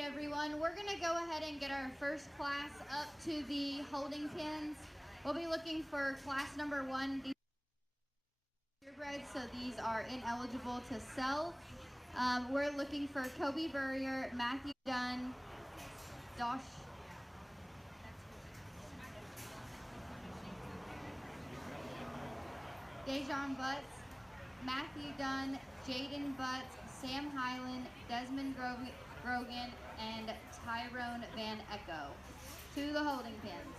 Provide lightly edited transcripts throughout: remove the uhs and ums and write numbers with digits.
right, everyone, we're going to go ahead and get our first class up to the holding pens. We'll be looking for class number 1. These are purebreds, so these are ineligible to sell. We're looking for Kobe Burrier, Matthew Dunn, Dosh, Dejan Butts, Matthew Dunn, Jaden Butts, Sam Hyland, Desmond Grogan, and Tyrone Van Echo to the holding pens.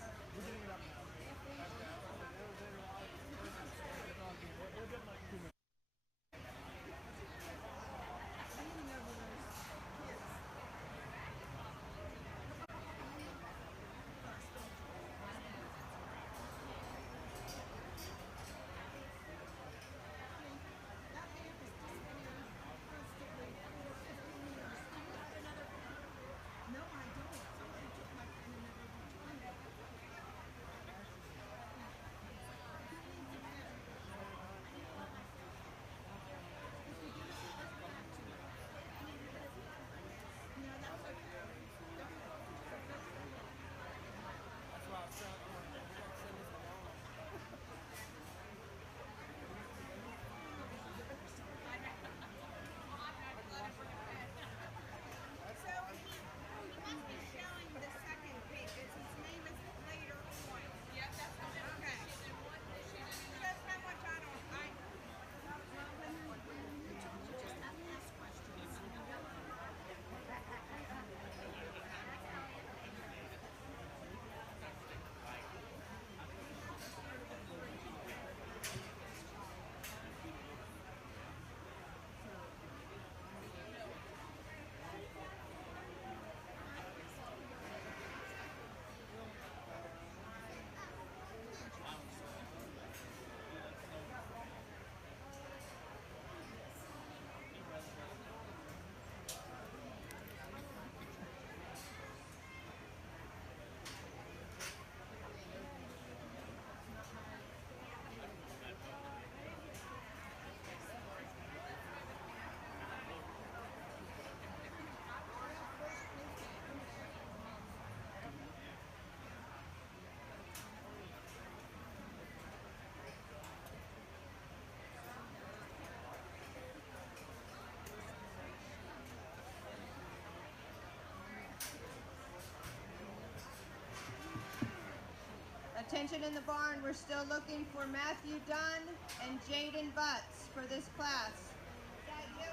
Attention in the barn, we're still looking for Matthew Dunn and Jaden Butts for this class. Is that you?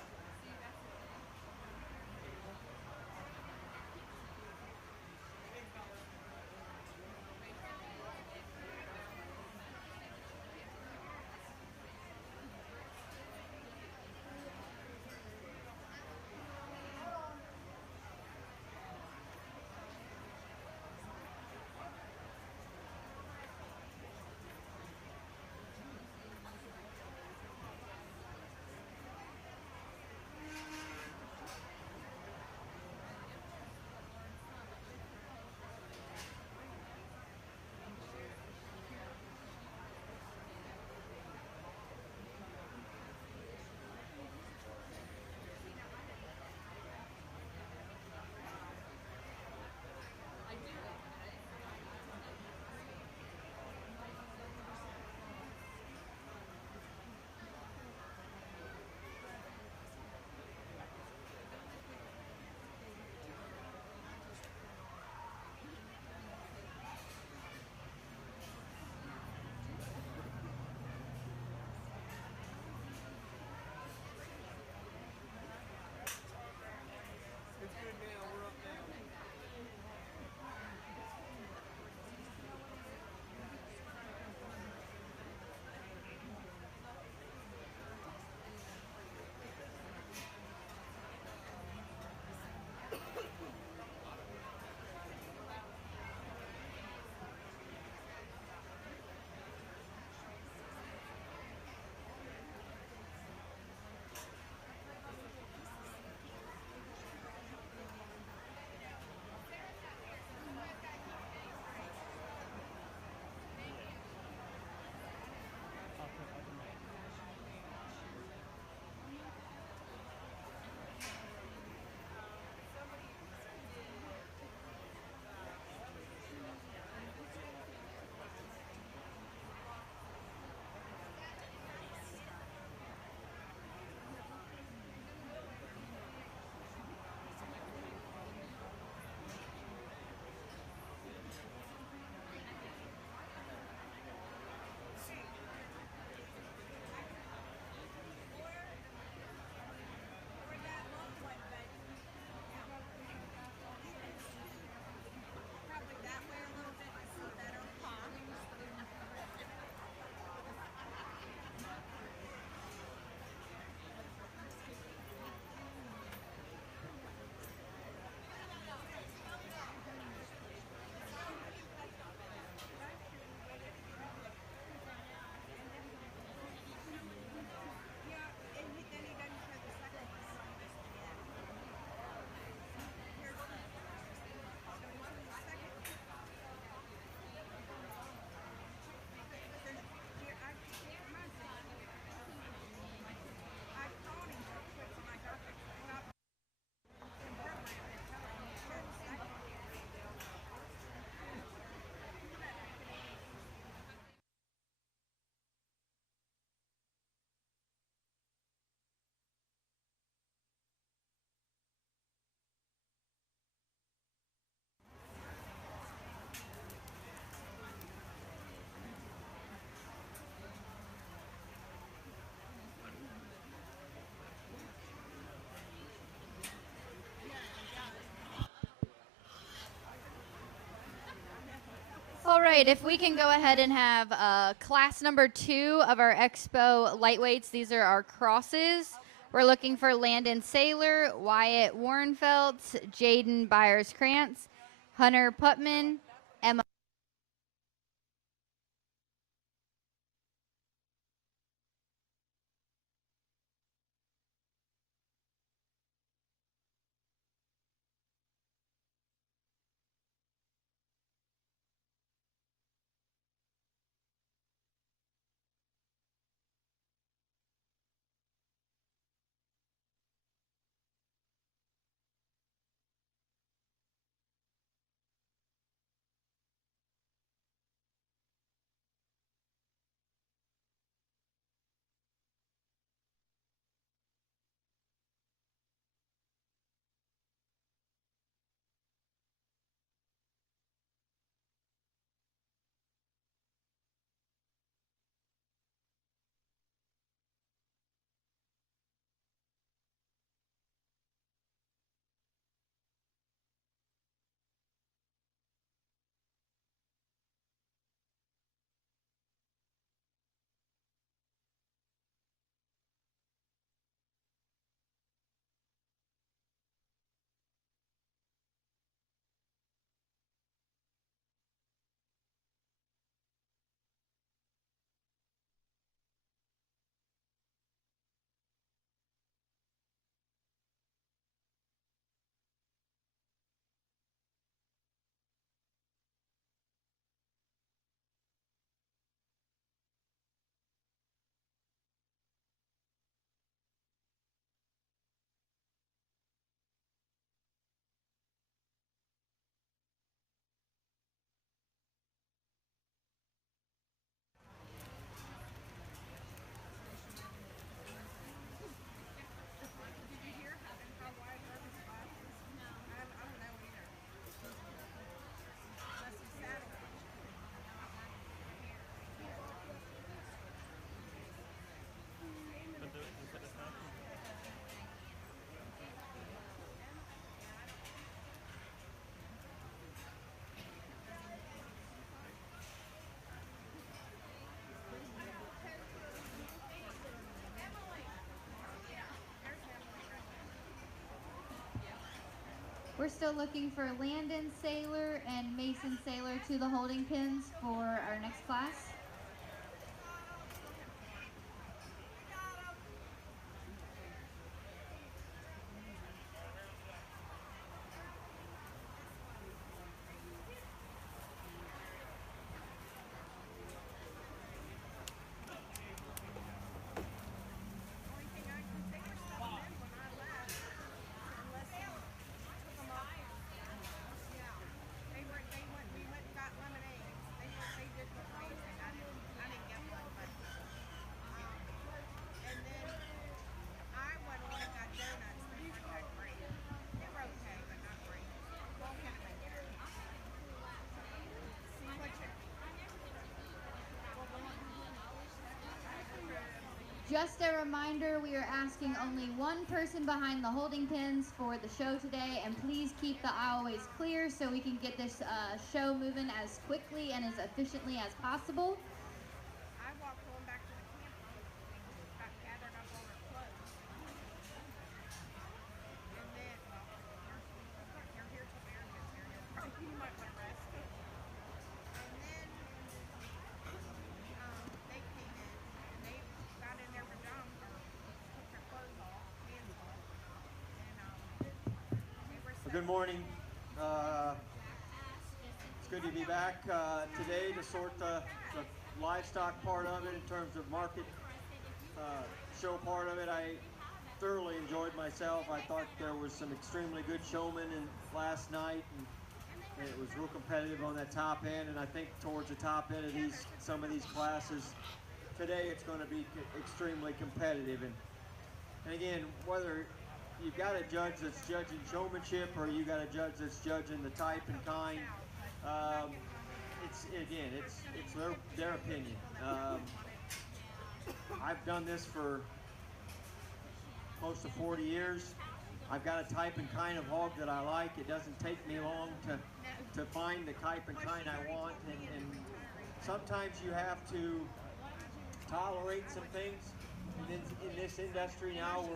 right, if we can go ahead and have class number 2 of our Expo lightweights. These are our crosses. We're looking for Landon Saylor, Wyatt Warrenfelt, Jaden Byers-Krantz, Hunter Putman, Emma. We're still looking for Landon Saylor and Mason Saylor to the holding pins for our next class. Just a reminder, we are asking only one person behind the holding pins for the show today, and please keep the aisleways clear so we can get this show moving as quickly and as efficiently as possible. I walked going back to the camp and got gathered up on our clothes. And then, well, you're here till Aaron gets here. You might want to rest. And then they came in and they got in their pajamas or took their clothes off, hands off. And we were Well, good morning. It's good to be back today to sort the livestock part of it in terms of market show part of it. I thoroughly enjoyed myself. I thought there was some extremely good showmen last night, and it was real competitive on that top end. And I think towards the top end of some of these classes today, it's going to be extremely competitive. And again, whether you've got a judge that's judging showmanship or you got a judge that's judging the type and kind, it's their opinion. I've done this for close to 40 years. I've got a type and kind of hog that I like. It doesn't take me long to find the type and kind I want, and sometimes you have to tolerate some things. And in this industry now,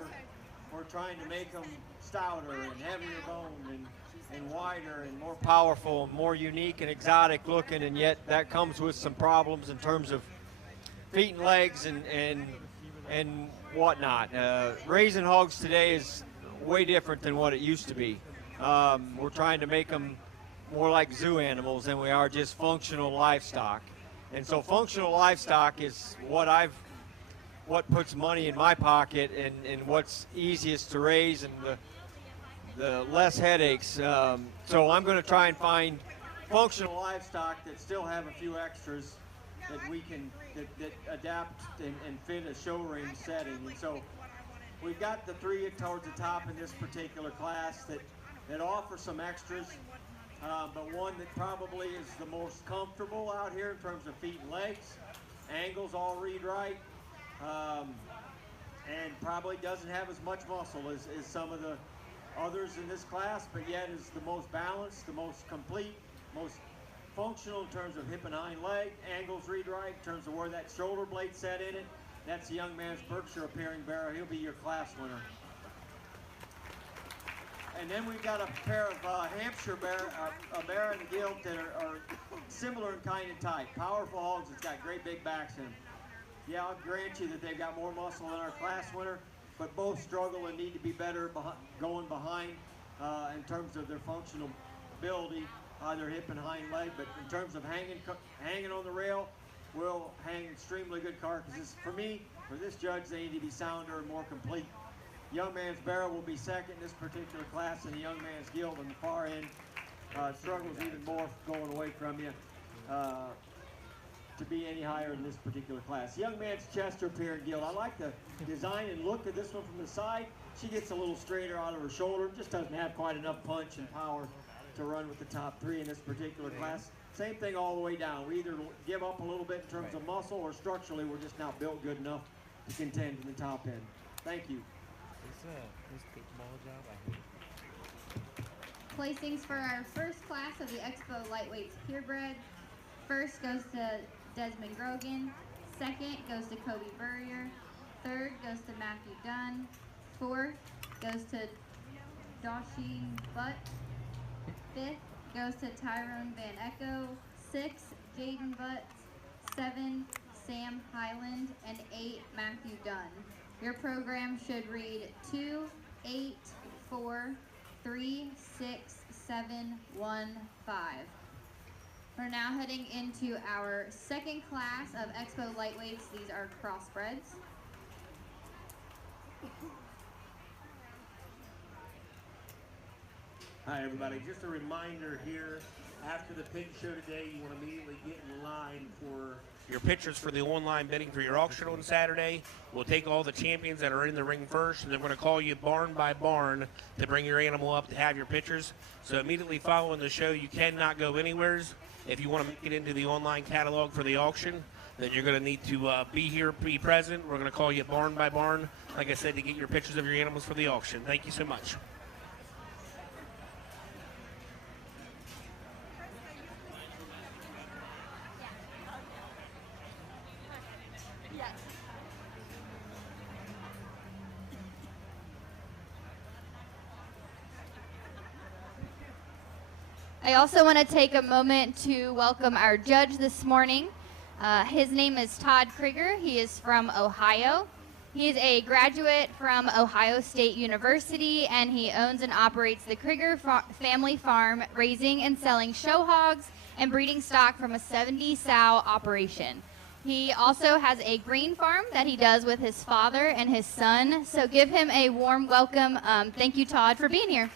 we're trying to make them stouter and heavier boned and wider and more powerful and more unique and exotic looking, and yet that comes with some problems in terms of feet and legs and whatnot. Raising hogs today is way different than what it used to be. We're trying to make them more like zoo animals than we are just functional livestock. And so functional livestock is what puts money in my pocket and what's easiest to raise and the less headaches. So I'm going to try and find functional livestock that still have a few extras that we can that adapt and fit a show ring setting. And so we've got the three towards the top in this particular class that offer some extras, but one that probably is the most comfortable out here in terms of feet and legs. Angles all read right, and probably doesn't have as much muscle as some of the others in this class, but yet is the most balanced, the most complete, most functional in terms of hip and hind leg. Angles read right in terms of where that shoulder blade set in it. That's the young man's Berkshire appearing barrow. He'll be your class winner. And then we've got a pair of Hampshire barrow and gilt that are similar in kind and type. Powerful hogs that's got great big backs in them. Yeah, I'll grant you that they've got more muscle than our class winner, but both struggle and need to be better going behind in terms of their functional ability, their hip and hind leg. But in terms of hanging on the rail, we'll hang extremely good carcasses. For me, for this judge, they need to be sounder and more complete. Young man's barrow will be second in this particular class, and the young man's gilt on the far end struggles even more going away from you to be any higher in this particular class. Young man's Chester appearing gilt. I like the design and look of this one from the side. She gets a little straighter out of her shoulder, just doesn't have quite enough punch and power to run with the top three in this particular class. Same thing all the way down. We either give up a little bit in terms of muscle, or structurally we're just not built good enough to contend in the top end. Thank you. Placings for our first class of the Expo Lightweights Purebred. First goes to Desmond Grogan. Second goes to Kobe Burrier. Third goes to Matthew Dunn. Fourth goes to Doshi Butt. Fifth goes to Tyrone Van Echo. Sixth, Jaden Butts. 7, Sam Highland. And 8, Matthew Dunn. Your program should read 2, 8, 4, 3, 6, 7, 1, 5. We're now heading into our second class of Expo Lightweights. These are Crossbreds. Hi everybody, just a reminder here, after the pig show today, you want to immediately get in line for your pictures for the online bidding for your auction on Saturday. We'll take all the champions that are in the ring first, and then we're going to call you barn by barn to bring your animal up to have your pictures. So immediately following the show, you cannot go anywheres. If you want to make it into the online catalog for the auction, then you're going to need to be here, be present. We're going to call you barn by barn, like I said, to get your pictures of your animals for the auction. Thank you so much. I also want to take a moment to welcome our judge this morning. His name is Todd Krieger. He is from Ohio. He is a graduate from Ohio State University, and he owns and operates the Krieger family farm, raising and selling show hogs and breeding stock from a 70-sow operation. He also has a green farm that he does with his father and his son. So give him a warm welcome. Thank you, Todd, for being here.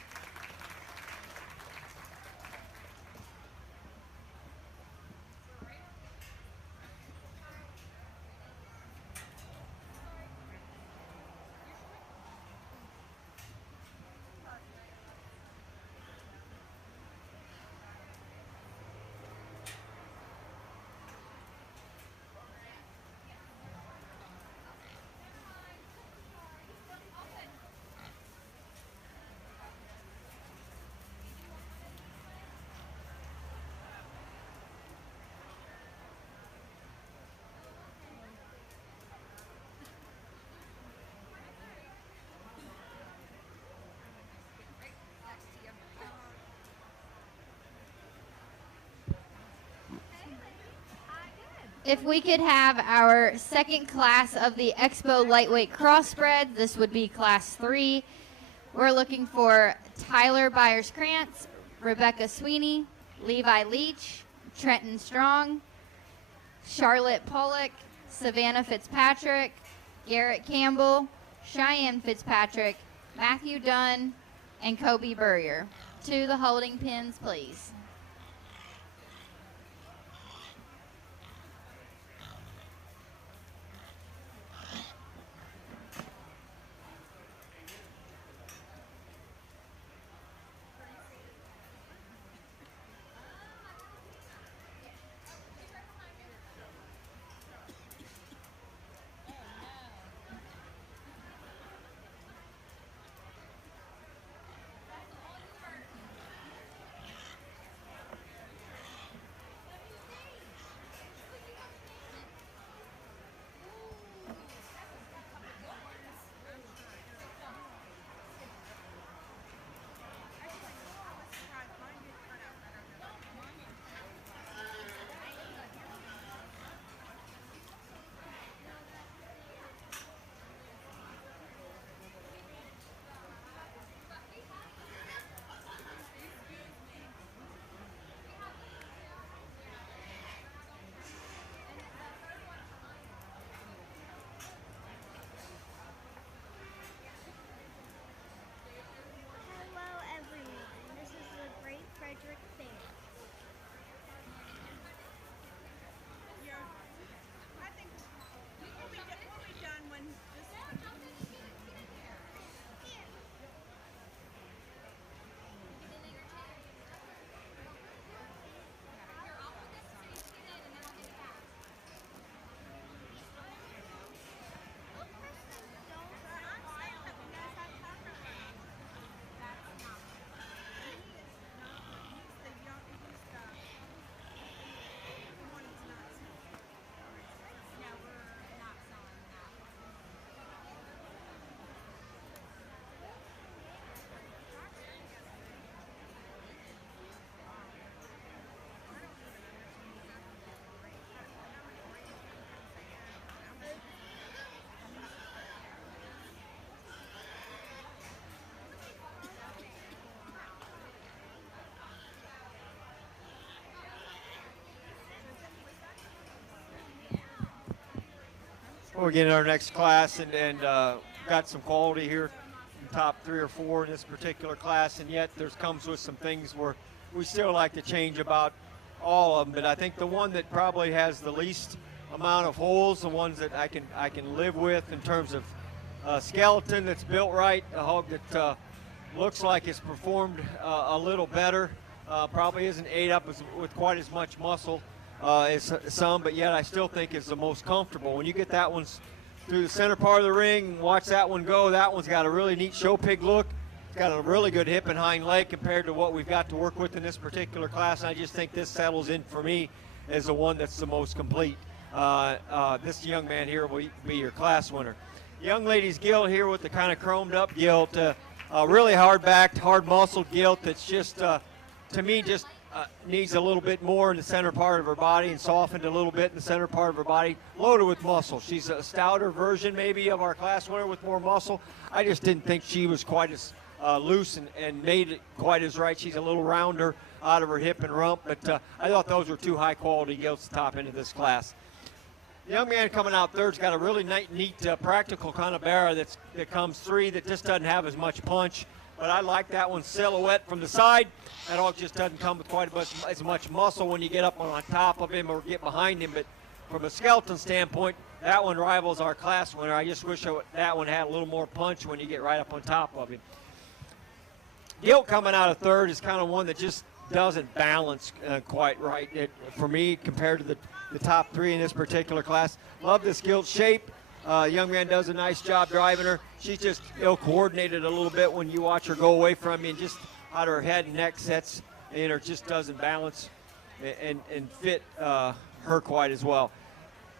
If we could have our second class of the Expo Lightweight Crossbred, this would be Class 3. We're looking for Tyler Byers-Krantz, Rebecca Sweeney, Levi Leach, Trenton Strong, Charlotte Pollock, Savannah Fitzpatrick, Garrett Campbell, Cheyenne Fitzpatrick, Matthew Dunn, and Kobe Burrier. To the holding pens, please. We're getting our next class and got some quality here, top 3 or 4 in this particular class, and yet there comes with some things where we still like to change about all of them. But I think the one that probably has the least amount of holes, the ones that I can live with in terms of skeleton that's built right, a hog that looks like it's performed a little better, probably isn't ate up with quite as much muscle as some, but yet I still think it's the most comfortable. When you get that one through the center part of the ring, watch that one go, that one's got a really neat show pig look. It's got a really good hip and hind leg compared to what we've got to work with in this particular class. And I just think this settles in for me as the one that's the most complete. This young man here will be your class winner. Young lady's gilt here with the kind of chromed up gilt, really hard backed, hard muscled gilt that's just, to me, just needs a little bit more in the center part of her body and softened a little bit in the center part of her body, loaded with muscle. She's a stouter version maybe of our class winner with more muscle. I just didn't think she was quite as loose and made it quite as right. She's a little rounder out of her hip and rump, but I thought those were 2 high quality gilts to top into this class. The young man coming out third's got a really neat practical kind of barrow that comes 3 that just doesn't have as much punch. But I like that one silhouette from the side. That hog just doesn't come with quite as much muscle when you get up on top of him or get behind him. But from a skeleton standpoint, that one rivals our class winner. I just wish that one had a little more punch when you get right up on top of him. Gilt coming out of third is kind of one that just doesn't balance quite right for me compared to the top 3 in this particular class. Love this gilt shape. Young man does a nice job driving her. She's just ill-coordinated a little bit when you watch her go away from you, and just how her head and neck sets, and her just doesn't balance and fit her quite as well.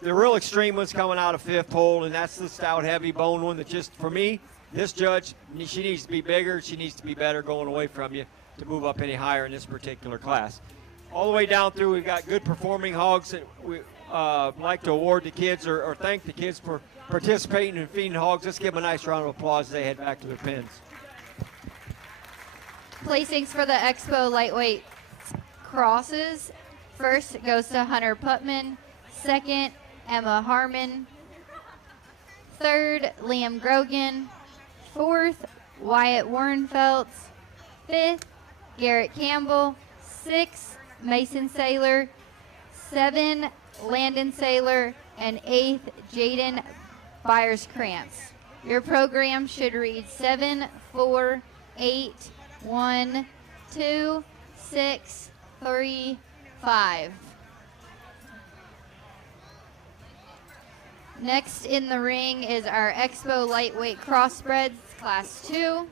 The real extreme one's coming out of 5th hole, and that's the stout, heavy bone one that just, for me, this judge, she needs to be bigger. She needs to be better going away from you to move up any higher in this particular class. All the way down through, we've got good performing hogs that like to award the kids or thank the kids for participating in feeding hogs. Let's give them a nice round of applause as they head back to their pens. Placings for the Expo lightweight crosses. First goes to Hunter Putman. Second, Emma Harmon. Third, Liam Grogan. Fourth, Wyatt Warrenfeldt. Fifth, Garrett Campbell. Sixth, Mason Saylor. 7, Landon Saylor. And 8th, Jaden Byers-Krantz. Your program should read 7, 4, 8, 1, 2, 6, 3, 5. Next in the ring is our Expo lightweight crossbreds, class 2.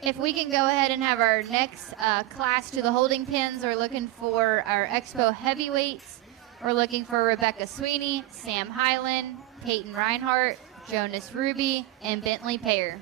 If we can go ahead and have our next class to the holding pens, we're looking for our Expo heavyweights. We're looking for Rebecca Sweeney, Sam Hyland, Peyton Reinhart, Jonas Ruby, and Bentley Payer.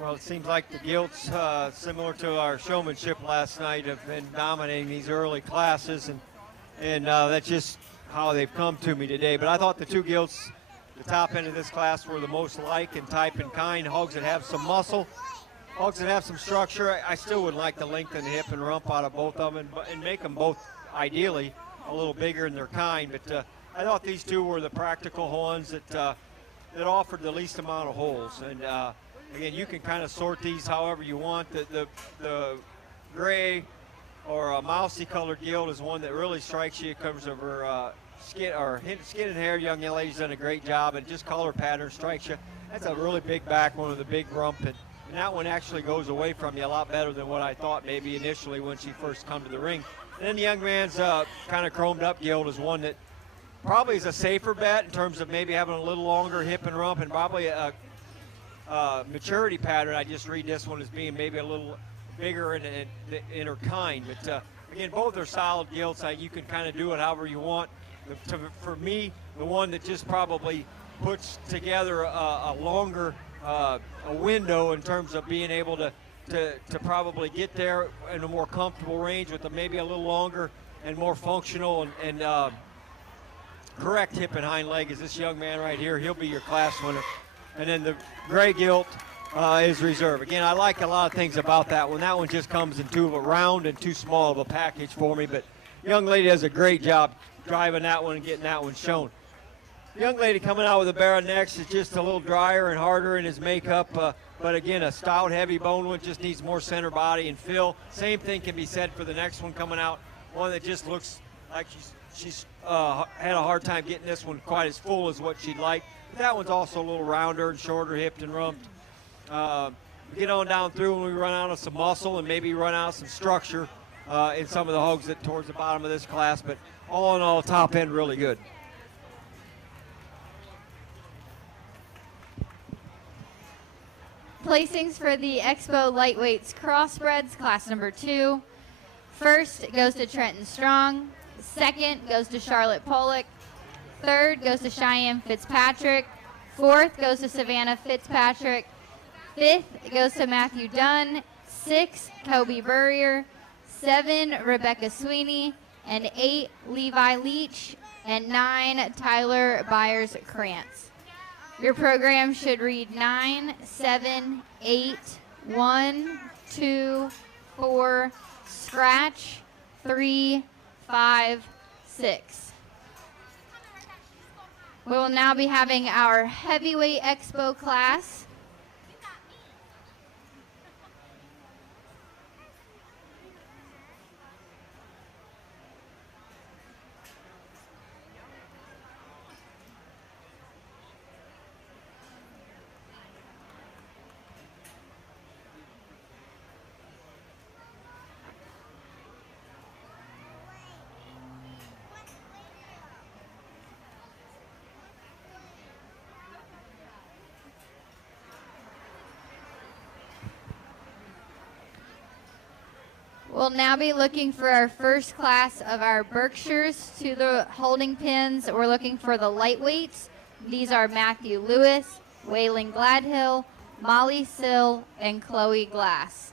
Well, it seems like the gilts, similar to our showmanship last night, have been dominating these early classes, and that's just how they've come to me today. But I thought the two gilts, the top end of this class, were the most like and type and kind. Hogs that have some muscle, hogs that have some structure. I still would like to lengthen the hip and rump out of both of them and make them both ideally a little bigger in their kind. But I thought these two were the practical ones that offered the least amount of holes. And again, you can kind of sort these however you want. The gray or a mousy colored gilt is one that really strikes you because of her skin and hair. Young lady's done a great job, and just color pattern strikes you. That's a really big back one with a big rump, and that one actually goes away from you a lot better than what I thought maybe initially when she first come to the ring. And then the young man's kind of chromed up gilt is one that probably is a safer bet in terms of maybe having a little longer hip and rump, and probably a maturity pattern. I just read this one as being maybe a little bigger in her kind. But again, both are solid gilts. You can kind of do it however you want. For me, the one that just probably puts together a longer a window in terms of being able to probably get there in a more comfortable range with maybe a little longer and more functional and correct hip and hind leg is this young man right here. He'll be your class winner. And then the gray gilt is reserve. Again, I like a lot of things about that one. That one just comes in too round and too small of a package for me, but young lady does a great job driving that one and getting that one shown. The young lady coming out with a barrel next is just a little drier and harder in his makeup, but again, a stout, heavy bone one, just needs more center body and fill. Same thing can be said for the next one coming out, one that just looks like she's had a hard time getting this one quite as full as what she'd like. But that one's also a little rounder and shorter hipped and rumped. Get on down through when we run out of some muscle and maybe run out of some structure in some of the hogs that towards the bottom of this class, but all in all, top end really good. Placings for the Expo Lightweights Crossbreds, class number 2. First goes to Trenton Strong. Second goes to Charlotte Pollock. Third goes to Cheyenne Fitzpatrick. Fourth goes to Savannah Fitzpatrick. Fifth goes to Matthew Dunn. 6, Kobe Burrier. 7, Rebecca Sweeney. And 8, Levi Leach. And 9, Tyler Byers-Krantz. Your program should read 9, 7, 8, 1, 2, 4, scratch, 3, 5, 6. We will now be having our heavyweight expo class. We'll now be looking for our first class of our Berkshires to the holding pins. We're looking for the lightweights. These are Matthew Lewis, Waylon Gladhill, Molly Sill, and Chloe Glass.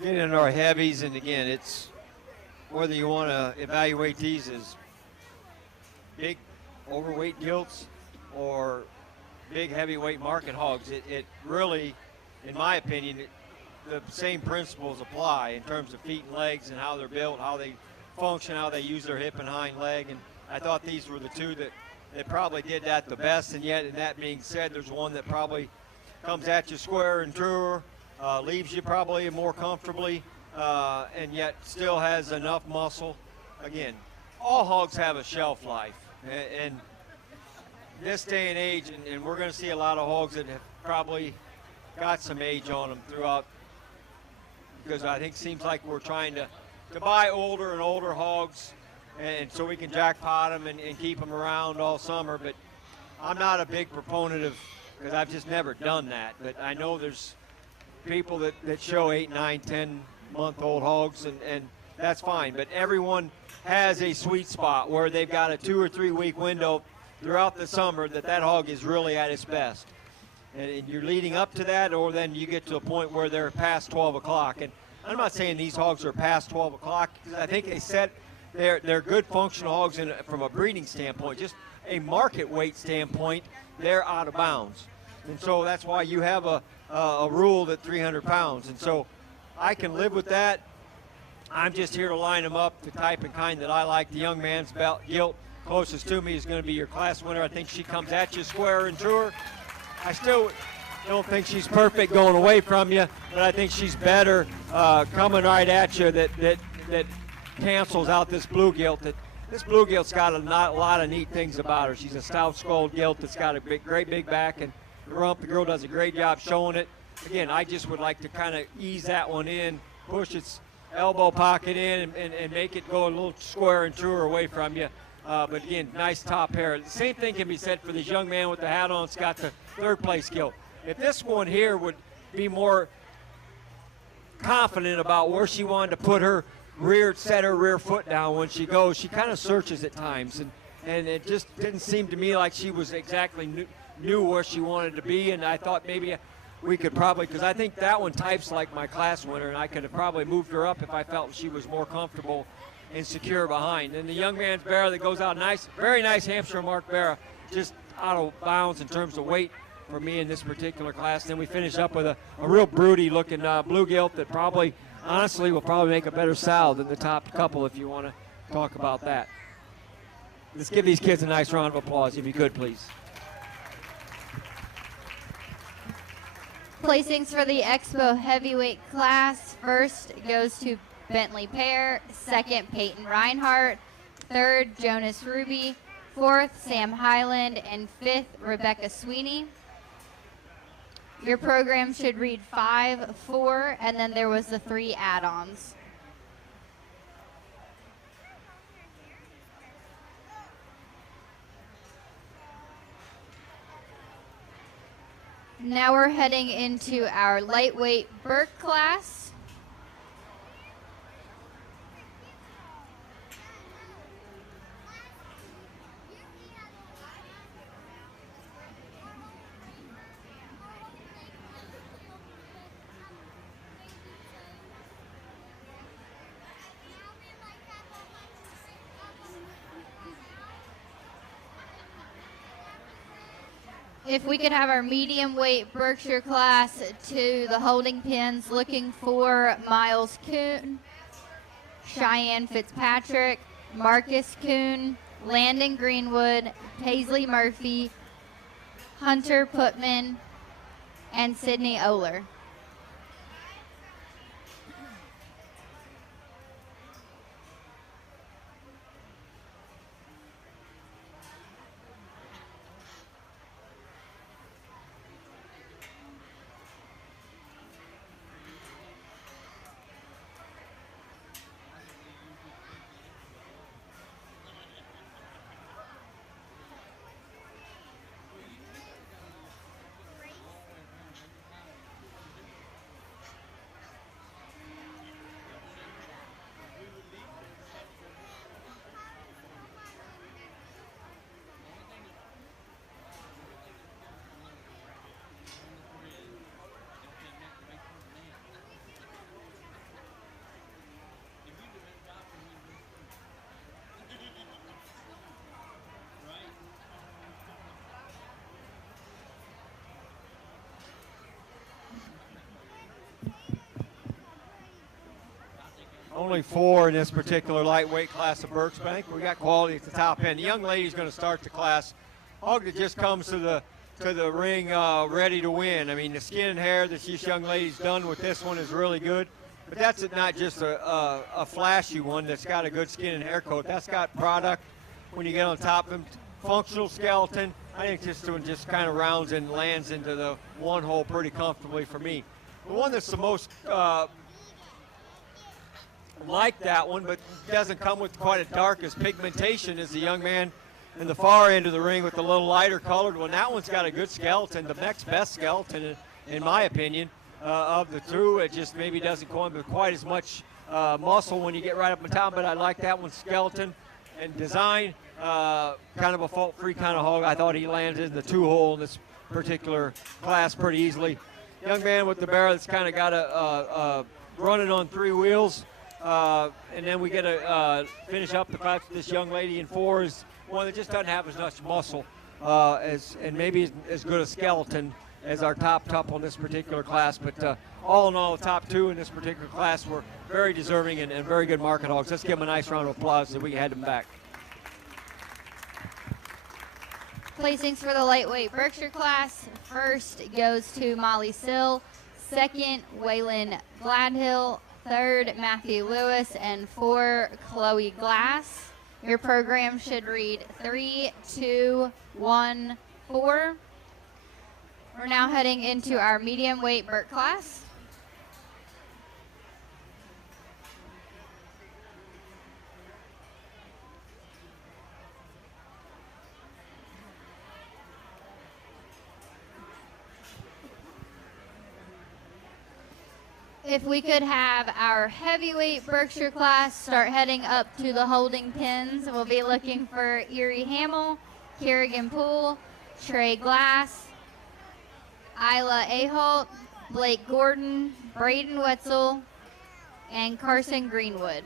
we're getting into our heavies, and again, it's whether you want to evaluate these as big overweight gilts or big heavyweight market hogs. It really, in my opinion, the same principles apply in terms of feet and legs and how they're built, how they function, how they use their hip and hind leg. And I thought these were the two that probably did that the best. And yet, in that being said, there's one that probably comes at you square and truer, leaves you probably more comfortably, and yet still has enough muscle. Again, all hogs have a shelf life. And this day and age, and we're going to see a lot of hogs that have probably got some age on them throughout, because I think it seems like we're trying to buy older and older hogs, and so we can jackpot them and keep them around all summer. But I'm not a big proponent of, because I've just never done that. But I know there's people that show 8, 9, 10-month-old hogs, and that's fine. But everyone has a sweet spot where they've got a 2 or 3 week window throughout the summer that hog is really at its best. And you're leading up to that, or then you get to a point where they're past 12 o'clock. And I'm not saying these hogs are past 12 o'clock, because I think they said they're good functional hogs from a breeding standpoint. Just a market weight standpoint, they're out of bounds. And so that's why you have a rule that 300 pounds. And so I can live with that. I'm just here to line them up, the type and kind that I like. The young man's gilt closest to me is going to be your class winner. I think she comes at you square and truer. I still don't think she's perfect going away from you, but I think she's better coming right at you that cancels out this blue gilt. This blue gilt's got a lot of neat things about her. She's a stout-skulled gilt that's got a great big back and rump. The girl does a great job showing it. Again, I just would like to kind of ease that one in, push its elbow pocket in, and make it go a little square and truer away from you. But again, nice top hair. The same thing can be said for this young man with the hat on. It's got the third place gilt. If this one here would be more confident about where she wanted to put her rear foot down when she goes, she kind of searches at times, and it just didn't seem to me like she was exactly knew where she wanted to be. And I thought maybe we could probably, because I think that one types like my class winner, and I could have probably moved her up if I felt she was more comfortable and secure behind. And the young man's Barra that goes out nice, very nice Hampshire mark Barra, just out of bounds in terms of weight for me in this particular class. Then we finish up with a real broody looking blue gilt that probably, honestly, will probably make a better sow than the top couple if you want to talk about that. Let's give these kids a nice round of applause, if you could, please. Placings for the Expo heavyweight class. First goes to Bentley Pear. Second, Peyton Reinhardt. Third, Jonas Ruby. Fourth, Sam Highland. And fifth, Rebecca Sweeney. Your program should read 5, 4, and then there was the 3 add-ons. Now we're heading into our lightweight Burke class. If we could have our medium weight Berkshire class to the holding pens, looking for Miles Kuhn, Cheyenne Fitzpatrick, Marcus Kuhn, Landon Greenwood, Paisley Murphy, Hunter Putman, and Sydney Oler. only 4 in this particular lightweight class of Berks Bank. We got quality at the top end. The young lady's going to start the class. Hog that just comes to the ring ready to win. I mean, the skin and hair that this young lady's done with this one is really good. But that's not just a flashy one that's got a good skin and hair coat. That's got product when you get on top of them. Functional skeleton. I think this one just kind of rounds and lands into the one hole pretty comfortably for me. The one that's the most like that one, but doesn't come with quite as dark as pigmentation, is the young man in the far end of the ring with the little lighter colored one. That one's got a good skeleton, the next best skeleton, in my opinion, of the two. It just maybe doesn't come with quite as much muscle when you get right up on top, but I like that one's skeleton and design. Kind of a fault-free kind of hog. I thought he landed in the 2-hole in this particular class pretty easily. Young man with the barrel that's kind of got a running on 3 wheels. And then we get to finish up the class with this young lady in 4 is one that just doesn't have as much muscle and maybe as good a skeleton as our top on this particular class. But all in all, the top 2 in this particular class were very deserving and very good market hogs. Let's give them a nice round of applause so we can head them back. Placings for the lightweight Berkshire class. First goes to Molly Sill. Second, Waylon Gladhill. Third, Matthew Lewis. And 4, Chloe Glass. Your program should read 3, 2, 1, 4. We're now heading into our medium weight Berk class. If we could have our heavyweight Berkshire class start heading up to the holding pins, we'll be looking for Erie Hamill, Kerrigan Poole, Trey Glass, Isla Aholt, Blake Gordon, Braden Wetzel, and Carson Greenwood.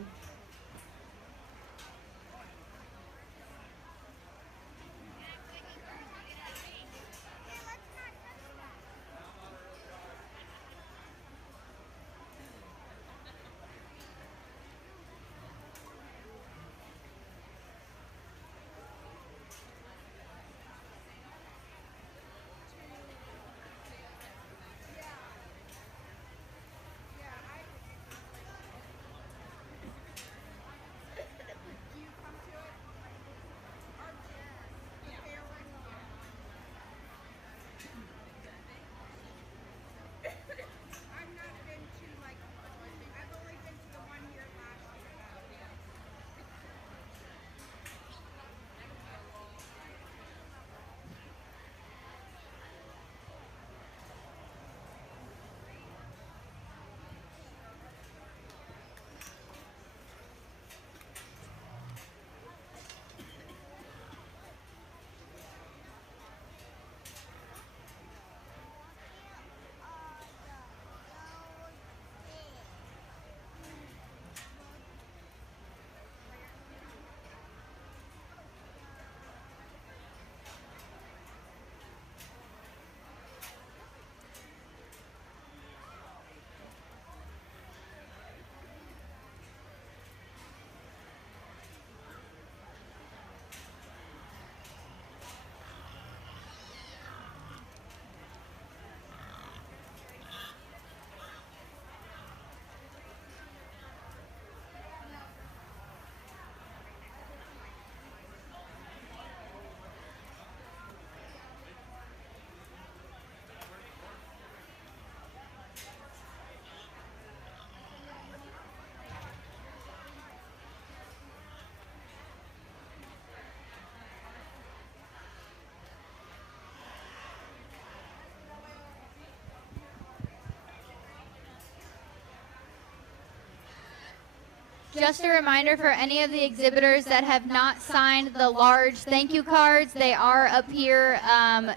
Just a reminder for any of the exhibitors that have not signed the large thank you cards, they are up here,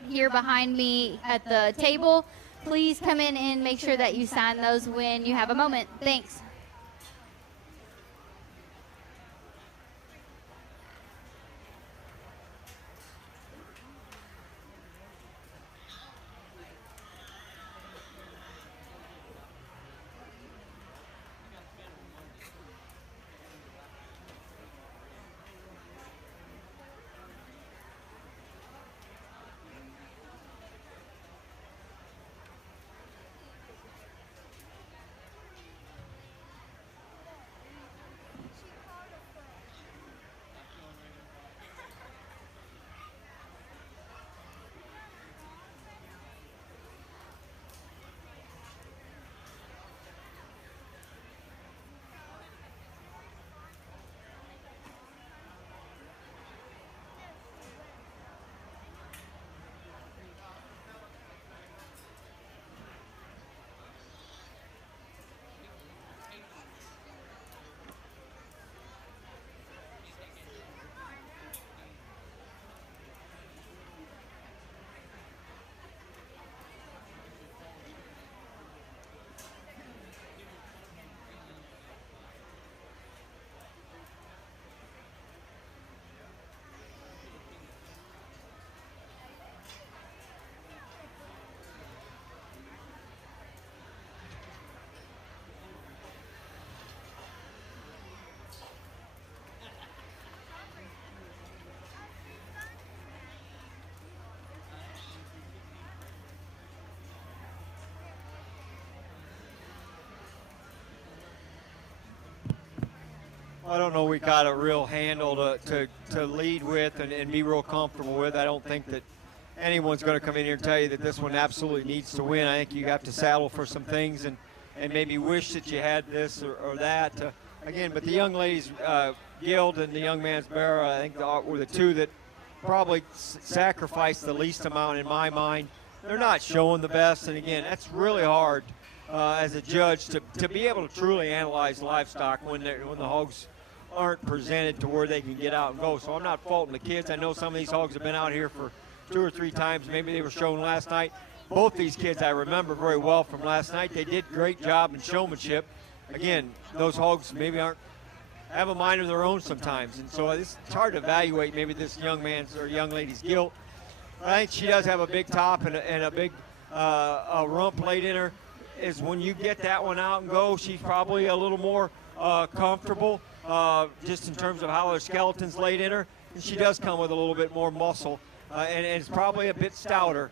here behind me at the table. Please come in and make sure that you sign those when you have a moment. Thanks. I don't know we got a real handle to lead with and be real comfortable with. I don't think that anyone's going to come in here and tell you that this one absolutely needs to win. I think you have to saddle for some things and maybe wish that you had this or that. Again, but the young ladies, Guild and the young man's Bear, I think were the two that probably sacrificed the least amount in my mind. They're not showing the best, and again, that's really hard as a judge to be able to truly analyze livestock when the hogs aren't presented to where they can get out and go. So I'm not faulting the kids. I know some of these hogs have been out here for 2 or 3 times. Maybe they were shown last night. Both these kids I remember very well from last night. They did a great job in showmanship. Again, those hogs maybe have a mind of their own sometimes, and so it's hard to evaluate maybe this young man's or young lady's guilt. I think she does have a big top and a big rump laid in her. Is when you get that one out and go, she's probably a little more comfortable just in terms of how her skeleton's laid in her. And she does come with a little bit more muscle, and it's probably a bit stouter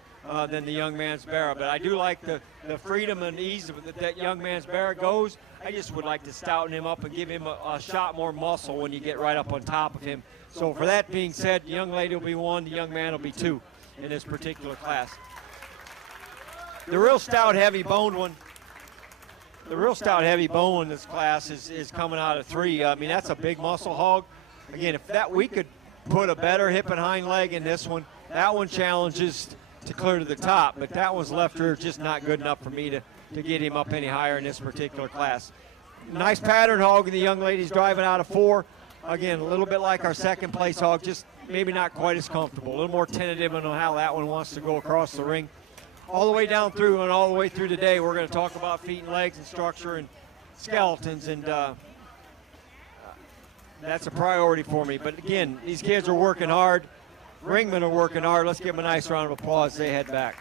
than the young man's Bear. But I do like the freedom and ease that young man's Bear goes. I just would like to stouten him up and give him a shot more muscle when you get right up on top of him. So for that being said, the young lady will be 1, the young man will be 2 in this particular class. The real stout, heavy boned one. The real stout, heavy bone in this class is coming out of 3. I mean, that's a big muscle hog. Again, if we could put a better hip and hind leg in this one, that one challenges to clear to the top, but that one's left rear just not good enough for me to get him up any higher in this particular class. Nice pattern hog, and the young lady's driving out of 4. Again, a little bit like our second place hog, just maybe not quite as comfortable, a little more tentative on how that one wants to go across the ring. All the way down through and all the way through today, we're going to talk about feet and legs and structure and skeletons, and that's a priority for me. But again, these kids are working hard. Ringmen are working hard. Let's give them a nice round of applause as they head back.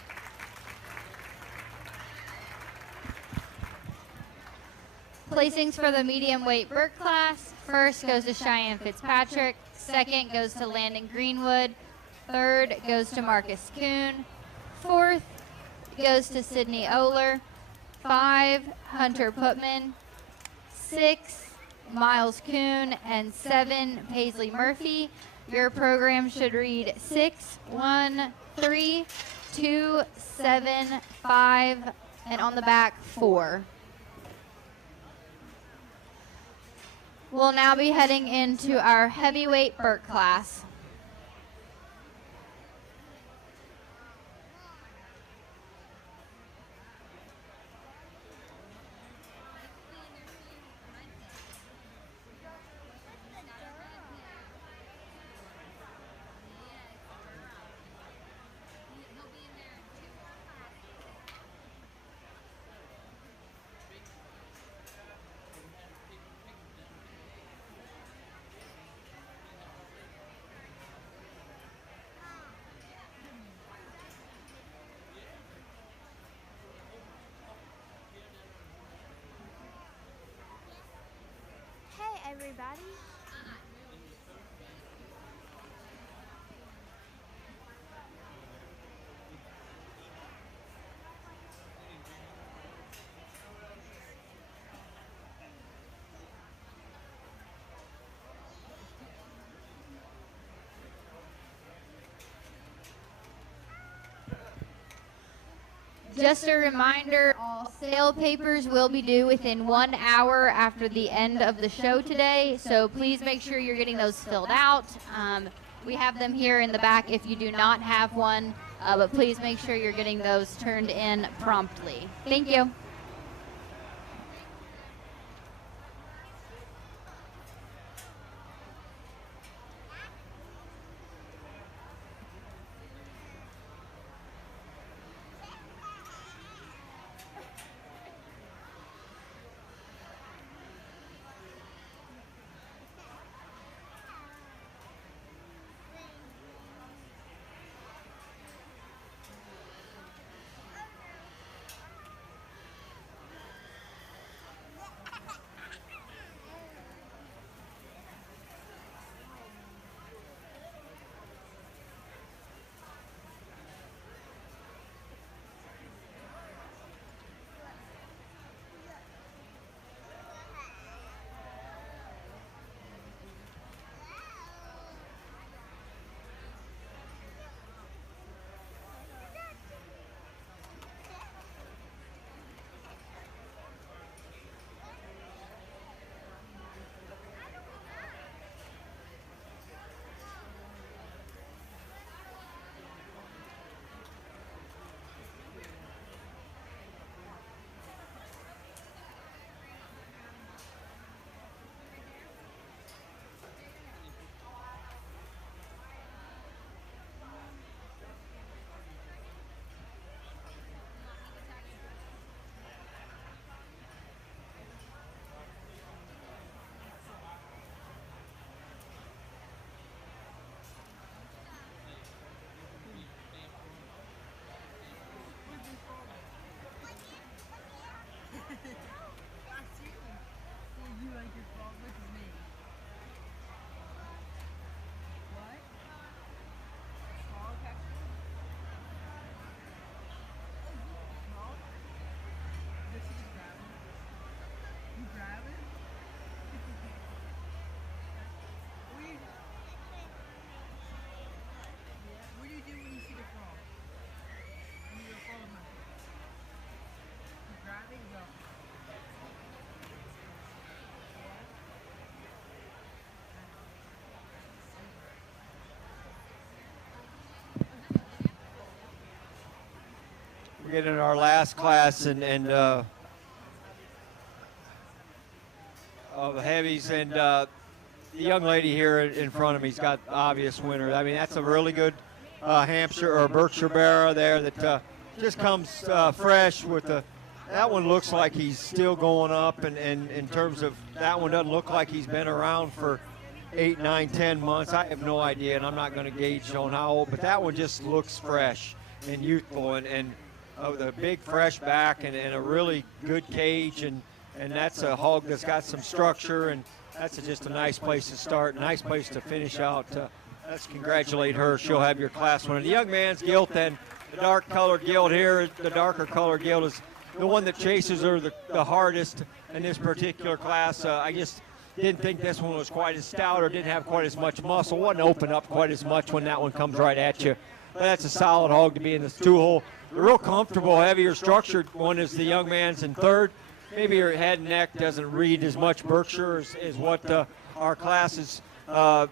Placings for the medium weight Burke class. First goes to Cheyenne Fitzpatrick. Second goes to Landon Greenwood. Third goes to Marcus Kuhn. Fourth goes to Sydney Oler. 5, Hunter Putman. 6, Miles Kuhn. And 7, Paisley Murphy. Your program should read 6, 1, 3, 2, 7, 5, and on the back 4. We'll now be heading into our heavyweight Burke class. Everybody. Just a reminder, all sale papers will be due within 1 hour after the end of the show today, so please make sure you're getting those filled out. We have them here in the back if you do not have one, but please make sure you're getting those turned in promptly. Thank you. get in our last class and of the heavies, and the young lady here in front of me's got the obvious winner. I mean, that's a really good Hampshire or Berkshire barrow there that just comes fresh with the. That one looks like he's still going up, and in terms of that one doesn't look like he's been around for 8, 9, 10 months. I have no idea, and I'm not going to gauge on how old, but that one just looks fresh and youthful, and with a big fresh back and a really good cage, and that's a hog that's got some structure, and that's just a nice place to start, nice place to finish out. Let's congratulate her. She'll have your class winner. The young man's gilt, then the dark colored gilt here, the darker colored gilt is the one that chases her the hardest in this particular class. I just didn't think this one was quite as stout or didn't have quite as much muscle. Wouldn't open up quite as much when that one comes right at you. But that's a solid hog to be in this 2-hole. The real comfortable, heavier structured one is the young man's in third. Maybe her head and neck doesn't read as much Berkshire as what our classes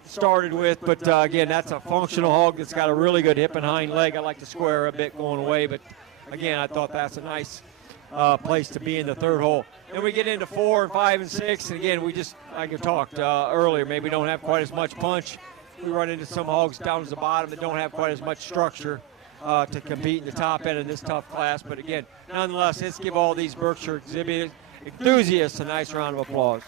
started with. But again, that's a functional hog that's got a really good hip and hind leg. I like the square a bit going away, but again, I thought that's a nice place to be in the 3rd hole. Then we get into 4 and 5 and 6, and again, we just, like I talked earlier, maybe don't have quite as much punch. We run into some hogs down to the bottom that don't have quite as much structure to compete in the top end of this tough class. But again, nonetheless, let's give all these Berkshire exhibit enthusiasts a nice round of applause.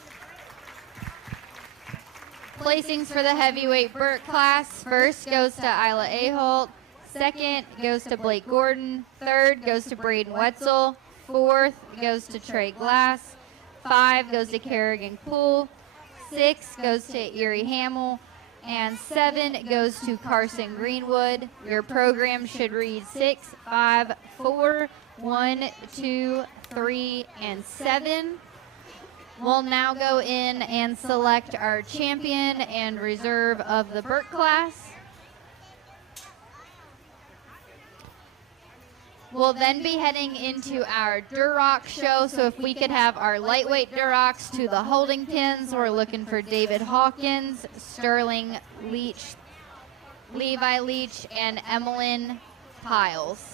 Placings for the heavyweight Burt class. First goes to Isla Aholt. Second goes to Blake Gordon. Third goes to Braden Wetzel. Fourth goes to Trey Glass. 5 goes to Kerrigan Poole. 6 goes to Erie Hamill. And 7 goes to Carson Greenwood. Your program should read 6, 5, 4, 1, 2, 3, and 7. We'll now go in and select our champion and reserve of the Burt class. We'll then be heading into our Duroc show, so if we could have our lightweight Durocs to the holding pins, we're looking for David Hawkins, Sterling Leach, Levi Leach, and Emmeline Piles.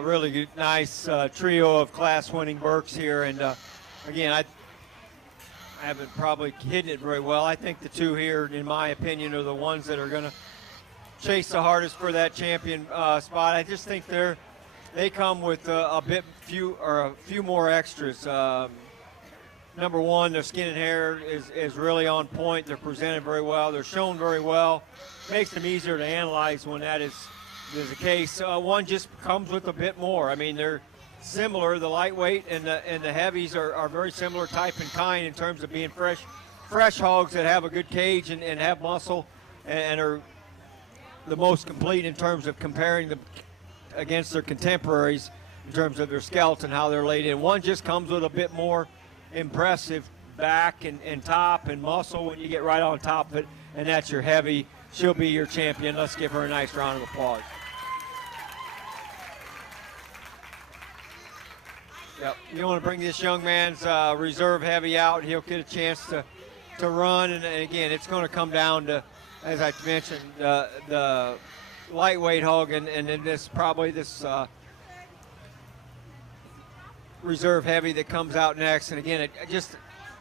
Really good, nice trio of class-winning Berks here, and again, I haven't probably hidden it very well. I think the two here, in my opinion, are the ones that are going to chase the hardest for that champion spot. I just think they come with a few more extras. Number one, their skin and hair is really on point. They're presented very well. They're shown very well. Makes them easier to analyze when that is the case. One just comes with a bit more. I mean, they're similar. The lightweight and the heavies are very similar type and kind in terms of being fresh hogs that have a good cage and have muscle and are the most complete in terms of comparing them against their contemporaries in terms of their skeleton, how they're laid in. One just comes with a bit more impressive back and top and muscle when you get right on top of it, and that's your heavy. She'll be your champion. Let's give her a nice round of applause. Yep. You want to bring this young man's reserve heavy out. He'll get a chance to run. And again, it's going to come down to, as I mentioned, the lightweight hog and then this reserve heavy that comes out next. And again, just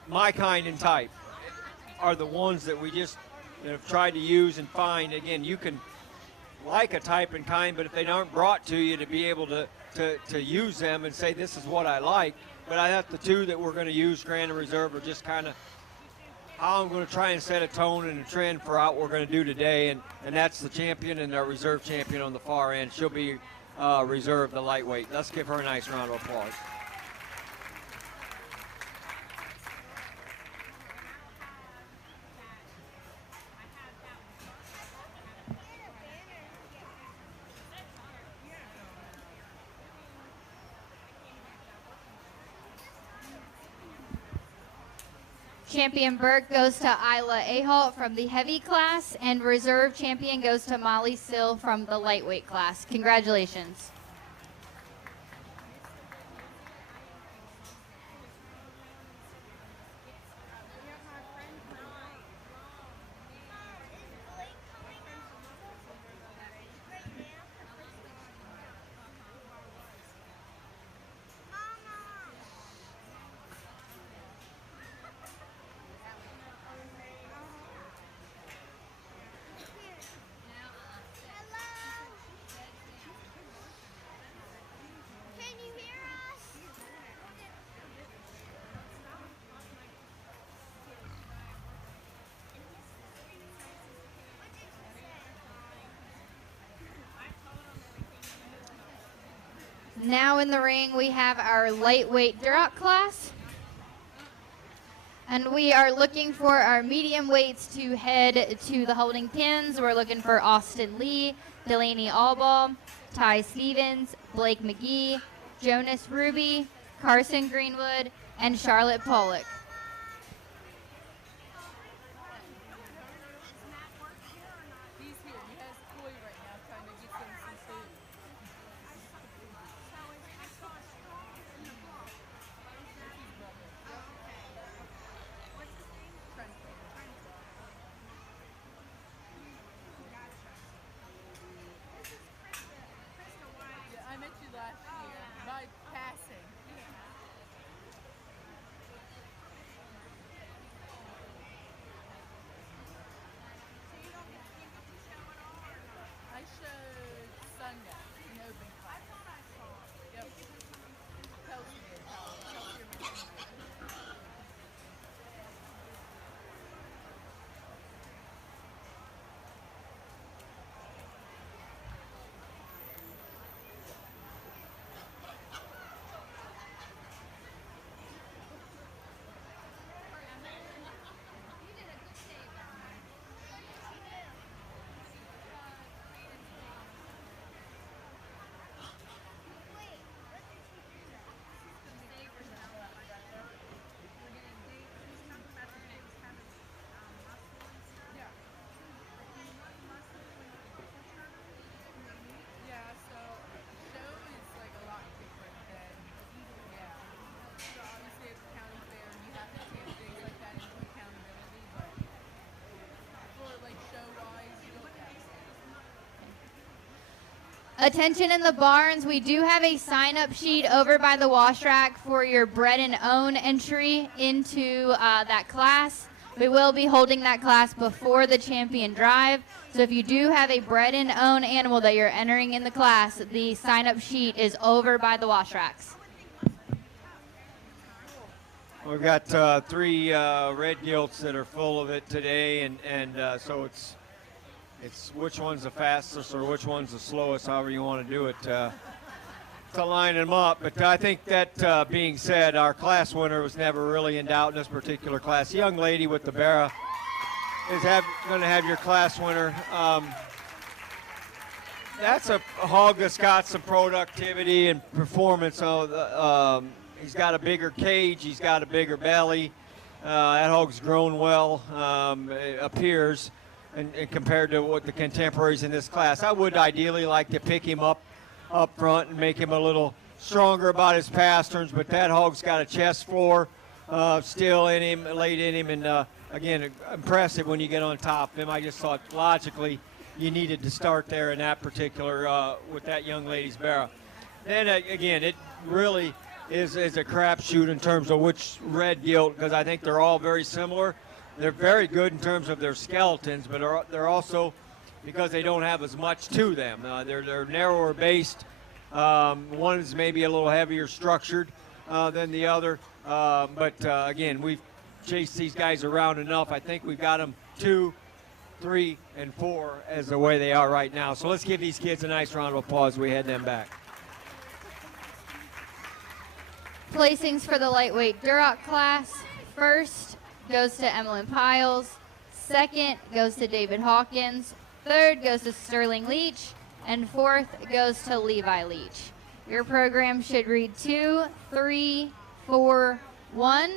my kind and type are the ones that we just have tried to use and find. Again, you can like a type and kind, but if they aren't brought to you to be able to use them and say this is what I like, but I have the two that we're going to use, Grand and Reserve, are just kind of how I'm going to try and set a tone and a trend for what we're going to do today, and that's the champion and our reserve champion on the far end. She'll be Reserve, the lightweight. Let's give her a nice round of applause. Champion Burke goes to Isla Ahalt from the heavy class, and reserve champion goes to Molly Sill from the lightweight class. Congratulations. Now in the ring, we have our lightweight Duroc class. And we are looking for our medium weights to head to the holding pins. We're looking for Austin Lee, Delaney Allball, Ty Stevens, Blake McGee, Jonas Ruby, Carson Greenwood, and Charlotte Pollock. Attention in the barns, we do have a sign-up sheet over by the wash rack for your Bred and Own entry into that class. We will be holding that class before the champion drive. So if you do have a Bred and Own animal that you're entering in the class, the sign-up sheet is over by the wash racks. We've got 3 red gilts that are full of it today, and so it's which one's the fastest or which one's the slowest, however you want to do it, to line them up. But I think that being said, our class winner was never really in doubt in this particular class. The young lady with the Barra is going to have your class winner. That's a hog that's got some productivity and performance. So he's got a bigger cage, he's got a bigger belly. That hog's grown well, it appears, and compared to what the contemporaries in this class. I would ideally like to pick him up front and make him a little stronger about his pasterns, but that hog's got a chest floor still in him, late in him, and again, impressive when you get on top of him. I just thought logically you needed to start there in that particular with that young lady's barrow. Then again, it really is a crapshoot in terms of which red gilt, because I think they're all very similar. They're very good in terms of their skeletons, but they're also, because they don't have as much to them. They're narrower based. One is maybe a little heavier structured than the other. But again, we've chased these guys around enough. I think we've got them 2, 3, and 4 as the way they are right now. So let's give these kids a nice round of applause as we head them back. Placings for the lightweight Duroc class. First goes to Emmeline Piles. Second goes to David Hawkins. Third goes to Sterling Leach. And fourth goes to Levi Leach. Your program should read 2, 3, 4, 1.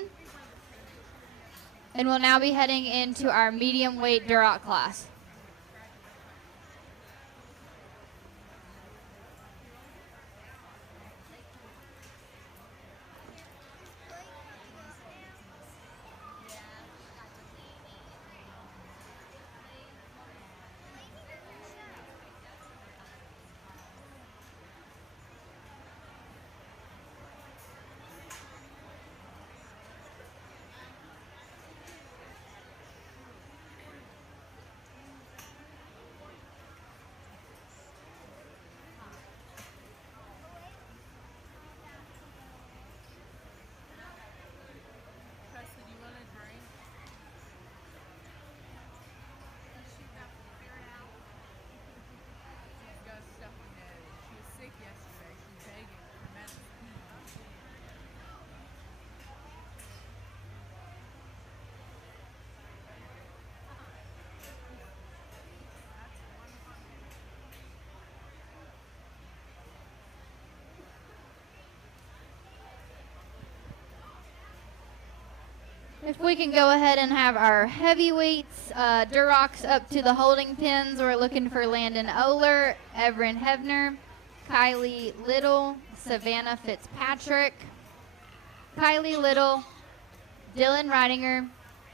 And we'll now be heading into our medium weight Duroc class. If we can go ahead and have our heavyweights, Durocs up to the holding pins, we're looking for Landon Oler, Everin Hebner, Kylie Little, Savannah Fitzpatrick, Kylie Little, Dylan Reidinger,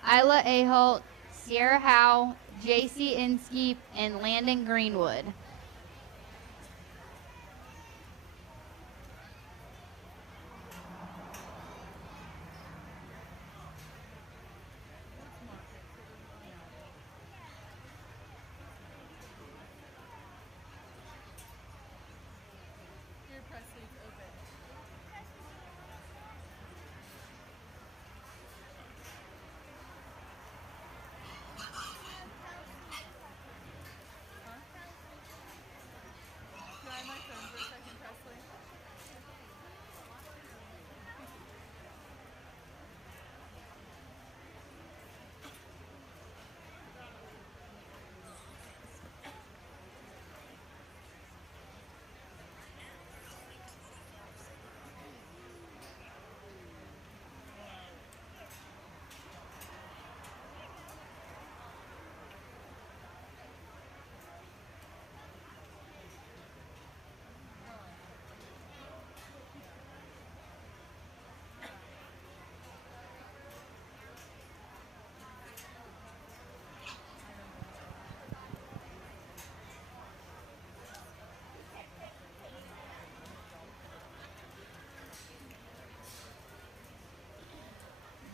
Isla Aholt, Sierra Howe, JC Inskeep, and Landon Greenwood.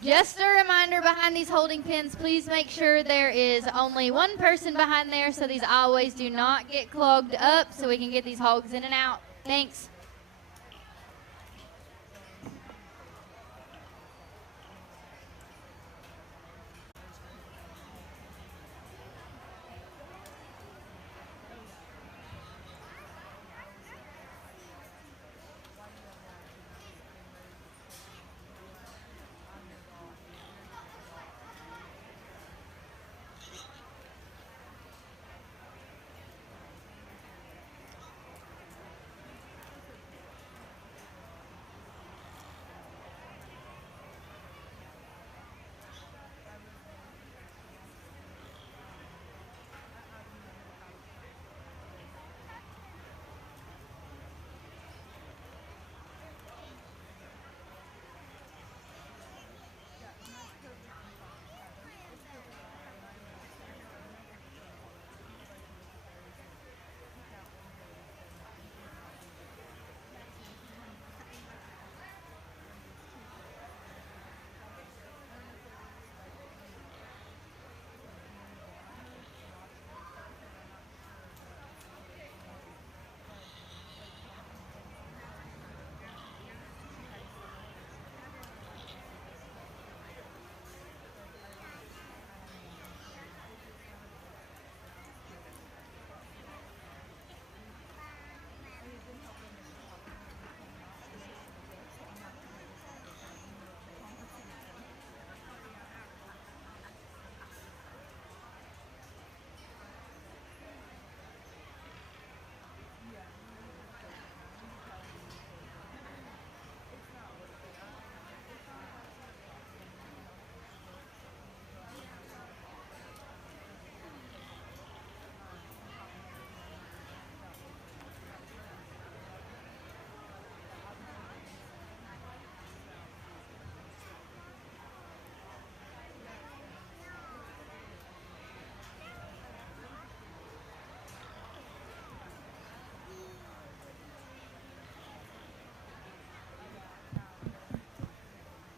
Just a reminder, behind these holding pins, please make sure there is only one person behind there so these always do not get clogged up so we can get these hogs in and out. Thanks.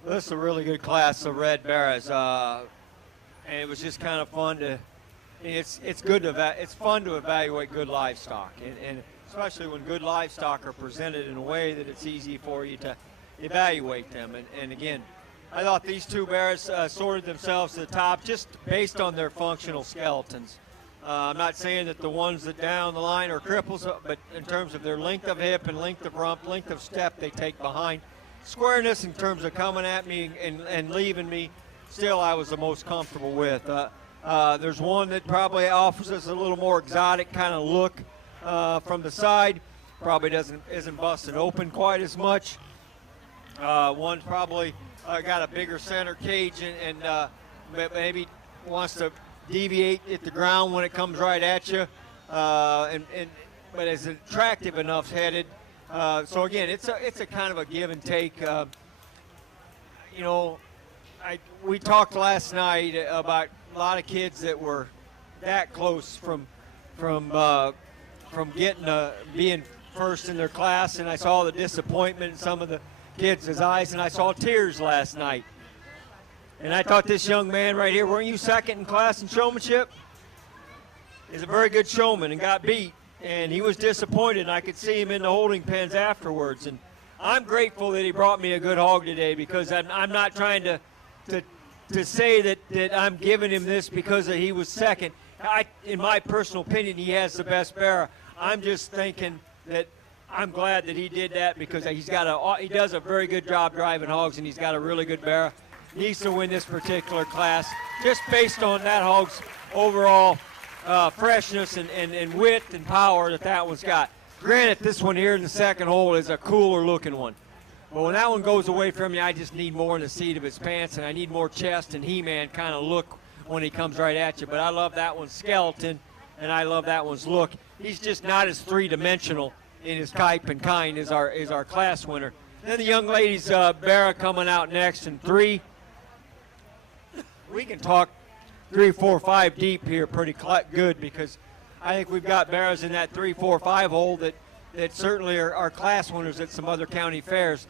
This is a really good class of red bears, and it was just kind of fun to. It's good to it's fun to evaluate good livestock, and especially when good livestock are presented in a way that it's easy for you to evaluate them. And again, I thought these two bears sorted themselves to the top just based on their functional skeletons. I'm not saying that the ones that down the line are cripples, but in terms of their length of hip and length of rump, length of step they take behind, squareness in terms of coming at me and leaving me, still I was the most comfortable with. There's one that probably offers us a little more exotic kind of look from the side, probably isn't busted open quite as much. One probably got a bigger center cage and maybe wants to deviate at the ground when it comes right at you, but is attractive enough headed. So again, it's a kind of a give and take. You know, we talked last night about a lot of kids that were that close from getting being first in their class, and I saw the disappointment in some of the kids' eyes, and I saw tears last night. And I thought this young man right here, weren't you second in class in showmanship? Is a very good showman and got beat, and he was disappointed, and I could see him in the holding pens afterwards. And I'm grateful that he brought me a good hog today, because I'm not trying to say that I'm giving him this because he was second. In my personal opinion, he has the best bear. I'm just thinking that I'm glad that he did that, because he does a very good job driving hogs, and he's got a really good bear. Needs to win this particular class just based on that hog's overall freshness and width and power that one's got. Granted, this one here in the second hole is a cooler looking one. But when that one goes away from you, I just need more in the seat of his pants, and I need more chest and He-Man kind of look when he comes right at you. But I love that one's skeleton, and I love that one's look. He's just not as three-dimensional in his type and kind as our class winner. Then the young lady's bear coming out next in 3. We can talk 3, 4, 5 deep here pretty good, because I think we've got bears in that 3, 4, 5 hole that certainly are class winners at some other county fairs.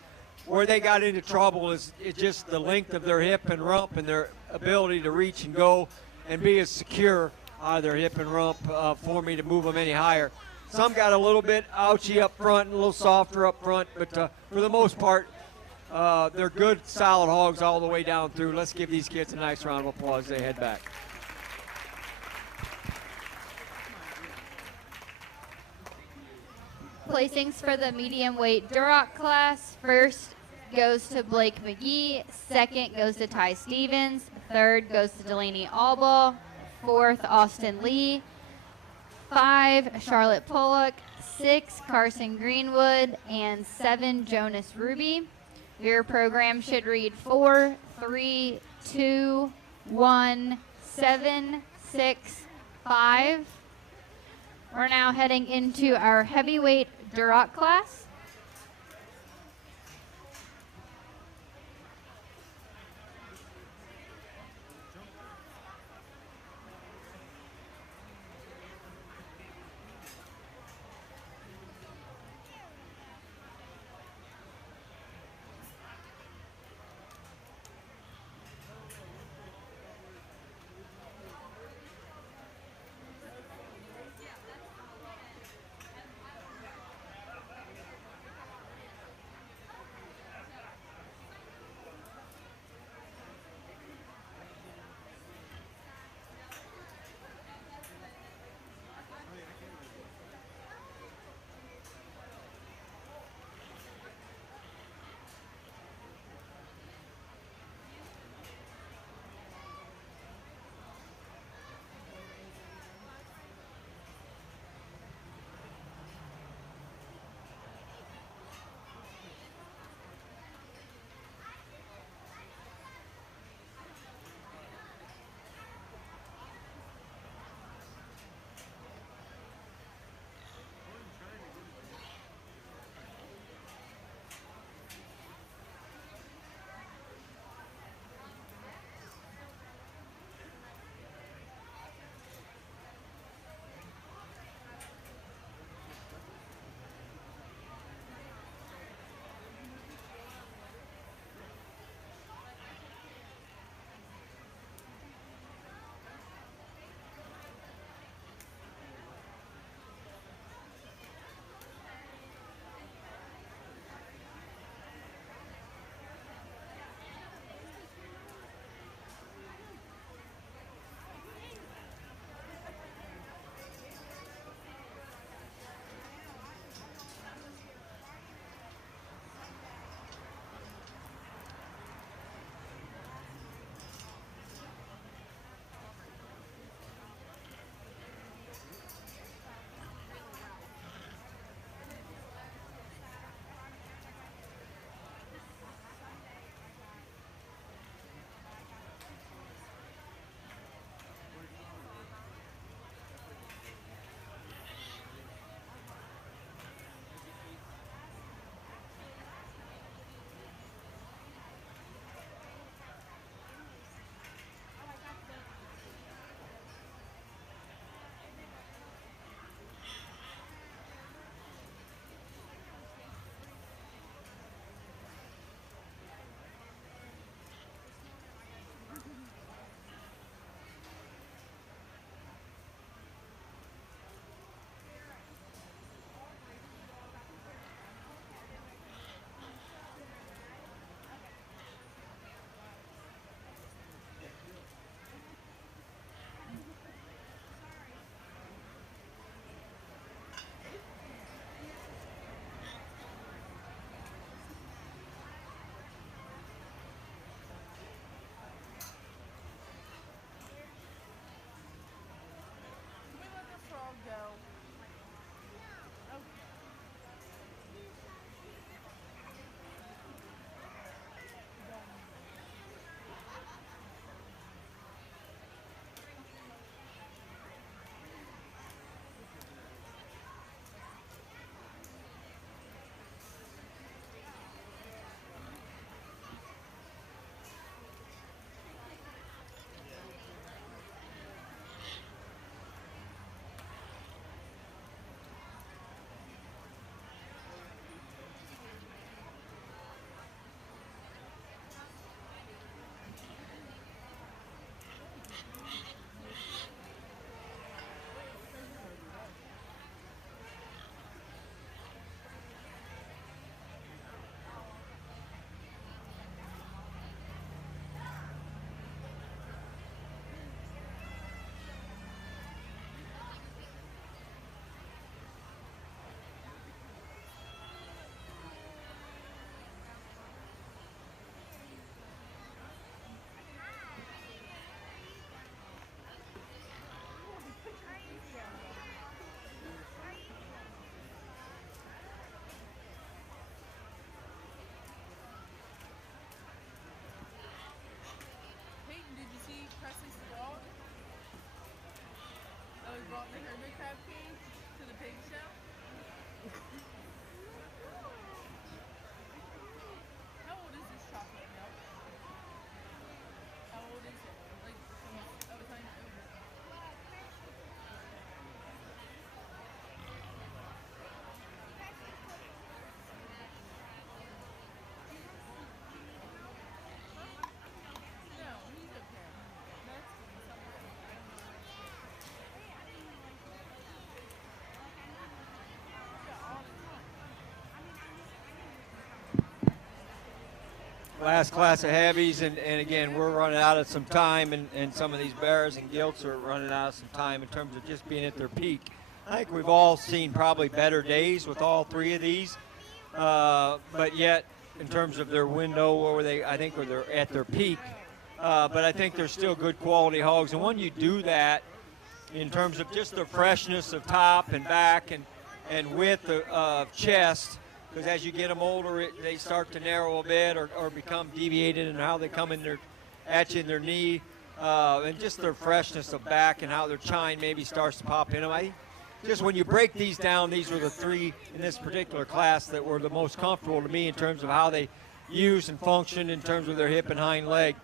Where they got into trouble is just the length of their hip and rump and their ability to reach and go and be as secure out of their hip and rump for me to move them any higher. Some got a little bit ouchy up front and a little softer up front, but for the most part, they're good, solid hogs all the way down through. Let's give these kids a nice round of applause as they head back. Placings for the medium weight Duroc class. First goes to Blake McGee. Second goes to Ty Stevens. Third goes to Delaney Albaugh. Fourth, Austin Lee. 5, Charlotte Pollock. 6, Carson Greenwood. And 7, Jonas Ruby. Your program should read 4, 3, 2, 1, 7, 6, 5. We're now heading into our heavyweight Duroc class. the cupcake to the pig show? How old is this chocolate milk? How old is it? Like, oh, it's not over. No, he's okay. That's somewhere. Yeah, all the time. Last class of heavies, and again, we're running out of some time, and some of these bears and gilts are running out of some time in terms of just being at their peak. I think we've all seen probably better days with all three of these, but yet in terms of their window, where they, I think, where they're at their peak. But I think they're still good quality hogs, and when you do that, in terms of just the freshness of top and back and width of chest, because as you get them older, they start to narrow a bit or become deviated in how they come in at you in their knee, and just their freshness of back and how their chine maybe starts to pop in them. Just when you break these down, these were the three in this particular class that were the most comfortable to me in terms of how they use and function in terms of their hip and hind leg.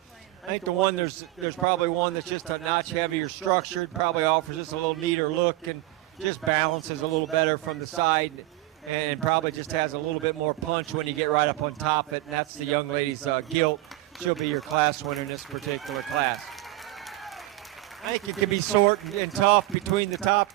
I think the one, there's probably one that's just a notch heavier structured, probably offers us a little neater look and just balances a little better from the side, and probably just has a little bit more punch when you get right up on top of it, and that's the young lady's Gilt. She'll be your class winner in this particular class. I think it can be short and tough between the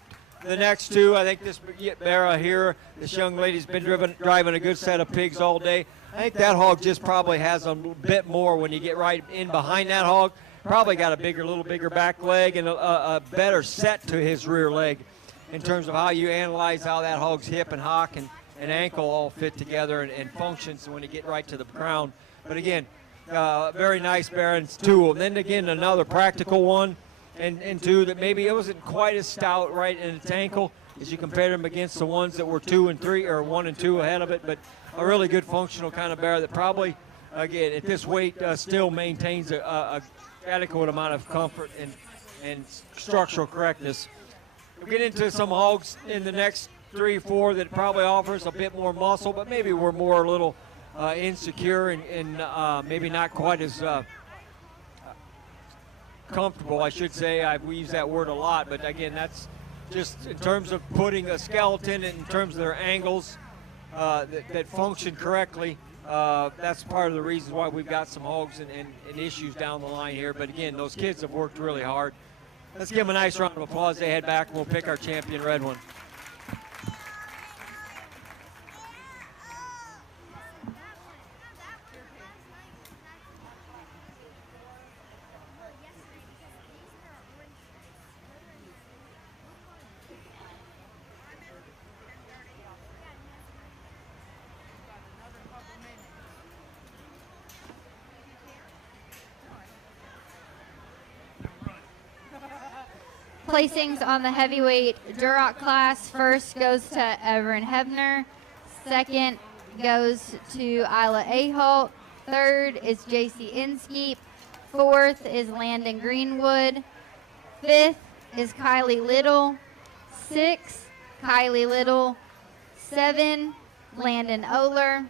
next two. I think this Barra here, this young lady's been driving a good set of pigs all day. I think that hog just probably has a bit more when you get right in behind that hog. Probably got a little bigger back leg and a better set to his rear leg in terms of how you analyze how that hog's hip and hock and ankle all fit together and functions when you get right to the ground. But again, very nice Barons, two of them. Then again, another practical one, and two that maybe it wasn't quite as stout right in its ankle as you compare them against the ones that were 2 and 3 or 1 and 2 ahead of it, but a really good functional kind of bear that probably, again, at this weight still maintains a adequate amount of comfort and structural correctness. We'll get into some hogs in the next 3 or 4 that probably offers a bit more muscle, but maybe we're more a little insecure and maybe not quite as comfortable, I should say. We use that word a lot, but again, that's just in terms of putting a skeleton in terms of their angles that function correctly. That's part of the reasons why we've got some hogs and issues down the line here. But again, those kids have worked really hard. Let's give them a nice round of applause. They head back and we'll pick our champion red one. Placings on the heavyweight Duroc class. First goes to Everin Hebner. Second goes to Isla Aholt. Third is JC Inskeep. Fourth is Landon Greenwood. Fifth is Kylie Little. Sixth, Kylie Little. 7, Landon Oler.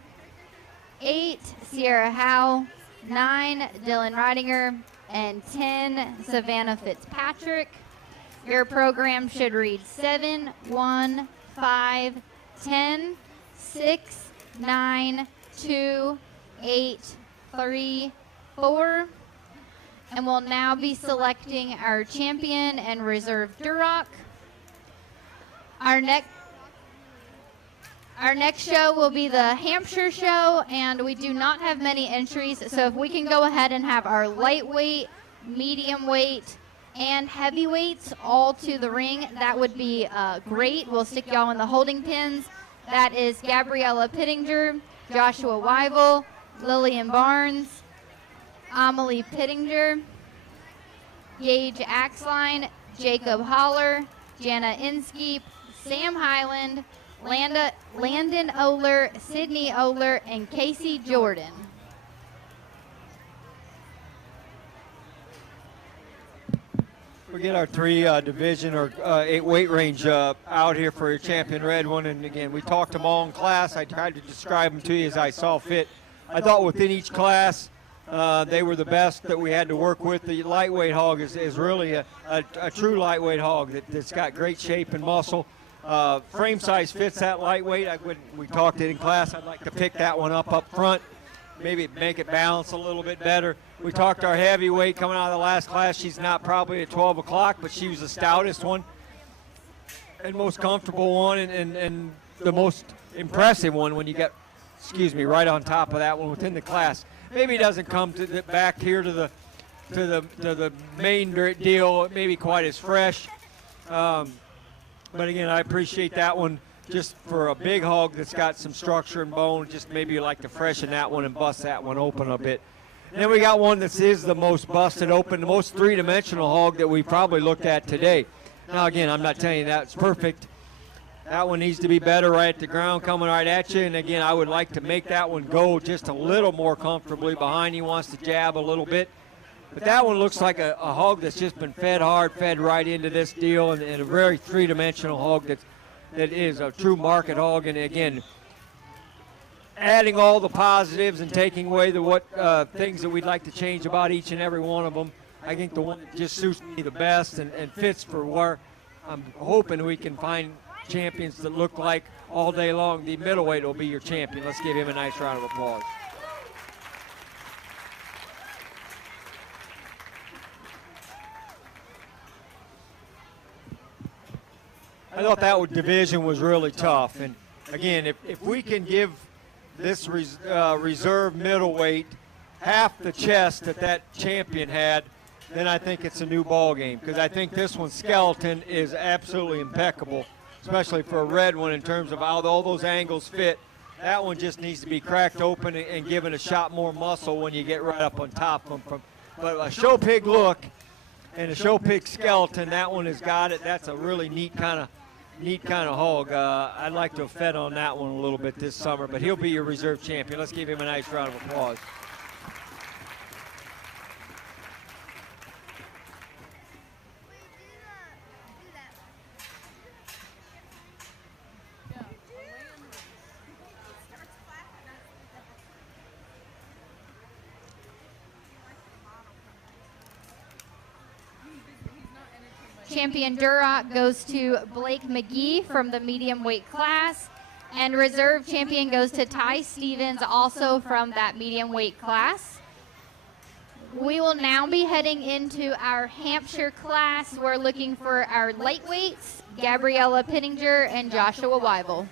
8, Sierra Howe. 9, Dylan Ridinger. And 10, Savannah Fitzpatrick. Your program should read 7, 1, 5, 10, 6, 9, 2, 8, 3, 4. And we'll now be selecting our champion and reserve Duroc. Our next show will be the Hampshire show, and we do not have many entries, so if we can go ahead and have our lightweight, medium weight, and heavyweights all to the ring, that would be great. We'll stick y'all in the holding pins. That is Gabriella Pittinger, Joshua Wyville, Lillian Barnes, Amelie Pittinger, Gage Axline, Jacob Holler, Jana Inskeep, Sam Highland, Landon Oler, Sydney Oler, and Casey Jordan. We get our 3 division or 8 weight range out here for a champion red one. And again, we talked them all in class. I tried to describe them to you as I saw fit. I thought within each class, they were the best that we had to work with. The lightweight hog is really a true lightweight hog that's got great shape and muscle. Frame size fits that lightweight. We talked it in class. I'd like to pick that one up front, maybe make it balance a little bit better. We talked our heavyweight coming out of the last class. She's not probably at 12 o'clock, but she was the stoutest one and most comfortable one and the most impressive one when you get, right on top of that one within the class. Maybe it doesn't come to back here to the main deal, maybe quite as fresh. But again, I appreciate that one just for a big hog that's got some structure and bone. Just maybe you like to freshen that one and bust that one open a bit. And then we got one that is the most busted open, the most three-dimensional hog that we probably looked at today. Now again, I'm not telling you that's perfect. That one needs to be better right at the ground, coming right at you. And again, I would like to make that one go just a little more comfortably behind. He wants to jab a little bit. But that one looks like a hog that's just been fed hard, fed right into this deal, and a very three-dimensional hog that is a true market hog. And again, adding all the positives and taking away the things that we'd like to change about each and every one of them, I think the one that just suits me the best and fits for where I'm hoping we can find champions that look like all day long. The middleweight will be your champion. Let's give him a nice round of applause. I thought that division was really tough. And again, if we can give this reserve middleweight half the chest that champion had, then I think it's a new ball game. Because I think this one's skeleton is absolutely impeccable, especially for a red one in terms of how all those angles fit. That one just needs to be cracked open and given a shot more muscle when you get right up on top of them. But a show pig look and a show pig skeleton, that one has got it. That's a really neat kind of hog. I'd like to have fed on that one a little bit this summer, but he'll be your reserve champion. Let's give him a nice round of applause. Champion Duroc goes to Blake McGee from the medium weight class, and reserve champion goes to Ty Stevens, also from that medium weight class. We will now be heading into our Hampshire class. We're looking for our lightweights, Gabriella Pittinger and Joshua Weibel.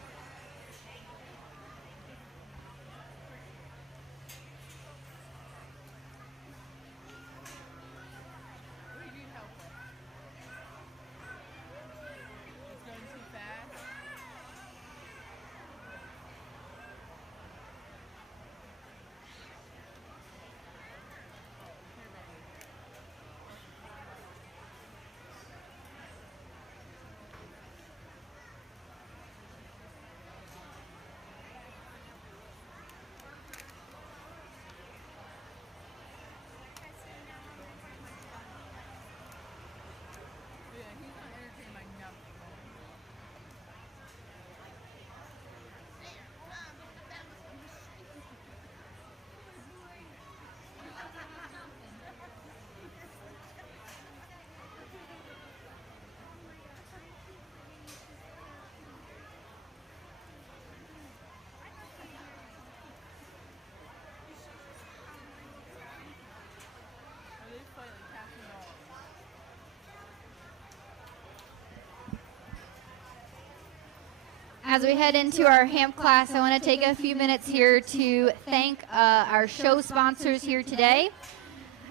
As we head into our HAMP class, I want to take a few minutes here to thank our show sponsors here today.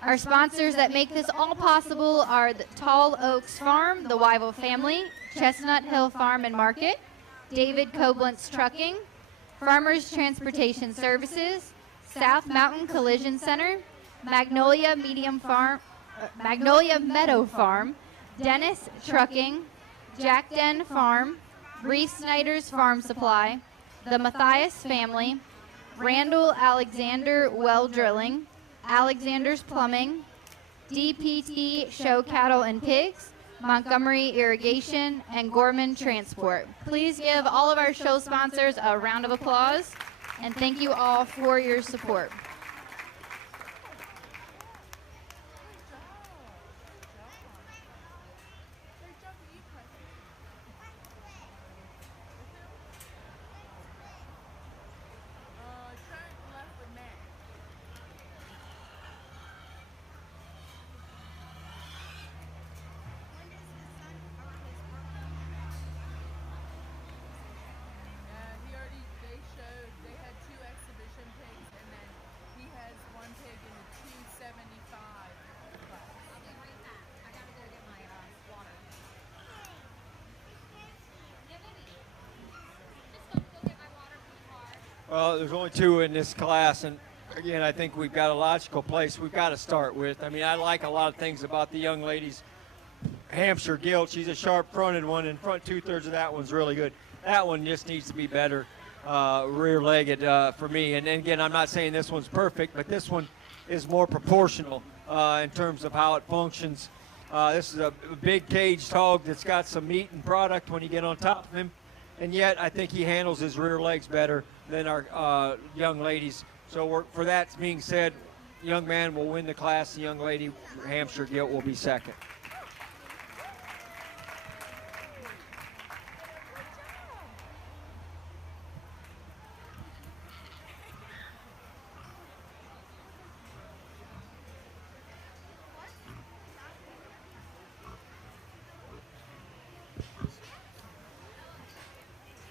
Our sponsors that make this all possible are the Tall Oaks Farm, the Weibel family, Chestnut Hill Farm and Market, David Koblentz Trucking, Farmers Transportation Services, South Mountain Collision Center, Magnolia Meadow Farm, Dennis Trucking, Jack Den Farm, Reese Snyder's Farm Supply, the Matthias family, Randall Alexander Well Drilling, Alexander's Plumbing, DPT Show Cattle and Pigs, Montgomery Irrigation, and Gorman Transport. Please give all of our show sponsors a round of applause, and thank you all for your support. Well, there's only 2 in this class, and again, I think we've got a logical place we've got to start with. I mean, I like a lot of things about the young ladies. Hampshire gilt, she's a sharp-fronted one, and front 2/3 of that one's really good. That one just needs to be better rear-legged for me. And again, I'm not saying this one's perfect, but this one is more proportional in terms of how it functions. This is a big caged hog that's got some meat and product when you get on top of him, and yet I think he handles his rear legs better than our young ladies. So for that being said, young man will win the class. The young lady, Hampshire gilt, will be second.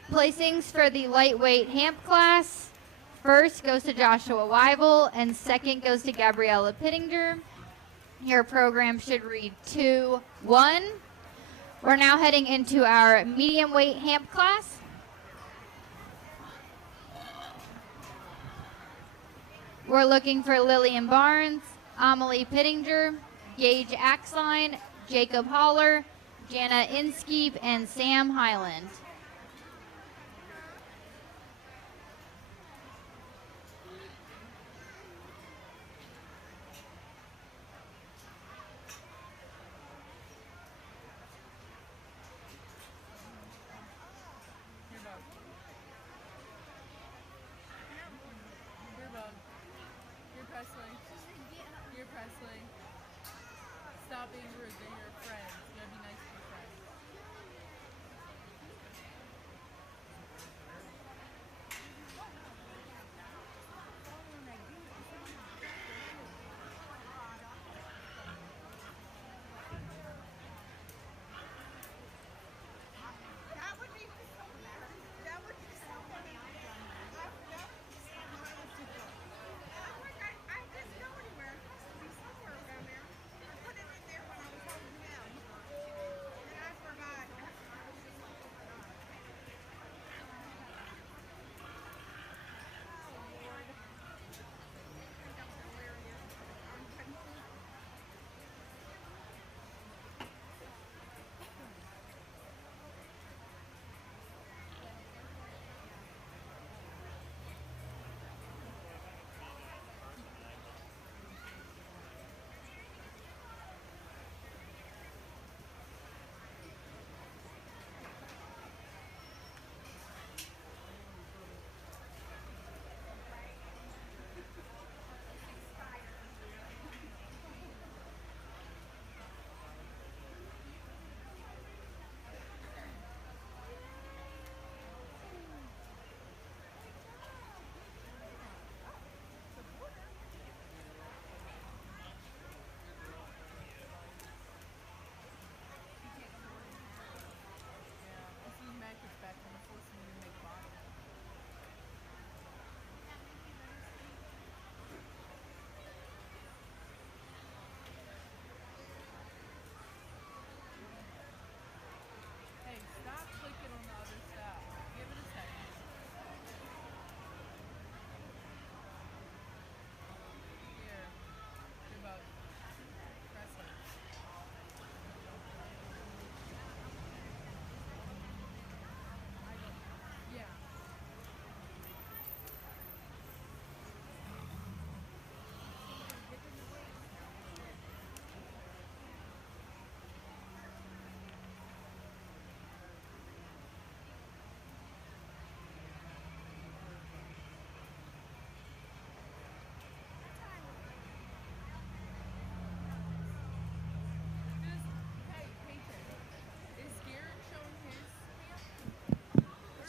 Placings for the lightweight Hamp class. First goes to Joshua Weibel, and second goes to Gabriella Pittinger. Your program should read 2-1. We're now heading into our medium weight Hamp class. We're looking for Lillian Barnes, Amelie Pittinger, Gage Axline, Jacob Holler, Jana Inskeep, and Sam Highland. Stop being rude. They're your friends. You gotta be nice to your friends.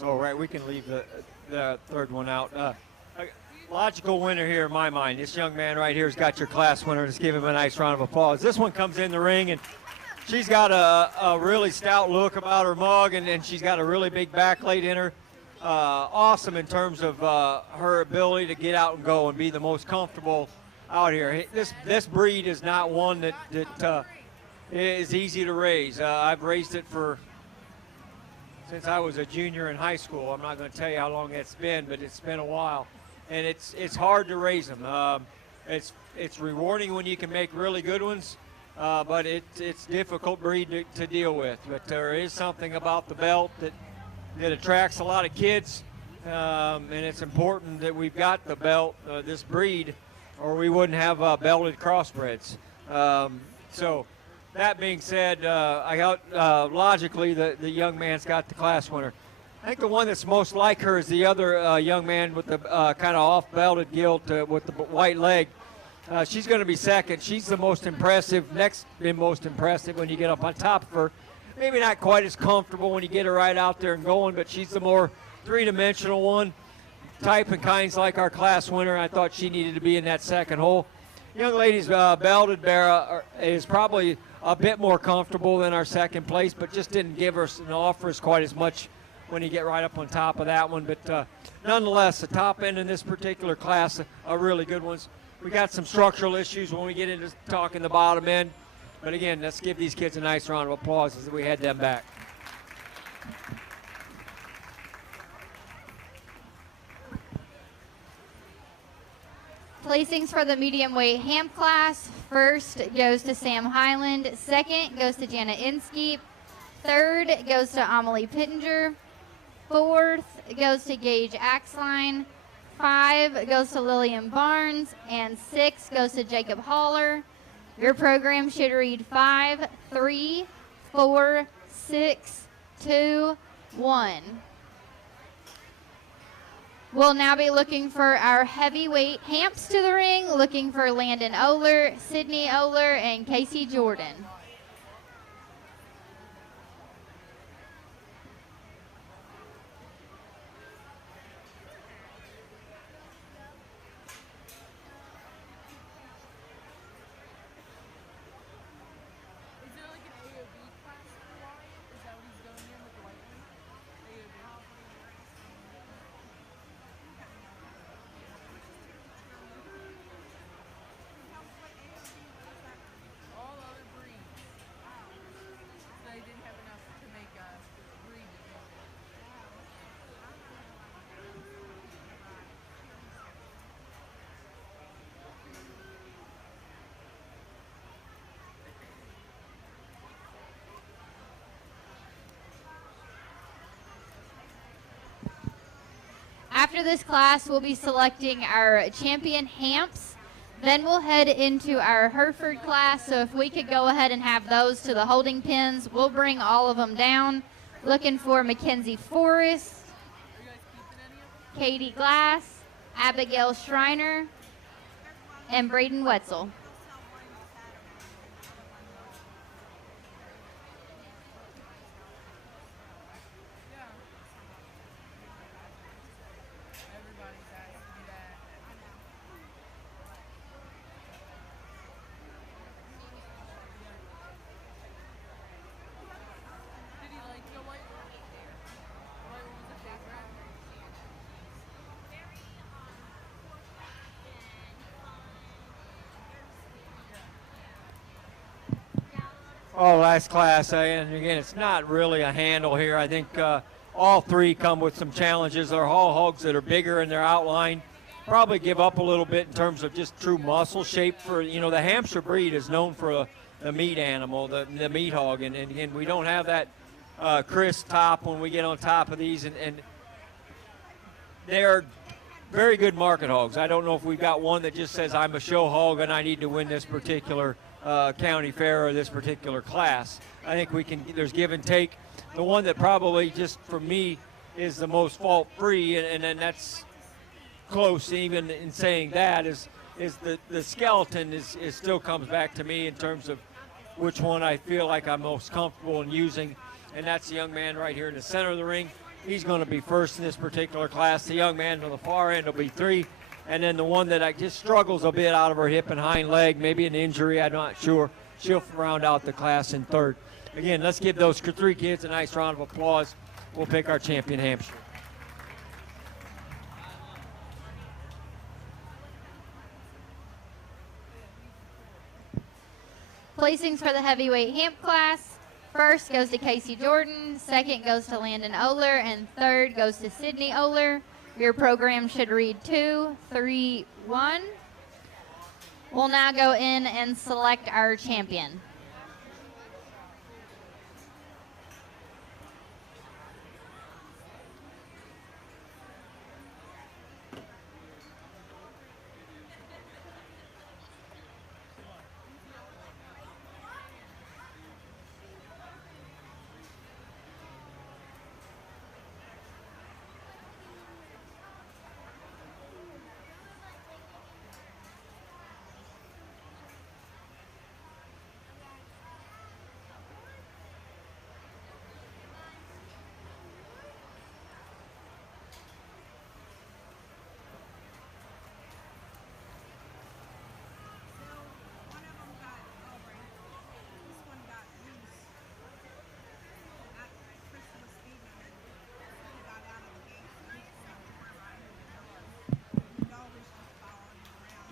Oh, right, we can leave the third one out. Logical winner here in my mind. This young man right here has got your class winner. Let's give him a nice round of applause. This one comes in the ring, and she's got a really stout look about her mug, and she's got a really big back plate in her. Awesome in terms of her ability to get out and go and be the most comfortable out here. This breed is not one that is easy to raise. I've raised it since I was a junior in high school. I'm not going to tell you how long it's been, but it's been a while. And it's hard to raise them. It's rewarding when you can make really good ones, but it's difficult breed to deal with. But there is something about the belt that attracts a lot of kids, and it's important that we've got the belt, this breed, or we wouldn't have belted crossbreds. So that being said, I got logically the young man's got the class winner. I think the one that's most like her is the other young man with the kind of off-belted gilt with the white leg. She's going to be second. She's the most impressive, next most impressive when you get up on top of her. Maybe not quite as comfortable when you get her right out there and going, but she's the more three-dimensional one. Type and kinds like our class winner. I thought she needed to be in that second hole. Young lady's belted bear is probably a bit more comfortable than our second place, but just didn't give us and offer us quite as much when you get right up on top of that one. But nonetheless, the top end in this particular class are really good ones. We got some structural issues when we get into talking the bottom end. But again, let's give these kids a nice round of applause as we head them back. Placings for the medium weight ham class. First goes to Sam Highland. Second goes to Jana Inskeep. Third goes to Amelie Pittenger. Fourth goes to Gage Axline. 5 goes to Lillian Barnes. And 6 goes to Jacob Haller. Your program should read 5, 3, 4, 6, 2, 1. We'll now be looking for our heavyweight hamps to the ring, looking for Landon Oler, Sydney Oler, and Casey Jordan. Is there like an AOB class for Wyatt? Is that what he's going in with the white one? AOB. All other breeds. So they didn't have enough to make a breed. After this class, we'll be selecting our champion hamps. Then we'll head into our Hereford class. So if we could go ahead and have those to the holding pens, we'll bring all of them down. Looking for Mackenzie Forrest, Are you guys keeping any of them? Katie Glass, Abigail Schreiner, and Braden Wetzel. Yeah. Everybody's asking me that. Did he like the white one? The white one was a favorite. Oh, last class, and again, it's not really a handle here. I think all three come with some challenges. They're all hogs that are bigger in their outline. Probably give up a little bit in terms of just true muscle shape. For the Hampshire breed is known for the meat animal, the meat hog, and again, we don't have that crisp top when we get on top of these, and they're very good market hogs. I don't know if we've got one that just says I'm a show hog and I need to win this particular county fair or this particular class. I think there's give and take. The one that probably just for me is the most fault-free, and then that's close even in saying that is the skeleton is still comes back to me in terms of which one I feel like I'm most comfortable in using, and that's the young man right here in the center of the ring. He's going to be first in this particular class. The young man on the far end will be 3. And then the one that just struggles a bit out of her hip and hind leg, maybe an injury, I'm not sure. She'll round out the class in 3rd. Again, let's give those 3 kids a nice round of applause. We'll pick our champion Hampshire. Placings for the heavyweight Hamp class. First goes to Casey Jordan, second goes to Landon Oler, and third goes to Sydney Oler. Your program should read 2, 3, 1. We'll now go in and select our champion.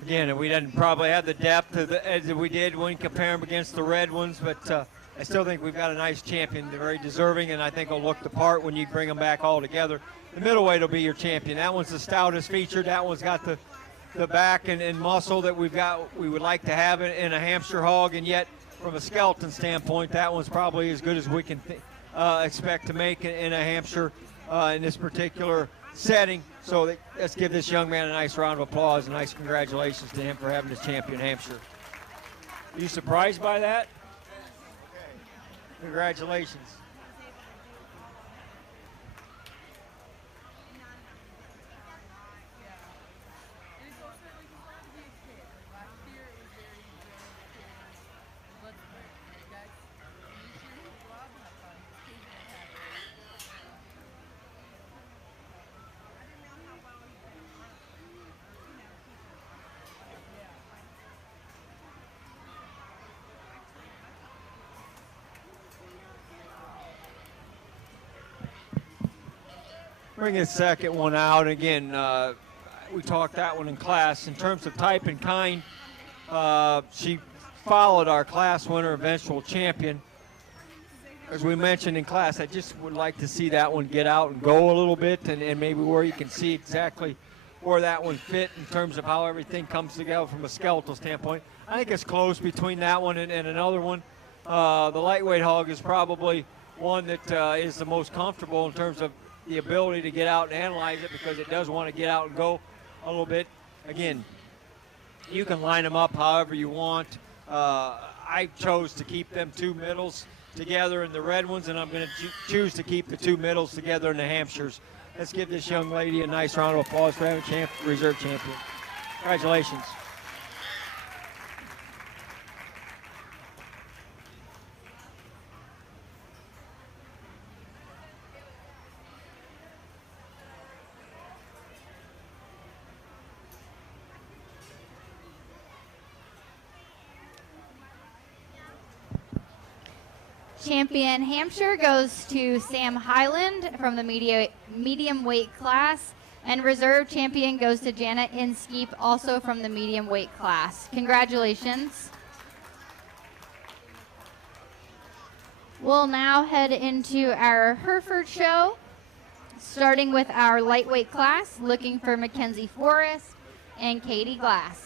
Again, we didn't probably have the depth as we did when comparing them against the red ones, but I still think we've got a nice champion. They're very deserving, and I think will look the part when you bring them back all together. The middleweight will be your champion. That one's the stoutest featured. That one's got the back and muscle that we would like to have in a Hampshire hog, and yet from a skeleton standpoint, that one's probably as good as we can expect to make in a Hampshire in this particular setting. So let's give this young man a nice round of applause and nice congratulations to him for having his champion Hampshire. Are you surprised by that? Congratulations. Bring the second one out. Again, we talked that one in class. In terms of type and kind, she followed our class winner, eventual champion. As we mentioned in class, I just would like to see that one get out and go a little bit, and maybe where you can see exactly where that one fit in terms of how everything comes together from a skeletal standpoint. I think it's close between that one and another one. The lightweight hog is probably one that is the most comfortable in terms of the ability to get out and analyze it, because it does want to get out and go a little bit. Again, you can line them up however you want. I chose to keep them 2 middles together in the red ones, and I'm going to choose to keep the 2 middles together in the Hampshires. Let's give this young lady a nice round of applause for having reserve champion. Congratulations. Champion Hampshire goes to Sam Highland from the medium weight class, and reserve champion goes to Janet Inskeep, also from the medium weight class. Congratulations. We'll now head into our Hereford show, starting with our lightweight class, looking for Mackenzie Forrest and Katie Glass.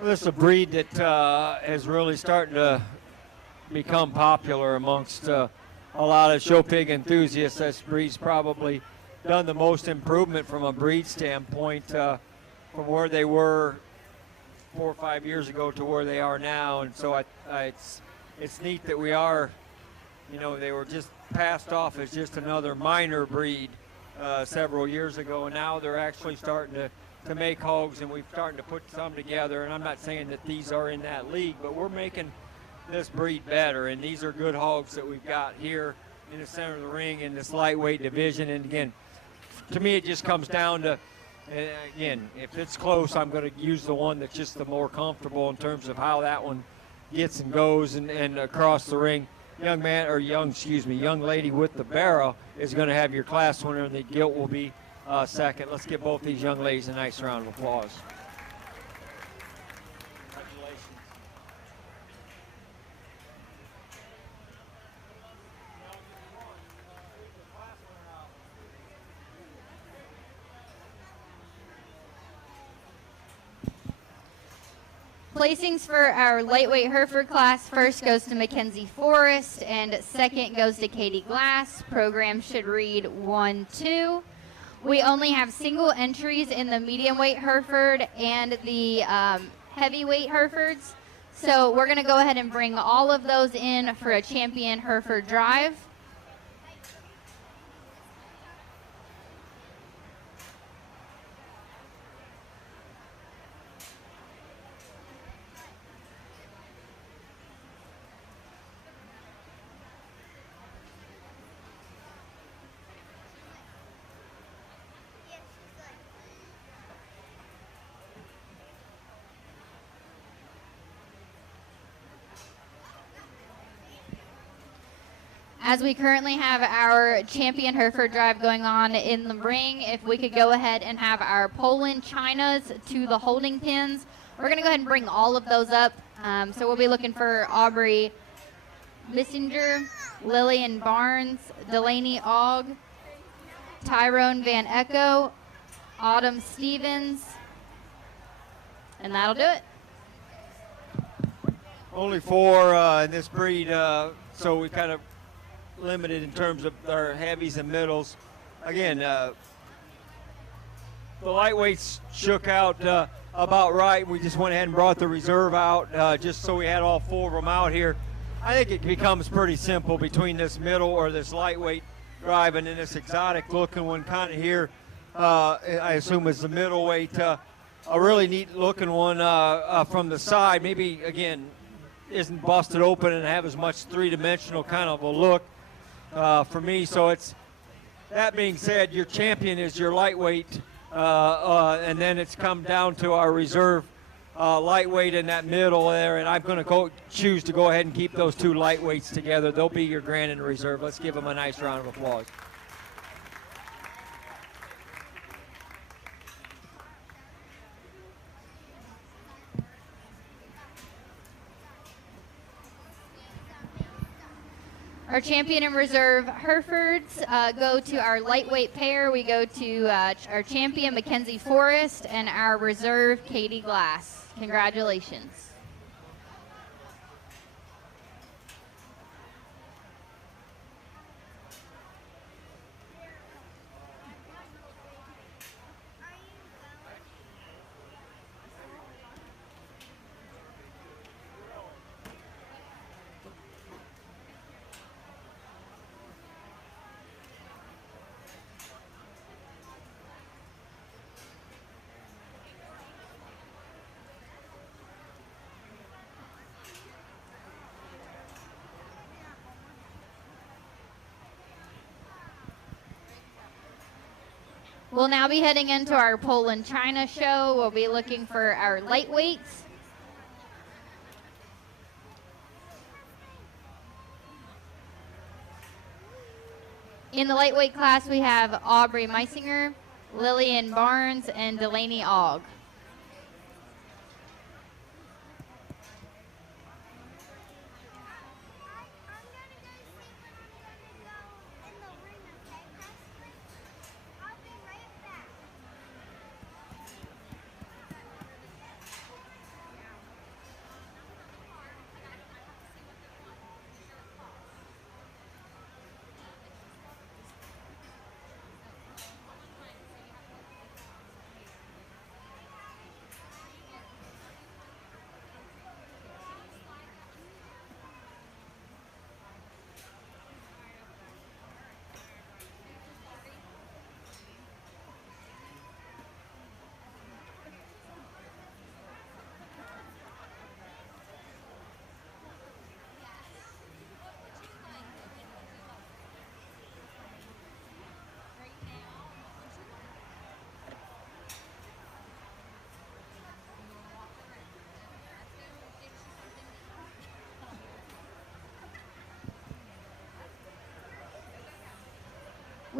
Well, this is a breed that is really starting to become popular amongst a lot of show pig enthusiasts. This breed's probably done the most improvement from a breed standpoint from where they were 4 or 5 years ago to where they are now. And so it's neat that we are, you know, they were just passed off as just another minor breed several years ago, and now they're actually starting to make hogs, and we're starting to put some together. And I'm not saying that these are in that league, but we're making this breed better, and these are good hogs that we've got here in the center of the ring in this lightweight division. And again, to me, it just comes down to, and again, if it's close, I'm going to use the one that's just the more comfortable in terms of how that one gets and goes and across the ring. Young lady with the barrel is going to have your class winner, and the gilt will be second. Let's give both these young ladies a nice round of applause. Placings for our lightweight Hereford class, first goes to Mackenzie Forrest, and second goes to Katie Glass. Program should read 1-2. We only have single entries in the medium weight Hereford and the heavyweight Herefords. So we're going to go ahead and bring all of those in for a champion Hereford drive. As we currently have our champion Hereford drive going on in the ring, if we could go ahead and have our Poland Chinas to the holding pins. We're going to go ahead and bring all of those up. So we'll be looking for Aubrey Bissinger, Lillian Barnes, Delaney Ogg, Tyrone Van Echo, Autumn Stevens, and that'll do it. Only 4 in this breed, so we kind of limited in terms of our heavies and middles. Again, the lightweights shook out about right. We just went ahead and brought the reserve out just so we had all 4 of them out here. I think it becomes pretty simple between this middle or this lightweight drive and then this exotic looking one kind of here. I assume is the middleweight. A really neat looking one from the side. Maybe, again, isn't busted open and have as much three-dimensional kind of a look for me. So it's, that being said, your champion is your lightweight, and then it's come down to our reserve lightweight in that middle there, and I'm going to choose to go ahead and keep those 2 lightweights together. They'll be your grand and reserve. Let's give them a nice round of applause. Our champion and reserve Herefords go to our lightweight pair. We go to our champion Mackenzie Forrest and our reserve Katie Glass. Congratulations. We'll now be heading into our Poland China show. We'll be looking for our lightweights. In the lightweight class, we have Aubrey Meisinger, Lillian Barnes, and Delaney Ogg.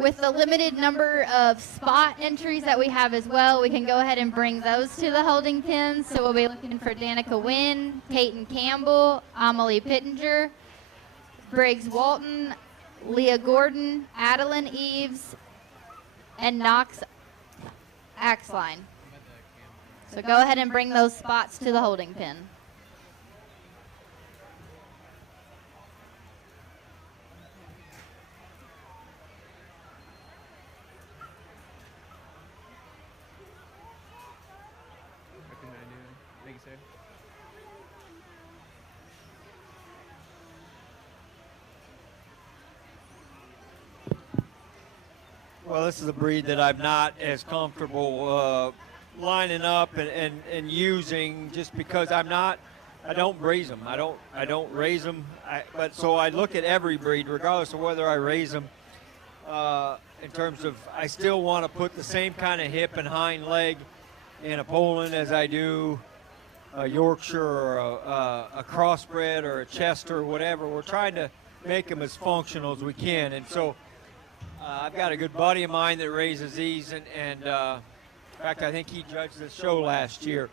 With the limited number of spot entries that we have as well, we can go ahead and bring those to the holding pens. So we'll be looking for Danica Wynn, Peyton Campbell, Amelie Pittenger, Briggs Walton, Leah Gordon, Adeline Eves, and Knox Axline. So go ahead and bring those spots to the holding pen. Well, this is a breed that I'm not as comfortable lining up and using, just because I don't raise them. I don't raise them. But so I look at every breed, regardless of whether I raise them. In terms of, I still want to put the same kind of hip and hind leg in a Poland as I do a Yorkshire or a Crossbred or a Chester or whatever. We're trying to make them as functional as we can, and so. I've got a good buddy of mine that raises these, and in fact, I think he judged the show last year,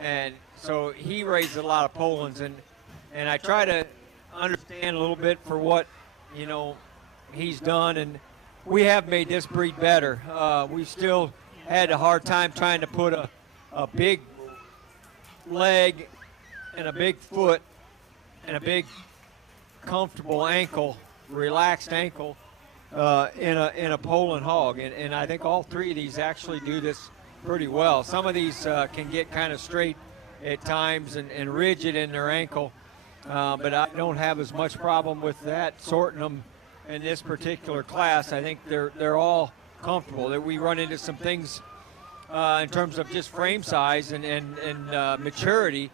and so he raised a lot of Polands, and I try to understand a little bit for what he's done, and we have made this breed better. We still had a hard time trying to put a big leg and a big foot and a big comfortable ankle, relaxed ankle. In a Poland hog, and I think all three of these actually do this pretty well. Some of these can get kind of straight at times and rigid in their ankle, but I don't have as much problem with that sorting them in this particular class. I think they're all comfortable. That we run into some things in terms of just frame size and maturity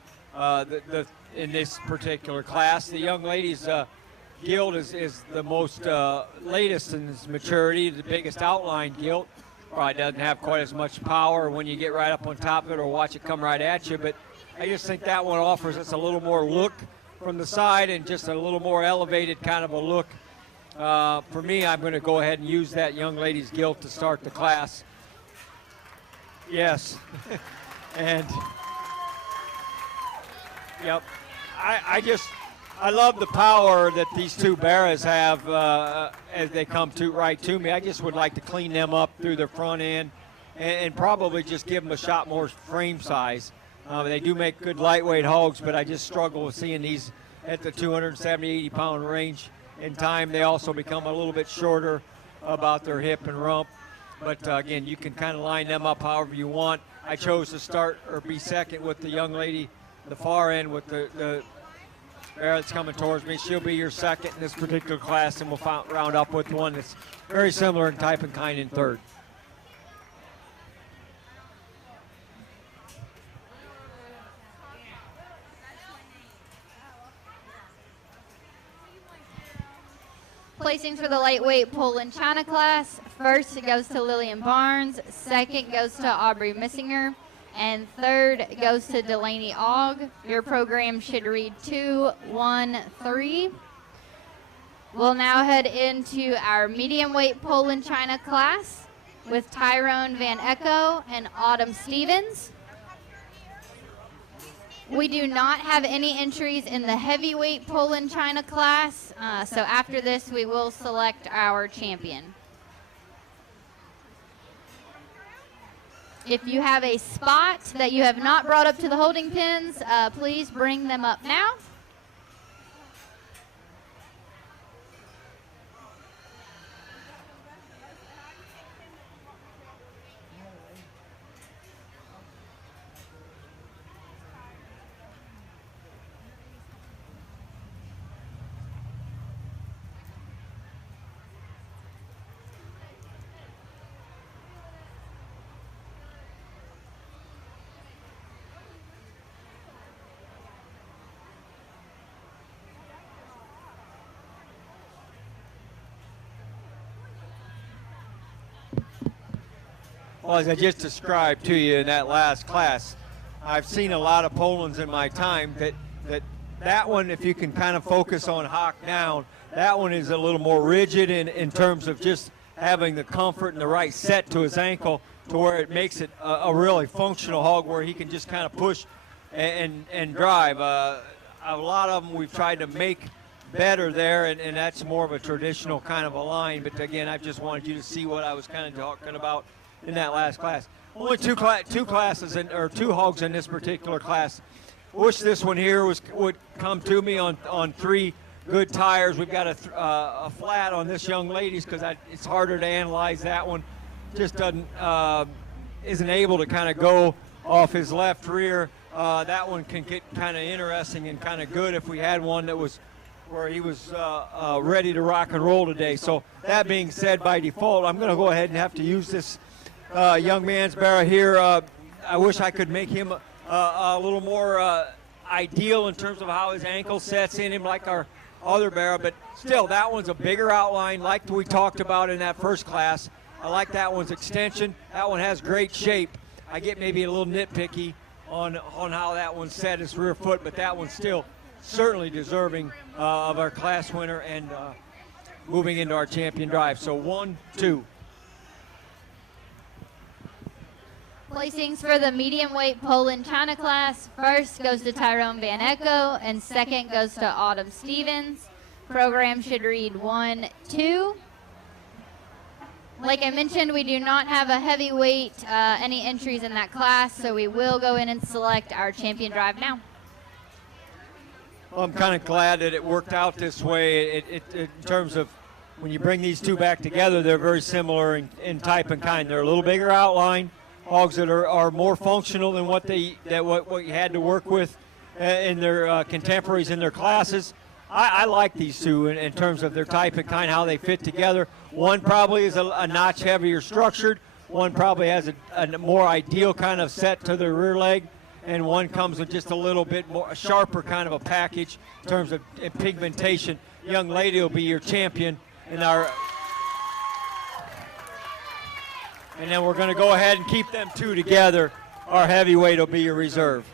in this particular class. The young ladies. Gilt is the most latest in its maturity, the biggest outline gilt. Probably doesn't have quite as much power when you get right up on top of it or watch it come right at you, but I just think that one offers us a little more look from the side and just a little more elevated kind of a look. For me, I'm going to go ahead and use that young lady's gilt to start the class. Yes. And, yep, I love the power that these two Barras have as they come right to me. I just would like to clean them up through their front end and probably just give them a shot more frame size. They do make good lightweight hogs, but I just struggle with seeing these at the 270, 80 pound range. In time, they also become a little bit shorter about their hip and rump. But again, you can kind of line them up however you want. I chose to start or be second with the young lady, the far end with the that's coming towards me. She'll be your second in this particular class, and we'll round up with one that's very similar in type and kind in third. Placings for the lightweight Poland China class. First it goes to Lillian Barnes, second goes to Aubrey Missinger, and third goes to Delaney Ogg. Your program should read 2, 1, 3. We'll now head into our medium weight Poland China class with Tyrone Van Echo and Autumn Stevens. We do not have any entries in the heavyweight Poland China class, so after this we will select our champion. If you have a spot that you have not brought up to the holding pens, please bring them up now. Well, as I just described to you in that last class, I've seen a lot of Polands in my time that one, if you can kind of focus on hock down, that one is a little more rigid in terms of just having the comfort and the right set to his ankle to where it makes it a really functional hog where he can just kind of push and drive. A lot of them we've tried to make better there, and that's more of a traditional kind of a line. But again, I just wanted you to see what I was kind of talking about in that last class. Only two classes or two hogs in this particular class. Wish this one here would come to me on 3 good tires. We've got a flat on this young lady's because it's harder to analyze that one. Just isn't able to kind of go off his left rear. That one can get kind of interesting and kind of good if we had one that was where he was ready to rock and roll today. So that being said, by default, I'm going to go ahead and have to use this young man's barrow here. I wish I could make him a little more ideal in terms of how his ankle sets in him like our other barrow, but still that one's a bigger outline like we talked about in that first class. I like that one's extension. That one has great shape. I get maybe a little nitpicky on how that one set his rear foot, but that one's still certainly deserving of our class winner and moving into our champion drive. So 1, 2. Placings for the medium weight Poland China class. First goes to Tyrone Van Echo, and second goes to Autumn Stevens. Program should read 1, 2. Like I mentioned, we do not have a heavyweight any entries in that class, so we will go in and select our champion drive now. Well, I'm kind of glad that it worked out this way. In terms of when you bring these two back together, they're very similar in type and kind. They're a little bigger outline, hogs that are more functional than what you had to work with in their contemporaries in their classes. I like these two in terms of their type and kind, how they fit together. One probably is a notch heavier structured. One probably has a more ideal kind of set to the rear leg. And one comes with just a little bit more, a sharper kind of a package in terms of pigmentation. Young lady will be your champion in our. And then we're going to go ahead and keep them two together. Our heavyweight will be your reserve.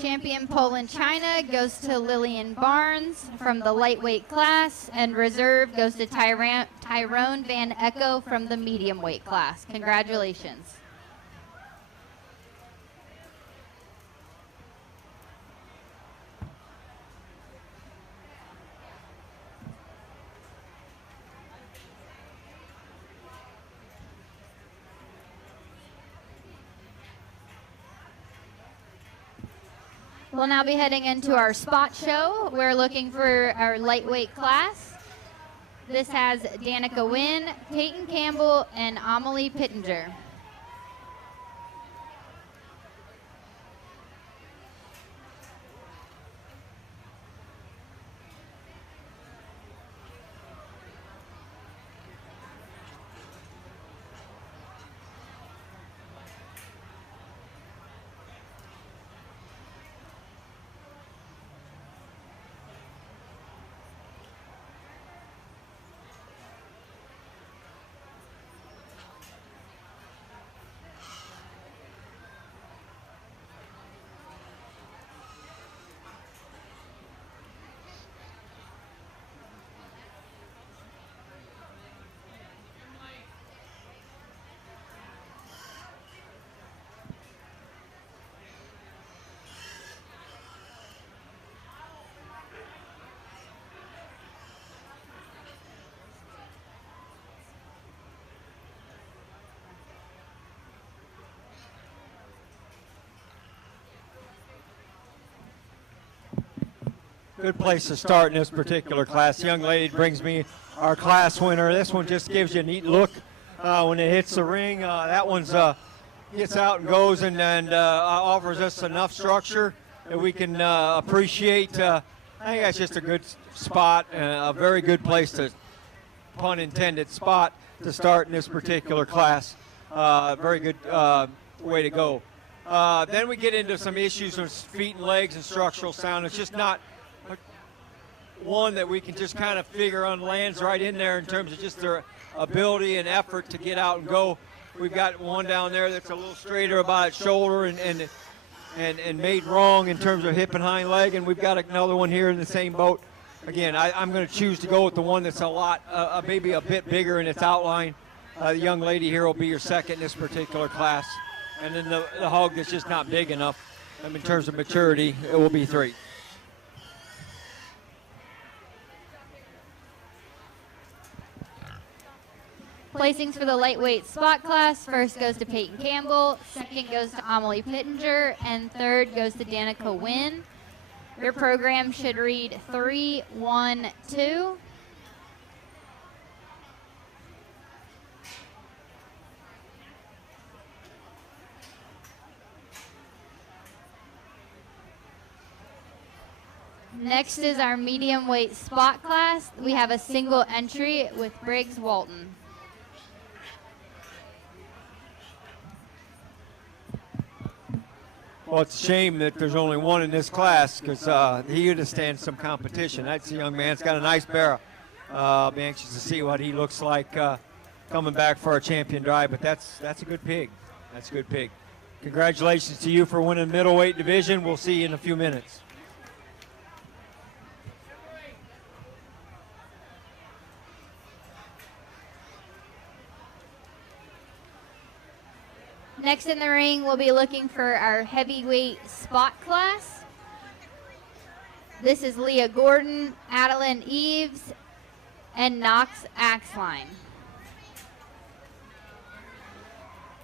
Champion Poland China goes to Lillian Barnes from the lightweight class, and reserve goes to Tyrone Van Echo from the medium weight class. Congratulations. We'll now be heading into our spot show. We're looking for our lightweight class. This has Danica Wynn, Peyton Campbell, and Amelie Pittenger. Good place to start in this particular class. Young lady brings me our class winner. This one just gives you a neat look when it hits the ring. That one's gets out and goes and offers us enough structure that we can appreciate. I think that's just a good spot, a very good place to, pun intended, spot to start in this particular class. Very good way to go. Then we get into some issues with feet and legs and structural sound. It's just not one that we can just kind of figure on lands right in there in terms of just their ability and effort to get out and go. We've got one down there that's a little straighter about its shoulder and made wrong in terms of hip and hind leg, and we've got another one here in the same boat. Again, I'm going to choose to go with the one that's a lot, maybe a bit bigger in its outline. The young lady here will be your second in this particular class. And then the hog that's just not big enough, in terms of maturity, it will be 3. Placings for the lightweight spot class. First goes to Peyton Campbell, second goes to Amelie Pittenger, and third goes to Danica Wynn. Your program should read 3, 1, 2. Next is our medium weight spot class. We have a single entry with Briggs Walton. Well, it's a shame that there's only one in this class because he would stand some competition. That's a young man. It's got a nice barrel. I'll be anxious to see what he looks like coming back for our champion drive, but that's a good pig. That's a good pig. Congratulations to you for winning middleweight division. We'll see you in a few minutes. Next in the ring, we'll be looking for our heavyweight spot class. This is Leah Gordon, Adeline Eves, and Knox Axline.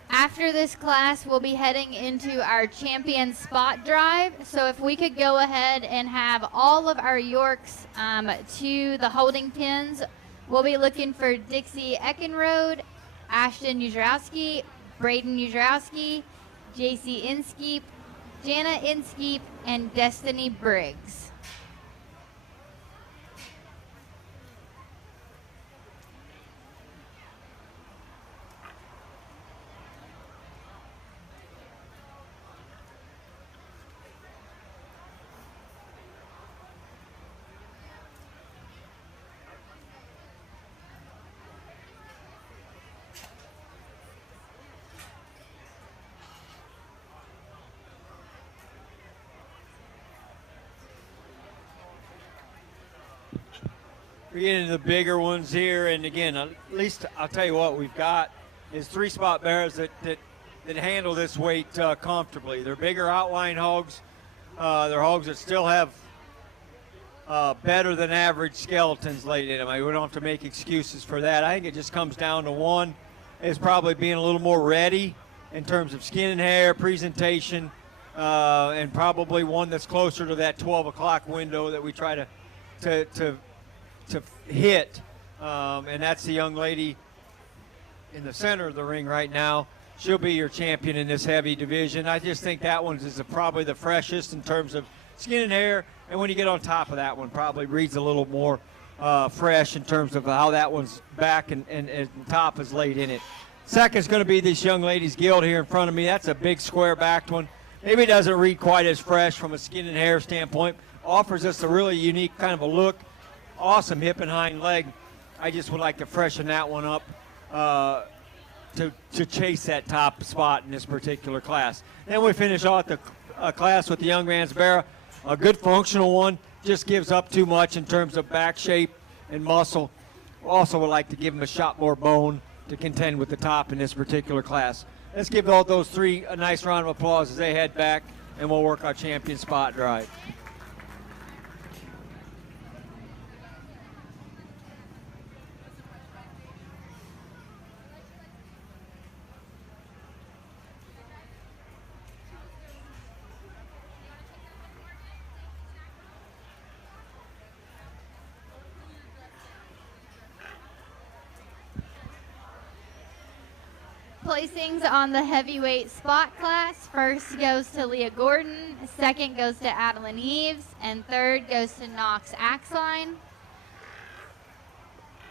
After this class, we'll be heading into our champion spot drive. So if we could go ahead and have all of our Yorks to the holding pins, we'll be looking for Dixie Eckenrode, Ashton Ujarowski, Braden Ujarowski, JC Inskeep, Jana Inskeep, and Destiny Briggs. We get into the bigger ones here, and again, at least I'll tell you what we've got is 3 spot bears that handle this weight comfortably. They're bigger outline hogs. They're hogs that still have better than average skeletons laid in them. We don't have to make excuses for that. I think it just comes down to one is probably being a little more ready in terms of skin and hair, presentation, and probably one that's closer to that 12 o'clock window that we try to hit, and that's the young lady in the center of the ring right now. She'll be your champion in this heavy division. I just think that one is probably the freshest in terms of skin and hair, and when you get on top of that one, probably reads a little more fresh in terms of how that one's back and top is laid in it. Second is going to be this young lady's guild here in front of me. That's a big square-backed one. Maybe it doesn't read quite as fresh from a skin and hair standpoint. Offers us a really unique kind of a look. Awesome hip and hind leg. I just would like to freshen that one up to chase that top spot in this particular class. Then we finish off the class with the young man's bear. A good functional one, just gives up too much in terms of back shape and muscle. Also would like to give him a shot more bone to contend with the top in this particular class. Let's give all those 3 a nice round of applause as they head back, and we'll work our champion spot drive. Placings on the heavyweight spot class. First goes to Leah Gordon, second goes to Adeline Eves, and third goes to Knox Axline.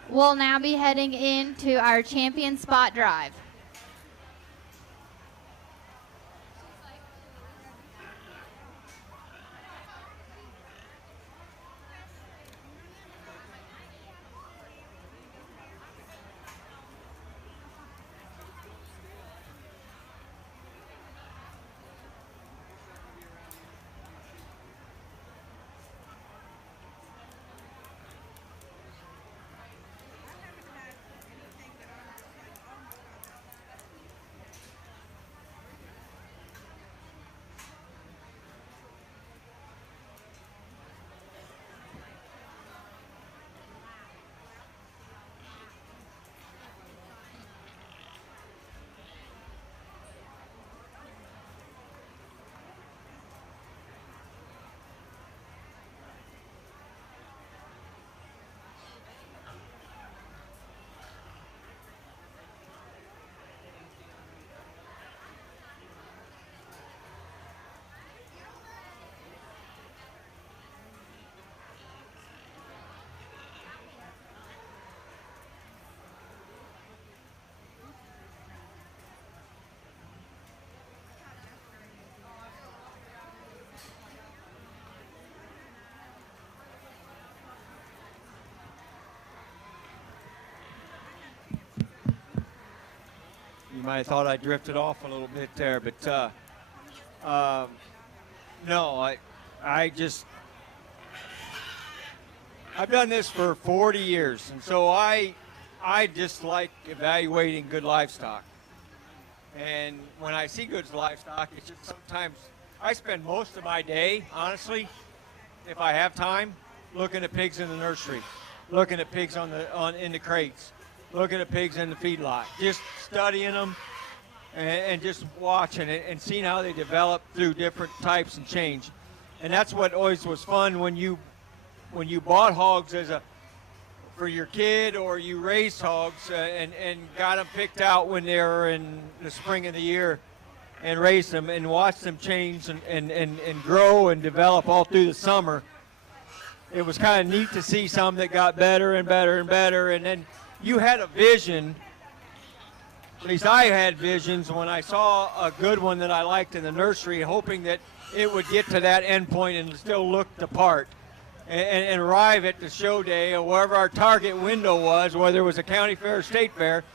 We'll now be heading into our champion spot drive. You might have thought I drifted off a little bit there, but no, I've done this for 40 years, and so I just like evaluating good livestock. And when I see good livestock, it's just sometimes I spend most of my day, honestly, if I have time, looking at pigs in the nursery, looking at pigs in the crates, looking at pigs in the feedlot, just studying them and just watching it and seeing how they develop through different types and change. And that's what always was fun when you bought hogs for your kid, or you raised hogs and got them picked out when they were in the spring of the year and raised them and watched them change and grow and develop all through the summer. It was kind of neat to see some that got better and better and better. And then you had a vision, at least I had visions when I saw a good one that I liked in the nursery, hoping that it would get to that end point and still look the part. And arrive at the show day or wherever our target window was, whether it was a county fair or state fair,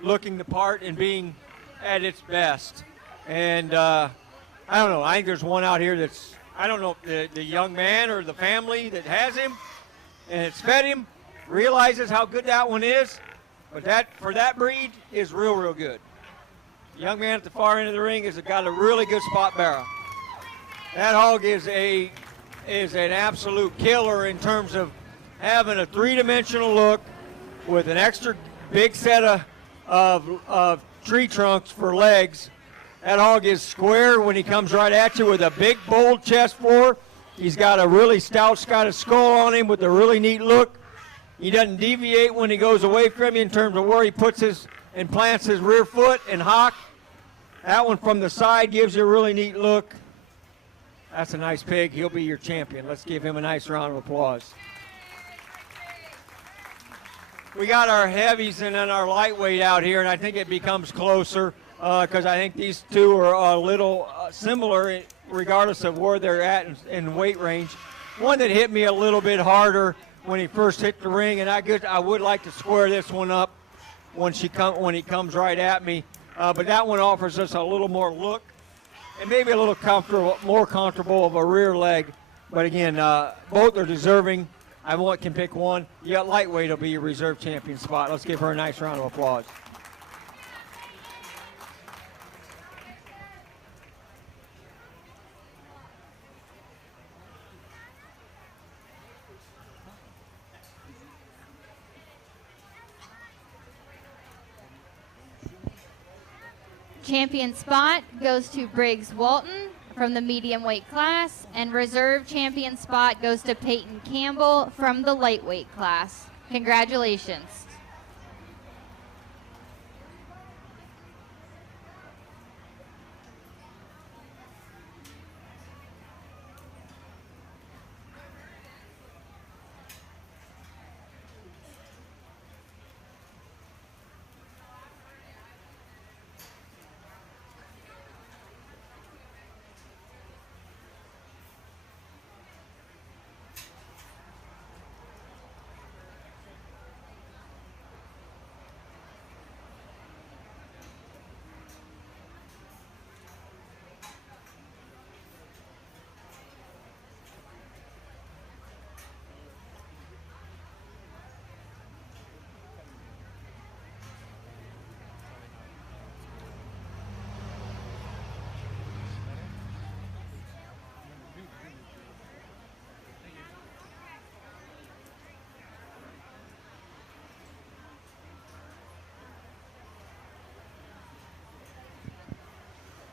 looking the part and being at its best. And I don't know, I think there's one out here that's, I don't know if the young man or the family that has him and it's fed him realizes how good that one is, but that for that breed is real, real good. The young man at the far end of the ring has got a really good spot barrel. That hog is an absolute killer in terms of having a three-dimensional look with an extra big set of tree trunks for legs. That hog is square when he comes right at you with a big, bold chest floor. He's got a really stout Scottish skull on him with a really neat look. He doesn't deviate when he goes away from you in terms of where he puts his and plants his rear foot and hock. That one from the side gives you a really neat look. That's a nice pig. He'll be your champion. Let's give him a nice round of applause. We got our heavies and then our lightweight out here, and I think it becomes closer because I think these two are a little similar regardless of where they're at in weight range. One that hit me a little bit harder when he first hit the ring, and I would like to square this one up when he comes right at me. But that one offers us a little more look. And maybe a little more comfortable of a rear leg. But again, both are deserving. I can pick one. Yeah, lightweight will be your reserve champion spot. Let's give her a nice round of applause. Champion spot goes to Briggs Walton from the medium weight class, and reserve champion spot goes to Peyton Campbell from the lightweight class. Congratulations.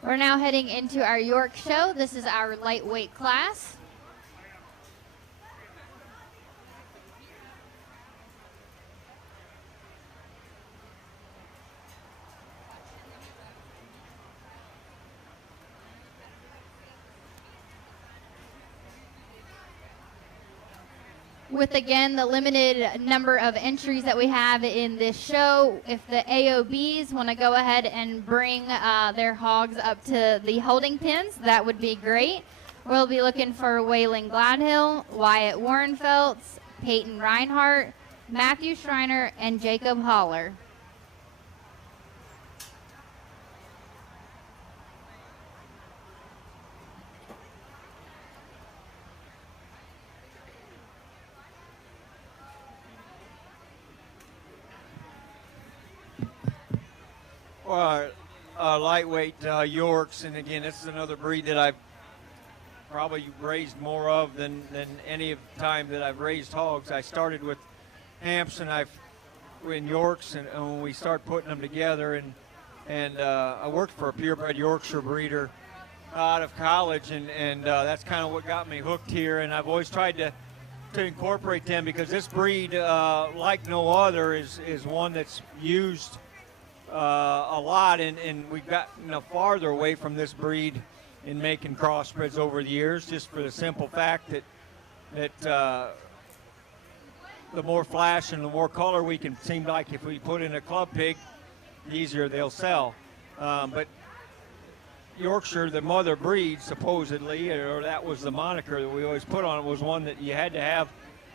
We're now heading into our York show. This is our lightweight class. With, again, the limited number of entries that we have in this show, if the AOBs want to go ahead and bring their hogs up to the holding pens, that would be great. We'll be looking for Waylon Gladhill, Wyatt Warrenfeltz, Peyton Reinhardt, Matthew Schreiner, and Jacob Holler. Lightweight Yorks, and again, this is another breed that I've probably raised more of than any of the time that I've raised hogs. I started with Hampshire and in Yorks, and when we start putting them together, and I worked for a purebred Yorkshire breeder out of college, and that's kind of what got me hooked here. And I've always tried to incorporate them because this breed, like no other, is one that's used a lot, and we've gotten farther away from this breed in making crossbreds over the years, just for the simple fact that the more flash and the more color we can seem like if we put in a club pig, the easier they'll sell. But Yorkshire, the mother breed, supposedly, or that was the moniker that we always put on it, was one that you had to have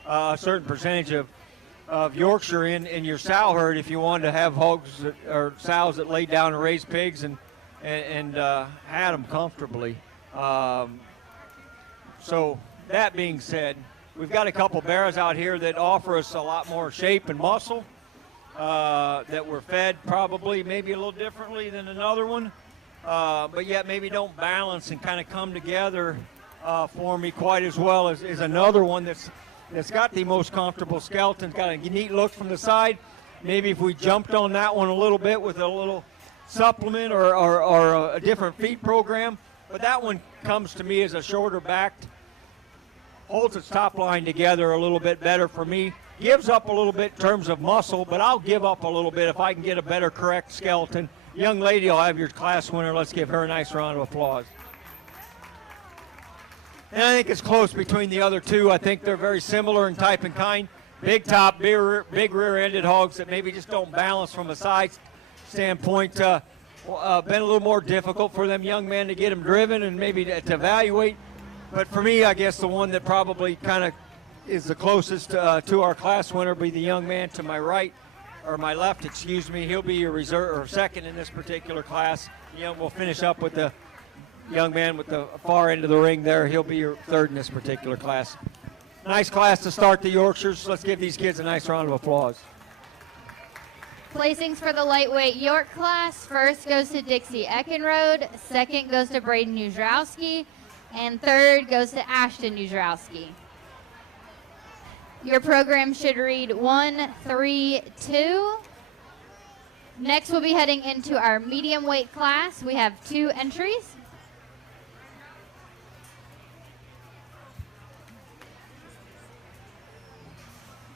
a certain percentage of Yorkshire in your sow herd if you wanted to have hogs or sows that laid down and raised pigs and had them comfortably. So that being said, we've got a couple bears out here that offer us a lot more shape and muscle, that were fed probably maybe a little differently than another one, but yet maybe don't balance and kind of come together for me quite as well as another one that's got the most comfortable skeleton, got a neat look from the side. Maybe if we jumped on that one a little bit with a little supplement or a different feed program, but that one comes to me as a shorter backed, holds its top line together a little bit better for me, gives up a little bit in terms of muscle, but I'll give up a little bit if I can get a better correct skeleton. Young lady will have your class winner. Let's give her a nice round of applause. And I think it's close between the other two. I think they're very similar in type and kind. Big top, big rear-ended hogs that maybe just don't balance from a size standpoint. Been a little more difficult for them young men to get them driven and maybe to evaluate. But for me, I guess the one that probably kind of is the closest to our class winner be the young man to my right, or my left, excuse me. He'll be your reserve or second in this particular class. We'll finish up with the young man with the far end of the ring there. He'll be your third in this particular class. Nice class to start the Yorkshires. Let's give these kids a nice round of applause. Placings for the lightweight York class. First goes to Dixie Eckenrode. Second goes to Braden Uzrowski. And third goes to Ashton Uzrowski. Your program should read 1, 3, 2. Next, we'll be heading into our medium weight class. We have 2 entries.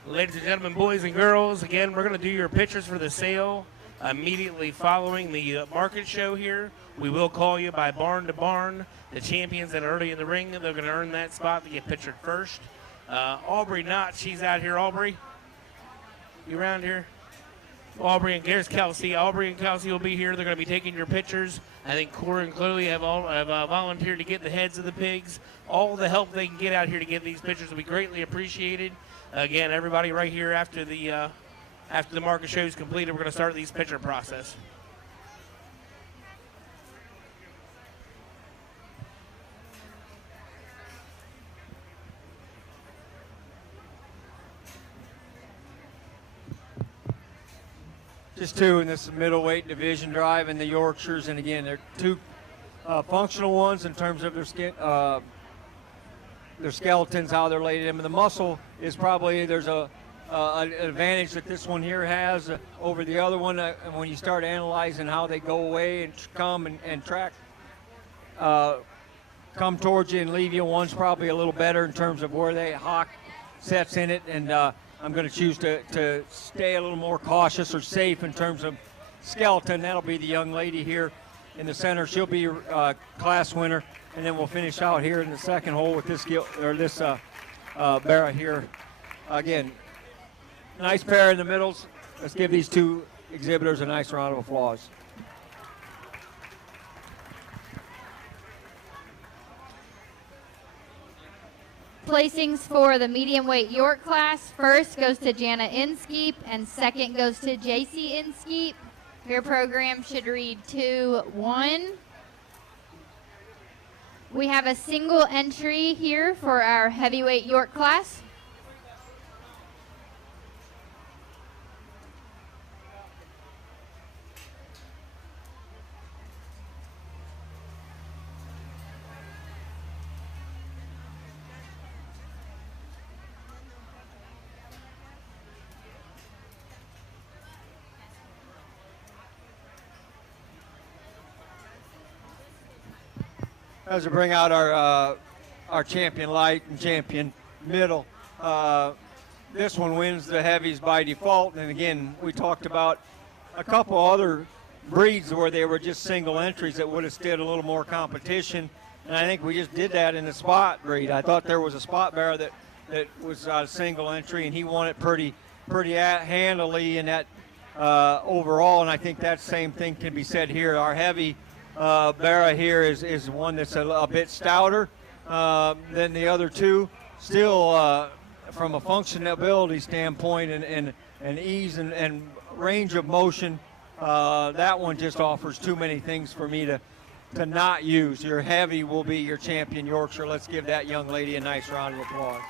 Ladies and gentlemen, boys and girls, again, we're going to do your pictures for the sale immediately following the market show here. We will call you by barn to barn. The champions that are early in the ring, they're going to earn that spot to get pictured first. Aubrey Knott, she's out here. Aubrey, you around here? Aubrey and there's Kelsey. Aubrey and Kelsey will be here. They're going to be taking your pictures. I think Cora and Chloe have volunteered to get the heads of the pigs. All the help they can get out here to get these pictures will be greatly appreciated. Again, everybody right here after the market show is completed, we're going to start these picture process. Just 2 in this middleweight division drive in the Yorkshires, and again, they're 2 functional ones in terms of their skeletons, how they're laid in. And the muscle is probably, there's an advantage that this one here has over the other one. And when you start analyzing how they go away and come and track, come towards you and leave you, one's probably a little better in terms of where they hawk sets in it. And I'm going to choose to stay a little more cautious or safe in terms of skeleton. That'll be the young lady here in the center. She'll be your class winner, and then we'll finish out here in the second hole with this Barra here. Again, nice pair in the middles. Let's give these 2 exhibitors a nice round of applause. Placings for the medium weight York class. First goes to Jana Inskeep and second goes to JC Inskeep. Your program should read 2, 1. We have a single entry here for our heavyweight York class. as we bring out our champion light and champion middle. This one wins the heavies by default. And again, we talked about a couple other breeds where they were just single entries that would have stood a little more competition. And I think we just did that in the spot breed. I thought there was a spot bearer that was a single entry, and he won it pretty handily in that overall. And I think that same thing can be said here. Our heavy Barra here is one that's a bit stouter than the other two. Still, from a functionality standpoint and ease and range of motion, that one just offers too many things for me to not use. Your heavy will be your champion Yorkshire. Let's give that young lady a nice round of applause.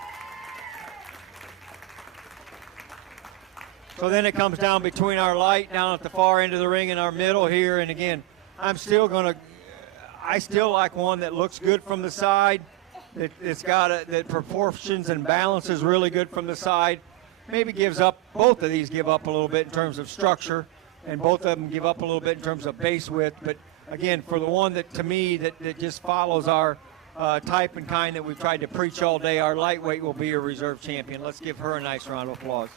So then it comes down between our light down at the far end of the ring and our middle here. And again, I still like one that looks good from the side. It's got that proportions and balance is really good from the side. Maybe both of these give up a little bit in terms of structure, and both of them give up a little bit in terms of base width. But again, for the one that to me that just follows our type and kind that we've tried to preach all day, our lightweight will be a reserve champion. Let's give her a nice round of applause.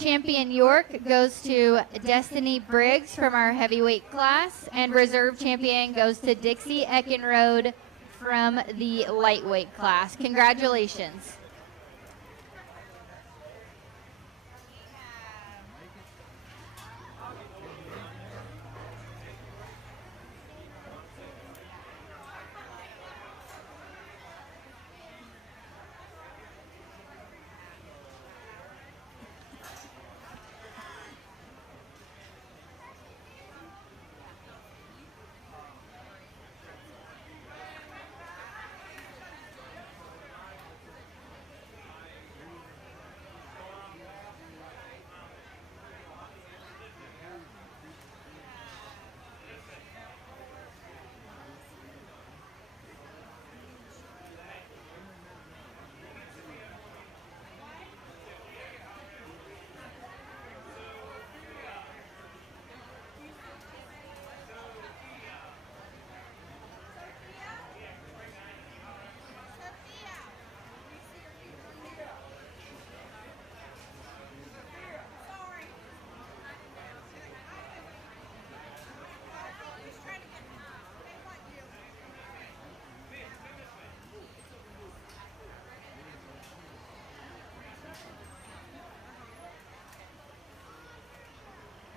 Champion York goes to Destiny Briggs from our heavyweight class, and reserve champion goes to Dixie Eckenrode from the lightweight class. Congratulations.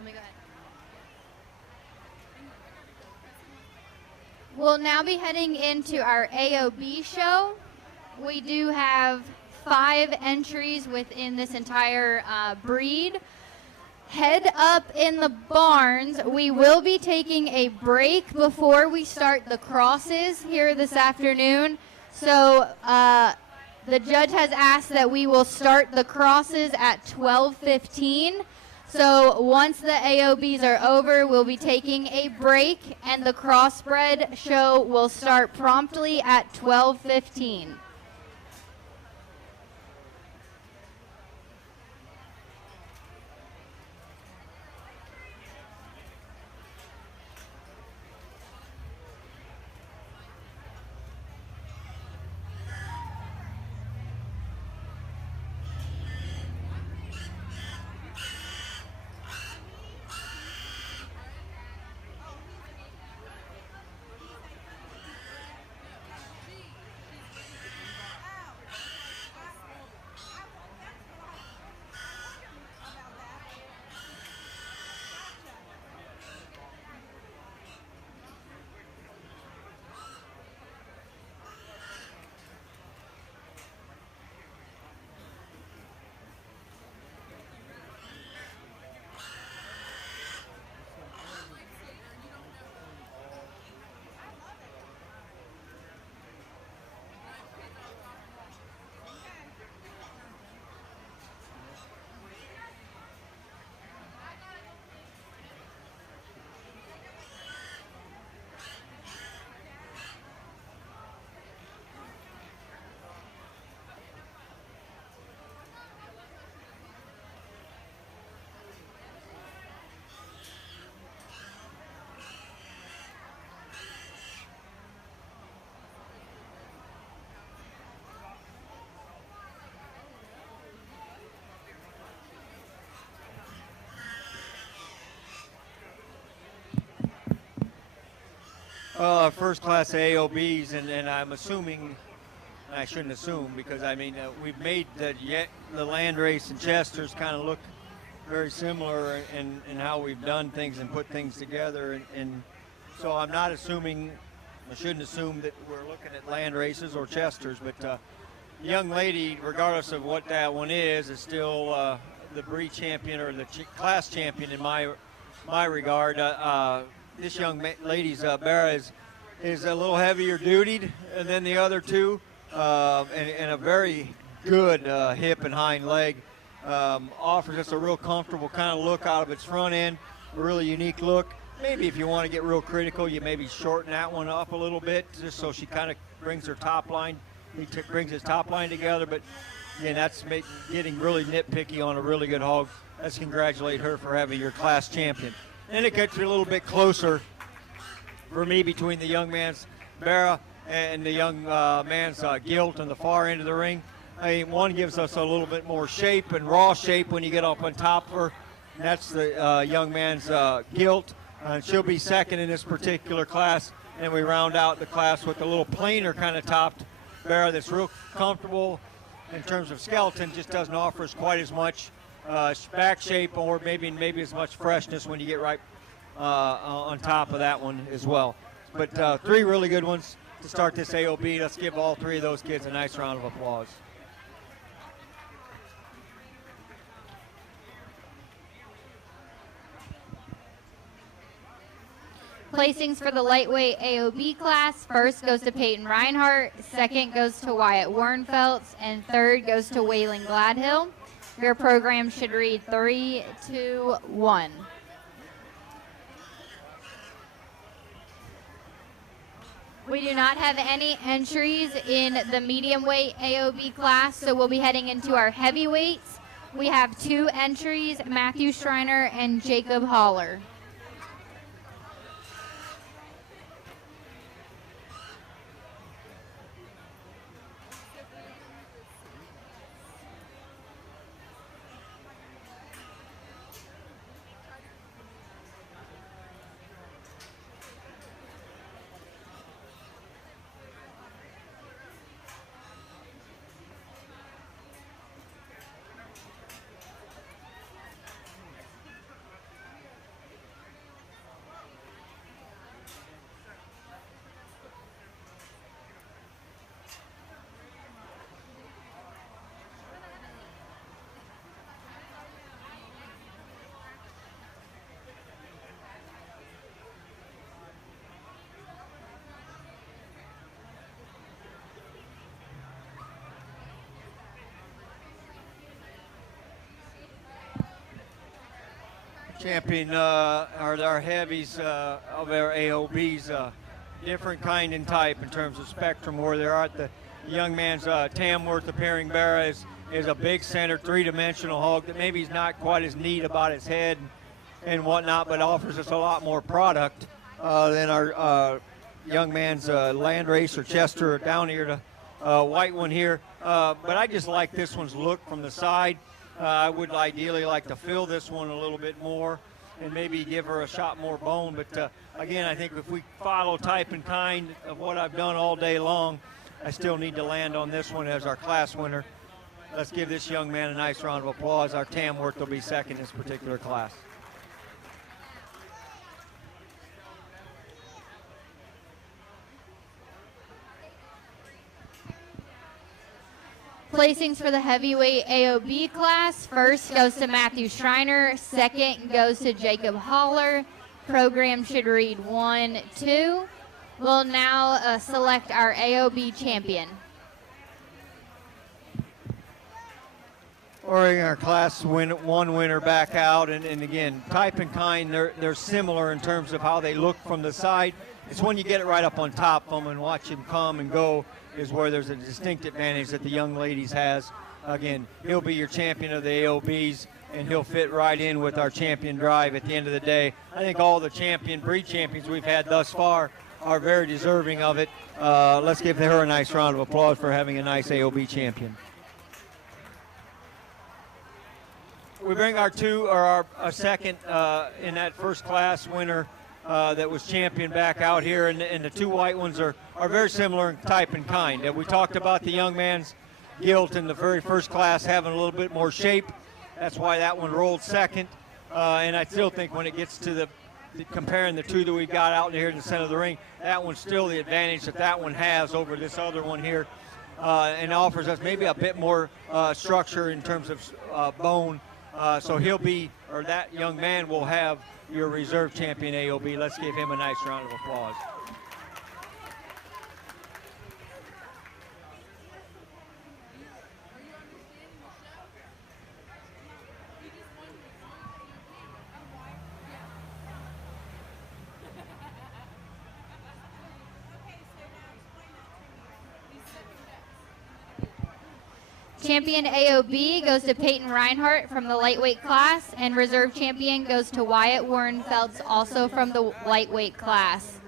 Let me go ahead. We'll now be heading into our AOB show. We do have 5 entries within this entire breed. Head up in the barns. We will be taking a break before we start the crosses here this afternoon. So the judge has asked that we will start the crosses at 12:15. So once the AOBs are over, we'll be taking a break, and the Crossbred show will start promptly at 12:15. First class AOBs, and I'm assuming, I shouldn't assume, because I mean we've made the landrace and Chesters kind of look very similar in how we've done things and put things together, and so I'm not assuming, I shouldn't assume that we're looking at land races or Chesters, but the young lady, regardless of what that one is still the breed champion or the class champion in my regard. This young lady's Barra is a little heavier dutied than the other two, and a very good hip and hind leg. Offers us a real comfortable kind of look out of its front end, a really unique look. Maybe if you want to get real critical, you maybe shorten that one up a little bit, just so she kind of brings her top line. He brings his top line together, but again, that's getting really nitpicky on a really good hog. Let's congratulate her for having your class champion. And it gets a little bit closer for me between the young man's Barra and the young man's Gilt on the far end of the ring. I mean, one gives us a little bit more shape and raw shape when you get up on top of her. And that's the young man's Gilt. She'll be second in this particular class. And we round out the class with a little plainer kind of topped Barra that's real comfortable in terms of skeleton, just doesn't offer us quite as much back shape or maybe as much freshness when you get right on top of that one as well. But three really good ones to start this AOB. Let's give all three of those kids a nice round of applause. Placings for the lightweight AOB class. First goes to Peyton Reinhardt, second goes to Wyatt Warnfeltz, and third goes to Waylon Gladhill. Your program should read 3, 2, 1. We do not have any entries in the medium weight AOB class, so we'll be heading into our heavyweights. We have 2 entries, Matthew Schreiner and Jacob Holler. Champion are our heavies of our AOBs, different kind and type in terms of spectrum, where there are the young man's Tamworth appearing Barra is a big center, 3-dimensional hog that maybe is not quite as neat about its head and whatnot, but offers us a lot more product than our young man's Landrace or Chester down here, the white one here. But I just like this one's look from the side. I would ideally like to fill this one a little bit more and maybe give her a shot more bone. But again, I think if we follow type and kind of what I've done all day long, I still need to land on this one as our class winner. Let's give this young man a nice round of applause. Our Tamworth will be second in this particular class. Placings for the heavyweight AOB class. First goes to Matthew Schreiner. Second goes to Jacob Holler. Program should read 1, 2. We'll now select our AOB champion. Or our class one winner back out, and again, type and kind, they're similar in terms of how they look from the side. It's when you get it right up on top of them and watch them come and go is where there's a distinct advantage that the young ladies has. Again, he'll be your champion of the AOBs, and he'll fit right in with our champion drive at the end of the day. I think all the breed champions we've had thus far are very deserving of it. Let's give her a nice round of applause for having a nice AOB champion. We bring our second in that first class winner that was championed back out here, and the two white ones are very similar in type and kind. We talked about the young man's gilt in the very first class having a little bit more shape. That's why that one rolled second. And I still think when it gets to the comparing the two that we got out here in the center of the ring, that one's still the advantage that one has over this other one here, and offers us maybe a bit more structure in terms of bone. So he'll be, or that young man will have your reserve champion AOB. Let's give him a nice round of applause. Champion AOB goes to Peyton Reinhardt from the lightweight class, and reserve champion goes to Wyatt Warrenfelds, also from the lightweight class.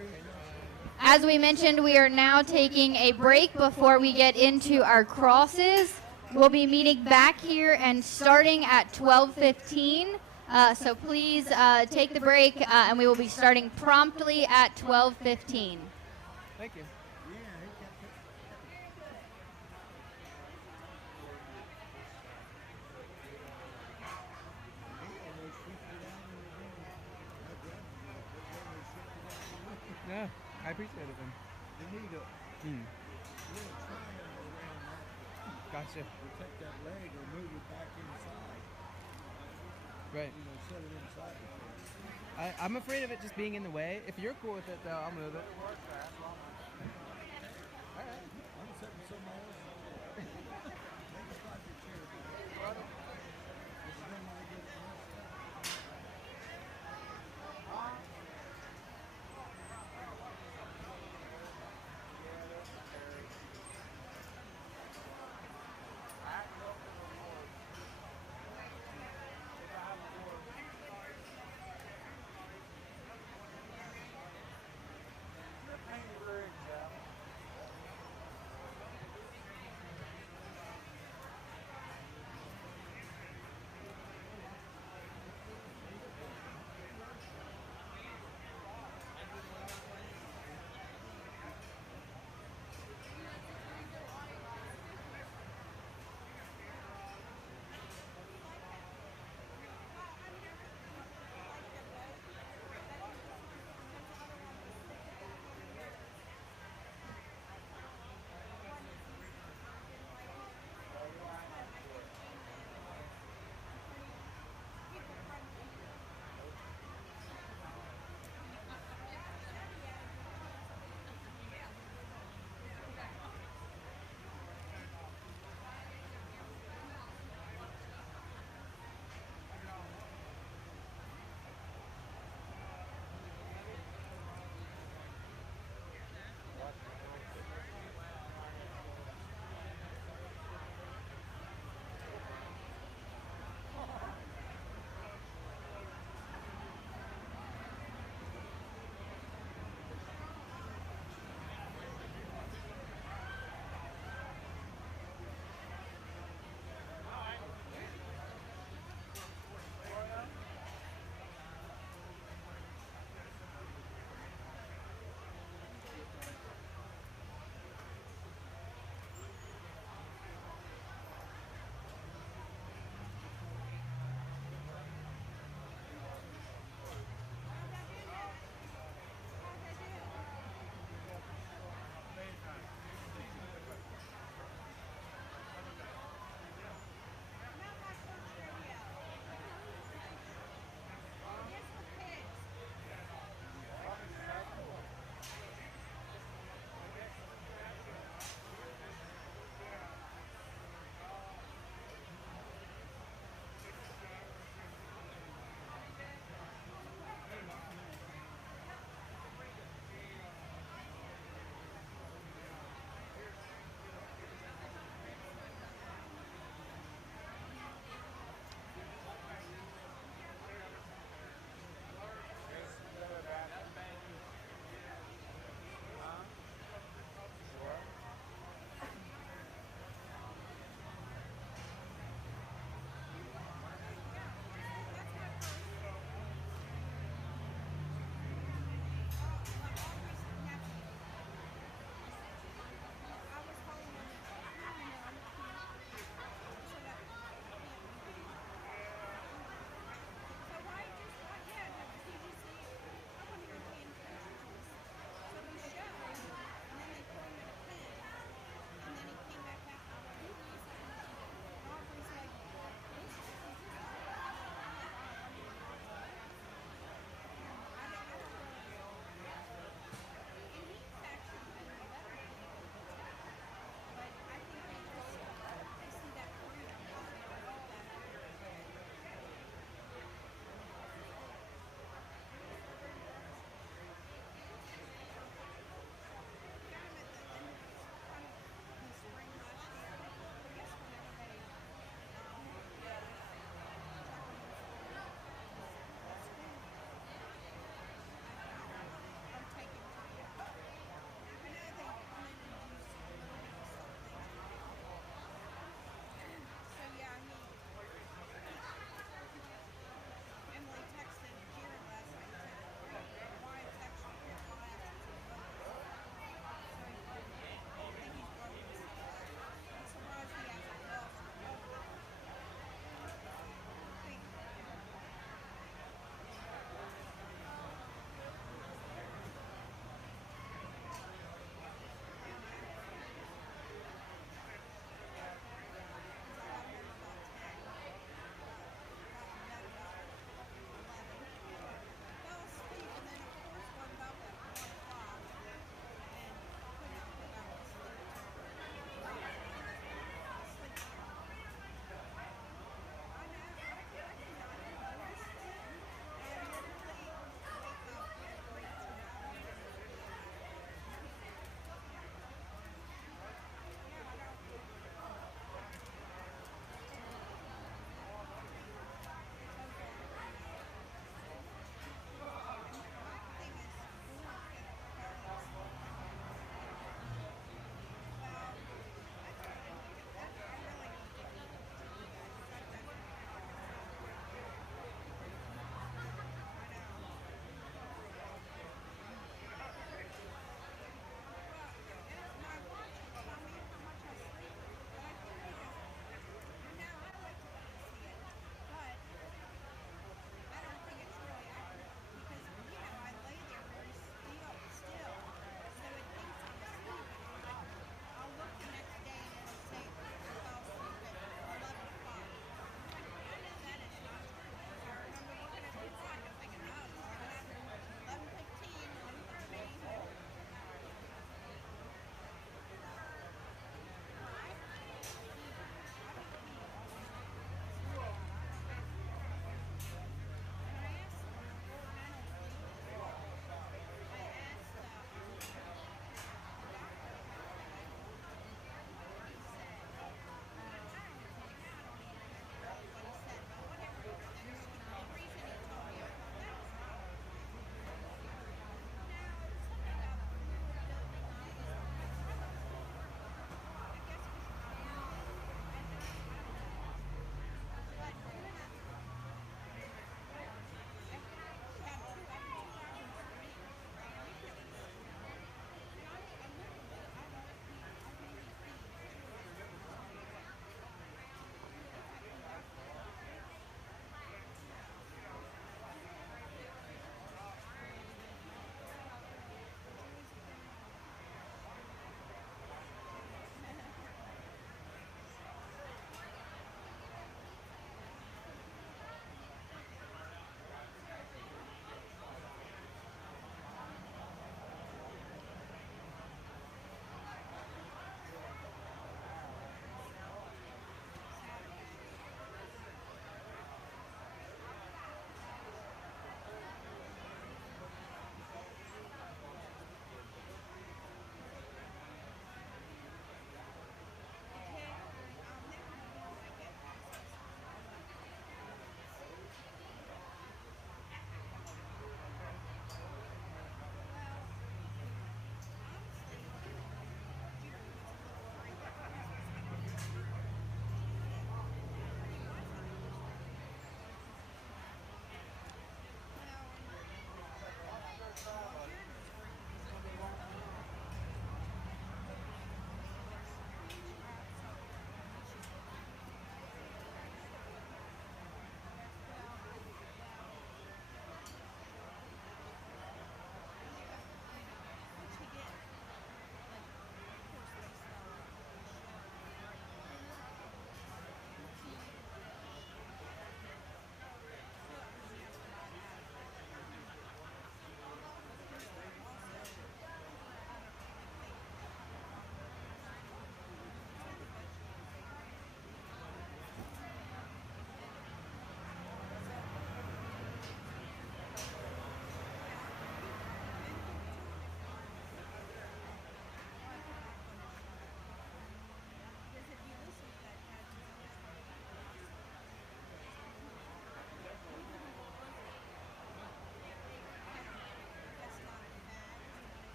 As we mentioned, we are now taking a break before we get into our crosses. We'll be meeting back here and starting at 12:15. So please take the break, and we will be starting promptly at 12:15. Thank you. Yeah, I appreciate it then. You need a little triangle around that. Gotcha. Protect that leg or move it back inside. Right. You know, set it inside. I'm afraid of it just being in the way. If you're cool with it, though, I'll move it. Alright. I'm setting somewhere else. Make it like your chair. If you don't want to get it messed up.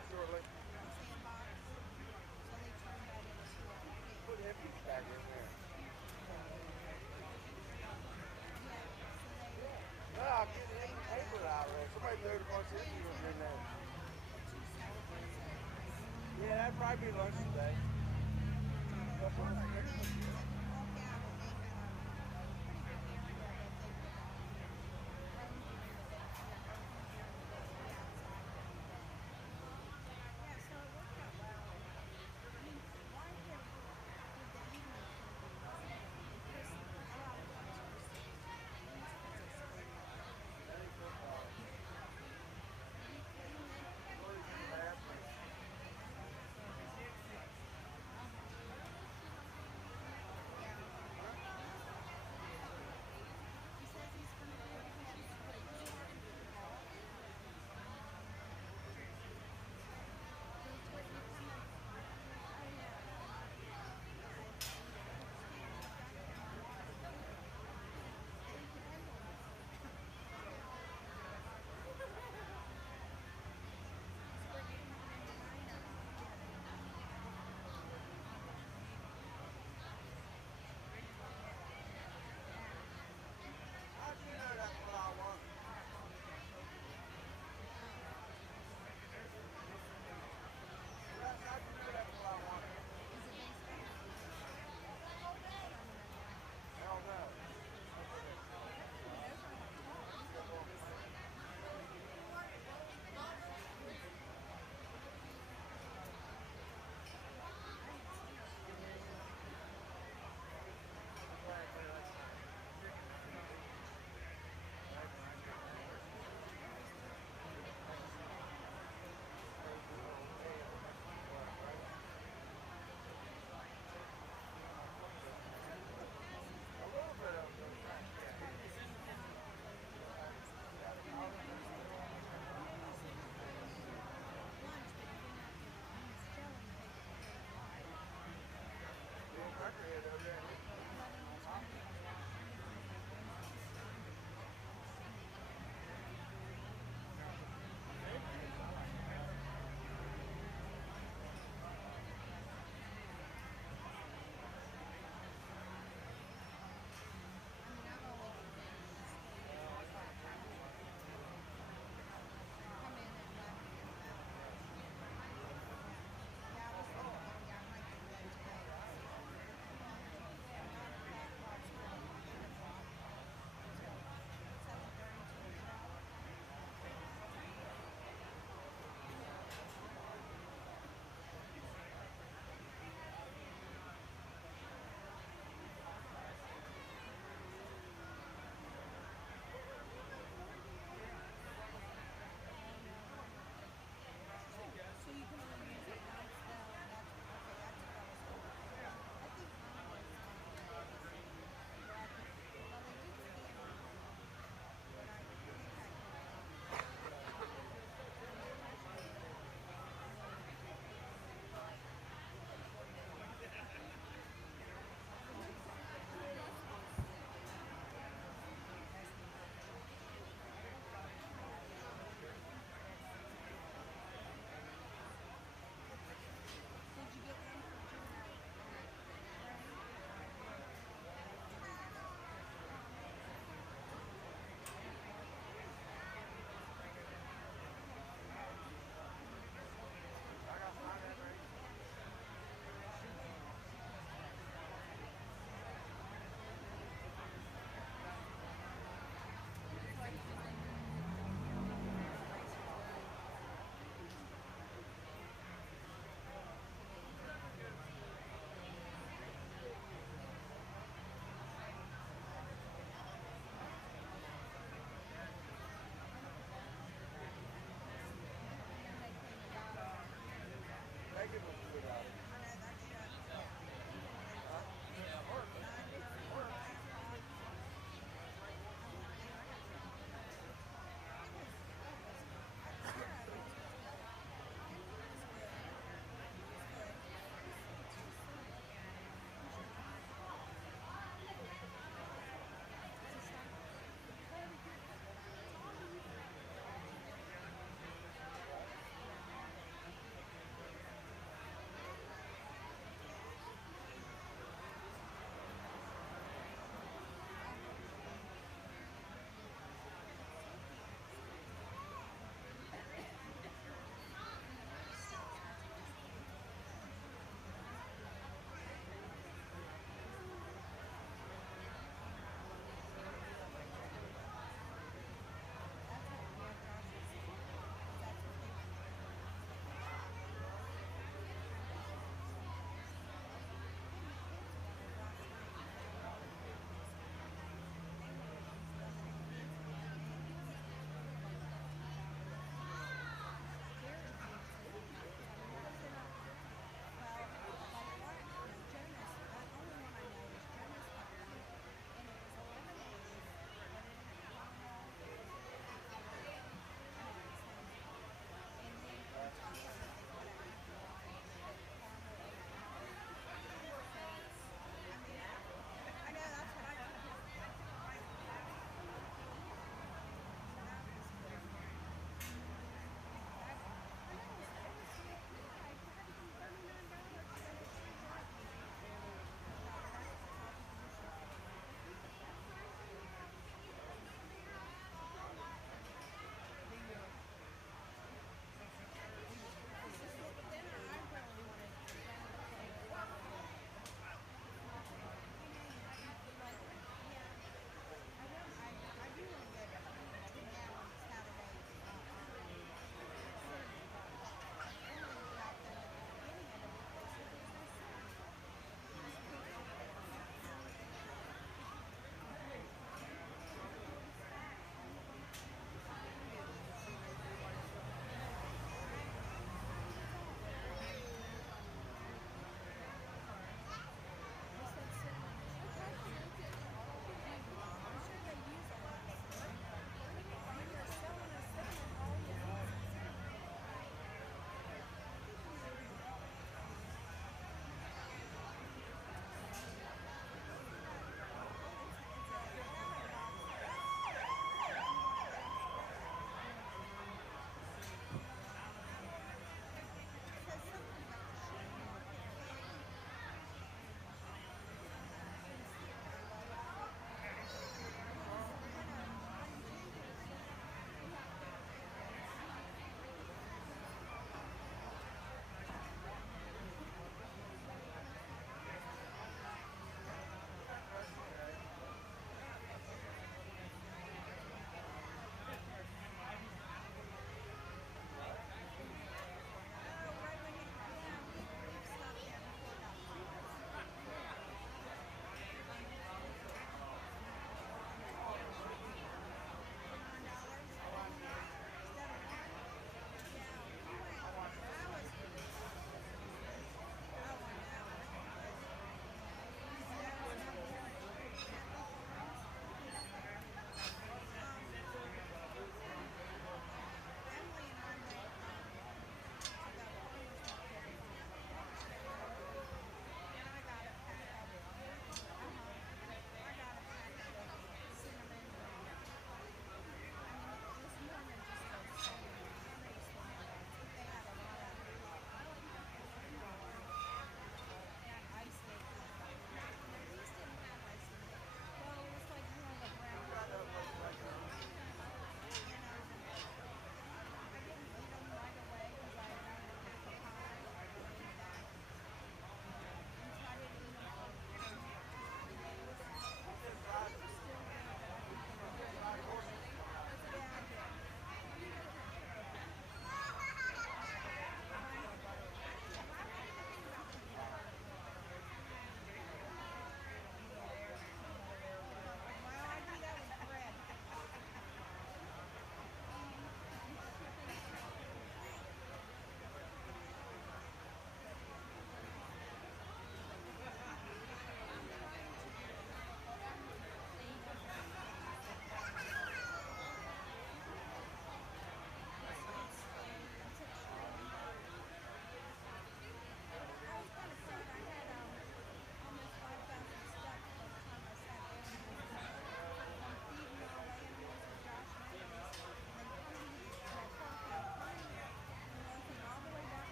back shortly. Put empties back in there. No, I'll get any paper out of there. Somebody threw a bunch of empties in there. Yeah, that'd probably be lunch today.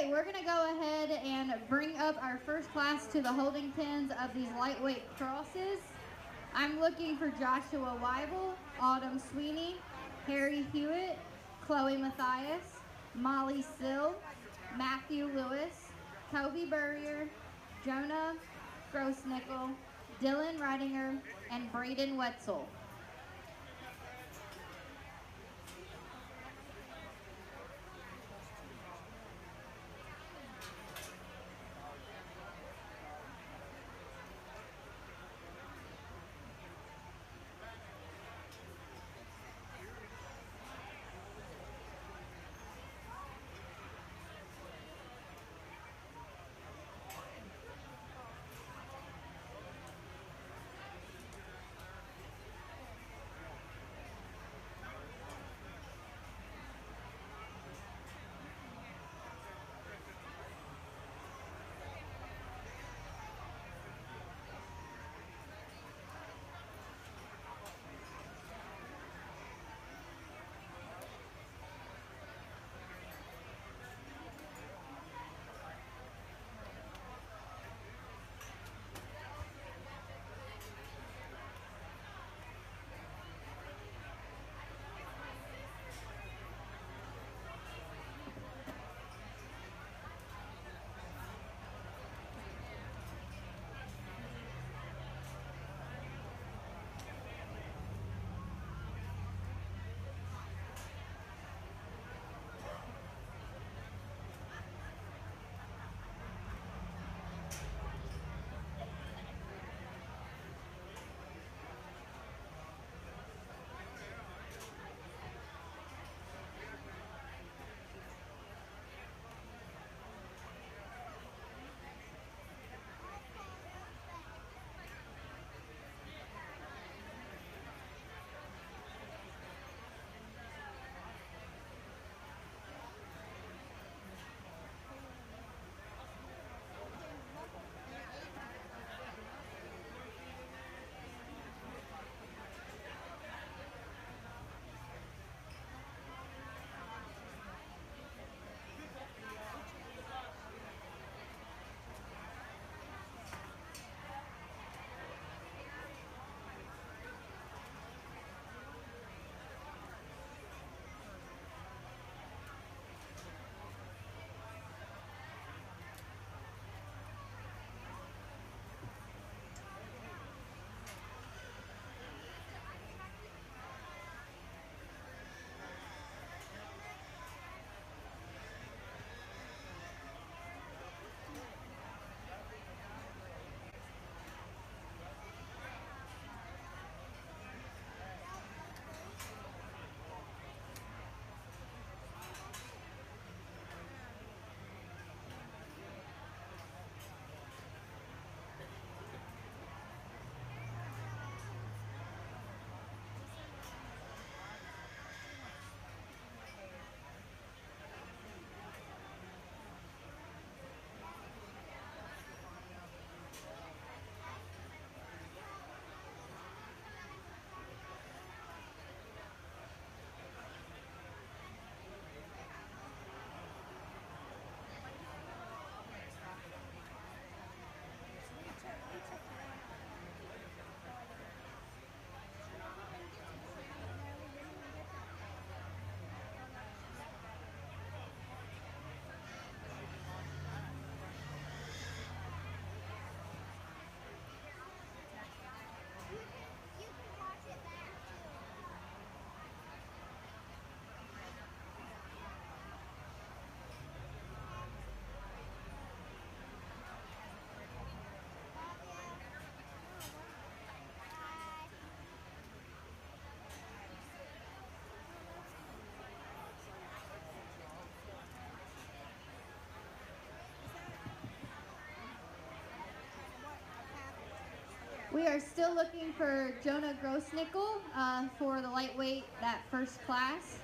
Okay, we're gonna go ahead and bring up our first class to the holding pens of these lightweight crosses. I'm looking for Joshua Weibel, Autumn Sweeney, Harry Hewitt, Chloe Mathias, Molly Sill, Matthew Lewis, Toby Burrier, Jonah Grossnickel, Dylan Ridinger, and Braden Wetzel. We are still looking for Jonah Grossnickel for the lightweight, that first class.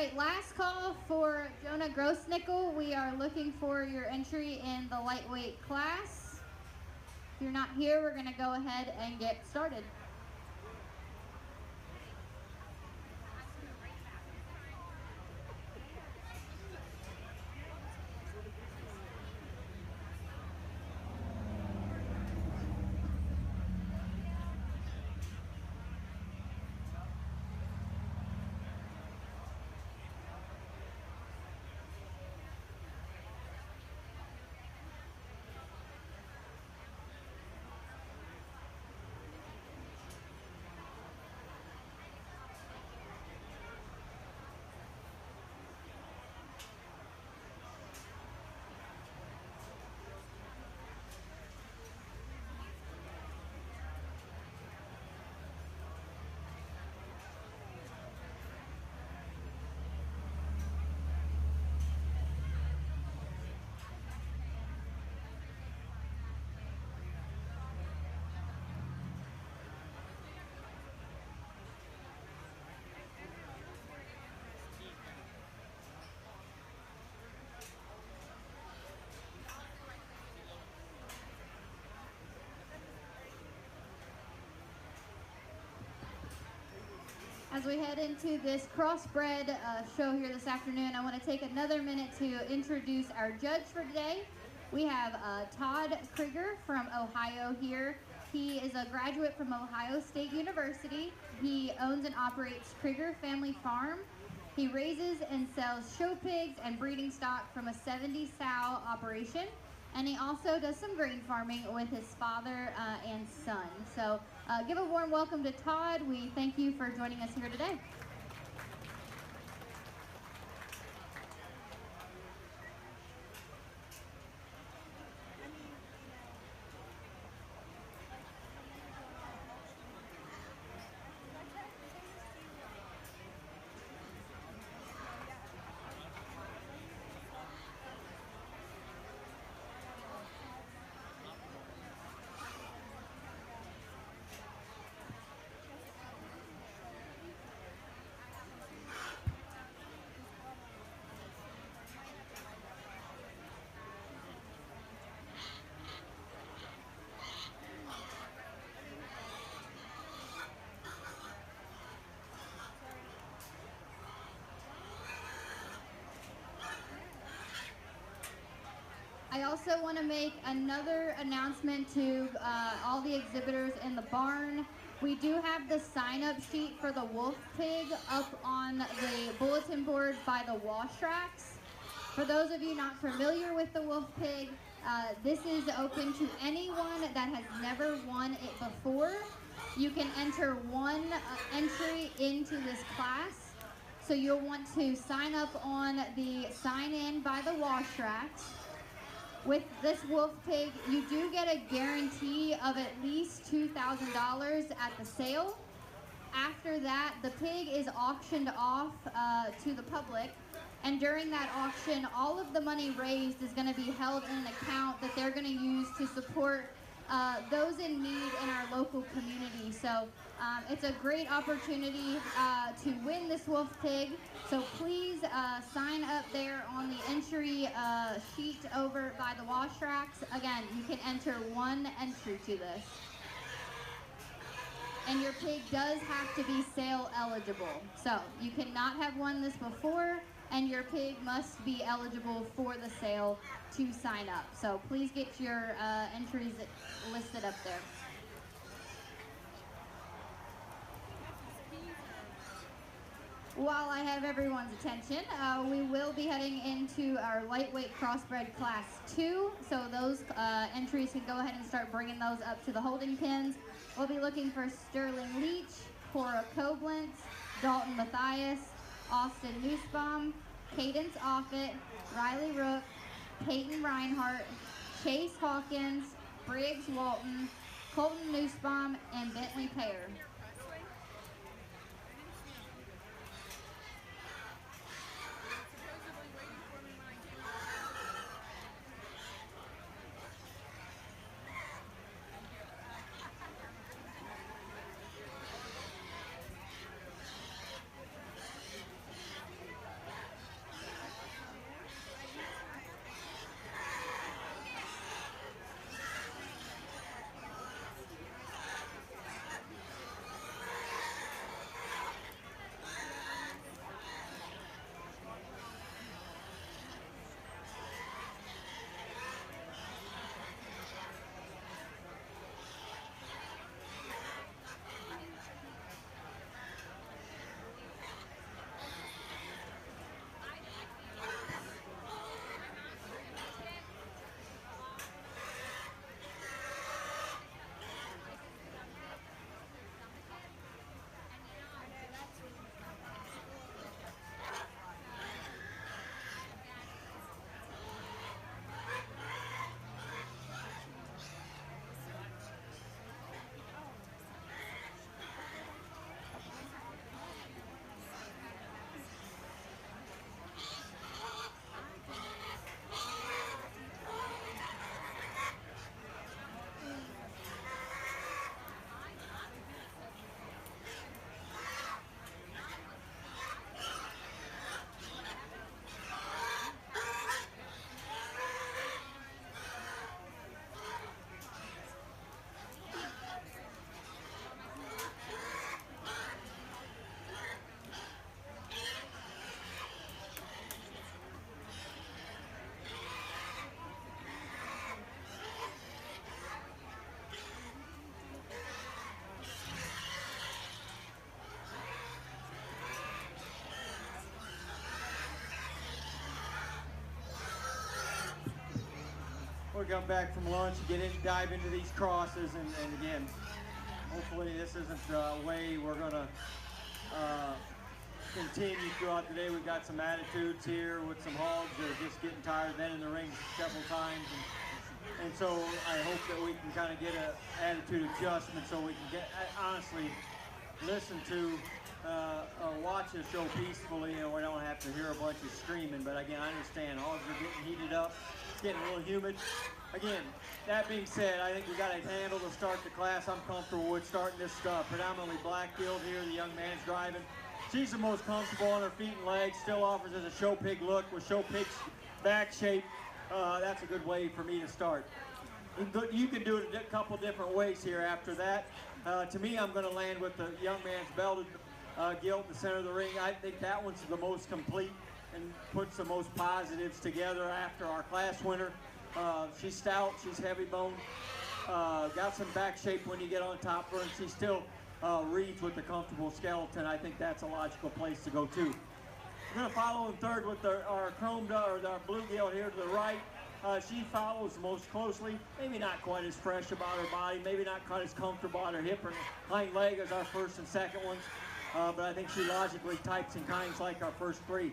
right, last call for Jonah Grossnickel. We are looking for your entry in the lightweight class. If you're not here, we're going to go ahead and get started. As we head into this Crossbred show here this afternoon, I want to take another minute to introduce our judge for today. We have Todd Krieger from Ohio here. He is a graduate from Ohio State University. He owns and operates Krieger Family Farm. He raises and sells show pigs and breeding stock from a 70 sow operation. And he also does some grain farming with his father and son. So give a warm welcome to Todd. We thank you for joining us here today. I also want to make another announcement to all the exhibitors in the barn. We do have the sign-up sheet for the wolf pig up on the bulletin board by the wash racks. For those of you not familiar with the wolf pig, this is open to anyone that has never won it before. You can enter one entry into this class. So you'll want to sign up on the sign-in by the wash racks. With this wolf pig, you do get a guarantee of at least $2,000 at the sale. After that, the pig is auctioned off to the public. And during that auction, all of the money raised is going to be held in an account that they're going to use to support those in need in our local community. So it's a great opportunity to win this wolf pig. So please sign up there on the entry sheet over by the wash racks. Again, you can enter one entry to this. And your pig does have to be sale eligible. So you cannot have won this before, and your pig must be eligible for the sale to sign up. So please get your entries listed up there. While I have everyone's attention, we will be heading into our lightweight crossbred class 2. So those entries can go ahead and start bringing those up to the holding pins. We'll be looking for Sterling Leach, Cora Koblentz, Dalton Mathias, Austin Nussbaum, Cadence Offit, Riley Rook, Peyton Reinhardt, Chase Hawkins, Briggs Walton, Colton Nussbaum, and Bentley Payer. come back from lunch, dive into these crosses, and again, hopefully this isn't the way we're gonna continue throughout the day. We've got some attitudes here with some hogs that are just getting tired, been in the ring several times, and so I hope that we can kind of get an attitude adjustment so we can honestly listen to watch a show peacefully, and we don't have to hear a bunch of screaming. But again, I understand hogs are getting heated up, it's getting a little humid. Again, that being said, I think we got a handle to start the class. I'm comfortable with starting this predominantly black-billed here. The young man's driving. She's the most comfortable on her feet and legs, still offers us a show pig look with show pig's back shape. That's a good way for me to start. You can do it a couple different ways here after that. To me, I'm going to land with the young man's belted gilt in the center of the ring. I think that one's the most complete and puts the most positives together after our class winner. She's stout, she's heavy boned, got some back shape when you get on top of her, and she still reads with the comfortable skeleton. I think that's a logical place to go too. We're going to follow in third with our chromed or our blue gilt here to the right. She follows most closely, maybe not quite as fresh about her body, maybe not quite as comfortable on her hip or hind leg as our first and second ones, but I think she logically types and kinds like our first three.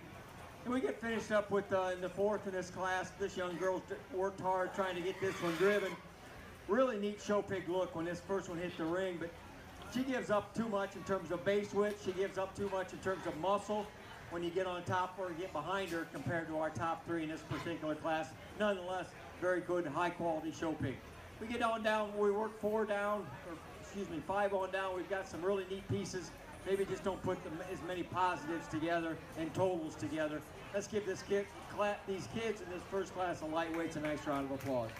And we get finished up with in the fourth in this class. This young girl's worked hard trying to get this one driven. Really neat show pig look when this first one hit the ring, but she gives up too much in terms of base width. She gives up too much in terms of muscle when you get on top of her and get behind her compared to our top three in this particular class. Nonetheless, very good, high quality show pig. We get on down, we work 5 on down. We've got some really neat pieces. Maybe just don't put as many positives together and totals together. Let's give these kids in this first class of lightweights a nice round of applause.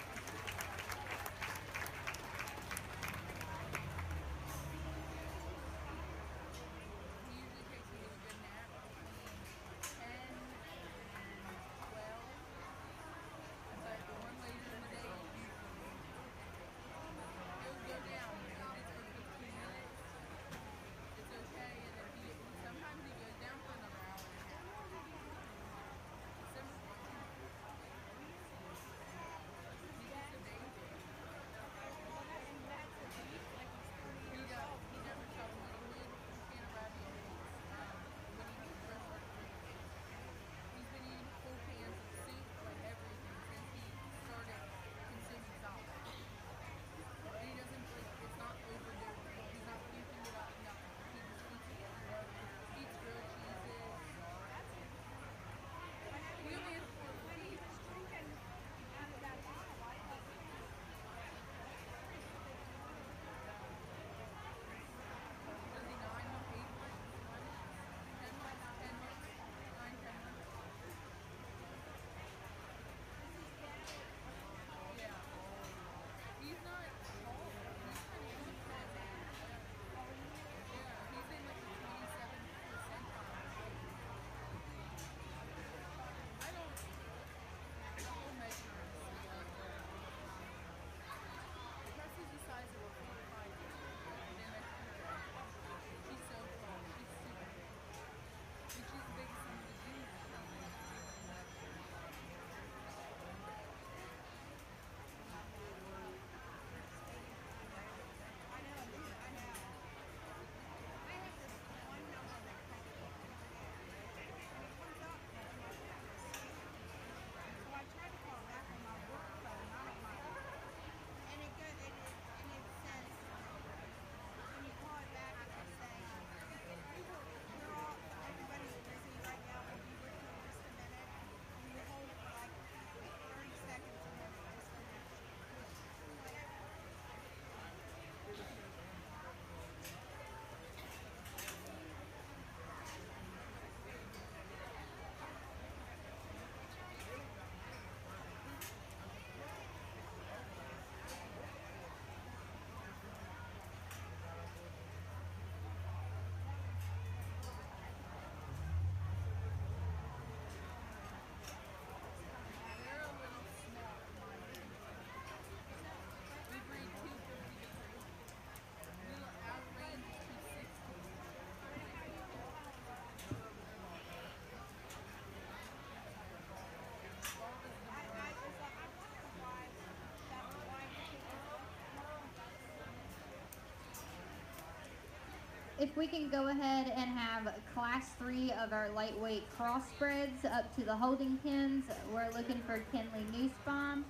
If we can go ahead and have class 3 of our lightweight crossbreds up to the holding pens, we're looking for Kenley Nussbaum,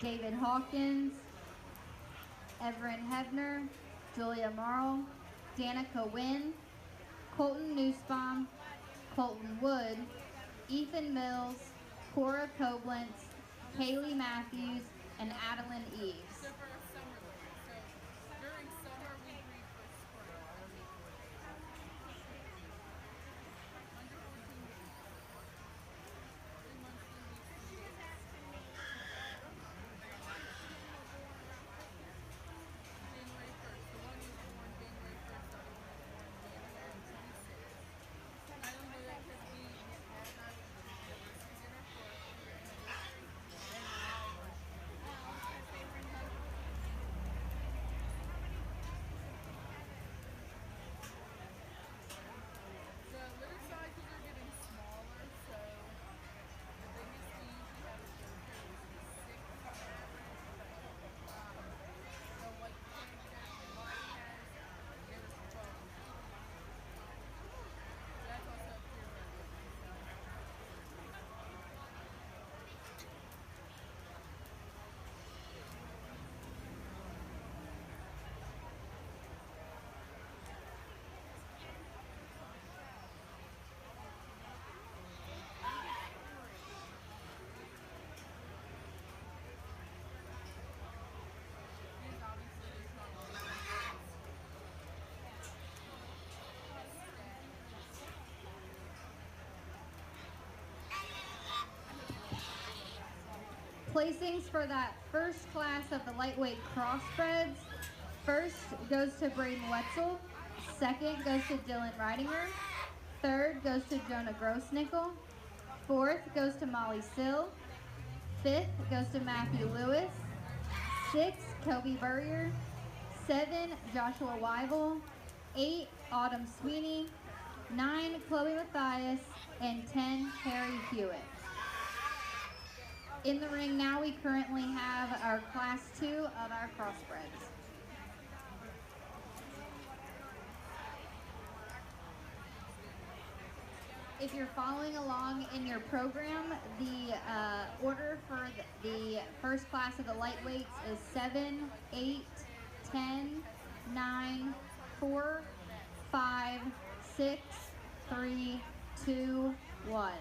David Hawkins, Everin Hebner, Julia Marl, Danica Wynn, Colton Nussbaum, Colton Wood, Ethan Mills, Cora Koblenz, Kaylee Matthews, and Adeline Eves. So for a summer league. So during summer we breed for spring. Under 14 days. 3 months, 3 weeks, 3 days. January 1st. The one was born January 1st, the other one was born January 26th. I don't know that because we dinner for the litter sizes are getting smaller, so the biggest we usually have is Berkshire, which is 6 on average. The white pig that Molly has, there was 12. That's also a purebred. These obviously is not all the Placings for that first class of the lightweight crossbreds. First goes to Braden Wetzel. Second goes to Dylan Ridinger. Third goes to Jonah Grossnickel. Fourth goes to Molly Sill. Fifth goes to Matthew Lewis. Sixth, Kobe Burrier. 7, Joshua Weibel. 8, Autumn Sweeney. 9, Chloe Mathias. And 10, Harry Hewitt. In the ring now, we currently have our class 2 of our crossbreds. If you're following along in your program, the order for the first class of the lightweights is 7, 8, 10, 9, 4, 5, 6, 3, 2, 1.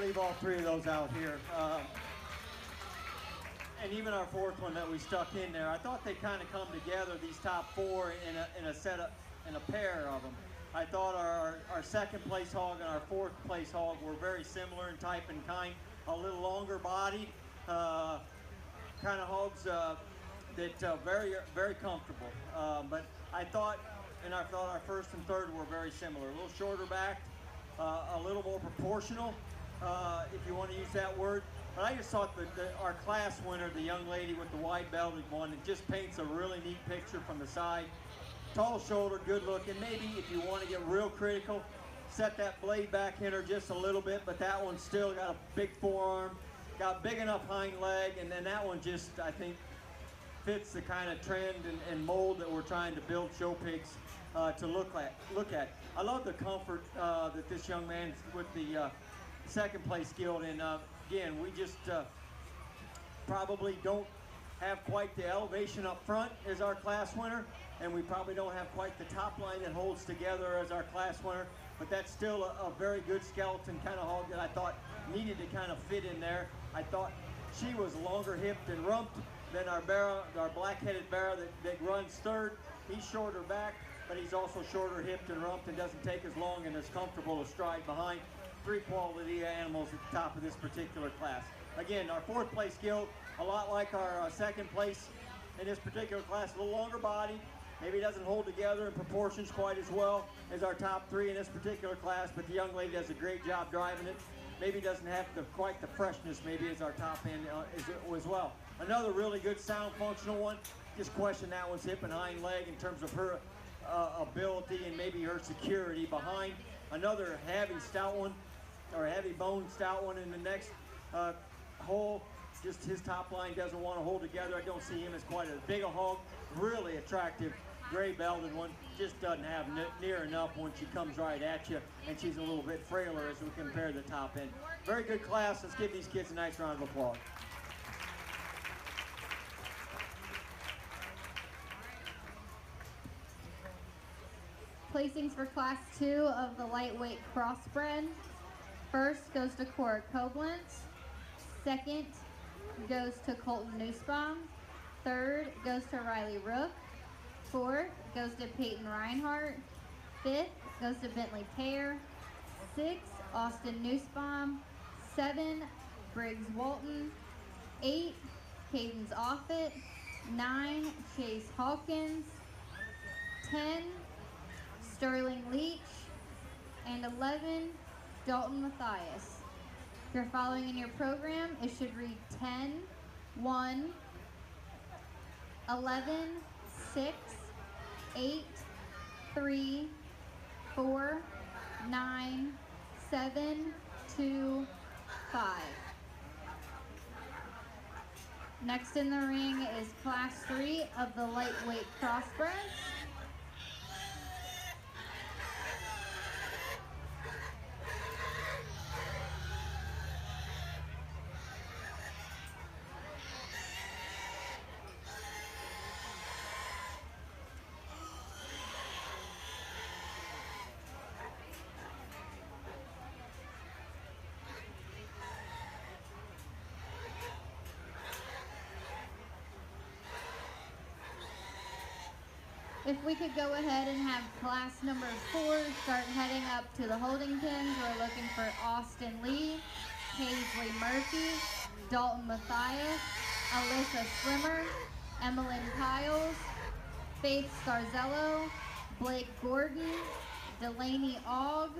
leave all three of those out here. And even our fourth one that we stuck in there, I thought they kind of come together, these top four, in a setup, in a pair of them. I thought our second place hog and our fourth place hog were very similar in type and kind, a little longer bodied, kind of hogs that very, very comfortable. But I thought our first and third were very similar, a little shorter backed, a little more proportional, if you want to use that word. But I just thought that our class winner, the young lady with the wide belted one, it just paints a really neat picture from the side. Tall shoulder, good looking. Maybe if you want to get real critical, set that blade back in her just a little bit, but that one still got a big forearm, got big enough hind leg, and then that one just, I think, fits the kind of trend and mold that we're trying to build show pigs to look at. I love the comfort that this young man with the second place guild, and again, we just probably don't have quite the elevation up front as our class winner, and we probably don't have quite the top line that holds together as our class winner, but that's still a very good skeleton kind of hog that I thought needed to kind of fit in there. I thought she was longer hipped and rumped than our black-headed barrow that runs third. He's shorter back, but he's also shorter hipped and rumped and doesn't take as long and as comfortable a stride behind. Three quality animals at the top of this particular class. Again, our fourth place guild, a lot like our second place in this particular class, a little longer body. Maybe doesn't hold together in proportions quite as well as our top three in this particular class, but the young lady does a great job driving it. Maybe doesn't have quite the freshness maybe as our top end as well. Another really good sound functional one. Just question that one's hip and hind leg in terms of her ability and maybe her security behind. Another heavy stout one, or a heavy bone stout one in the next hole. Just his top line doesn't want to hold together. I don't see him as quite as big a hog. Really attractive, gray belted one. Just doesn't have near enough when she comes right at you, and she's a little bit frailer as we compare the top end. Very good class. Let's give these kids a nice round of applause. Placings for Class 2 of the lightweight crossbred. First goes to Cora Koblenz. Second goes to Colton Nussbaum. Third goes to Riley Rook. Fourth goes to Peyton Reinhardt. Fifth goes to Bentley Pear. Sixth, Austin Nussbaum. 7, Briggs Walton. 8, Cadence Offit. 9, Chase Hawkins. 10, Sterling Leach. And 11, Dalton Matthias. If you're following in your program, it should read 10, 1, 11, 6, 8, 3, 4, 9, 7, 2, 5. Next in the ring is Class 3 of the lightweight crossbreds. If we could go ahead and have class number 4 start heading up to the holding pens. We're looking for Austin Lee, Paisley Murphy, Dalton Matthias, Alyssa Swimmer, Emmeline Piles, Faith Scarzello, Blake Gordon, Delaney Ogg,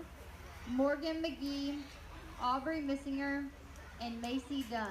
Morgan McGee, Aubrey Missinger, and Macy Dunn.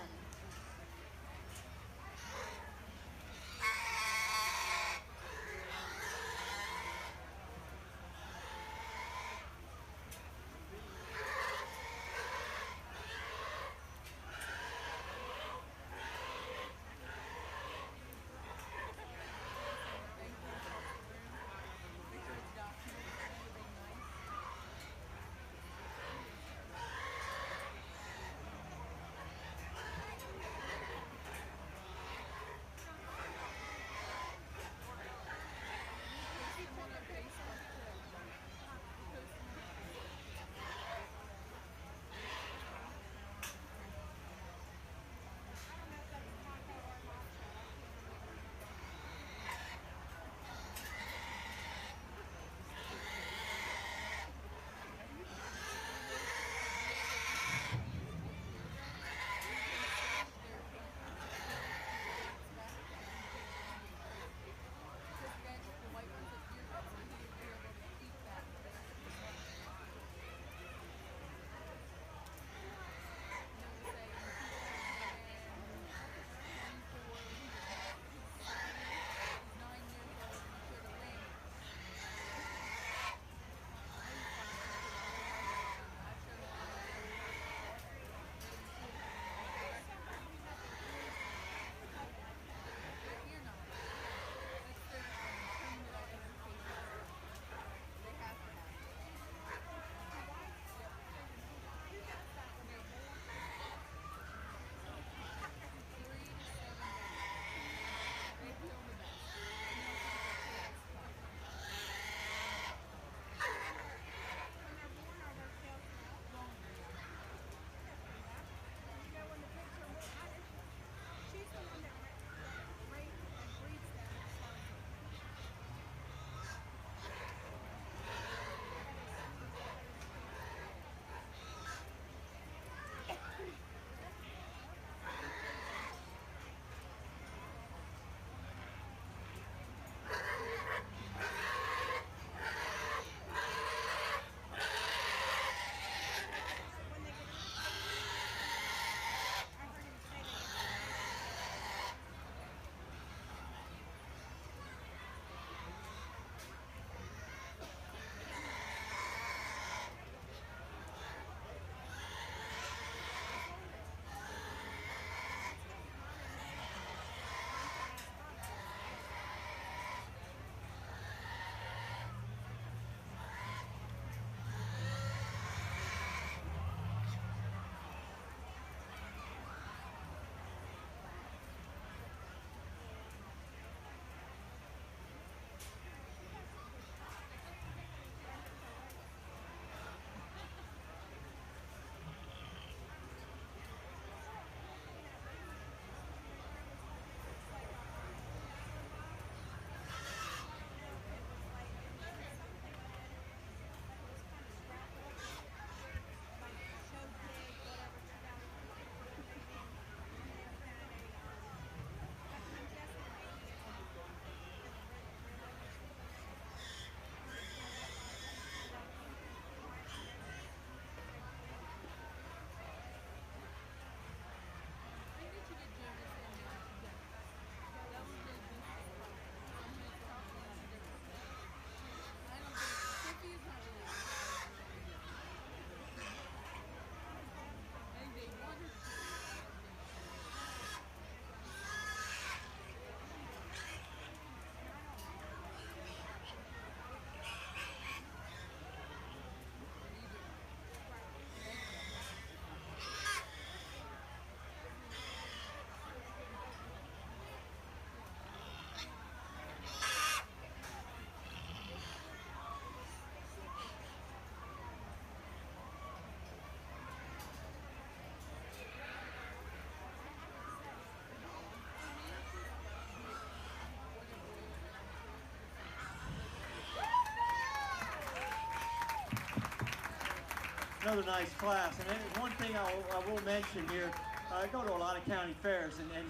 another nice class. And then one thing I will mention here, I go to a lot of county fairs, and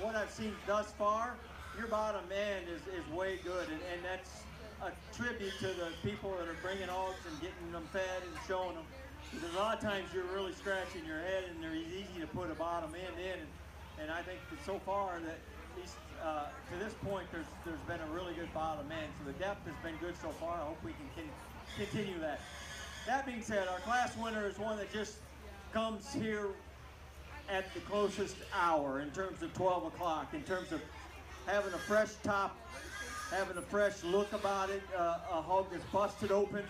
what I've seen thus far, your bottom end is way good, and that's a tribute to the people that are bringing hogs and getting them fed and showing them. Because a lot of times you're really scratching your head, and they're easy to put a bottom end in, and I think that so far that at least to this point there's been a really good bottom end. So the depth has been good so far. I hope we can continue that. That being said, our class winner is one that just comes here at the closest hour in terms of 12 o'clock, in terms of having a fresh top, having a fresh look about it, a hog that's busted open,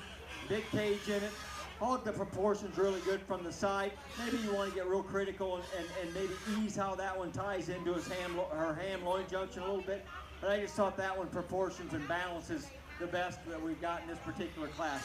big cage in it. Hog, the proportion's really good from the side. Maybe you want to get real critical and maybe ease how that one ties into her ham-loin junction a little bit. But I just thought that one proportions and balance is the best that we've got in this particular class.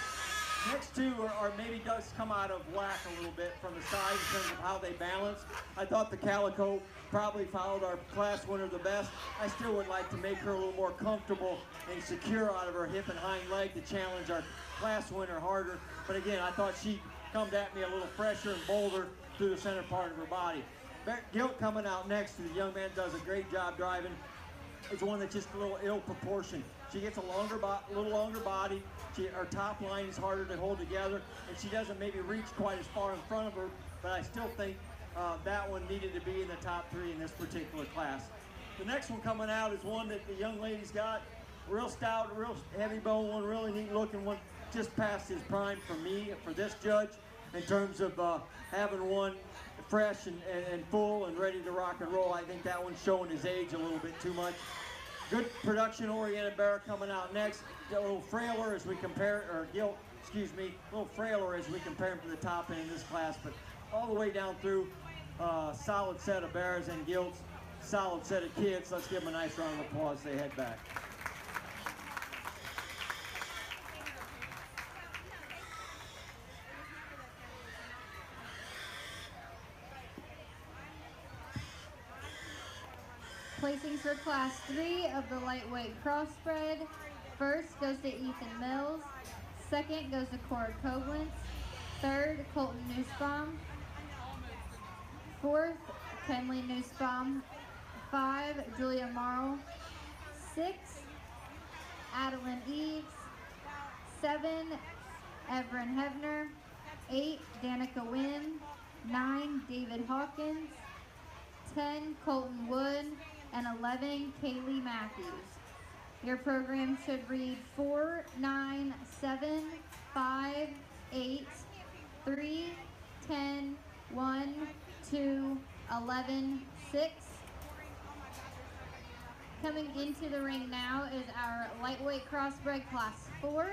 Next two are maybe does come out of whack a little bit from the side in terms of how they balance. I thought the Calico probably followed our class winner the best. I still would like to make her a little more comfortable and secure out of her hip and hind leg to challenge our class winner harder. But again, I thought she come at me a little fresher and bolder through the center part of her body. Gilt coming out next, the young man does a great job driving. It's one that's just a little ill proportioned. She gets a little longer body. Her top line is harder to hold together, and she doesn't maybe reach quite as far in front of her, but I still think that one needed to be in the top 3 in this particular class. The next one coming out is one that the young lady's got. Real stout, real heavy bone one, really neat looking one, just past his prime for me, for this judge, in terms of having one fresh and full and ready to rock and roll. I think that one's showing his age a little bit too much. Good production-oriented bear coming out next. A little frailer as we compare, or gilt, excuse me, a little frailer as we compare him to the top end in this class, but all the way down through, solid set of bears and gilts, solid set of kids. Let's give them a nice round of applause as they head back. Placings for Class 3 of the lightweight crossbred. First goes to Ethan Mills. Second goes to Cord Koblenz. Third, Colton Nussbaum. Fourth, Kenley Nussbaum. 5, Julia Marl. 6, Adeline Eves. 7, Everin Hebner. 8, Danica Wynn. 9, David Hawkins. 10, Colton Wood. And 11, Kaylee Matthews. Your program should read 4, 9, 7, 5, 8, 3, 10, 1, 2, 11, 6. Coming into the ring now is our lightweight crossbred class 4.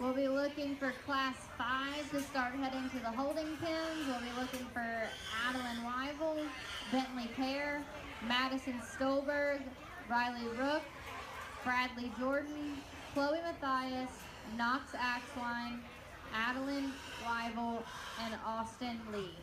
We'll be looking for Class 5 to start heading to the holding pens. We'll be looking for Adeline Weibel, Bentley Pear, Madison Stolberg, Riley Rook, Bradley Jordan, Chloe Mathias, Knox Axline, Adeline Weibel, and Austin Lee.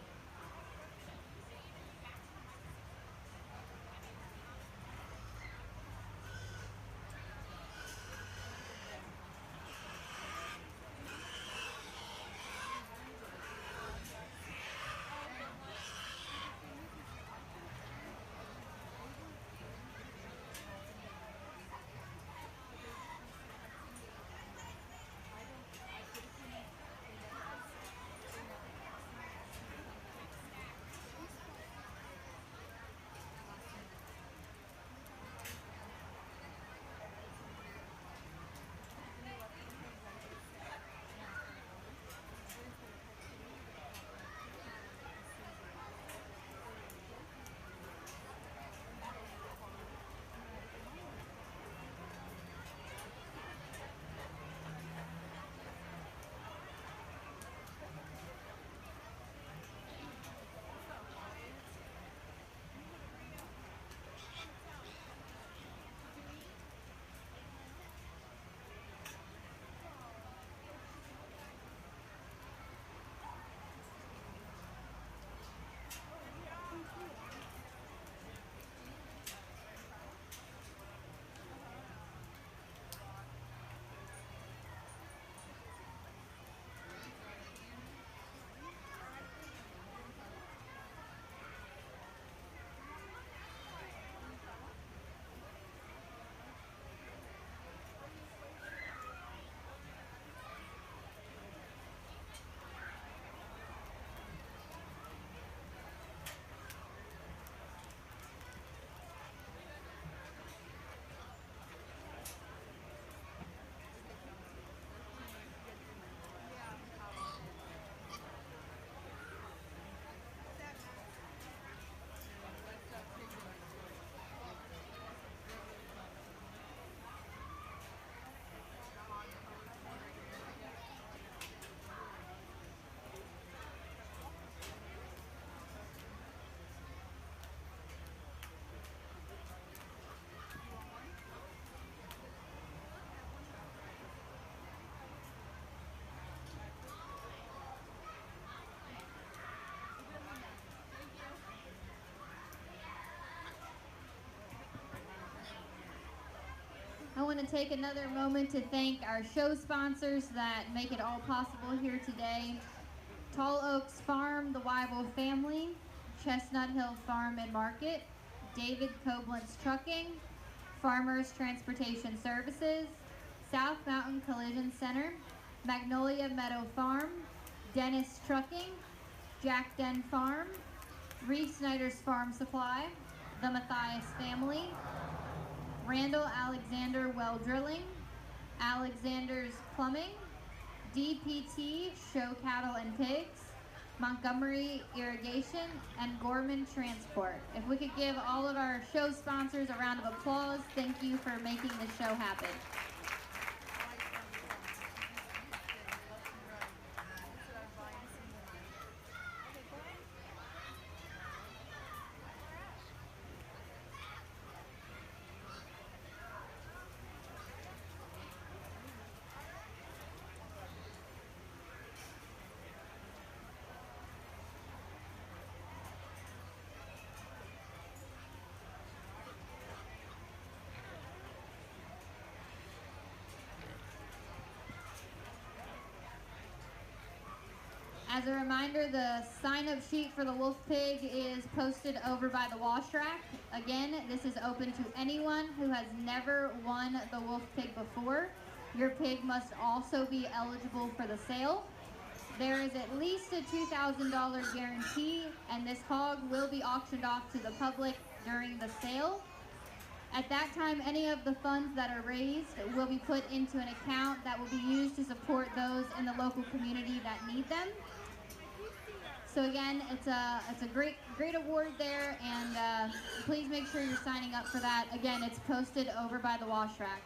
want to take another moment to thank our show sponsors that make it all possible here today. Tall Oaks Farm, the Wyville family, Chestnut Hill Farm and Market, David Koblenz Trucking, Farmers Transportation Services, South Mountain Collision Center, Magnolia Meadow Farm, Dennis Trucking, Jack Den Farm, Reeve Snyder's Farm Supply, the Matthias family, Randall Alexander Well Drilling, Alexander's Plumbing, DPT Show Cattle and Pigs, Montgomery Irrigation, and Gorman Transport. If we could give all of our show sponsors a round of applause, thank you for making the show happen. As a reminder, the sign-up sheet for the Wolf Pig is posted over by the wash rack. Again, this is open to anyone who has never won the Wolf Pig before. Your pig must also be eligible for the sale. There is at least a $2,000 guarantee, and this hog will be auctioned off to the public during the sale. At that time, any of the funds that are raised will be put into an account that will be used to support those in the local community that need them. So again, it's a great award there, and please make sure you're signing up for that. Again, it's posted over by the wash rack.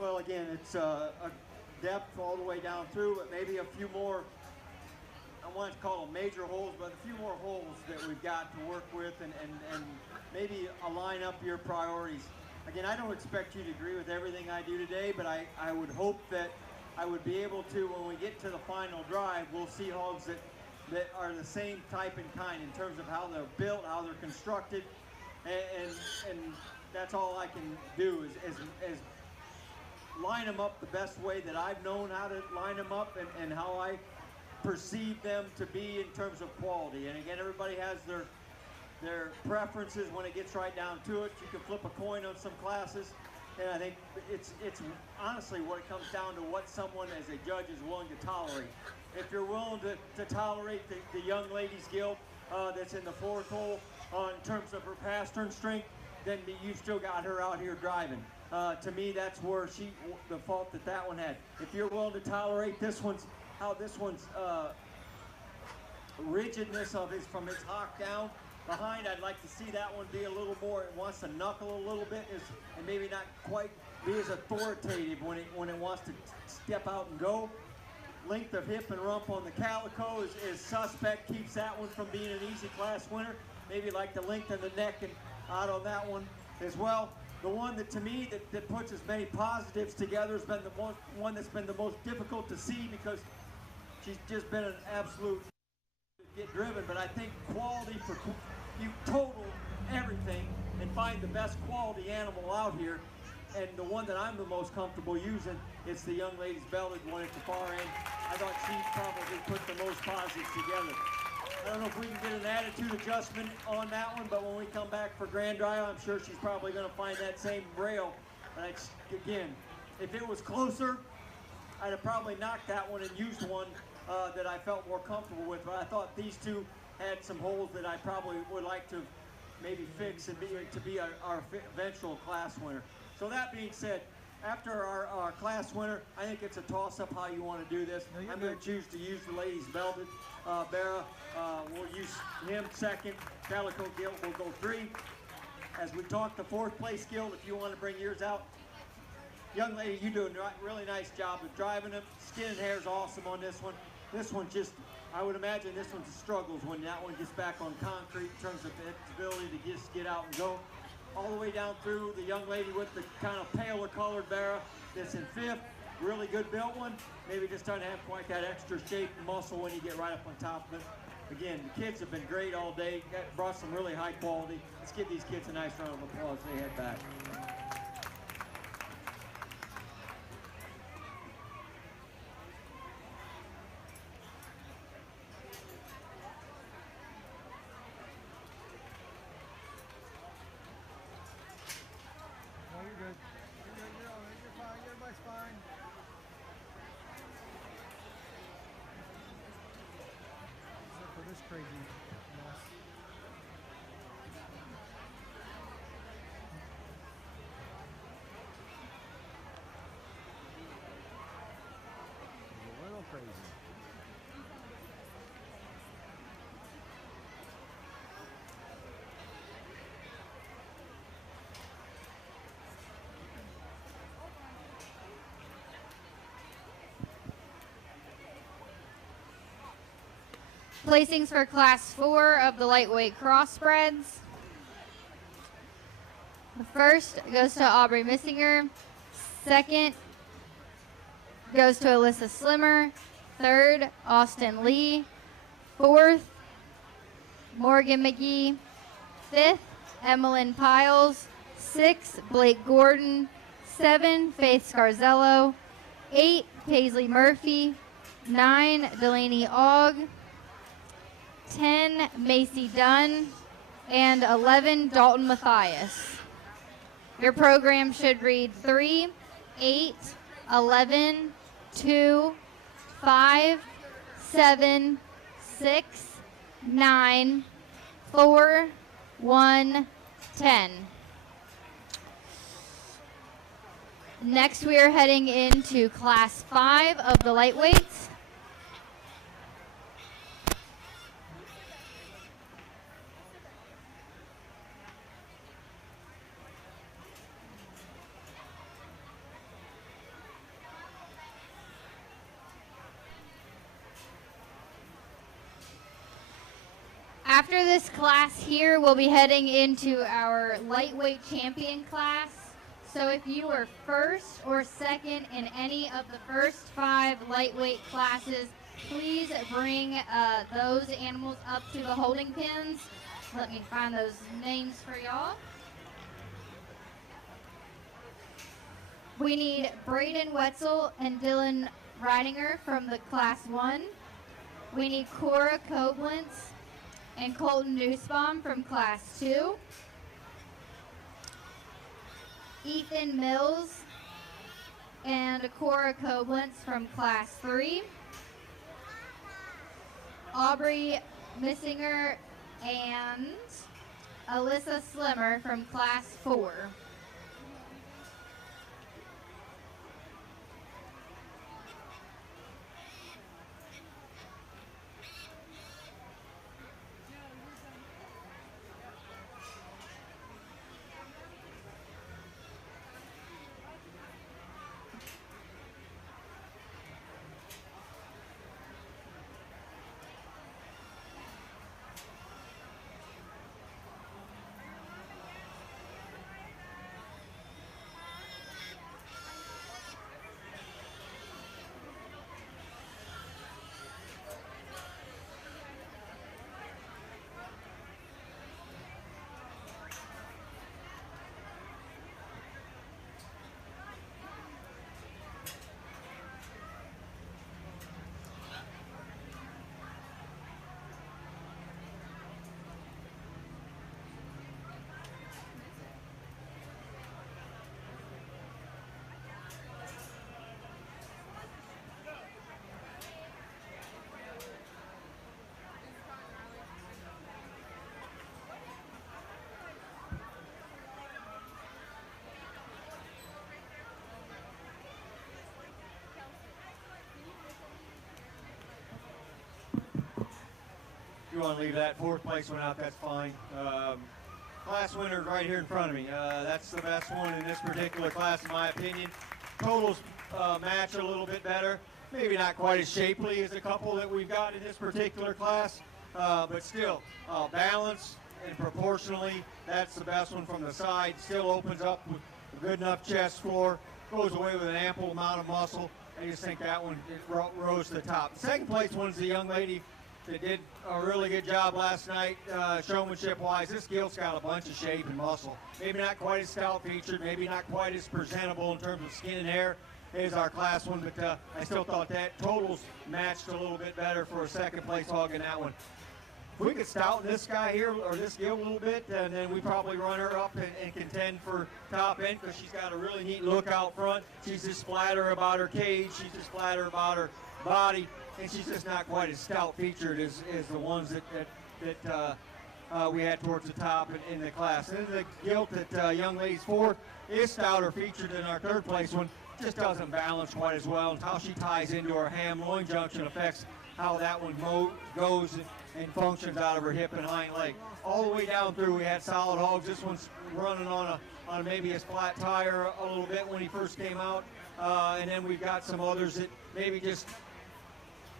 Well, again, it's a depth all the way down through, but maybe a few more, I want to call them major holes, but a few more holes that we've got to work with and maybe align up your priorities. Again, I don't expect you to agree with everything I do today, but I would hope that I would be able to, when we get to the final drive, we'll see hogs that are the same type and kind in terms of how they're built, how they're constructed, and that's all I can do is line them up the best way that I've known how to line them up and how I perceive them to be in terms of quality. And again, everybody has their preferences when it gets right down to it. You can flip a coin on some classes, and I think it's honestly what it comes down to, what someone as a judge is willing to tolerate. If you're willing to tolerate the young lady's gilt that's in the fourth hole in terms of her pastern strength, then you've still got her out here driving. To me, that's where the fault that one had. If you're willing to tolerate how this one's rigidness from its hock down behind, I'd like to see that one be a little more, it wants to knuckle a little bit and maybe not quite be as authoritative when it wants to step out and go. Length of hip and rump on the calico is suspect, keeps that one from being an easy class winner. Maybe like the length of the neck and out on that one as well. The one that to me that puts as many positives together has been the one that's been the most difficult to see because she's just been an absolute get driven. But I think quality for you total everything and find the best quality animal out here. And the one that I'm the most comfortable using, it's the young lady's belted one at the far end. I thought she probably put the most positives together. I don't know if we can get an attitude adjustment on that one, but when we come back for Grand Trial, I'm sure she's probably going to find that same rail. But again, if it was closer, I'd have probably knocked that one and used one that I felt more comfortable with. But I thought these two had some holes that I probably would like to maybe fix and to be our eventual class winner. So that being said, after our class winner, I think it's a toss-up how you want to do this. No, I'm going to choose to use the ladies' belted Barra. We'll use him second. Calico Gilt will go 3. As we talk the 4th place Gilt, if you want to bring yours out. Young lady, you do a really nice job of driving them. Skin and hair is awesome on this one. This one just, I would imagine this one struggles when that one gets back on concrete in terms of its ability to just get out and go. All the way down through the young lady with the kind of paler colored Barra that's in 5th. Really good built one. Maybe just doesn't have quite that extra shape and muscle when you get right up on top of it. Again, the kids have been great all day. Brought some really high quality. Let's give these kids a nice round of applause as they head back. No, you're good. You're good. You're all right. You're fine. Everybody's fine. Except for this crazy mess. It's a little crazy. Placings for class 4 of the lightweight crossbreds. The first goes to Aubrey Missinger. Second goes to Alyssa Slimmer. Third, Austin Lee. Fourth, Morgan McGee. Fifth, Emmeline Piles. 6, Blake Gordon. 7, Faith Scarzello. 8, Paisley Murphy. 9, Delaney Ogg. 10, Macy Dunn. And 11, Dalton Matthias. Your program should read 3, 8, 11, 2, 5, 7, 6, 9, 4, 1, 10. Next, we are heading into class 5 of the lightweights. After this class here, we'll be heading into our lightweight champion class. So if you were first or second in any of the first 5 lightweight classes, please bring those animals up to the holding pens. Let me find those names for y'all. We need Braden Wetzel and Dylan Ridinger from the class 1. We need Cora Koblenz and Colton Nussbaum from class 2. Ethan Mills and Cora Koblenz from class 3. Aubrey Missinger and Alyssa Slimmer from class 4. you want to leave that 4th place one out, that's fine. Class winner right here in front of me. That's the best one in this particular class, in my opinion. Totals match a little bit better. Maybe not quite as shapely as a couple that we've got in this particular class, but still, balance and proportionally, that's the best one from the side. Still opens up with a good enough chest floor, goes away with an ample amount of muscle. I just think that one rose to the top. The 2nd place one's the young lady that did a really good job last night, showmanship-wise. This gilt's got a bunch of shape and muscle. Maybe not quite as stout-featured, maybe not quite as presentable in terms of skin and hair as our class one, but I still thought that totals matched a little bit better for a 2nd place hog in that one. If we could stouten this guy here, or this gilt a little bit, and then we probably run her up and contend for top end, because she's got a really neat look out front. She's just flatter about her cage, she's just flatter about her body, and she's just not quite as stout featured as the ones that we had towards the top in the class. And then the gilt that young ladies 4 is stouter featured than our 3rd place one. Just doesn't balance quite as well, and how she ties into her ham-loin junction affects how that one goes and functions out of her hip and hind leg. All the way down through, we had solid hogs. This one's running on maybe a flat tire a little bit when he first came out, and then we've got some others that maybe just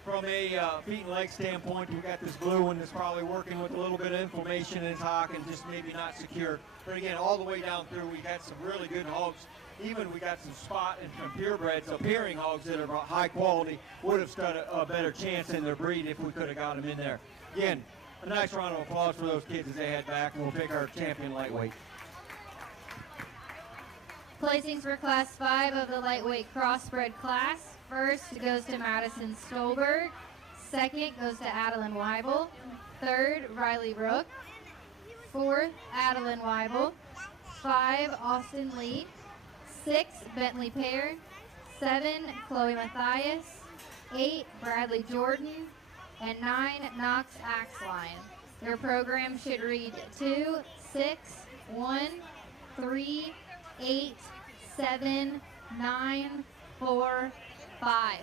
from a feet and leg standpoint, we've got this blue one that's probably working with a little bit of inflammation in his hock and just maybe not secure. But again, all the way down through, we got some really good hogs. Even we got some spot and some purebreds, appearing hogs that are high quality, would have stood a better chance in their breed if we could have got them in there. Again, a nice round of applause for those kids as they head back, and we'll pick our champion lightweight. Placings for Class 5 of the lightweight crossbred class. First goes to Madison Stolberg. 2nd goes to Adeline Weibel. 3rd, Riley Rook. 4th, Adeline Weibel. 5, Austin Lee. 6, Bentley Pear. 7, Chloe Mathias. 8, Bradley Jordan. And 9, Knox Axline. Their program should read 2, 6, 1, 3, 8, 7, 9, 4, 5.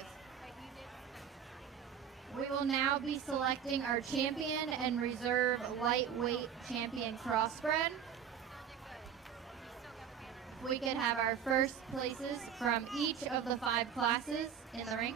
We will now be selecting our champion and reserve lightweight champion crossbred. We could have our first places from each of the 5 classes in the ring.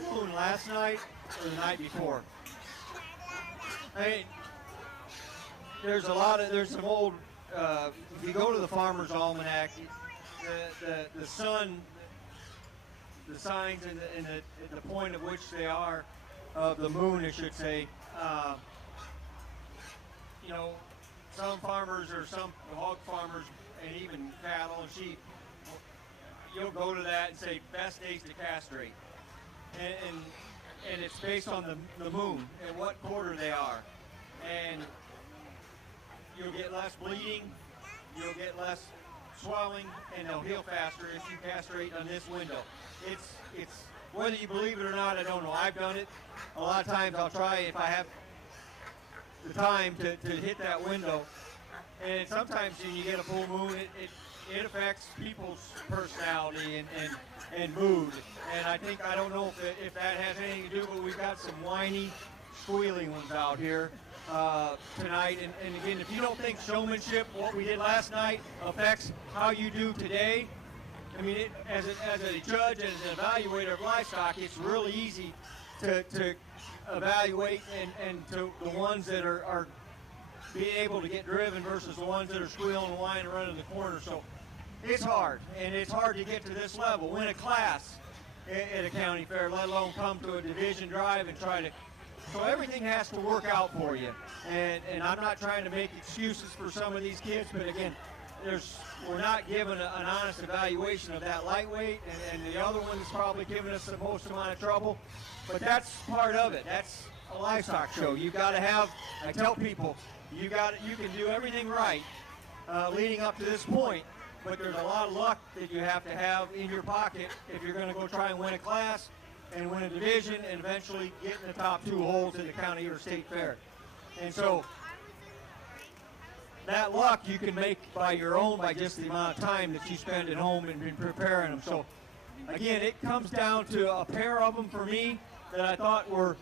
full moon last night or the night before? I mean, there's some old, if you go to the Farmer's Almanac, the sun, the signs and the point at which they are, of the moon, I should say, you know, some farmers or some hog farmers and even cattle and sheep, you'll go to that and say best days to castrate. And it's based on the moon and what quarter they are. And you'll get less bleeding, you'll get less swelling, and they'll heal faster if you castrate on this window. It's whether you believe it or not, I don't know. I've done it. A lot of times I'll try if I have the time to hit that window. And sometimes when you get a full moon, it affects people's personality and mood. And I don't know if that has anything to do, but we've got some whiny, squealing ones out here tonight. And again, if you don't think showmanship, what we did last night, affects how you do today, I mean, as a judge, as an evaluator of livestock, it's really easy to evaluate and to the ones that are being able to get driven versus the ones that are squealing and whining and running in the corner. So it's hard, and it's hard to get to this level, win a class at a county fair, let alone come to a division drive and try to. So everything has to work out for you. And I'm not trying to make excuses for some of these kids, but again, we're not given an honest evaluation of that lightweight, and the other one is probably giving us the most amount of trouble. But that's part of it. That's a livestock show. You've got to have, I tell people, you can do everything right leading up to this point, but there's a lot of luck that you have to have in your pocket if you're going to go try and win a class and win a division and eventually get in the top 2 holes at the county or state fair. And so that luck you can make by just the amount of time that you spend at home and been preparing them. So again, it comes down to a pair of them for me that I thought were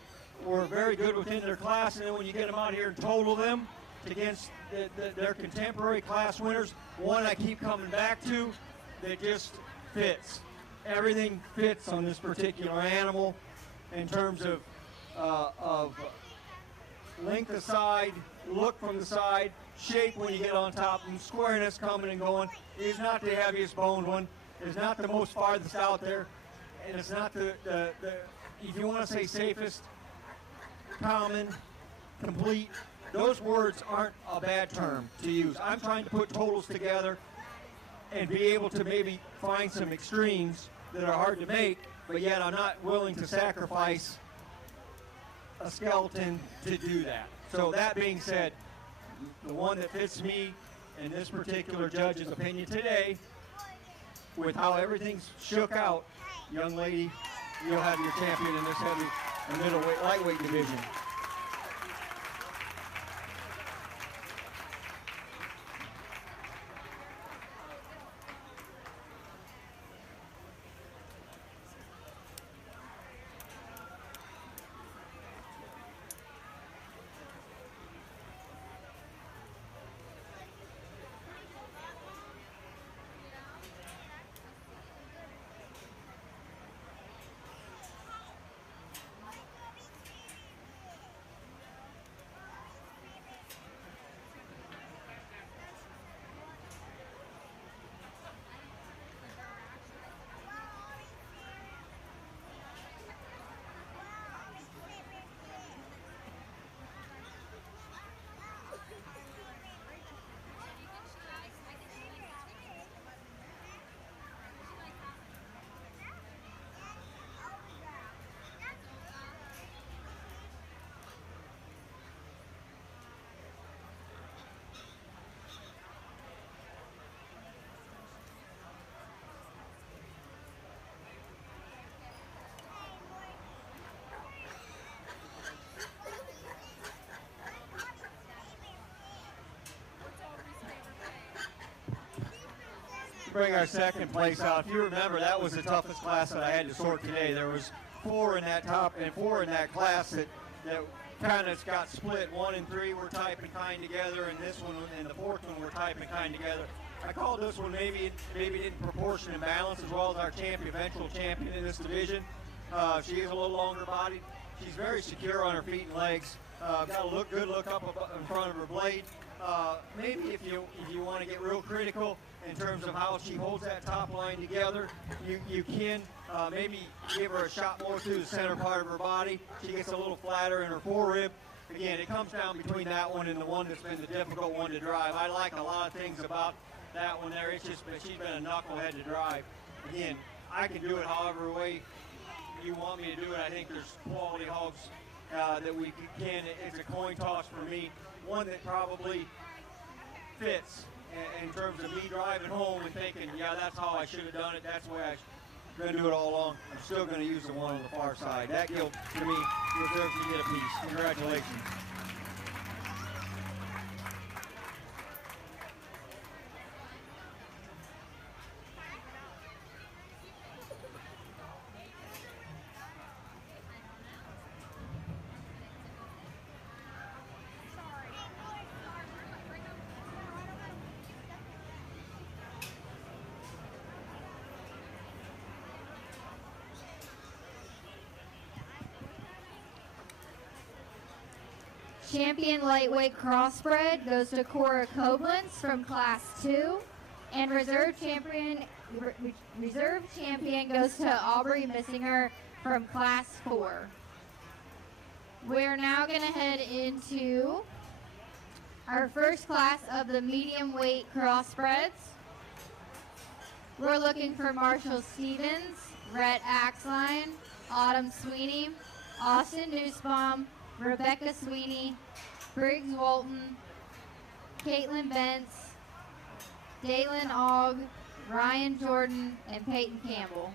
very good within their class, and then when you get them out here and total them against their contemporary class winners, one I keep coming back to that just fits. Everything fits on this particular animal in terms of length of side, look from the side, shape when you get on top, and squareness coming and going. Is not the heaviest boned one. It's not the most farthest out there, and it's not the if you want to say safest, common, complete. Those words aren't a bad term to use. I'm trying to put totals together and be able to maybe find some extremes that are hard to make, but yet I'm not willing to sacrifice a skeleton to do that. So that being said, the one that fits me and this particular judge's opinion today, with how everything's shook out, young lady, you'll have your champion in this heavy and middleweight, lightweight division. Bring our second place out. If you remember, that was the toughest class that I had to sort today. There was 4 in that top and 4 in that class that kind of got split. 1 and 3 were type and kind together, and this one and the 4th one were type and kind together. I called this one maybe it didn't proportion and balance as well as our eventual champion in this division. She is a little longer bodied. She's very secure on her feet and legs. Got a good look up in front of her blade. Maybe if you want to get real critical in terms of how she holds that top line together, you can maybe give her a shot more through the center part of her body. She gets a little flatter in her forerib. Again, it comes down between that one and the one that's been the difficult one to drive. I like a lot of things about that one there. It's just that she's been a knucklehead to drive. Again, I can do it however way you want me to do it. I think there's quality hogs that we can. It's a coin toss for me. One that probably fits in terms of me driving home and thinking, yeah, that's how I should have done it. That's the way I'm going to do it all along. I'm still going to use the one on the far side. That gilt, to me, deserves to get a piece. Congratulations. Champion lightweight crossbred goes to Cora Koblenz from Class 2, and reserve champion goes to Aubrey Missinger from Class 4. We're now going to head into our first class of the medium weight crossbreds. We're looking for Marshall Stevens, Rhett Axline, Autumn Sweeney, Austin Nussbaum, Rebecca Sweeney, Briggs Walton, Caitlin Bentz, Dalen Ogg, Ryan Jordan, and Peyton Campbell.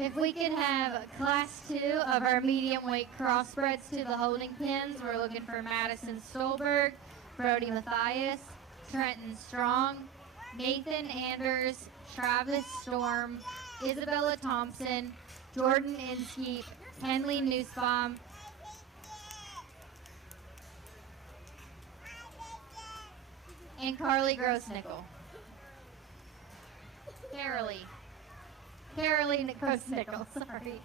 If we can have Class 2 of our medium weight crossbreds to the holding pens, we're looking for Madison Stolberg, Brody Mathias, Trenton Strong, Nathan Anders, Travis Storm, Isabella Thompson, Jordan Inskeep, Henley Nussbaum, and Carly Grossnickel. Caroline Grossnickel, sorry.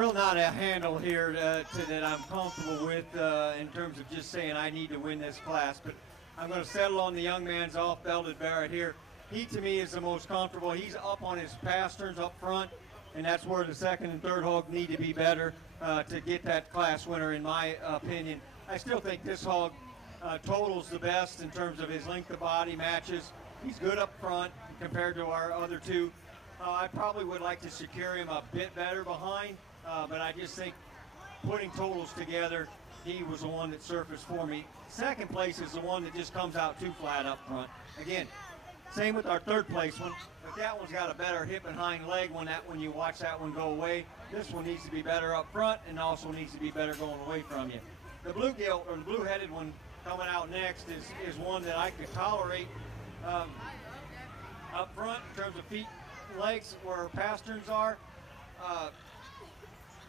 real not a handle here that I'm comfortable with in terms of just saying I need to win this class. But I'm going to settle on the young man's off-belted Barrett here. He, to me, is the most comfortable. He's up on his pasterns up front, and that's where the second and third hog need to be better to get that class winner, in my opinion. I still think this hog totals the best in terms of his length of body matches. He's good up front compared to our other two. I probably would like to secure him a bit better behind, but I just think putting totals together, he was the one that surfaced for me. Second place is the one that just comes out too flat up front. Again, same with our third place one, but that one's got a better hip and hind leg when you watch that one go away. This one needs to be better up front and also needs to be better going away from you. The bluegill, or the blue-headed one coming out next is one that I could tolerate up front in terms of feet, legs, where pasterns are,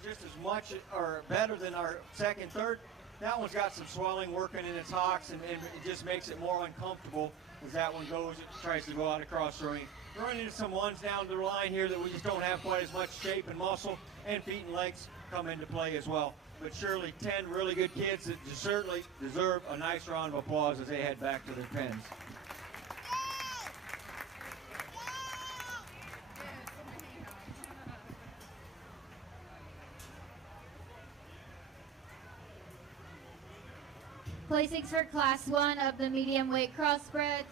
just as much or better than our second, third. That one's got some swelling working in its hocks, and it just makes it more uncomfortable as that one goes. It tries to go out across the ring. We're running into some ones down the line here that we just don't have quite as much shape and muscle, and feet and legs come into play as well. But surely 10 really good kids that certainly deserve a nice round of applause as they head back to their pens. Placings for Class 1 of the medium weight crossbreds.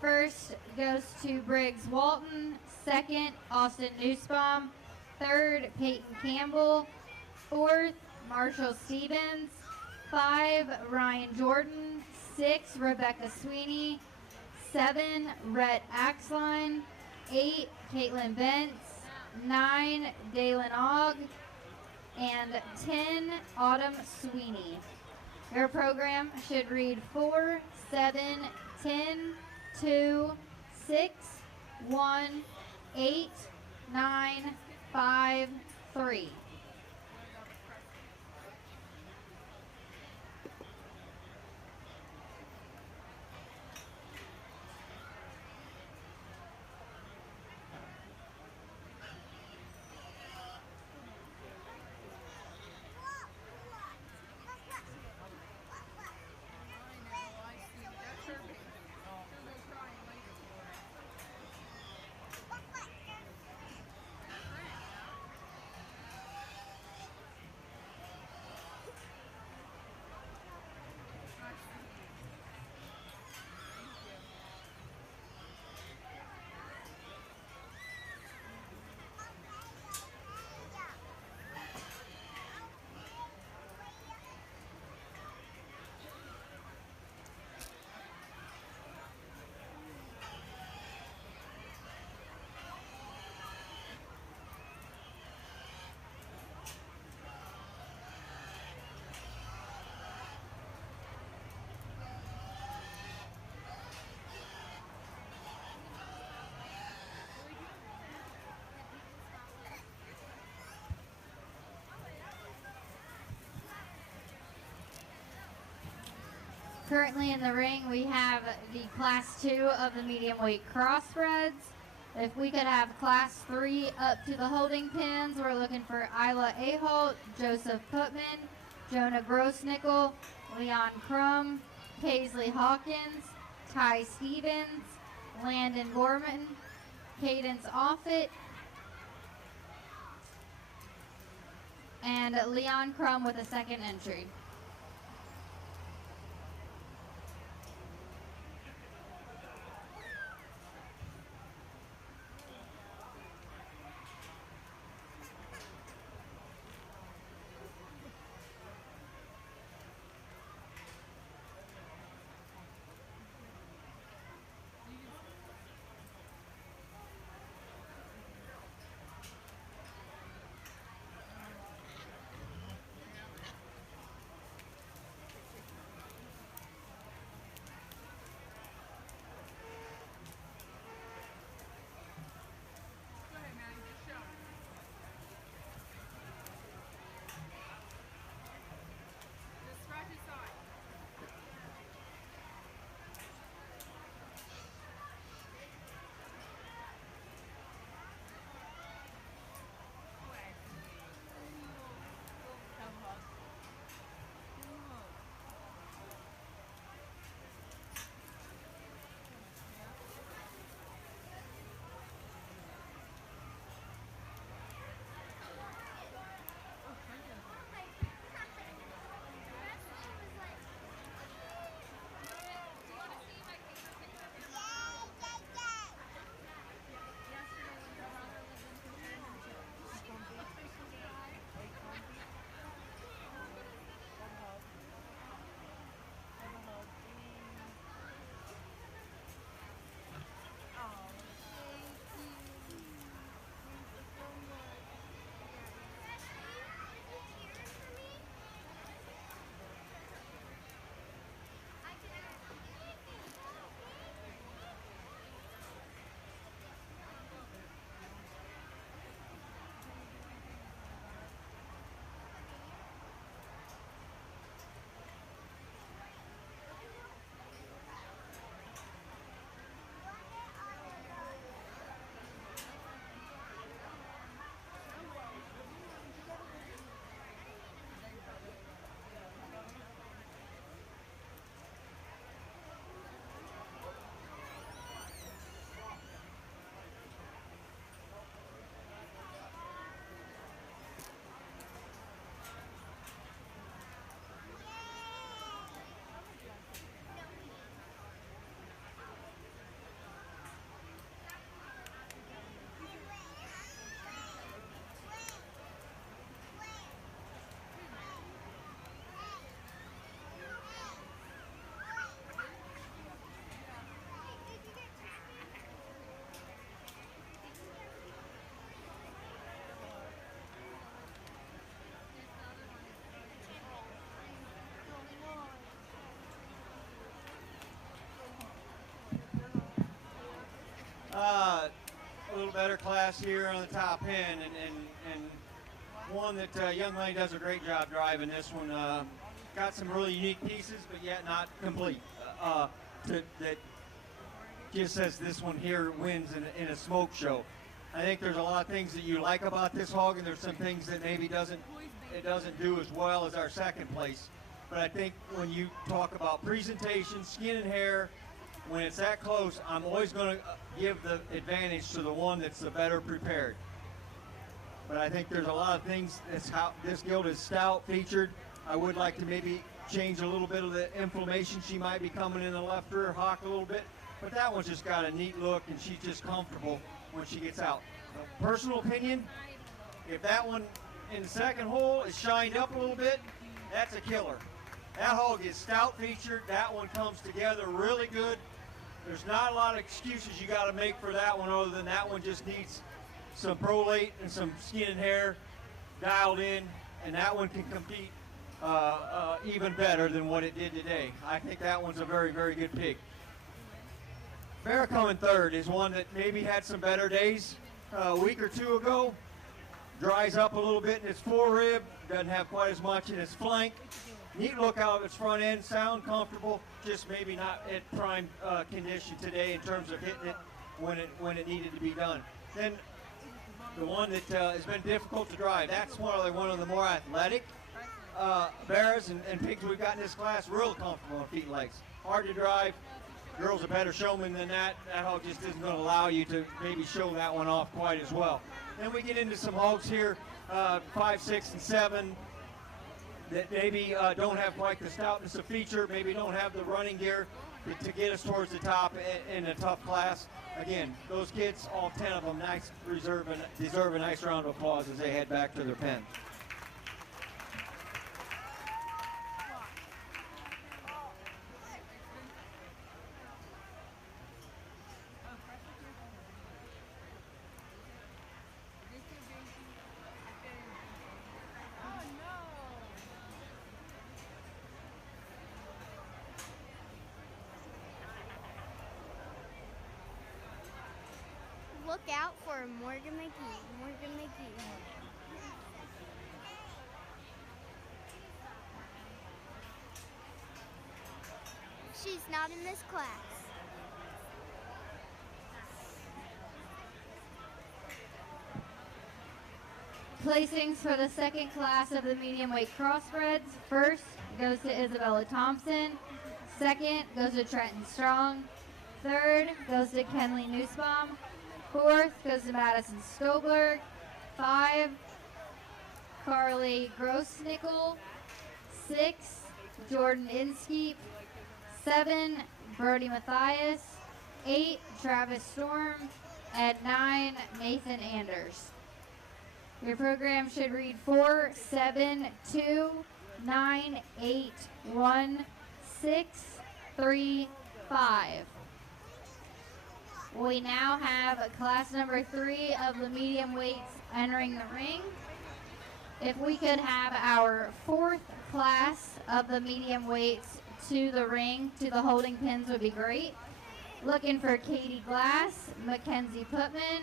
First goes to Briggs Walton. Second, Austin Nussbaum. Third, Peyton Campbell. Fourth, Marshall Stevens. 5, Ryan Jordan. 6, Rebecca Sweeney. 7, Rhett Axline. 8, Caitlin Bentz. 9, Dalen Ogg. And 10, Autumn Sweeney. Your program should read 4, 7, 10, 2, 6, 1, 8, 9, 5, 3. Currently in the ring, we have the Class 2 of the medium weight crossbreds. If we could have Class 3 up to the holding pens, we're looking for Isla Aholt, Joseph Putman, Jonah Grossnickel, Leon Crum, Paisley Hawkins, Ty Stevens, Landon Gorman, Cadence Offit, and Leon Crum with a second entry. A little better class here on the top end, and one that young lady does a great job driving. This one got some really unique pieces, but yet not complete. That just says this one here wins in a smoke show. I think there's a lot of things that you like about this hog, and there's some things that maybe it doesn't do as well as our second place. But I think when you talk about presentation, skin and hair, when it's that close, I'm always going to give the advantage to the one that's the better prepared. But I think there's a lot of things. That's how this gilt is stout featured. I would like to maybe change a little bit of the inflammation. She might be coming in the left rear hock a little bit, but that one's just got a neat look, and she's just comfortable when she gets out. So, personal opinion, if that one in the second hole is shined up a little bit, that's a killer. That hog is stout featured. That one comes together really good. There's not a lot of excuses you got to make for that one, other than that one just needs some prolate and some skin and hair dialed in, and that one can compete even better than what it did today. I think that one's a very, very good pig. Bear coming third is one that maybe had some better days a week or two ago. Dries up a little bit in its forerib, doesn't have quite as much in its flank. Neat look out of its front end, sound comfortable, just maybe not at prime condition today in terms of hitting it when it needed to be done. Then the one that has been difficult to drive, that's one of the more athletic bears and pigs we've got in this class, real comfortable on feet and legs. Hard to drive. Girl's a better showman than that. That hog just isn't going to allow you to maybe show that one off quite as well. Then we get into some hogs here, 5, 6, and 7, that maybe don't have quite the stoutness of feature, maybe don't have the running gear to get us towards the top in a tough class. Again, those kids, all 10 of them, deserve a nice round of applause as they head back to their pen. Look out for Morgan McGee. Morgan McGee. She's not in this class. Placings for the second class of the medium weight crossbreds. First goes to Isabella Thompson. Second goes to Trenton Strong. Third goes to Kenley Nussbaum. Fourth goes to Madison Stolberg. 5, Carly Grossnickel. 6, Jordan Inskeep. 7, Brody Mathias. 8, Travis Storm. And 9, Nathan Anders. Your program should read 4, 7, 2, 9, 8, 1, 6, 3, 5. We now have class number 3 of the medium weights entering the ring. If we could have our 4th class of the medium weights to the ring, to the holding pins would be great. Looking for Katie Glass, Mackenzie Putman,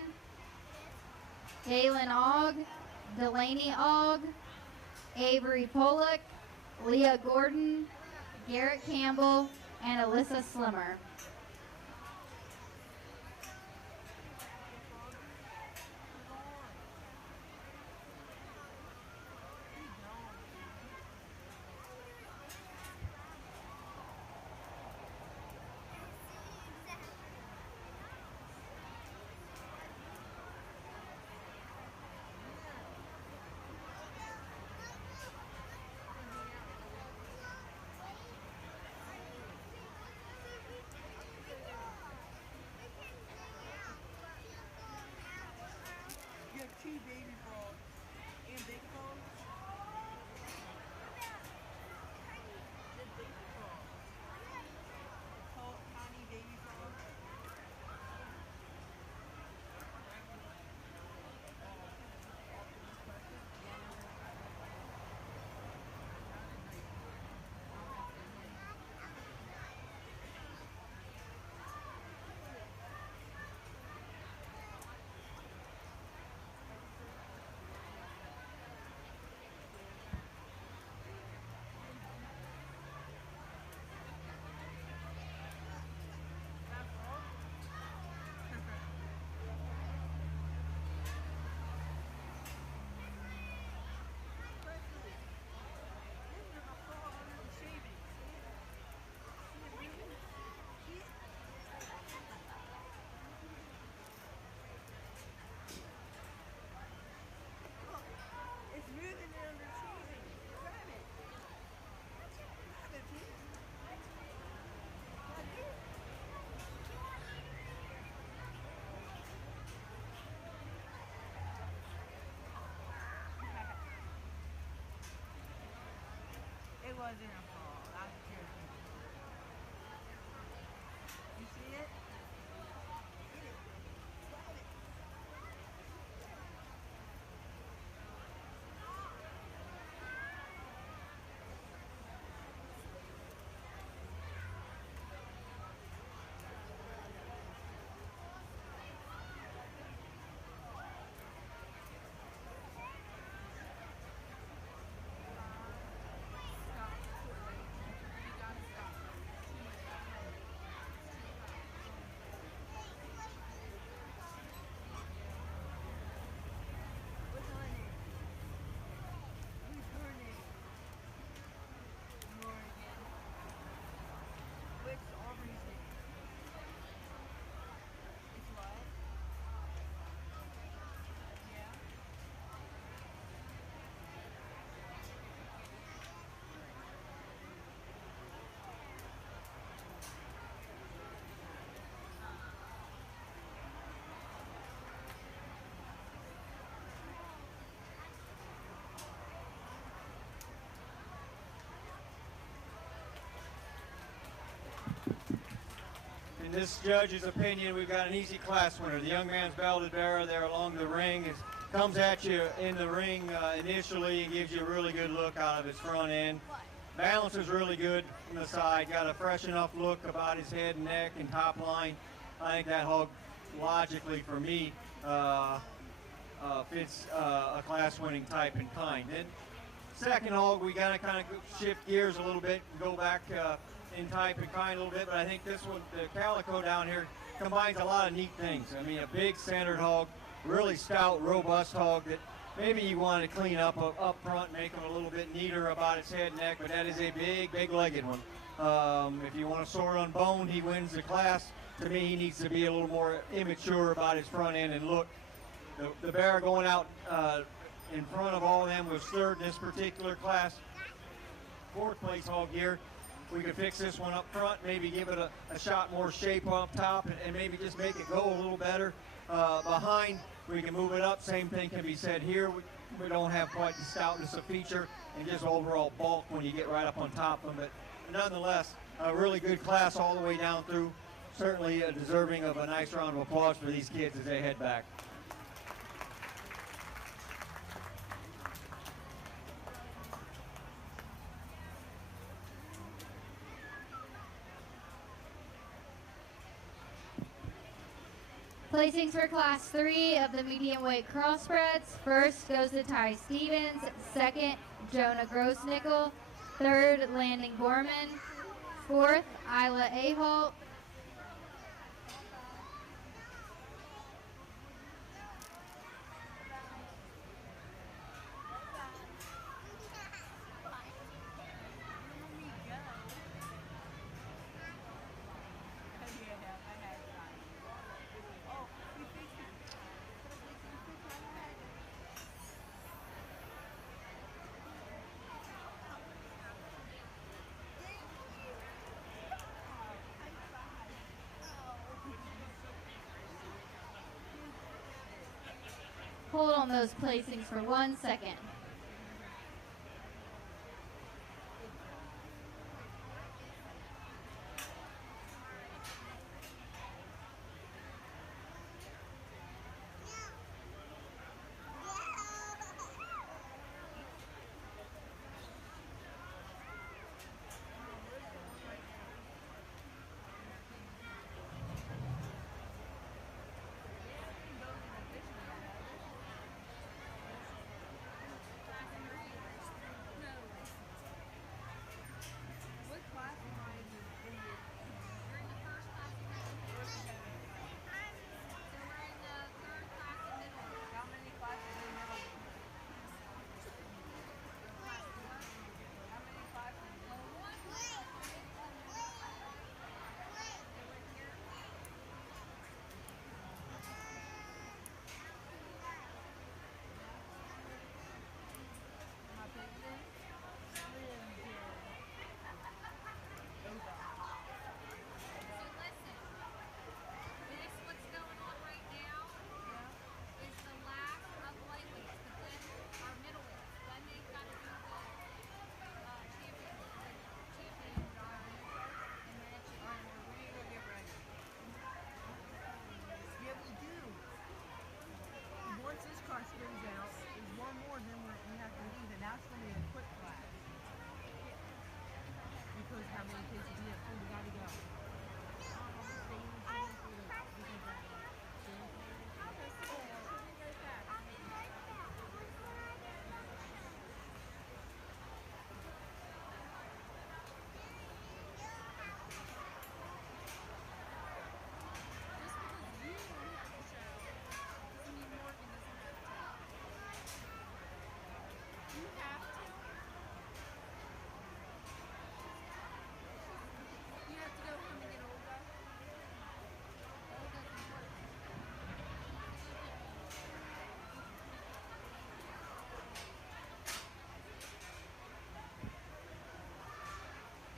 Galen Ogg, Delaney Ogg, Avery Pollock, Leah Gordon, Garrett Campbell, and Alyssa Slimmer. wasn't a fall. That was a Cherokee. You see it? Get it. Grab it. What's her name? Who's her name? Morgan. What's Aubrey's name? It's what? Yeah. In this judge's opinion, we've got an easy class winner. The young man's belted bearer there along the ring. It comes at you in the ring initially and gives you a really good look out of his front end. Balance is really good from the side. Got a fresh enough look about his head and neck and top line. I think that hog, logically for me, fits a class winning type and kind. Then second hog, we got to kind of shift gears a little bit and go back in type and kind a little bit, but I think this one, the calico down here, combines a lot of neat things. I mean, a big centered hog, really stout, robust hog that maybe you want to clean up front, make him a little bit neater about its head and neck, but that is a big legged one. If you want to sort on bone, he wins the class. To me, he needs to be a little more immature about his front end and look. The bear going out in front of all of them was third in this particular class. Fourth place hog here. We could fix this one up front, maybe give it a shot more shape up top and maybe just make it go a little better. Behind, we can move it up. Same thing can be said here. We don't have quite the stoutness of feature and just overall bulk when you get right up on top of them. But nonetheless, a really good class all the way down through. Certainly deserving of a nice round of applause for these kids as they head back. Placings for Class 3 of the medium weight crossbreds. First goes to Ty Stevens. Second, Jonah Grossnickel. Third, Landing Borman. Fourth, Isla Aholt. Hold on those placings for 1 second.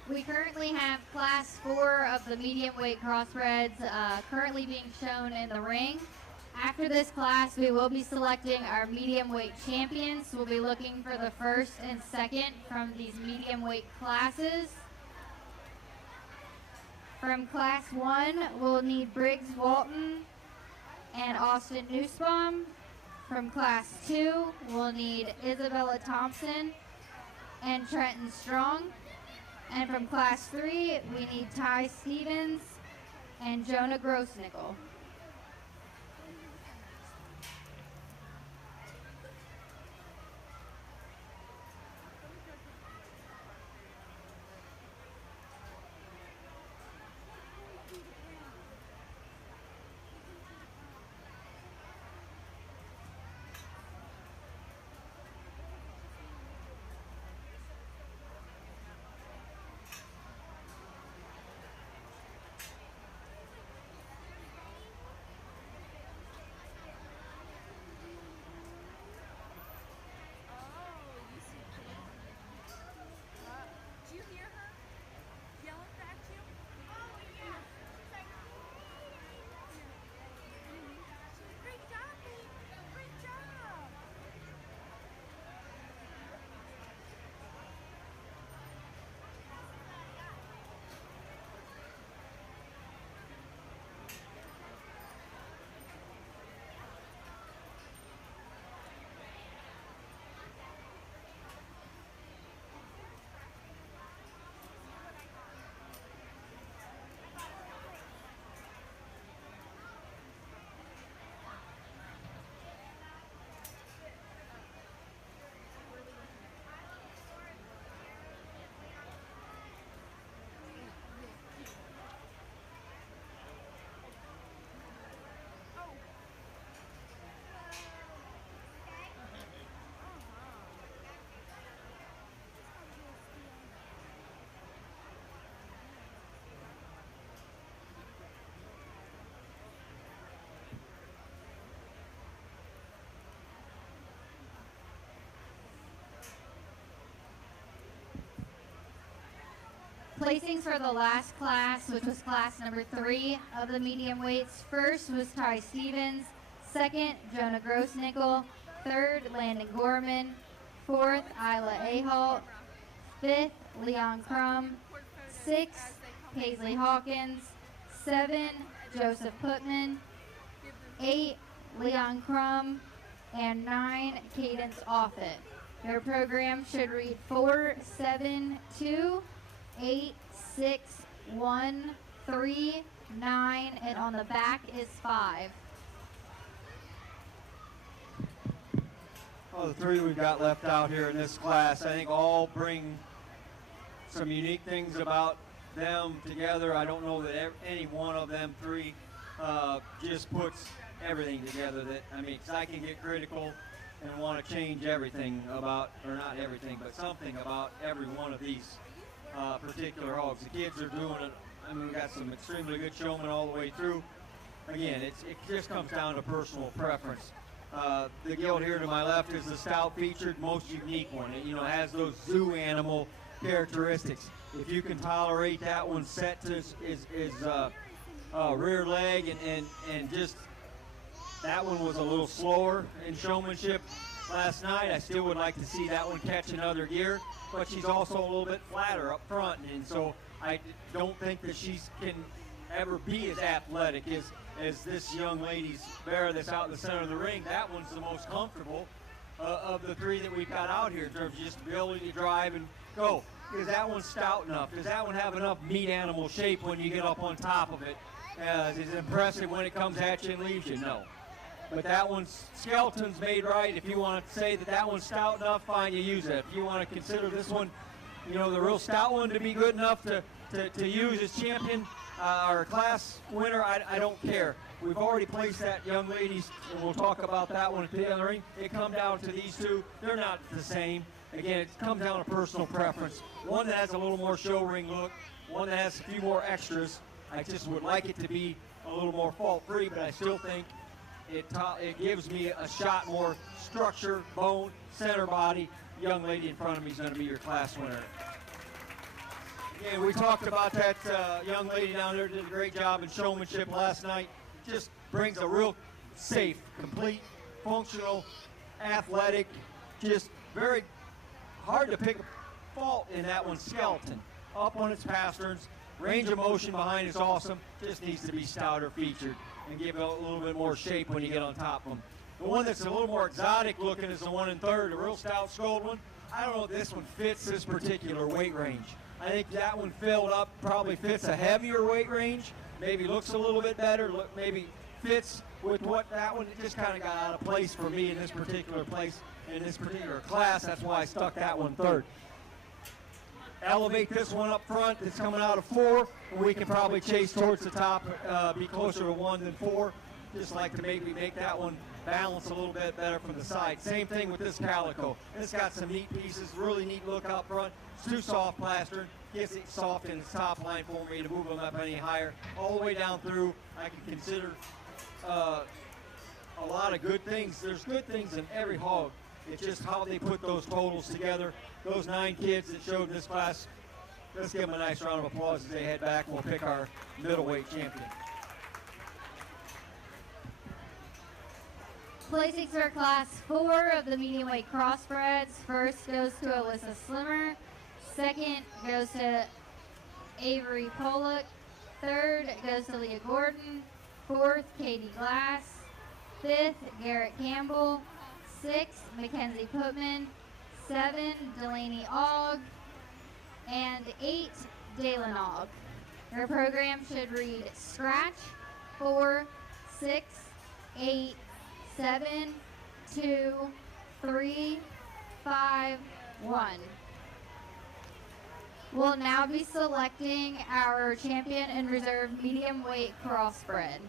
We currently have class 4 of the medium weight crossbreds currently being shown in the ring. After this class, we will be selecting our medium weight champions. We'll be looking for the first and second from these medium weight classes. From class 1, we'll need Briggs Walton and Austin Nussbaum. From class 2, we'll need Isabella Thompson and Trenton Strong. And from class 3, we need Ty Stevens and Jonah Grossnickel. Placings for the last class, which was class number 3 of the medium weights. First was Ty Stevens, second, Jonah Grossnickel, third, Landon Gorman, fourth, Isla Ahalt, fifth, Leon Crum, sixth, Paisley Hawkins, 7, Joseph Putman, 8, Leon Crum, and 9, Cadence Offit. Their program should read 4, 7, 2, 8, 6, 1, 3, 9, and on the back is 5. Well, the 3 we've got left out here in this class, I think all bring some unique things about them together. I don't know that any one of them 3 just puts everything together. That, I mean, 'cause I can get critical and want to change everything about, or not everything, but something about every one of these particular hogs. The kids are doing it. I mean, we've got some extremely good showmen all the way through. Again, it just comes down to personal preference. The gilt here to my left is the stout featured, most unique one. It, has those zoo animal characteristics. If you can tolerate that one set to his rear leg and just that one was a little slower in showmanship last night. I still would like to see that one catch another gear, but she's also a little bit flatter up front, and so I don't think that she can ever be as athletic as this young lady's bear that's out in the center of the ring. That one's the most comfortable of the 3 that we've got out here in terms of just ability to drive and go. Is that one stout enough? Does that one have enough meat animal shape when you get up on top of it? Is it impressive when it comes at you and leaves you? No. But that one's skeleton's made right. If you want to say that one's stout enough, fine, you use it. If you want to consider this one, the real stout one to be good enough to use as champion or class winner, I don't care. We've already placed that young ladies, and we'll talk about that one at the end of the ring. It comes down to these 2. They're not the same. Again, it comes down to personal preference. One that has a little more show ring look, one that has a few more extras. I just would like it to be a little more fault-free, but I still think it gives me a shot more structure, bone, center body. Young lady in front of me is going to be your class winner. Yeah, we talked about that young lady down there did a great job in showmanship last night. Just brings a real safe, complete, functional, athletic, just very hard to pick a fault in that one. Skeleton, up on its pasterns, range of motion behind is awesome. Just needs to be stouter featured and give it a little bit more shape when you get on top of them. The one that's a little more exotic looking is the one in third, a real stout skulled one. I don't know if this one fits this particular weight range. I think that one filled up probably fits a heavier weight range. Maybe looks a little bit better, maybe fits with what that one, it just kind of got out of place for me in this particular place, in this particular class. That's why I stuck that one third. Elevate this one up front. It's coming out of 4, and we can probably chase towards the top, be closer to 1 than 4. Just like to maybe make that one balance a little bit better from the side. Same thing with this calico. It's got some neat pieces, really neat look out front. It's too soft plastered. Gets it soft in its top line for me to move them up any higher. All the way down through, I can consider a lot of good things. There's good things in every hog. It's just how they put those totals together. Those 9 kids that showed in this class, let's give them a nice round of applause as they head back. We'll pick our middleweight champion. Placings for class 4 of the medium weight crossbreds. First goes to Alyssa Slimmer. Second goes to Avery Pollock. Third goes to Leah Gordon. Fourth, Katie Glass. Fifth, Garrett Campbell. Sixth, Mackenzie Putman. 7, Delaney Ogg. And 8, Dalen Ogg. Her program should read scratch, 4, 6, 8, 7, 2, 3, 5, 1. We'll now be selecting our champion and reserve medium weight crossbred.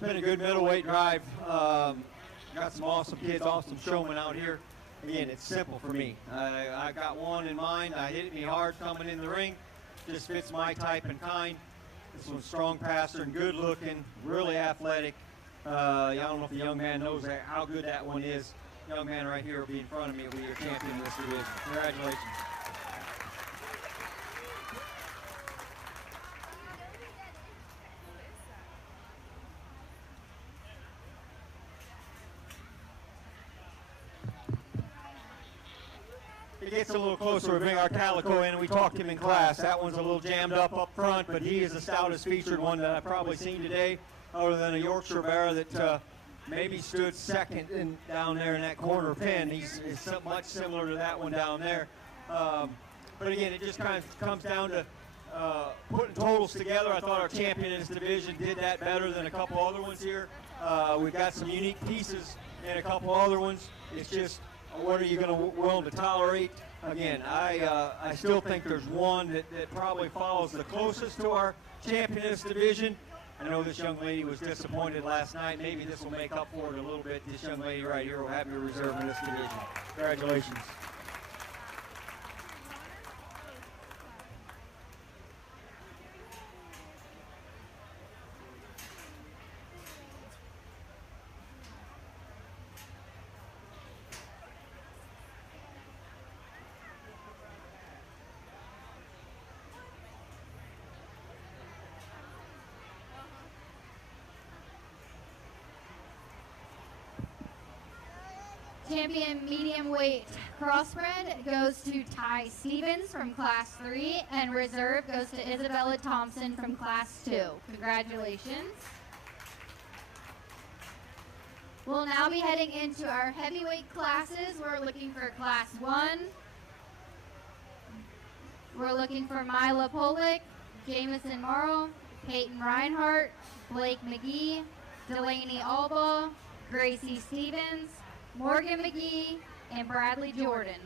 Been a good middleweight drive. Got some awesome kids, awesome showmen out here. Again, it's simple for me. I got one in mind. I hit me hard coming in the ring. Just fits my type and kind. This one's strong passer and good looking, really athletic. I don't know if the young man knows how good that one is. Young man right here will be in front of me, will be your champion in this division. Congratulations. He gets a little closer. We bring our calico in, and we talked him in class. That one's a little jammed up front, but he is the stoutest featured one that I've probably seen today, other than a Yorkshire bear that maybe stood second down there in that corner pen. He's much similar to that one down there. But again, it just kind of comes down to putting totals together. I thought our champion in this division did that better than a couple other ones here. We've got some unique pieces in a couple other ones. It's just what are you going to willing to tolerate? Again, I still think there's one that probably follows the closest to our champion in this division. I know this young lady was disappointed last night. Maybe this will make up for it a little bit. This young lady right here will have your reserve in this division. Congratulations. Champion medium weight crossbred goes to Ty Stevens from class 3, and reserve goes to Isabella Thompson from class 2. Congratulations. We'll now be heading into our heavyweight classes. We're looking for class 1. We're looking for Mila Polick, Jamison Morrow, Peyton Reinhardt, Blake McGee, Delaney Alba, Gracie Stevens, Morgan McGee, and Bradley Jordan.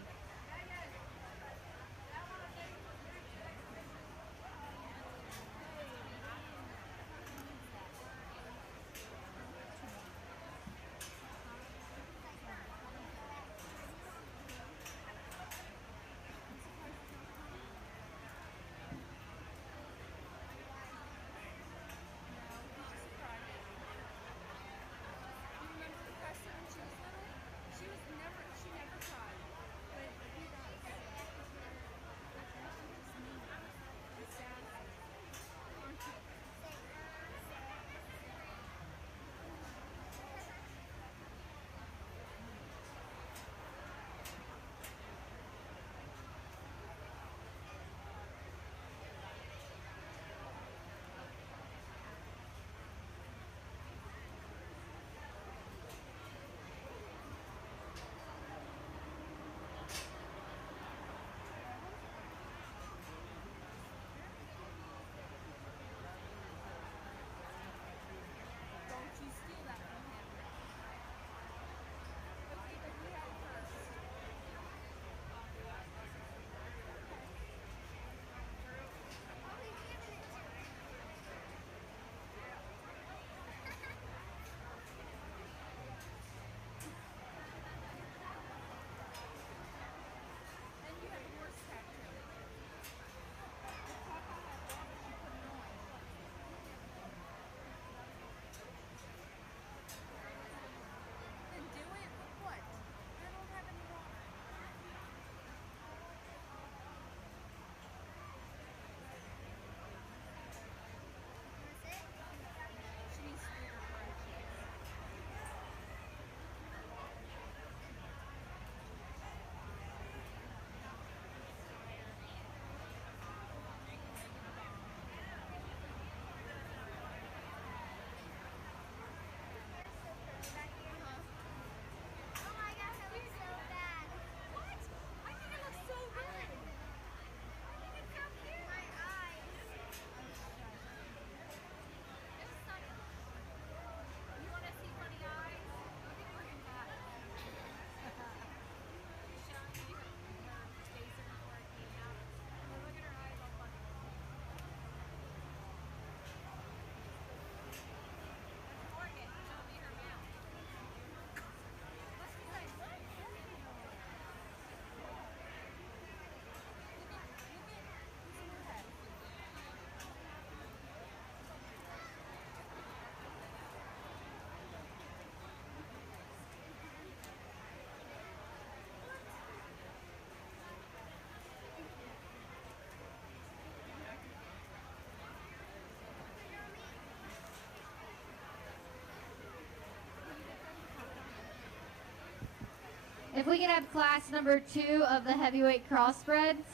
If we could have class number 2 of the heavyweight crossbreds,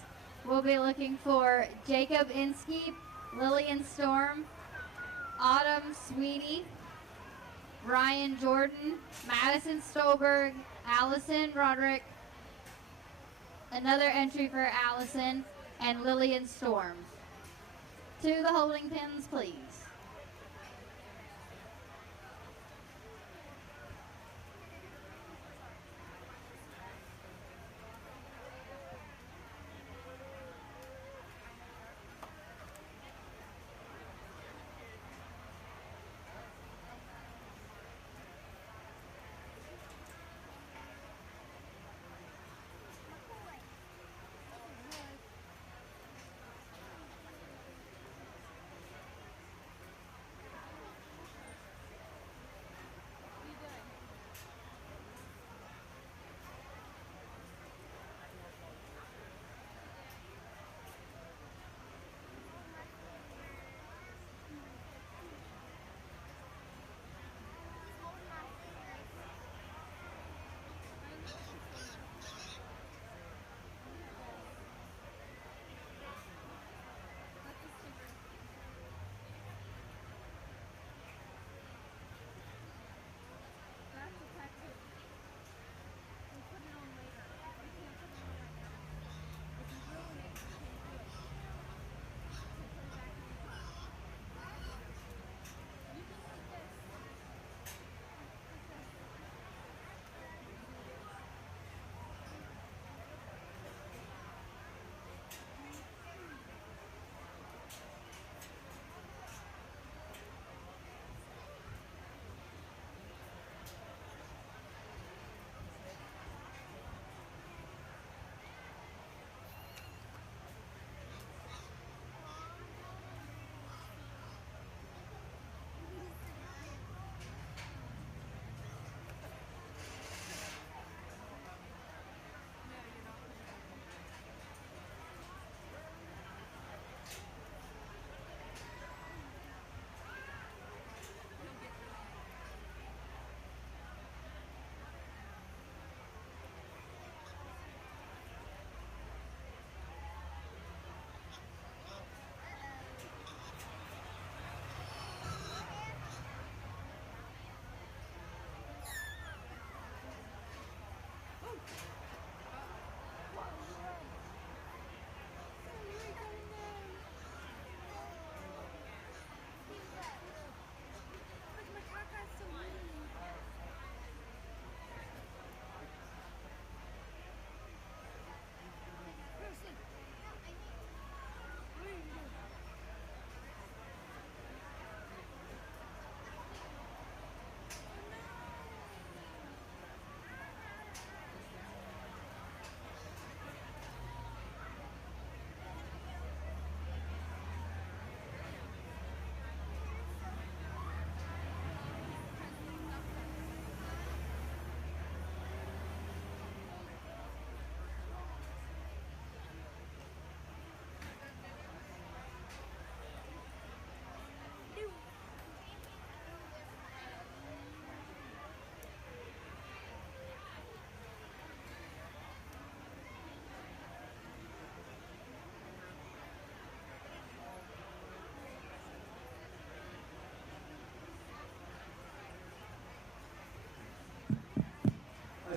we'll be looking for Jacob Inskeep, Lillian Storm, Autumn Sweeney, Ryan Jordan, Madison Stolberg, Allison Roderick, another entry for Allison, and Lillian Storm. To the holding pins, please.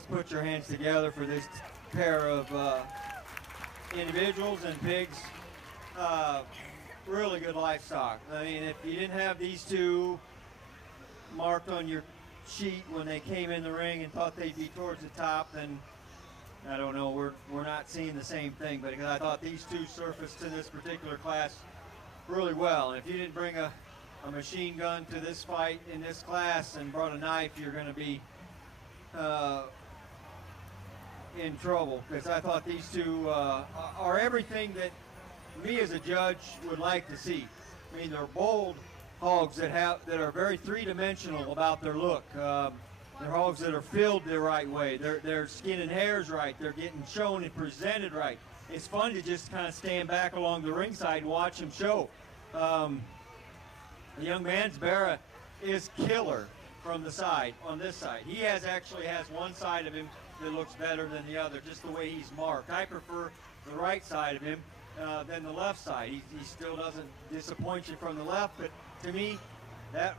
let's put your hands together for this pair of individuals and pigs. Really good livestock. I mean, if you didn't have these two marked on your sheet when they came in the ring and thought they'd be towards the top, then I don't know, we're not seeing the same thing. But I thought these two surfaced to this particular class really well. And if you didn't bring a machine gun to this fight in this class and brought a knife, you're going to be in trouble, because I thought these two are everything that me as a judge would like to see. I mean, they're bold hogs that are very three-dimensional about their look. They're hogs that are filled the right way. Their skin and hair's right. They're getting shown and presented right. It's fun to just kind of stand back along the ringside and watch them show. The young man's Barra is killer from the side, on this side. He actually has one side of him that looks better than the other, just the way he's marked. I prefer the right side of him than the left side. He still doesn't disappoint you from the left, but to me, that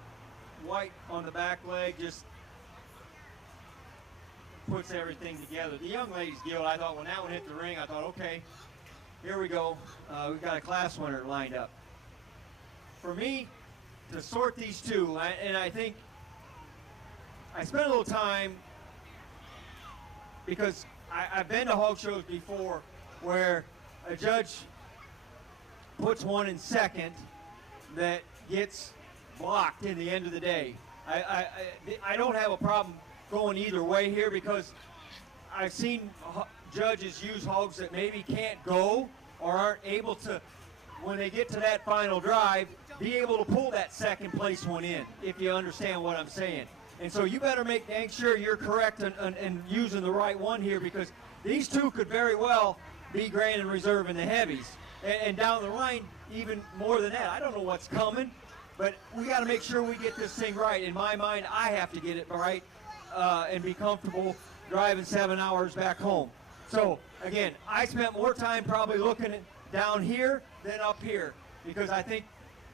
white on the back leg just puts everything together. The young lady's gilt, I thought when that one hit the ring, I thought, okay, here we go. We've got a class winner lined up. For me, to sort these two, and I think I spent a little time, because I've been to hog shows before where a judge puts one in second that gets blocked in the end of the day. I don't have a problem going either way here, because I've seen judges use hogs that maybe can't go or aren't able to, when they get to that final drive, be able to pull that second place one in, if you understand what I'm saying. And so you better make sure you're correct and using the right one here, because these two could very well be grand and reserve in the heavies. And down the line, even more than that. I don't know what's coming, but we got to make sure we get this thing right. In my mind, I have to get it right and be comfortable driving 7 hours back home. So again, I spent more time probably looking at down here than up here, because I think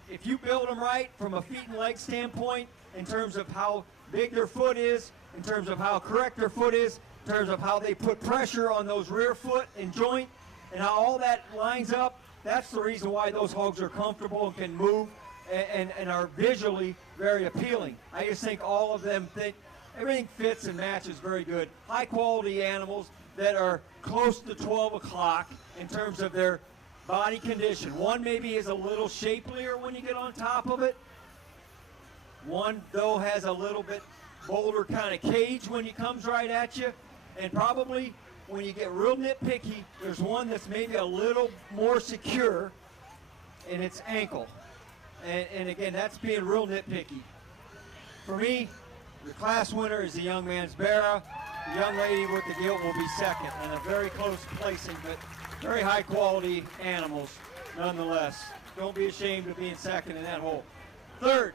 if you build them right from a feet and leg standpoint, in terms of how big their foot is, in terms of how correct their foot is, in terms of how they put pressure on those rear foot and joint, and how all that lines up, that's the reason why those hogs are comfortable and can move and are visually very appealing. I just think all of them everything fits and matches very good. High quality animals that are close to 12 o'clock in terms of their body condition. One maybe is a little shapelier when you get on top of it. One, though, has a little bit bolder kind of cage when he comes right at you. And probably when you get real nitpicky, there's one that's maybe a little more secure in its ankle. And again, that's being real nitpicky. For me, the class winner is the young man's Barra. The young lady with the gilt will be second, and a very close placing, but very high quality animals nonetheless. Don't be ashamed of being second in that hole. Third,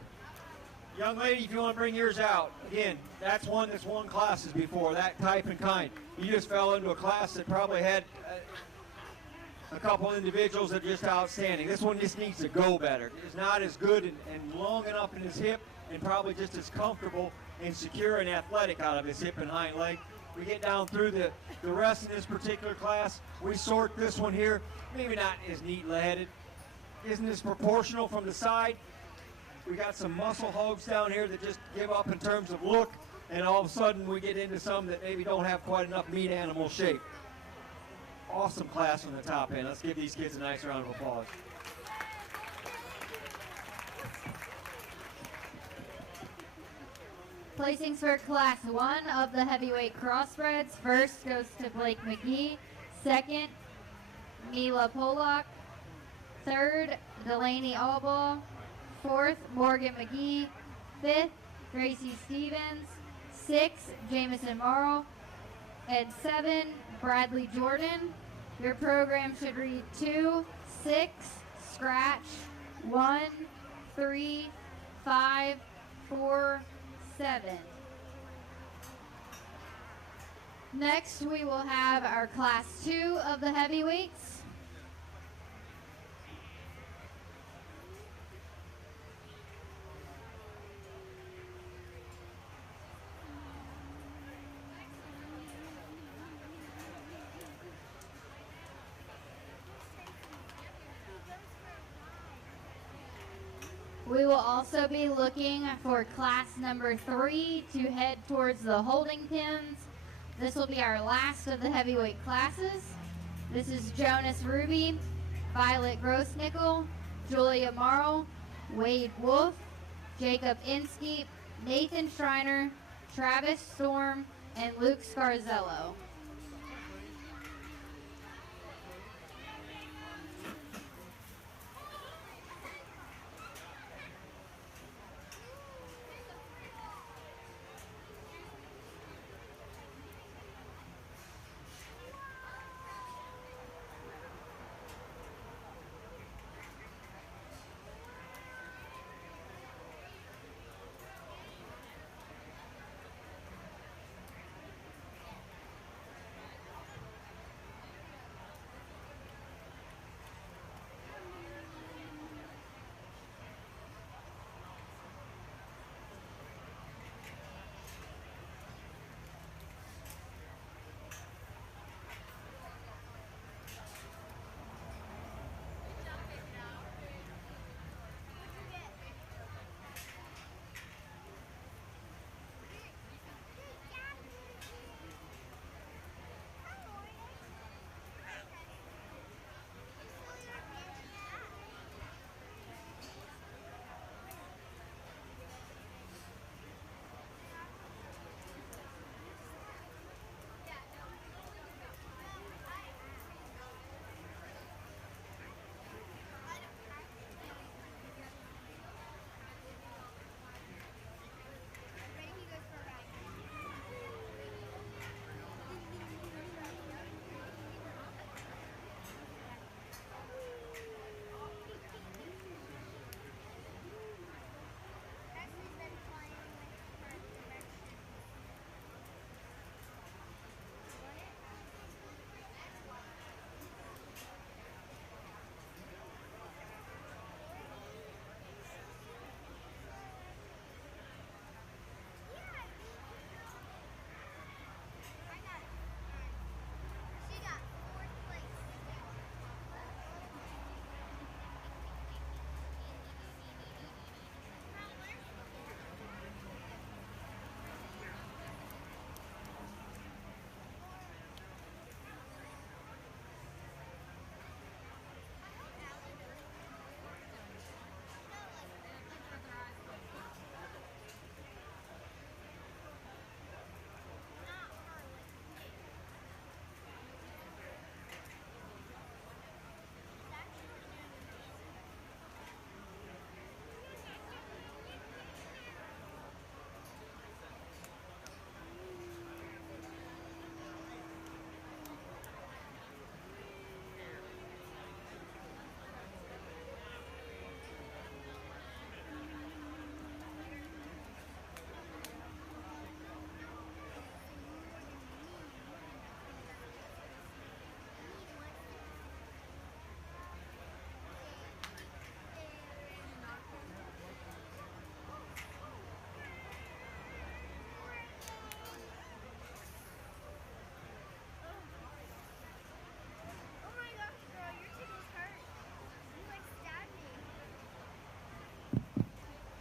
young lady, if you want to bring yours out, again, that's one that's won classes before, that type and kind. You just fell into a class that probably had a couple individuals that are just outstanding. This one just needs to go better. It's not as good and long enough in his hip, and probably just as comfortable and secure and athletic out of his hip and hind leg. We get down through the rest of this particular class. We sort this one here, maybe not as neat-headed. Isn't as proportional from the side. We got some muscle hogs down here that just give up in terms of look, and all of a sudden we get into some that maybe don't have quite enough meat animal shape. Awesome class on the top end. Let's give these kids a nice round of applause. Placings for Class 1 of the heavyweight crossbreds. First goes to Blake McGee. Second, Mila Polak. Third, Delaney Albaugh. Fourth, Morgan McGee. Fifth, Gracie Stevens. Sixth, Jamison Morrow. And 7, Bradley Jordan. Your program should read 2, 6, scratch, 1, 3, 5, 4, 7. Next, we will have our Class 2 of the heavyweights. We will also be looking for class number 3 to head towards the holding pens. This will be our last of the heavyweight classes. This is Jonas Ruby, Violet Grossnickel, Julia Marl, Wade Wolf, Jacob Inskeep, Nathan Schreiner, Travis Storm, and Luke Scarzello.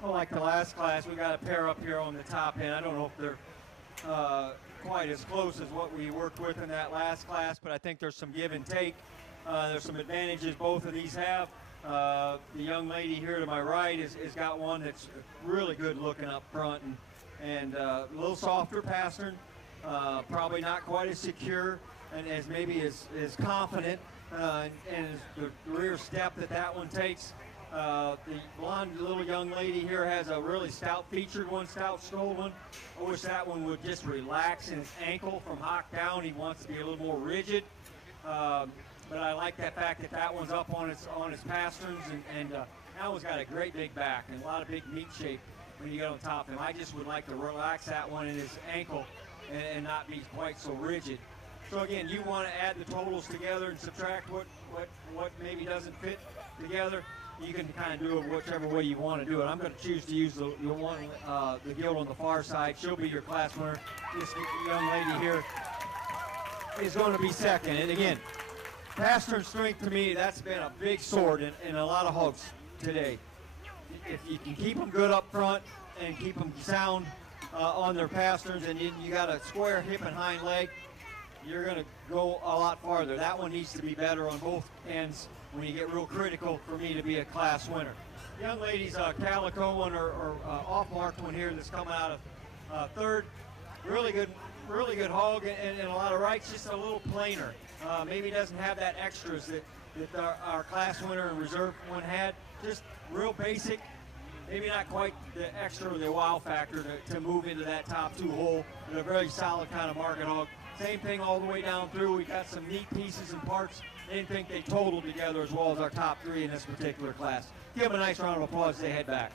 Like the last class, we got a pair up here on the top end. I don't know if they're quite as close as what we worked with in that last class, but I think there's some give and take. There's some advantages both of these have. The young lady here to my right has got one that's really good looking up front and a little softer pastern, probably not quite as secure and as maybe as confident and the rear step that one takes. The blonde little young lady here has a really stout-featured one, stout-skulled one. I wish that one would just relax in his ankle from hock down. He wants to be a little more rigid. But I like that fact that one's up on its pasterns, and that one's got a great big back and a lot of big meat shape when you get on top of him. I just would like to relax that one in his ankle and not be quite so rigid. So again, you want to add the totals together and subtract what maybe doesn't fit together. You can kind of do it whichever way you want to do it. I'm going to choose to use the gilt on the far side. She'll be your class winner. This young lady here is going to be second. And again, pastern strength to me, that's been a big sword in a lot of hogs today. if you can keep them good up front and keep them sound on their pasterns, and you got a square hip and hind leg, you're going to go a lot farther. That one needs to be better on both ends when you get real critical for me to be a class winner. Young ladies, Calico one or off-marked one here that's coming out of third. Really good hog and a lot of rights, just a little plainer. Maybe doesn't have that extras that our class winner and reserve one had. Just real basic, maybe not quite the extra or the wow factor to move into that top 2 hole, but a very solid kind of market hog. Same thing all the way down through. We got some neat pieces and parts. I didn't think they totaled together as well as our top 3 in this particular class. Give them a nice round of applause as they head back.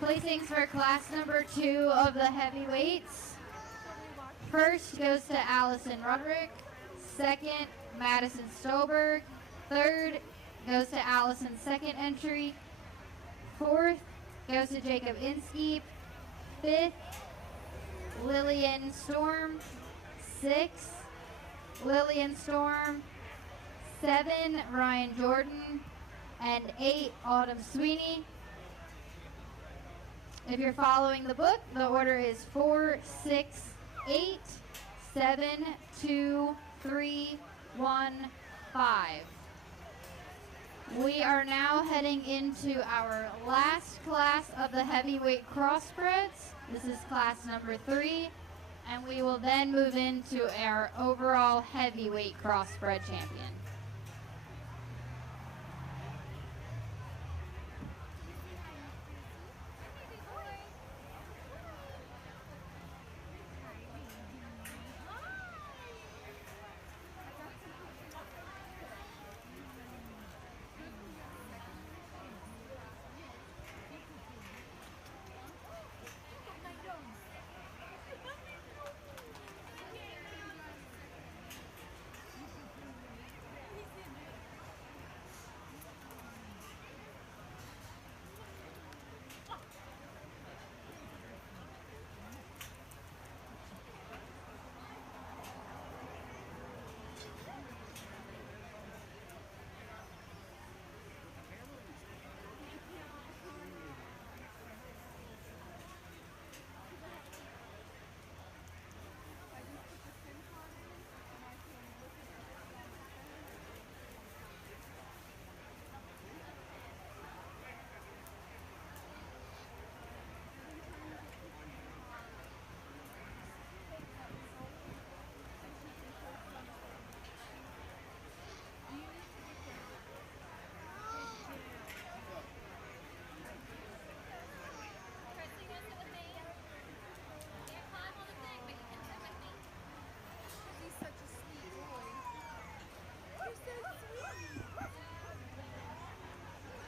Placings for class number 2 of the heavyweights. First goes to Allison Roderick. Second, Madison Stolberg. Third goes to Allison's second entry. Fourth goes to Jacob Inskeep. Fifth, Lillian Storm. Sixth, Lillian Storm. 7, Ryan Jordan. And 8, Autumn Sweeney. If you're following the book, the order is 4, 6, 8, 7, 2, 3, 1, 5. We are now heading into our last class of the heavyweight crossbreds. This is class number 3, and we will then move into our overall heavyweight crossbred champion.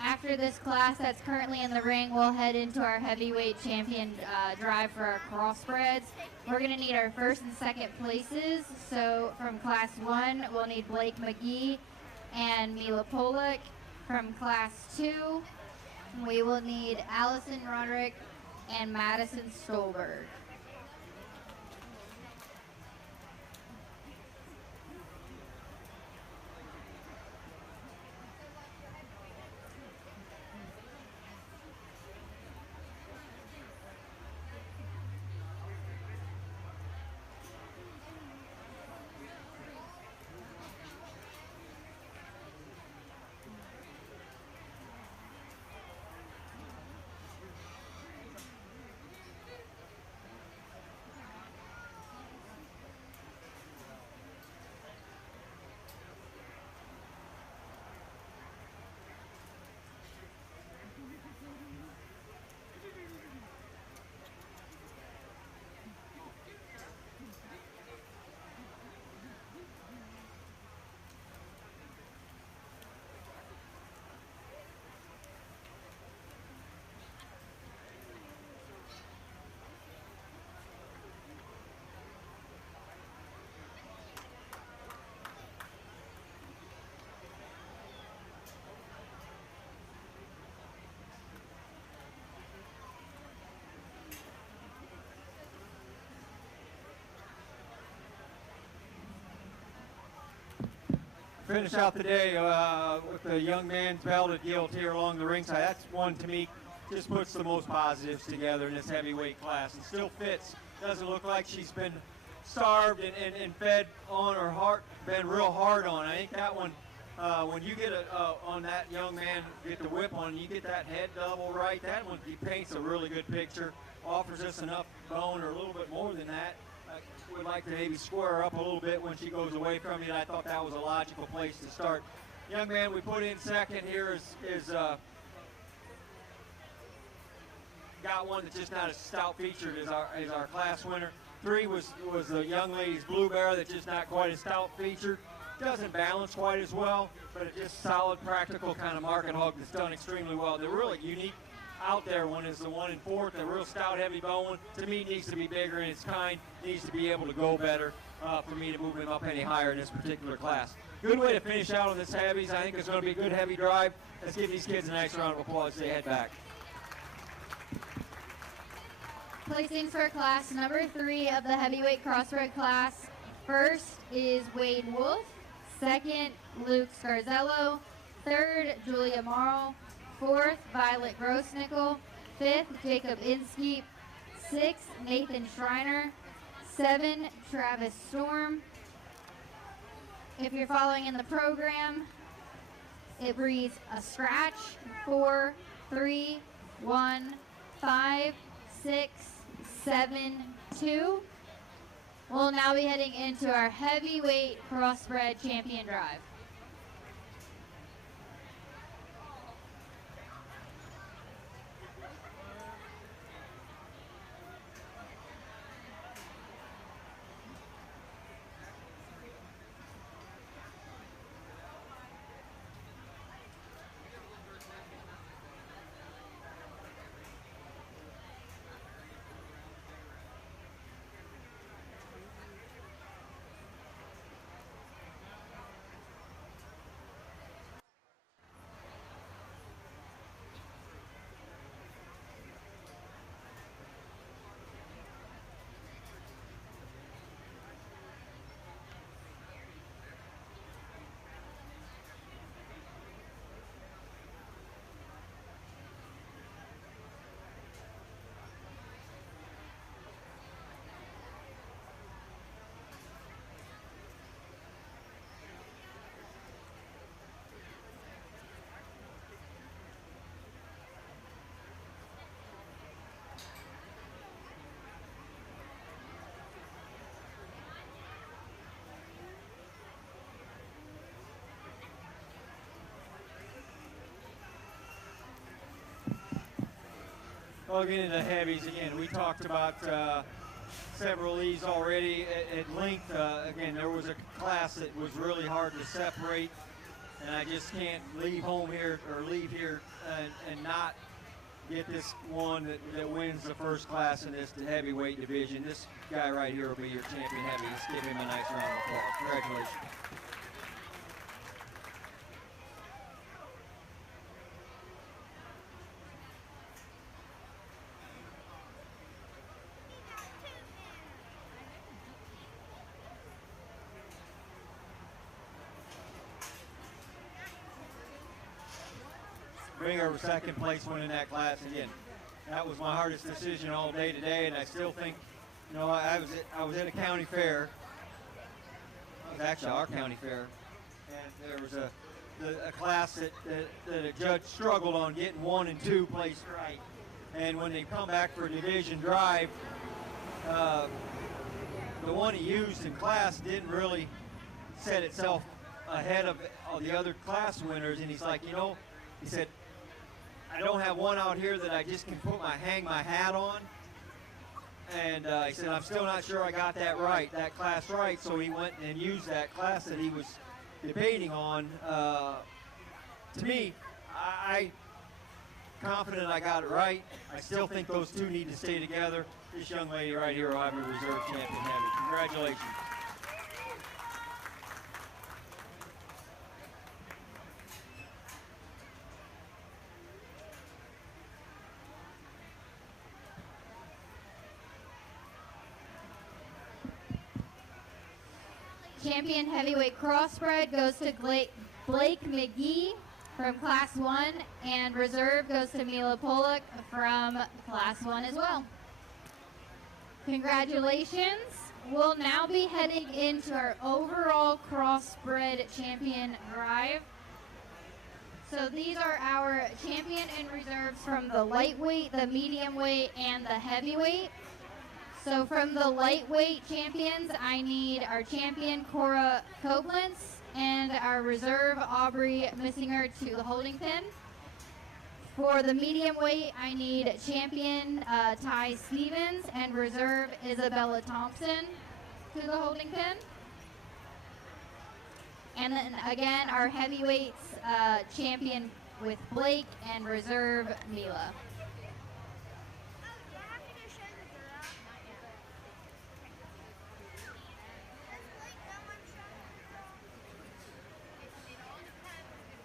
After this class that's currently in the ring, we'll head into our heavyweight champion drive for our crossbreds. We're going to need our first and second places. So from class 1, we'll need Blake McGee and Mila Polak. From class 2, we will need Allison Roderick and Madison Stolberg. finish out the day with the young man's belted gilt here along the ringside. That's one to me just puts the most positives together in this heavyweight class. And still fits. Doesn't look like she's been starved and fed on or been real hard on. I think that one, when you get on that young man, get the whip on, you get that head double right, that one he paints a really good picture, offers us enough bone or a little bit more than that. Would like to maybe square her up a little bit when she goes away from you, and I thought that was a logical place to start. Young man we put in second here is got one that's just not as stout featured as our class winner. 3 was the young lady's Blue Bear that's just not quite as stout featured. Doesn't balance quite as well, but it's just solid, practical kind of market hog that's done extremely well. The really unique out there one is the 1 in 4th, the real stout, heavy bone. To me, needs to be bigger in its kind, needs to be able to go better for me to move him up any higher in this particular class. Good way to finish out on this heavies. I think it's going to be a good heavy drive. Let's give these kids a nice round of applause as they head back. Placing for class number 3 of the heavyweight crossbred class. First is Wade Wolf. Second, Luke Scarzello. Third, Julia Marl. Fourth, Violet Grossnickel. Fifth, Jacob Inskeep. Sixth, Nathan Schreiner. 7, Travis Storm. If you're following in the program, it reads a scratch, 4, 3, 1, 5, 6, 7, 2. We'll now be heading into our heavyweight crossbred champion drive. Well, getting into heavies again, we talked about several of these already at length. Again, there was a class that was really hard to separate, and I just can't leave home here or leave here and not get this one that wins the first class in this heavyweight division. This guy right here will be your champion heavy. Let's give him a nice round of applause. Congratulations. Bring her second place win in that class again. That was my hardest decision all day today, and I still think, you know, I was at a county fair. It was actually our county fair, and there was a class that a judge struggled on getting 1 and 2 placed right, and when they come back for a division drive, the one he used in class didn't really set itself ahead of the other class winners, and he's like, you know, he said, I don't have one out here that I just can hang my hat on. And he said, I'm still not sure I got that class right. So he went and used that class that he was debating on. To me, I confident I got it right. I still think those two need to stay together. This young lady right here will have a reserve champion heavy. Congratulations. champion heavyweight crossbred goes to Blake McGee from Class 1, and reserve goes to Mila Pollock from Class 1 as well. Congratulations. We'll now be heading into our overall crossbred champion drive. So these are our champion and reserves from the lightweight, the medium weight, and the heavyweight. So from the lightweight champions, I need our champion Cora Koblenz and our reserve Aubrey Missinger to the holding pin. For the medium weight, I need champion Ty Stevens and reserve Isabella Thompson to the holding pin. And then again, our heavyweights champion with Blake and reserve Mila.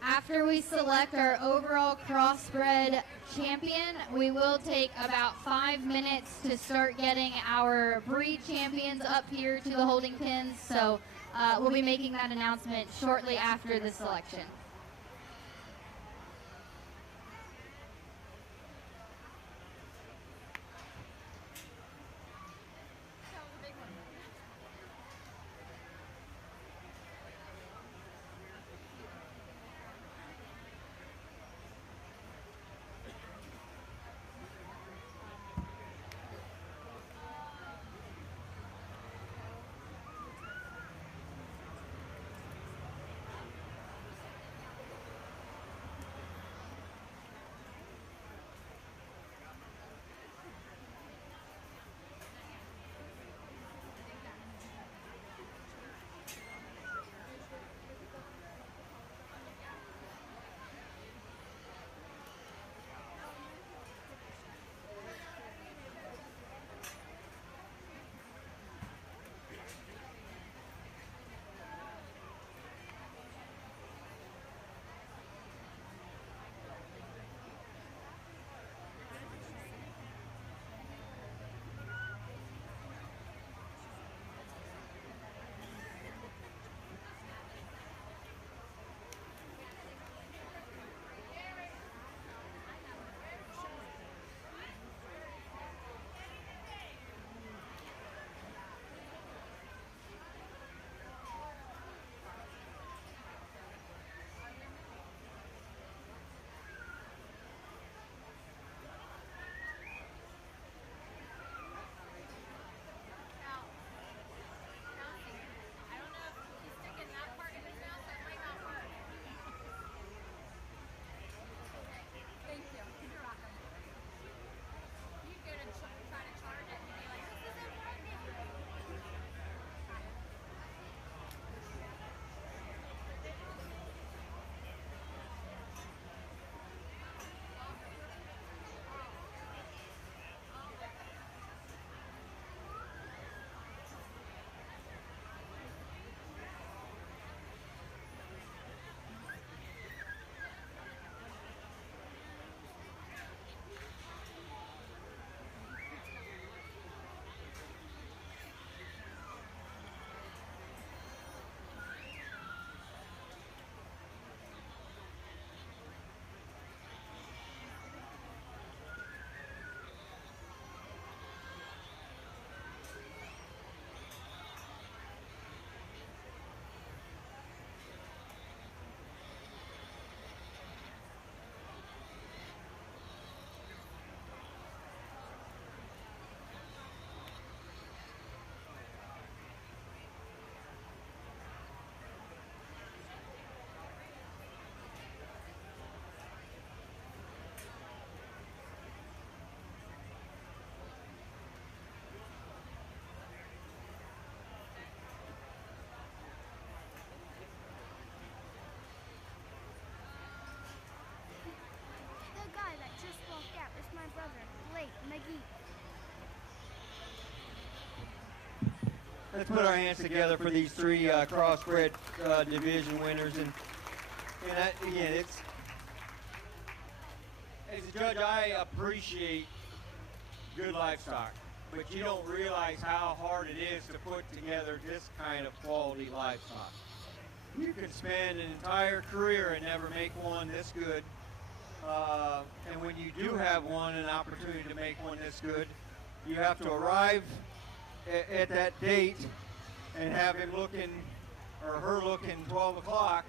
After we select our overall crossbred champion, we will take about 5 minutes to start getting our breed champions up here to the holding pins. So we'll be making that announcement shortly after the selection. Let's put our hands together for these three crossbred division winners. And again, it's, as a judge, I appreciate good livestock. but you don't realize how hard it is to put together this kind of quality livestock. You can spend an entire career and never make one this good. And when you do have one, an opportunity to make one this good, you have to arrive at that date and have him looking, or her looking 12 o'clock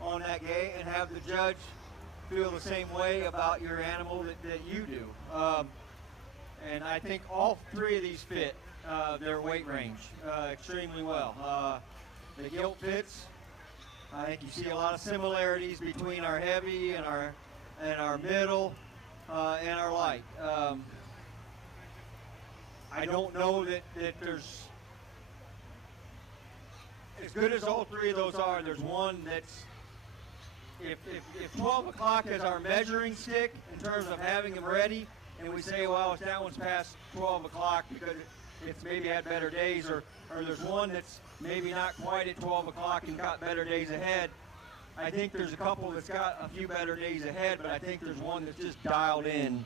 on that gate, and have the judge feel the same way about your animal that you do. And I think all three of these fit their weight range extremely well. The gilt fits. I think you see a lot of similarities between our heavy and our middle and our light. I don't know that there's, as good as all three of those are, there's one that's, if 12 o'clock is our measuring stick in terms of having them ready, and we say, well, that one's past 12 o'clock because it's maybe had better days, or there's one that's maybe not quite at 12 o'clock and got better days ahead. I think there's a couple that's got a few better days ahead, but I think there's one that's just dialed in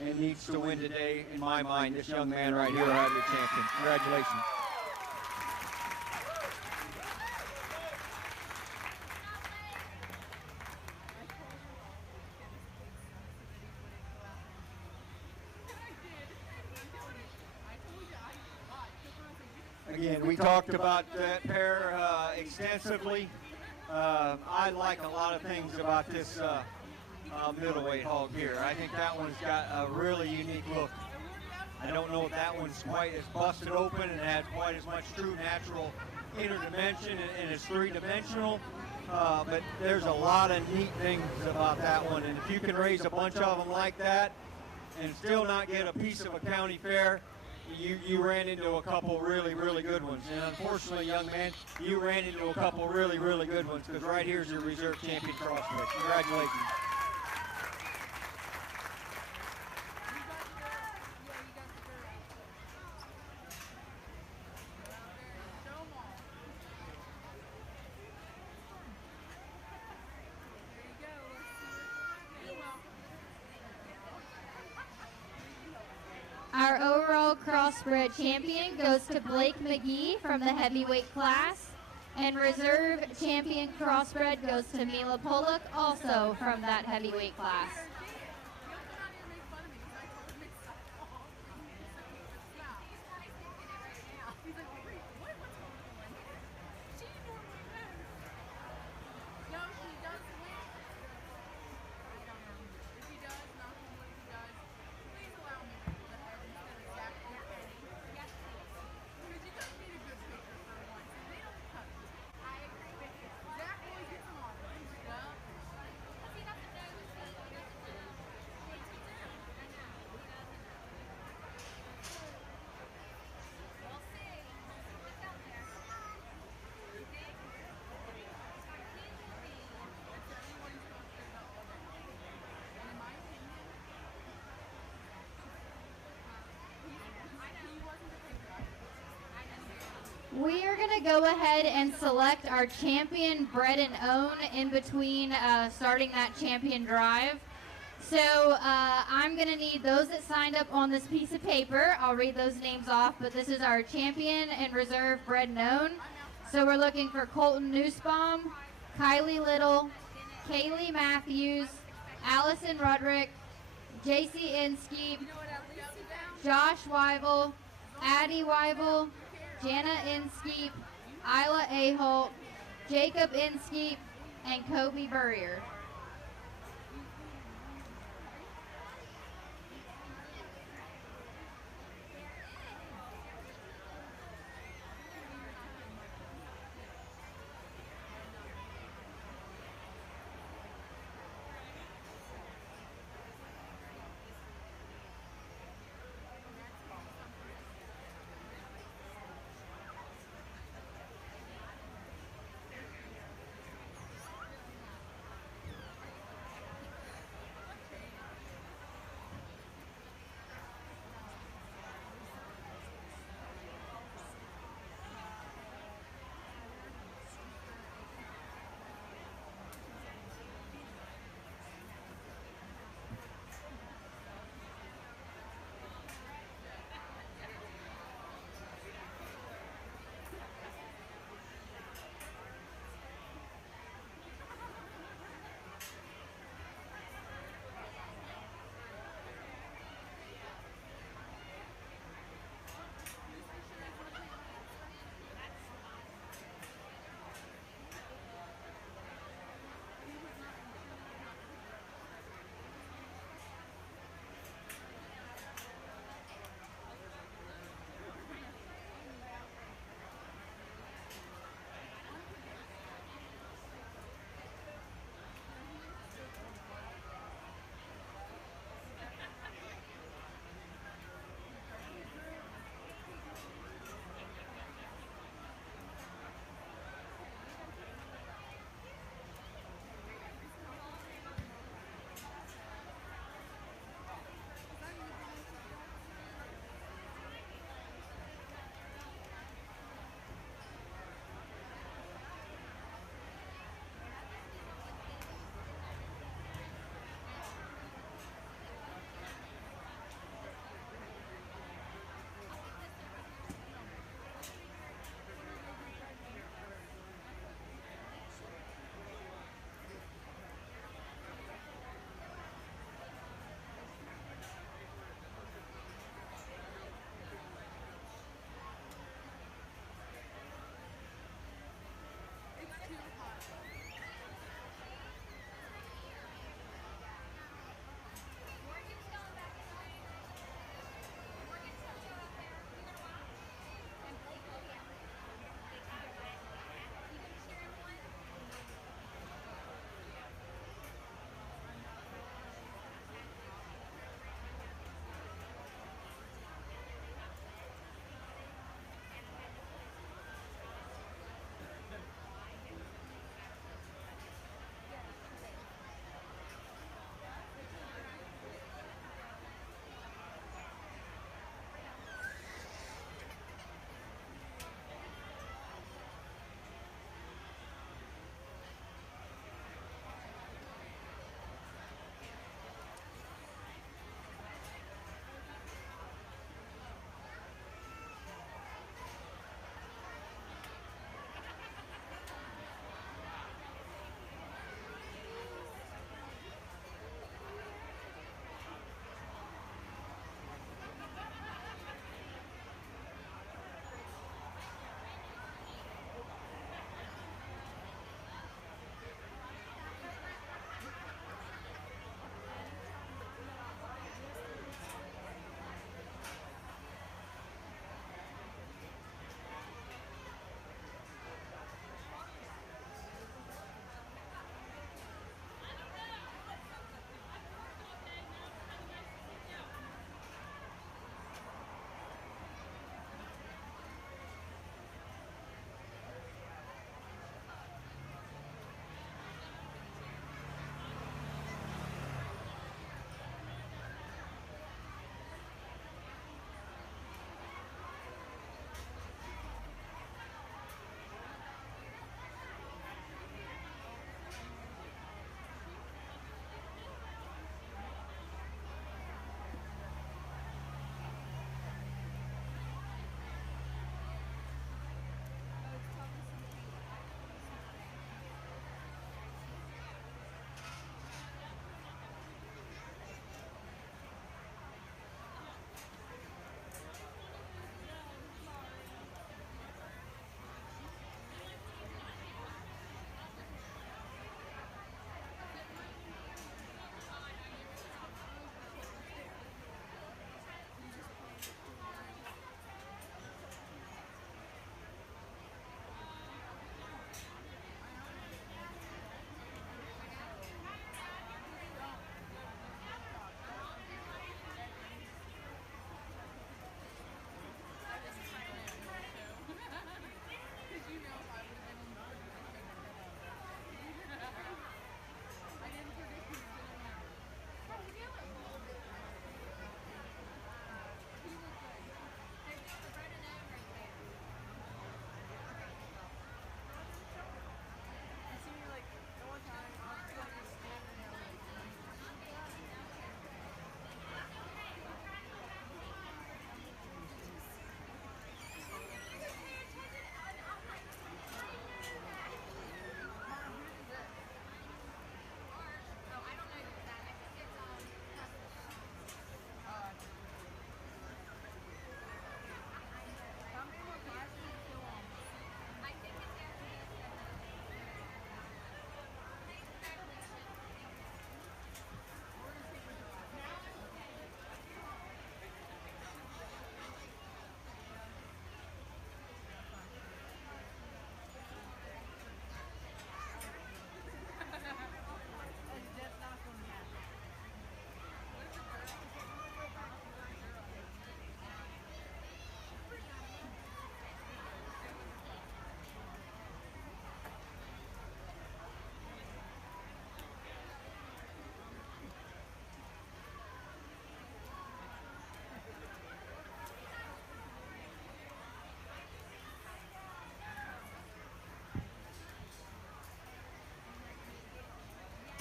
and needs to win today, in my mind. This young man right here will have your champion. Congratulations. Again, we talked about that pair extensively. I like a lot of things about this middleweight hog here. I think that one's got a really unique look. I don't know if that one's quite as busted open and has quite as much true natural inner dimension and is three-dimensional, but there's a lot of neat things about that one. And if you can raise a bunch of them like that and still not get a piece of a county fair, you ran into a couple really, really good ones. And unfortunately, young man, you ran into a couple really, really good ones, because right here's your reserve champion Crossbred. Congratulations. Our overall crossbred champion goes to Blake McGee from the heavyweight class, and reserve champion crossbred goes to Mila Pollock, also from that heavyweight class. We are going to go ahead and select our champion bred and own in between starting that champion drive. So I'm going to need those that signed up on this piece of paper. I'll read those names off, but this is our champion and reserve bred and own. So we're looking for Colton Nussbaum, Kylie Little, Kaylee Matthews, Allison Rudrick, JC Inskeep, Josh Weibel, Addie Weibel, Jana Inskeep, Isla Aholt, Jacob Inskeep, and Kobe Burrier.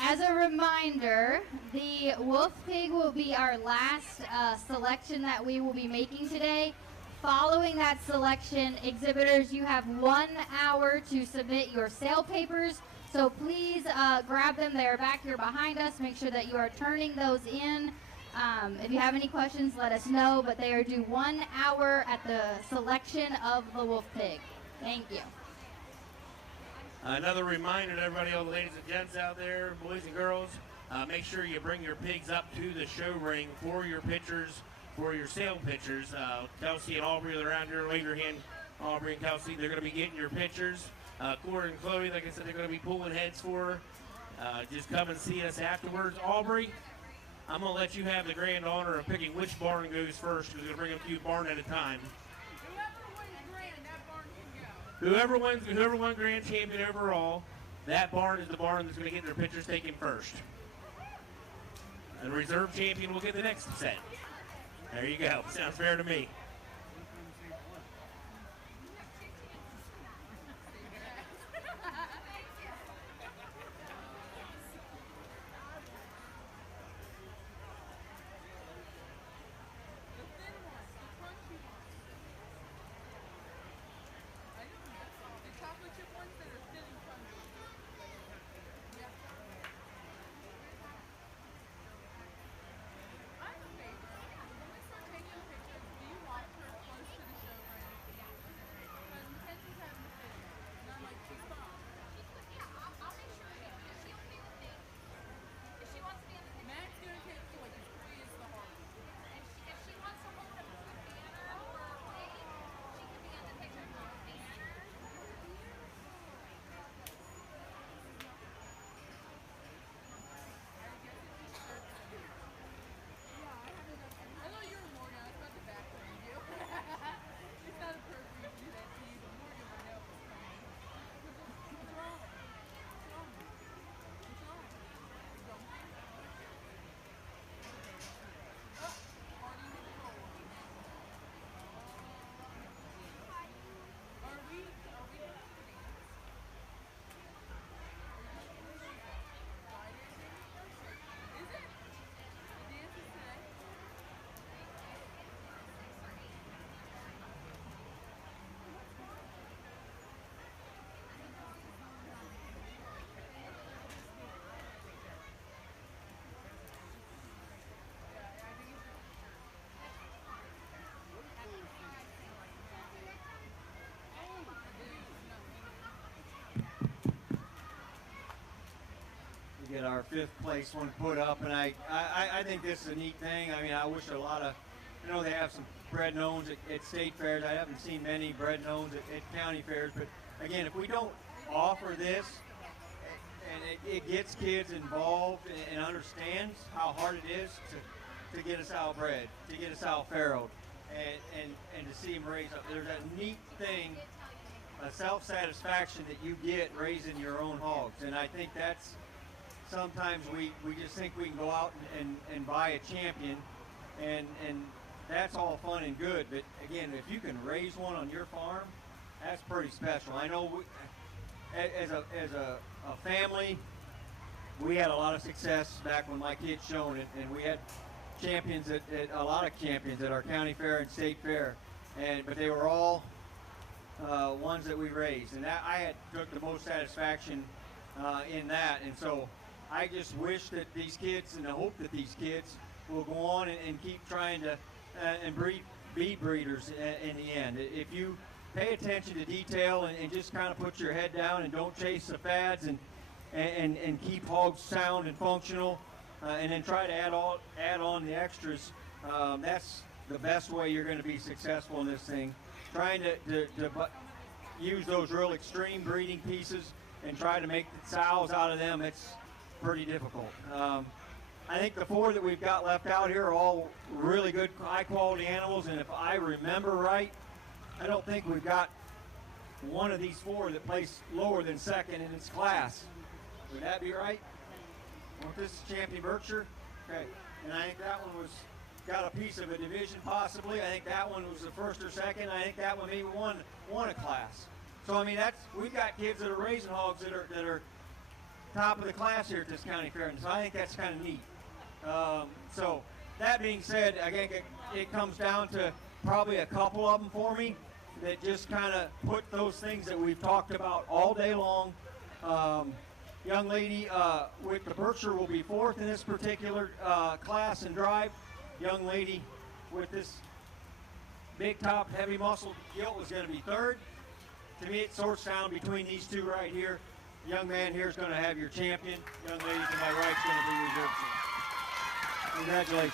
As a reminder, the wolf pig will be our last selection that we will be making today. Following that selection, exhibitors, you have 1 hour to submit your sale papers. So please grab them. They're back here behind us. Make sure that you are turning those in. If you have any questions, let us know. But they are due 1 hour at the selection of the wolf pig. Thank you. Another reminder to everybody, all the ladies and gents out there, boys and girls, make sure you bring your pigs up to the show ring for your pictures, for your sale pictures. Kelsey and Aubrey are around here. Wave your hand, Aubrey and Kelsey. They're going to be getting your pictures. Corey and Chloe, like I said, they're going to be pulling heads for. Just come and see us afterwards. Aubrey, I'm going to let you have the grand honor of picking which barn goes first, because we're going to bring them to you barn at a time. Whoever won grand champion overall, that barn is the barn that's going to get their pictures taken first. And the reserve champion will get the next set. There you go. Sounds fair to me. Get our 5th place one put up, and I think this is a neat thing. I mean, I wish a lot of, I know they have some bred knowns at state fairs. I haven't seen many bred knowns at county fairs, but again, if we don't offer this, and it gets kids involved and understands how hard it is to get us out bred, to get us out farrowed, and to see them raise up. There's a neat thing, a self-satisfaction that you get raising your own hogs, and I think that's, sometimes we just think we can go out and buy a champion, and that's all fun and good. But again, if you can raise one on your farm, that's pretty special. I know as a family, we had a lot of success back when my kids shown it, and we had champions at a lot of champions at our county fair and state fair, but they were all ones that we raised, and that I had took the most satisfaction in that. And so I just wish that these kids, and I hope that these kids will go on and keep trying to and be breeders in the end. If you pay attention to detail and just kind of put your head down and don't chase the fads and keep hogs sound and functional, and then try to add on the extras, that's the best way you're going to be successful in this thing. Trying to use those real extreme breeding pieces and try to make the sows out of them, it's pretty difficult. I think the 4 that we've got left out here are all really good, high-quality animals, and if I remember right, I don't think we've got one of these 4 that placed lower than 2nd in its class. Would that be right? Well, this is Champion Berkshire. Okay, and I think that one got a piece of a division possibly. I think that one was the 1st or 2nd. I think that one maybe won a class. So I mean, we've got kids that are raising hogs that are top of the class here at this county fair, and so I think that's kind of neat. So that being said, again, it comes down to probably a couple of them for me that just kind of put those things that we've talked about all day long. Young lady with the Berkshire will be fourth in this particular class and drive. Young lady with this big top, heavy muscle gilt was going to be third. To me, it sorts down between these two right here. The young man here is going to have your champion. Young lady to my right is going to be reserved. Congratulations.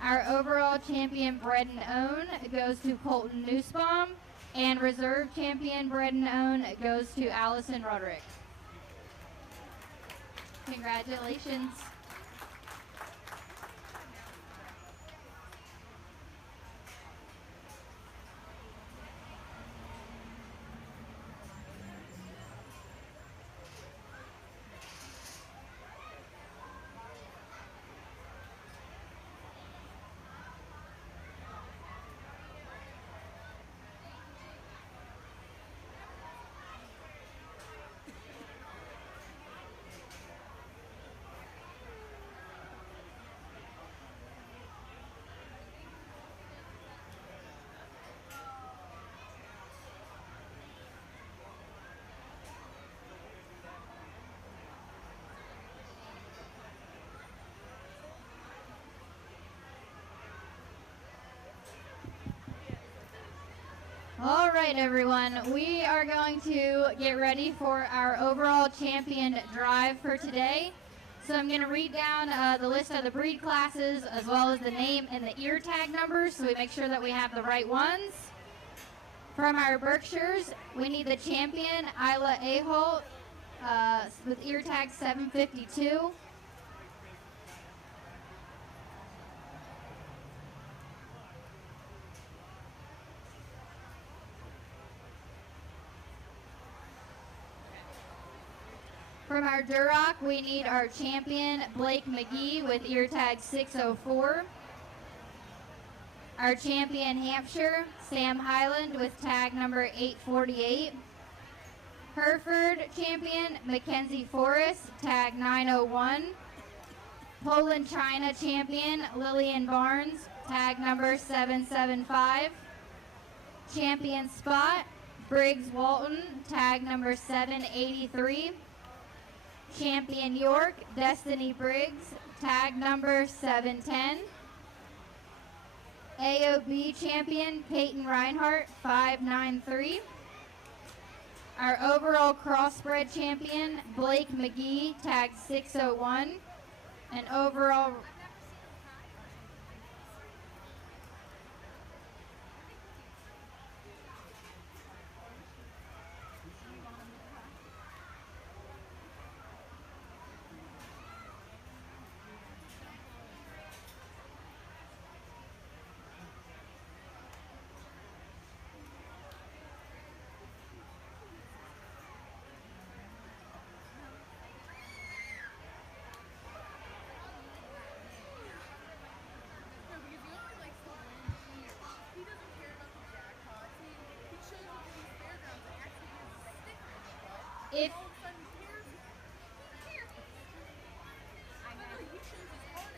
Our overall champion bred and own goes to Colton Nussbaum, and reserve champion bred and own goes to Allison Roderick. Congratulations. All right, everyone, we are going to get ready for our overall champion drive for today. So I'm going to read down the list of the breed classes as well as the name and the ear tag numbers so we make sure that we have the right ones. From our Berkshires, we need the champion, Isla Aholt, with ear tag 752. From our Duroc, we need our champion, Blake McGee, with ear tag 604. Our champion, Hampshire, Sam Highland, with tag number 848. Hereford champion, Mackenzie Forrest, tag 901. Poland China champion, Lillian Barnes, tag number 775. Champion Spot, Briggs Walton, tag number 783. Champion York, Destiny Briggs, tag number 710. AOB champion, Peyton Reinhardt, 593. Our overall crossbred champion, Blake McGee, tag 601. And overall If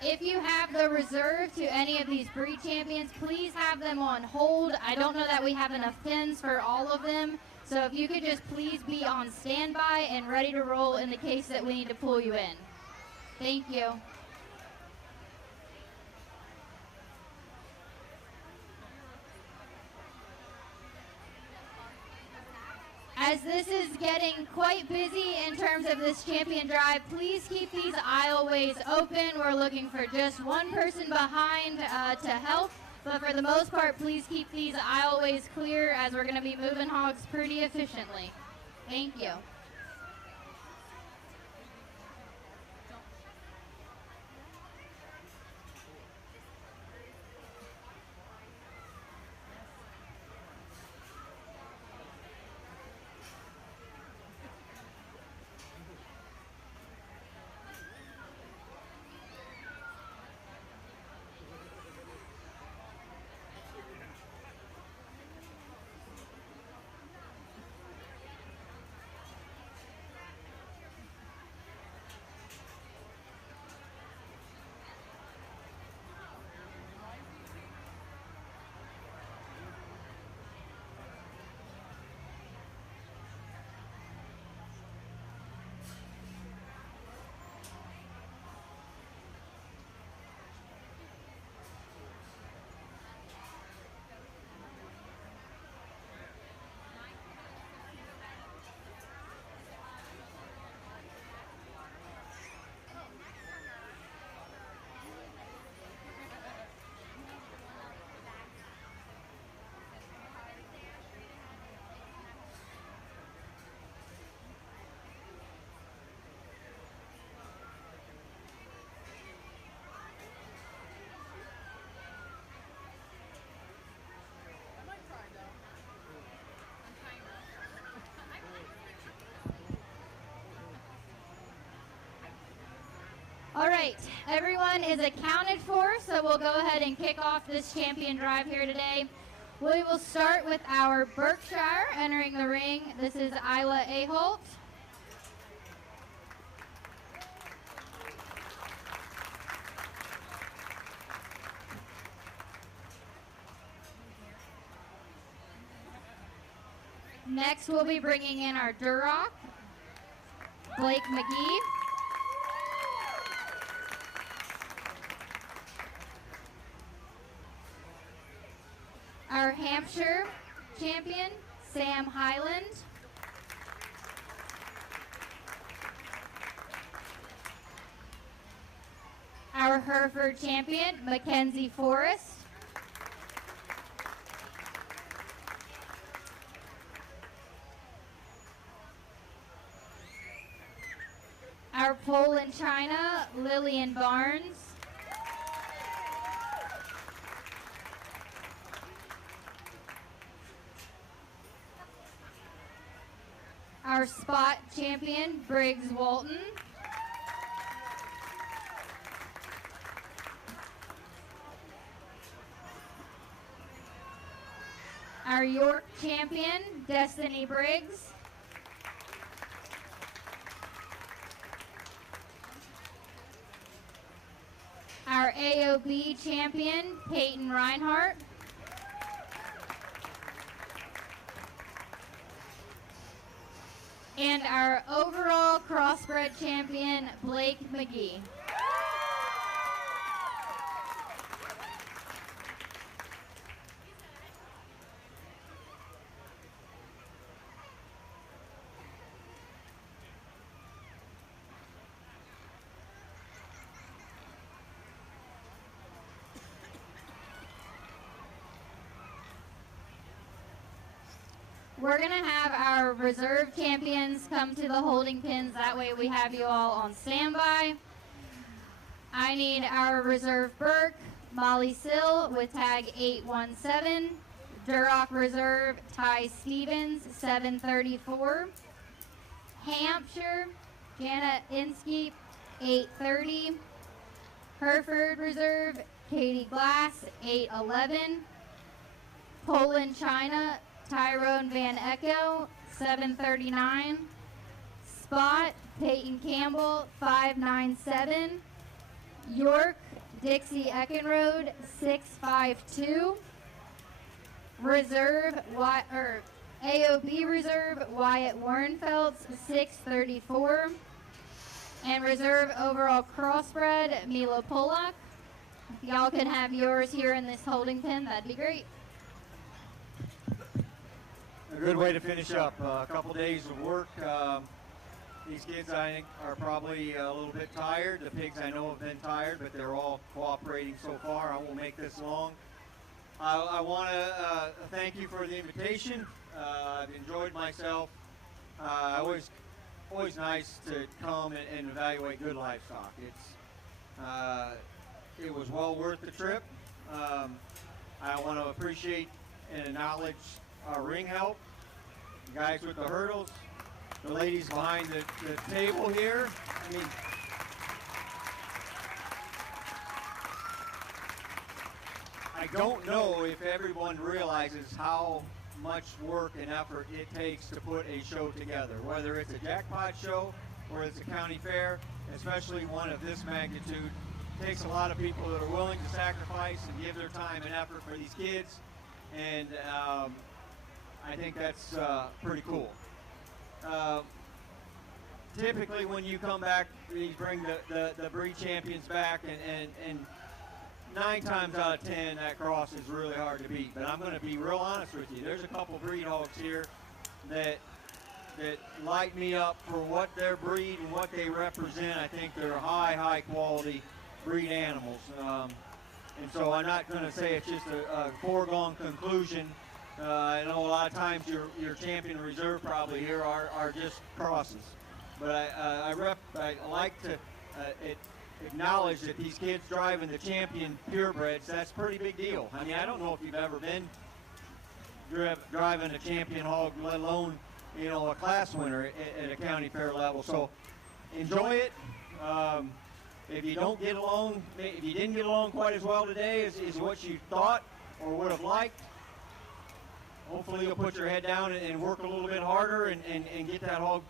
If you have the reserve to any of these breed champions, please have them on hold. I don't know that we have enough pins for all of them. So if you could just please be on standby and ready to roll in the case that we need to pull you in. Thank you. As this is getting quite busy in terms of this champion drive, please keep these aisleways open. We're looking for just one person behind to help, but for the most part, please keep these aisleways clear as we're going to be moving hogs pretty efficiently. Thank you. All right, everyone is accounted for, so we'll go ahead and kick off this champion drive here today. We will start with our Berkshire entering the ring. This is Isla Aholt. Next, we'll be bringing in our Duroc, Blake McGee. Our Hampshire champion, Sam Highland. Our Hereford champion, Mackenzie Forrest. Our Poland China, Lillian Barnes. Our spot champion, Briggs Walton. Our York champion, Destiny Briggs. Our AOB champion, Peyton Reinhardt. And our overall Crossbred champion, Blake McGee. We're going to have our reserve champions come to the holding pins. That way we have you all on standby. I need our reserve Burke, Molly Sill with tag 817. Duroc reserve, Ty Stevens, 734. Hampshire, Jana Inskeep, 830. Hereford reserve, Katie Glass, 811. Poland China, Tyrone Van Echo, 739. Spot, Peyton Campbell, 597. York, Dixie Eckenrode, 652. Reserve, AOB Reserve, Wyatt Warrenfeldt, 634. And Reserve Overall Crossbred, Milo Polak. If y'all can have yours here in this holding pen, that'd be great. A good way to finish up. A couple days of work. These kids, I think, are probably a little bit tired. The pigs, I know, have been tired, but they're all cooperating so far. I won't make this long. I want to thank you for the invitation. I've enjoyed myself. Always nice to come and evaluate good livestock. It was well worth the trip. I want to appreciate and acknowledge our ring help, the guys with the hurdles, the ladies behind the table here. I mean, I don't know if everyone realizes how much work and effort it takes to put a show together, whether it's a jackpot show or it's a county fair, especially one of this magnitude. It takes a lot of people that are willing to sacrifice and give their time and effort for these kids, and I think that's pretty cool. Typically when you come back, you bring the breed champions back, and 9 times out of 10 that cross is really hard to beat. But I'm going to be real honest with you. There's a couple breed hogs here that light me up for what their breed and what they represent. I think they're high quality breed animals. And so I'm not going to say it's just a foregone conclusion. I know a lot of times your champion reserve probably here are just crosses. But I like to acknowledge that these kids driving the champion purebreds, that's a pretty big deal. I mean, I don't know if you've ever been driving a champion hog, let alone, you know, a class winner at a county fair level. So enjoy it. If you don't get along, if you didn't get along quite as well today as what you thought or would have liked, hopefully you'll put your head down and work a little bit harder and get that hog.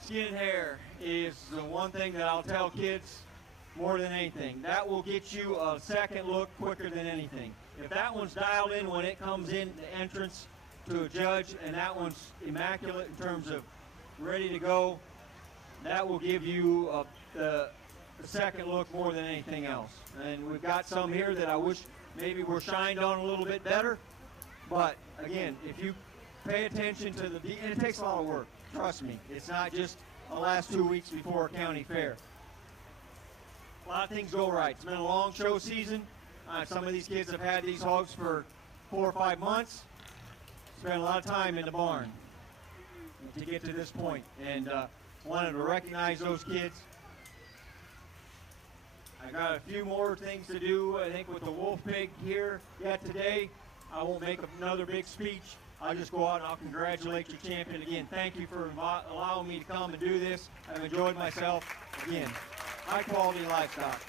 Skin and hair is the one thing that I'll tell kids more than anything. That will get you a second look quicker than anything. If that one's dialed in when it comes in the entrance to a judge, and that one's immaculate in terms of ready to go, that will give you a second look more than anything else. And we've got some here that I wish maybe were shined on a little bit better. But again, if you pay attention to and it takes a lot of work. Trust me, it's not just the last 2 weeks before a county fair. A lot of things go right. It's been a long show season. Some of these kids have had these hogs for 4 or 5 months. Spent a lot of time in the barn to get to this point, and wanted to recognize those kids. I got a few more things to do, I think, with the wolf pig here yet today. I won't make another big speech. I'll just go out and I'll congratulate your champion again. Thank you for allowing me to come and do this. I've enjoyed myself. Again, high quality livestock.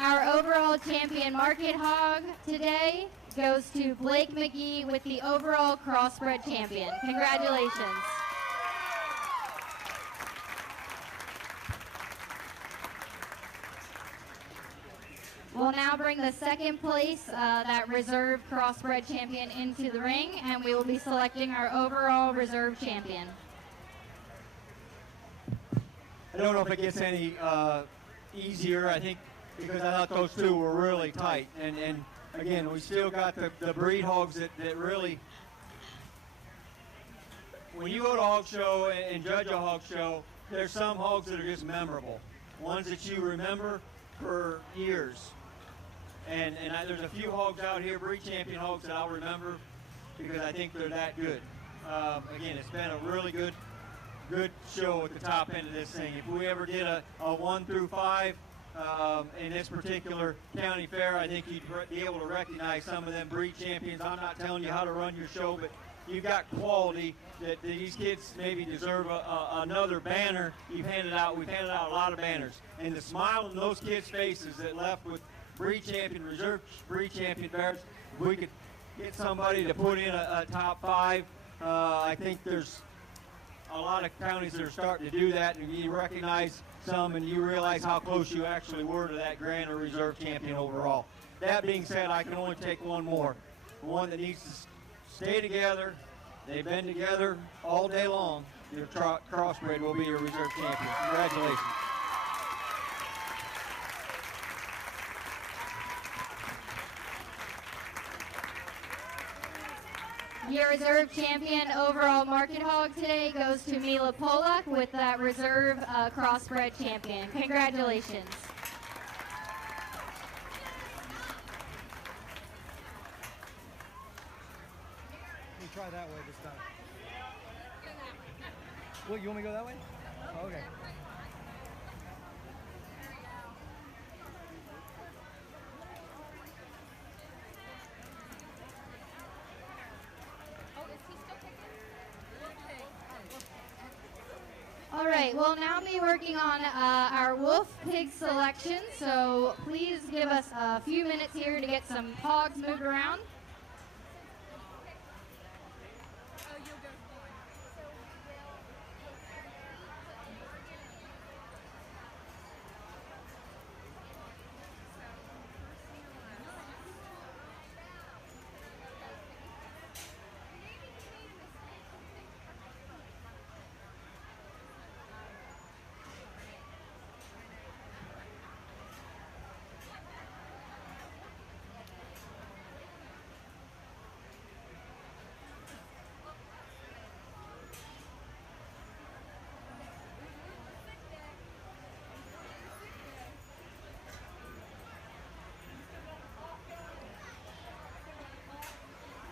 Our overall champion market hog today goes to Blake McGee with the overall crossbred champion. Congratulations. We'll now bring the second place, that reserve crossbred champion, into the ring, and we will be selecting our overall reserve champion. I don't know if it gets any easier, I think, because I thought those two were really tight. And again, we still got the breed hogs that really, when you go to a hog show and judge a hog show, there's some hogs that are just memorable, ones that you remember for years. There's a few hogs out here, breed champion hogs, that I'll remember because I think they're that good. Again, it's been a really good show at the top end of this thing. If we ever did a 1 through 5 in this particular county fair, I think you'd be able to recognize some of them breed champions. I'm not telling you how to run your show, but you've got quality that these kids maybe deserve another banner. We've handed out a lot of banners. And the smile on those kids' faces that left with breed champion, reserve breed champion bears, if we could get somebody to put in a top 5, I think there's a lot of counties that are starting to do that, and you recognize some and you realize how close you actually were to that grand or reserve champion overall. That being said, I can only take one more. One that needs to stay together. They've been together all day long. Your Crossbred will be your reserve champion. Congratulations. Your reserve champion overall market hog today goes to Mila Polak with that reserve Crossbred champion. Congratulations. Let me try that way this time. What, you want me to go that way? Oh, okay. All right, we'll now be working on our wolf pig selection, so please give us a few minutes here to get some hogs moved around.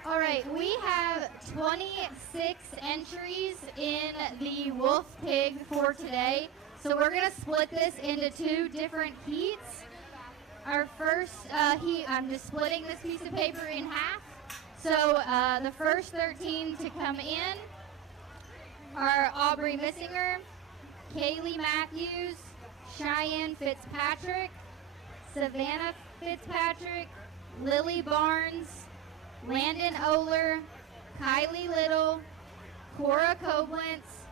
All right, we have 26 entries in the wolf pig for today. So we're gonna split this into 2 different heats. Our first heat, I'm just splitting this piece of paper in half. So the first 13 to come in are Aubrey Missinger, Kaylee Matthews, Cheyenne Fitzpatrick, Savannah Fitzpatrick, Lily Barnes, Landon Oler, Kylie Little, Cora Koblenz,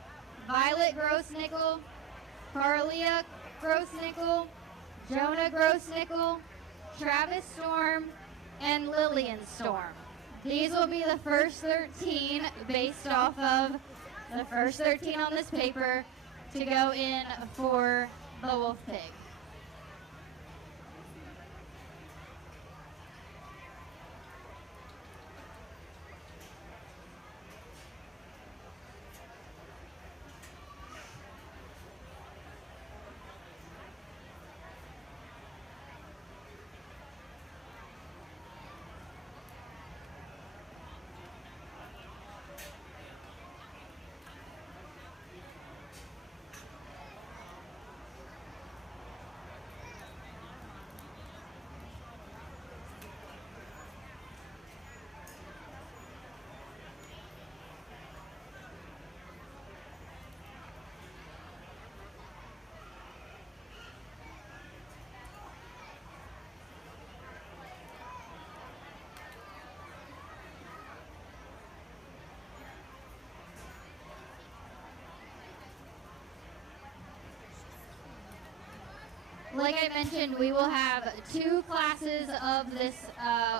Violet Grossnickel, Carlia Grossnickel, Jonah Grossnickel, Travis Storm, and Lillian Storm. These will be the first 13 based off of the first 13 on this paper to go in for the wolf pig. Like I mentioned, we will have 2 classes of this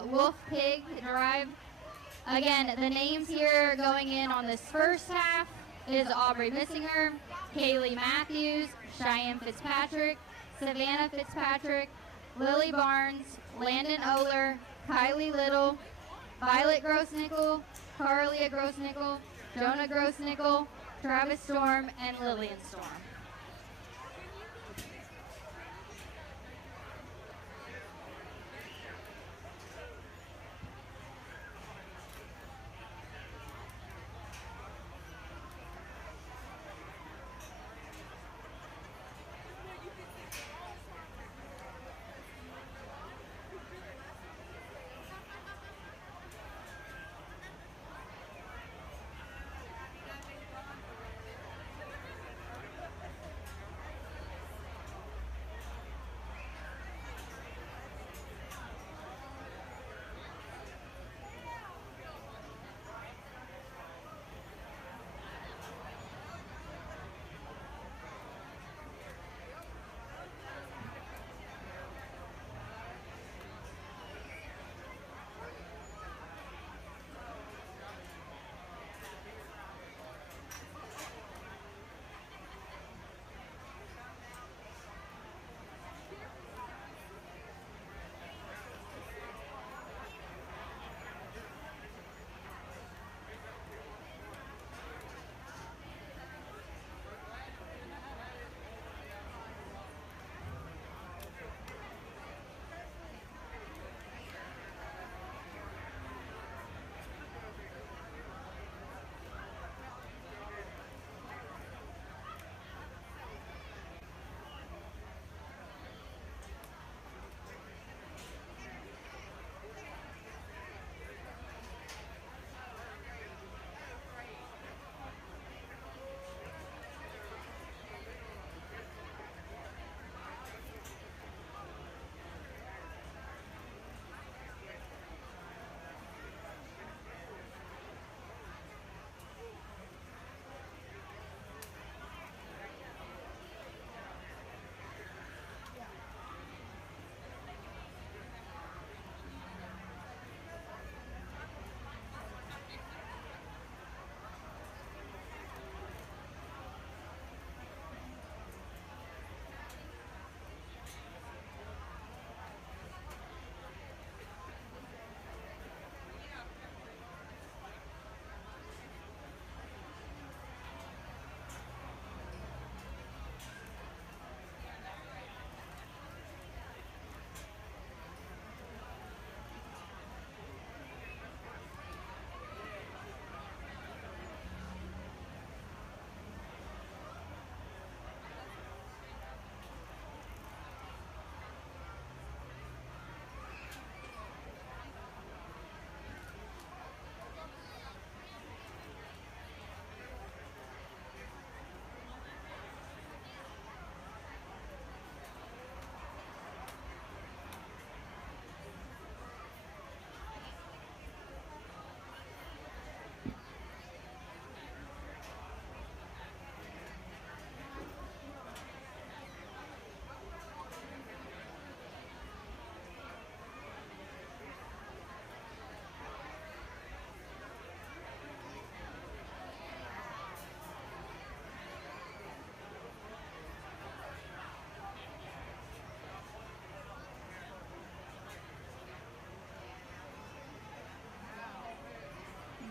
wolf pig derived. Again, the names here going in on this first half is Aubrey Missinger, Kaylee Matthews, Cheyenne Fitzpatrick, Savannah Fitzpatrick, Lily Barnes, Landon Oler, Kylie Little, Violet Grossnickel, Carlia Grossnickel, Jonah Grossnickel, Travis Storm, and Lillian Storm.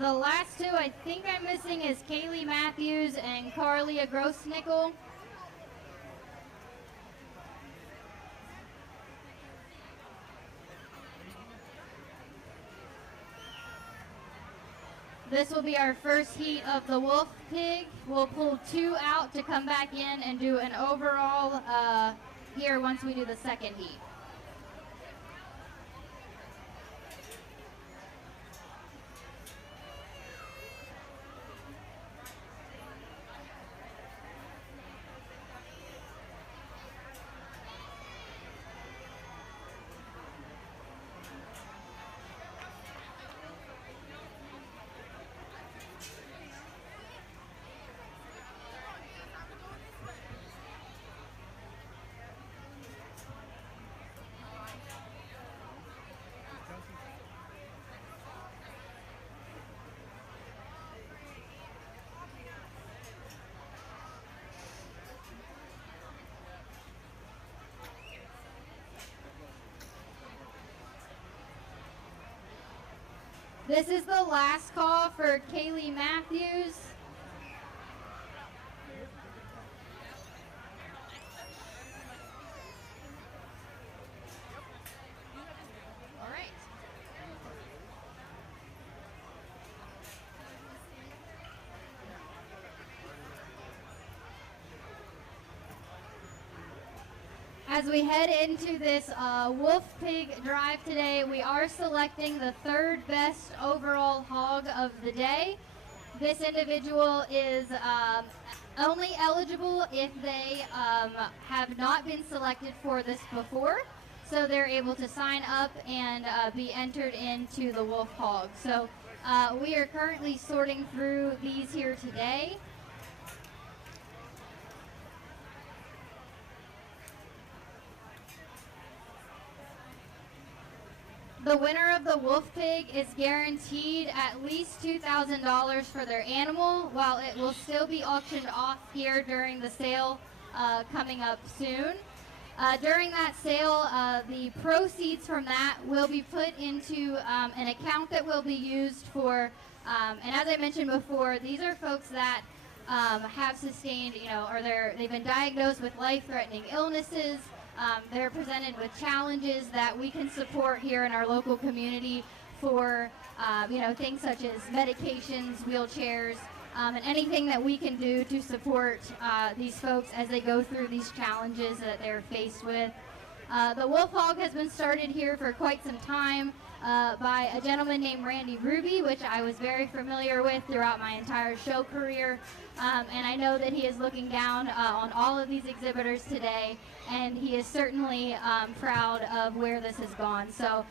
The last two I think I'm missing is Kaylee Matthews and Carlia Grossnickel. This will be our first heat of the wolf pig. We'll pull 2 out to come back in and do an overall here once we do the second heat. This is the last call for Kaylee Matthews. All right. As we head into this wolf pig drive today, we are selecting the 3rd best overall hog of the day. This individual is only eligible if they have not been selected for this before, so they're able to sign up and be entered into the wolf hog. So we are currently sorting through these here today. The winner of the wolf pig is guaranteed at least $2,000 for their animal, while it will still be auctioned off here during the sale coming up soon. During that sale, the proceeds from that will be put into an account that will be used for, and as I mentioned before, these are folks that have sustained, or they've been diagnosed with life-threatening illnesses. They're presented with challenges that we can support here in our local community for, things such as medications, wheelchairs, and anything that we can do to support these folks as they go through these challenges that they're faced with. The wolf hog has been started here for quite some time by a gentleman named Randy Ruby, which I was very familiar with throughout my entire show career. And I know that he is looking down on all of these exhibitors today, and he is certainly proud of where this has gone. So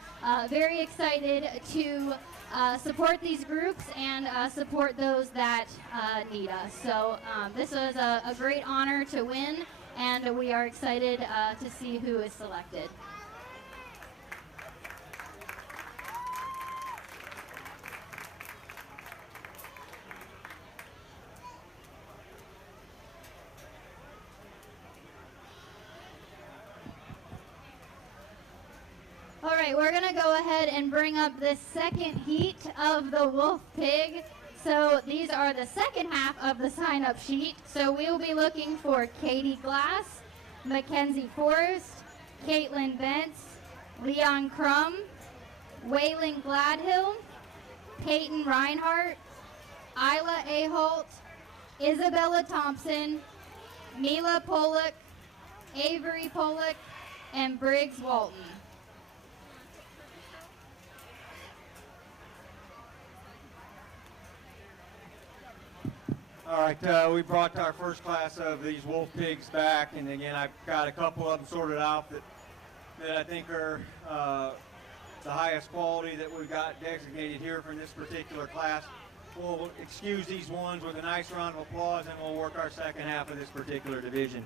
very excited to support these groups and support those that need us. So this was a great honor to win, and we are excited to see who is selected. All right, we're gonna go ahead and bring up the second heat of the wolf pig. So these are the second half of the sign-up sheet. So we will be looking for Katie Glass, Mackenzie Forrest, Caitlin Bentz, Leon Crum, Waylon Gladhill, Peyton Reinhart, Isla Aholt, Isabella Thompson, Mila Pollock, Avery Pollock, and Briggs Walton. All right, we brought our first class of these wolf pigs back, and again, I've got a couple of them sorted out that I think are the highest quality that we've got designated here for this particular class. We'll excuse these ones with a nice round of applause, and we'll work our second half of this particular division.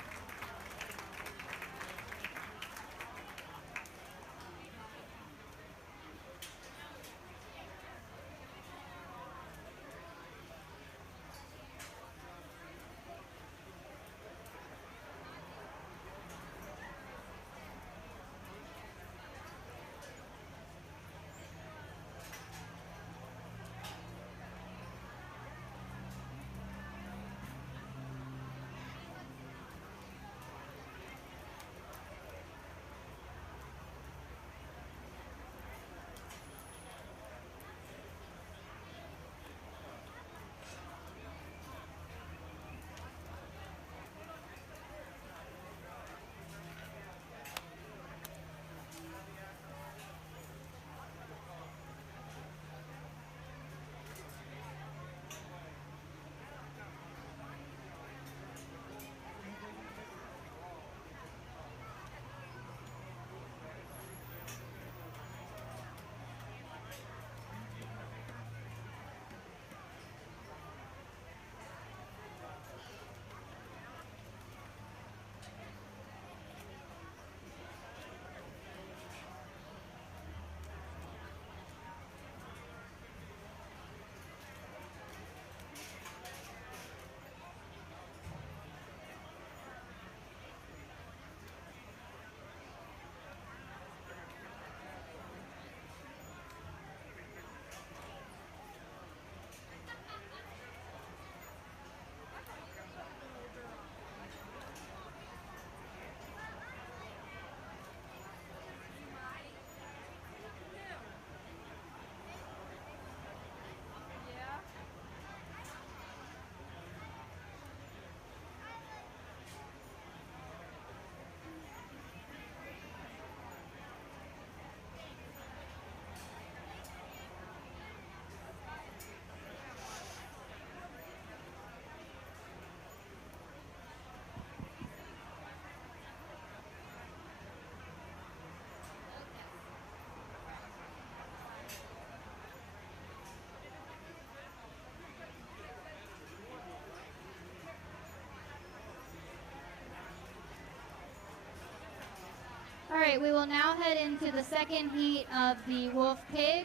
All right, we will now head into the second heat of the Wolf Pig.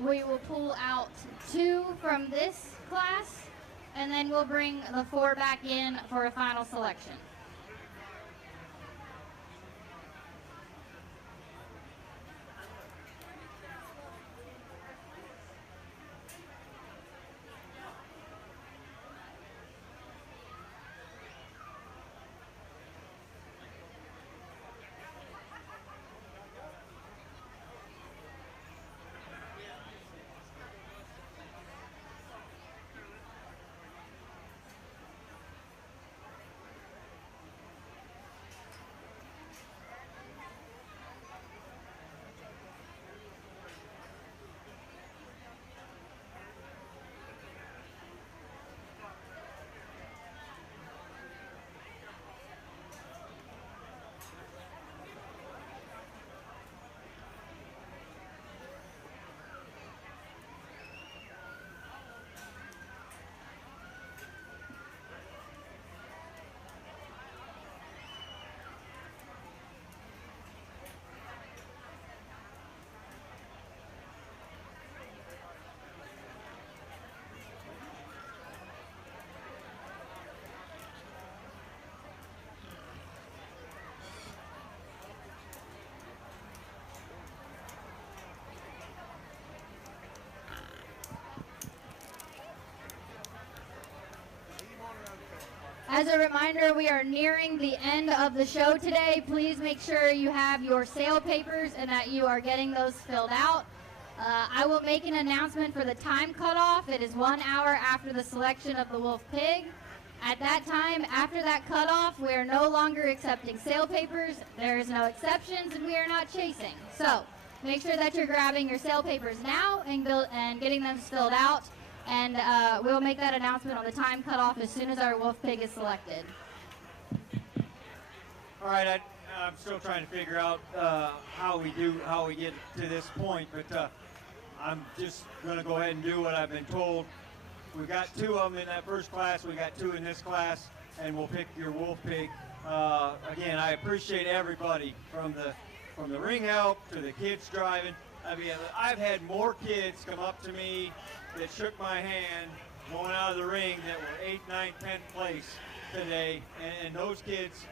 We will pull out 2 from this class, and then we'll bring the 4 back in for a final selection. As a reminder, we are nearing the end of the show today. Please make sure you have your sale papers and that you are getting those filled out. I will make an announcement for the time cutoff. It is 1 hour after the selection of the Wolf Pig. At that time, after that cutoff, we are no longer accepting sale papers. There is no exceptions, and we are not chasing. So make sure that you're grabbing your sale papers now and getting them filled out. And we'll make that announcement on the time cutoff as soon as our Wolf Pig is selected. All right, I'm still trying to figure out how we get to this point, but I'm just going to go ahead and do what I've been told. We've got 2 of them in that first class, we got 2 in this class, and we'll pick your Wolf Pig. Again, I appreciate everybody from the ring help to the kids driving. I mean, I've had more kids come up to me that shook my hand going out of the ring that were 8th, 9th, 10th place today, and those kids,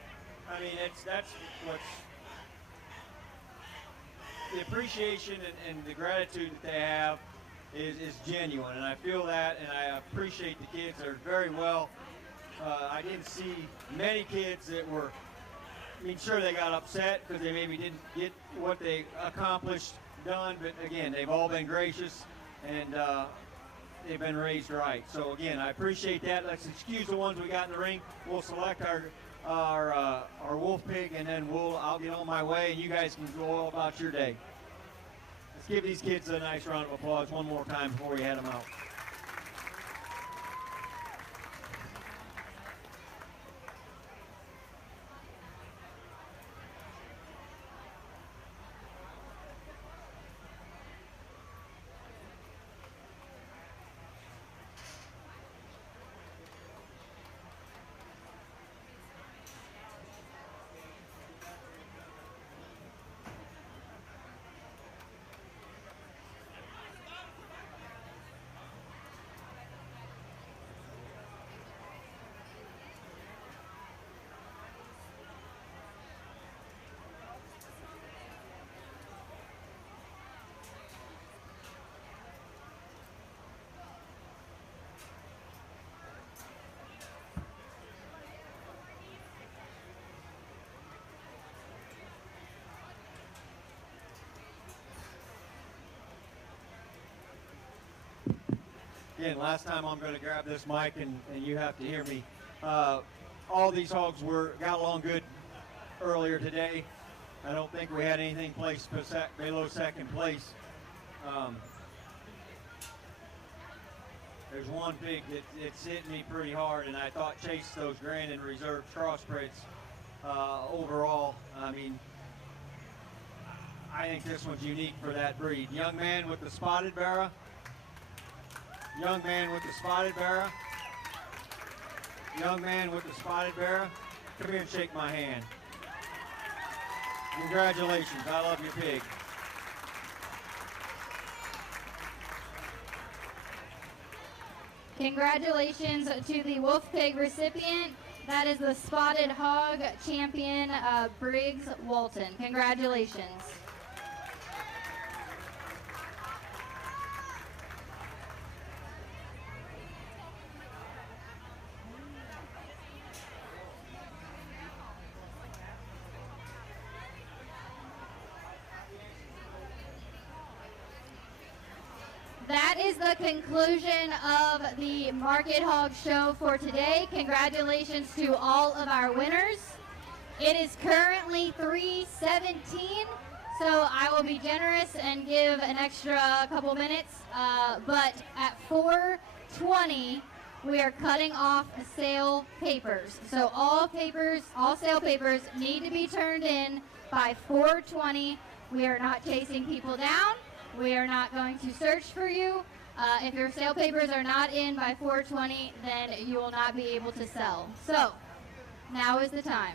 I mean, that's what's the appreciation and the gratitude that they have is genuine, and I feel that, and I appreciate the kids. They're very well. I didn't see many kids that were, I mean, sure, they got upset because they maybe didn't get what they accomplished done, but again, they've all been gracious, and they've been raised right. So again, I appreciate that. Let's excuse the ones we got in the ring. We'll select our Wolf Pig, and then I'll get on my way, and you guys can go all about your day. Let's give these kids a nice round of applause one more time before we head them out. Again, last time I'm going to grab this mic and you have to hear me. All these hogs got along good earlier today. I don't think we had anything placed below second place. There's one pig that's hit me pretty hard, and I thought chased those Grand and Reserve Crossbreds overall. I mean, I think this one's unique for that breed. Young man with the spotted barra. Young man with the spotted barra. Young man with the spotted barra. Come here and shake my hand. Congratulations. I love your pig. Congratulations to the Wolf Pig recipient. That is the Spotted Hog champion, Briggs Walton. Congratulations. That is the conclusion of the Market Hog Show for today. Congratulations to all of our winners. It is currently 3:17, so I will be generous and give an extra couple minutes. But at 4:20, we are cutting off sale papers. So all sale papers need to be turned in by 4:20. We are not chasing people down. We are not going to search for you. If your sale papers are not in by 4:20, then you will not be able to sell. So now is the time.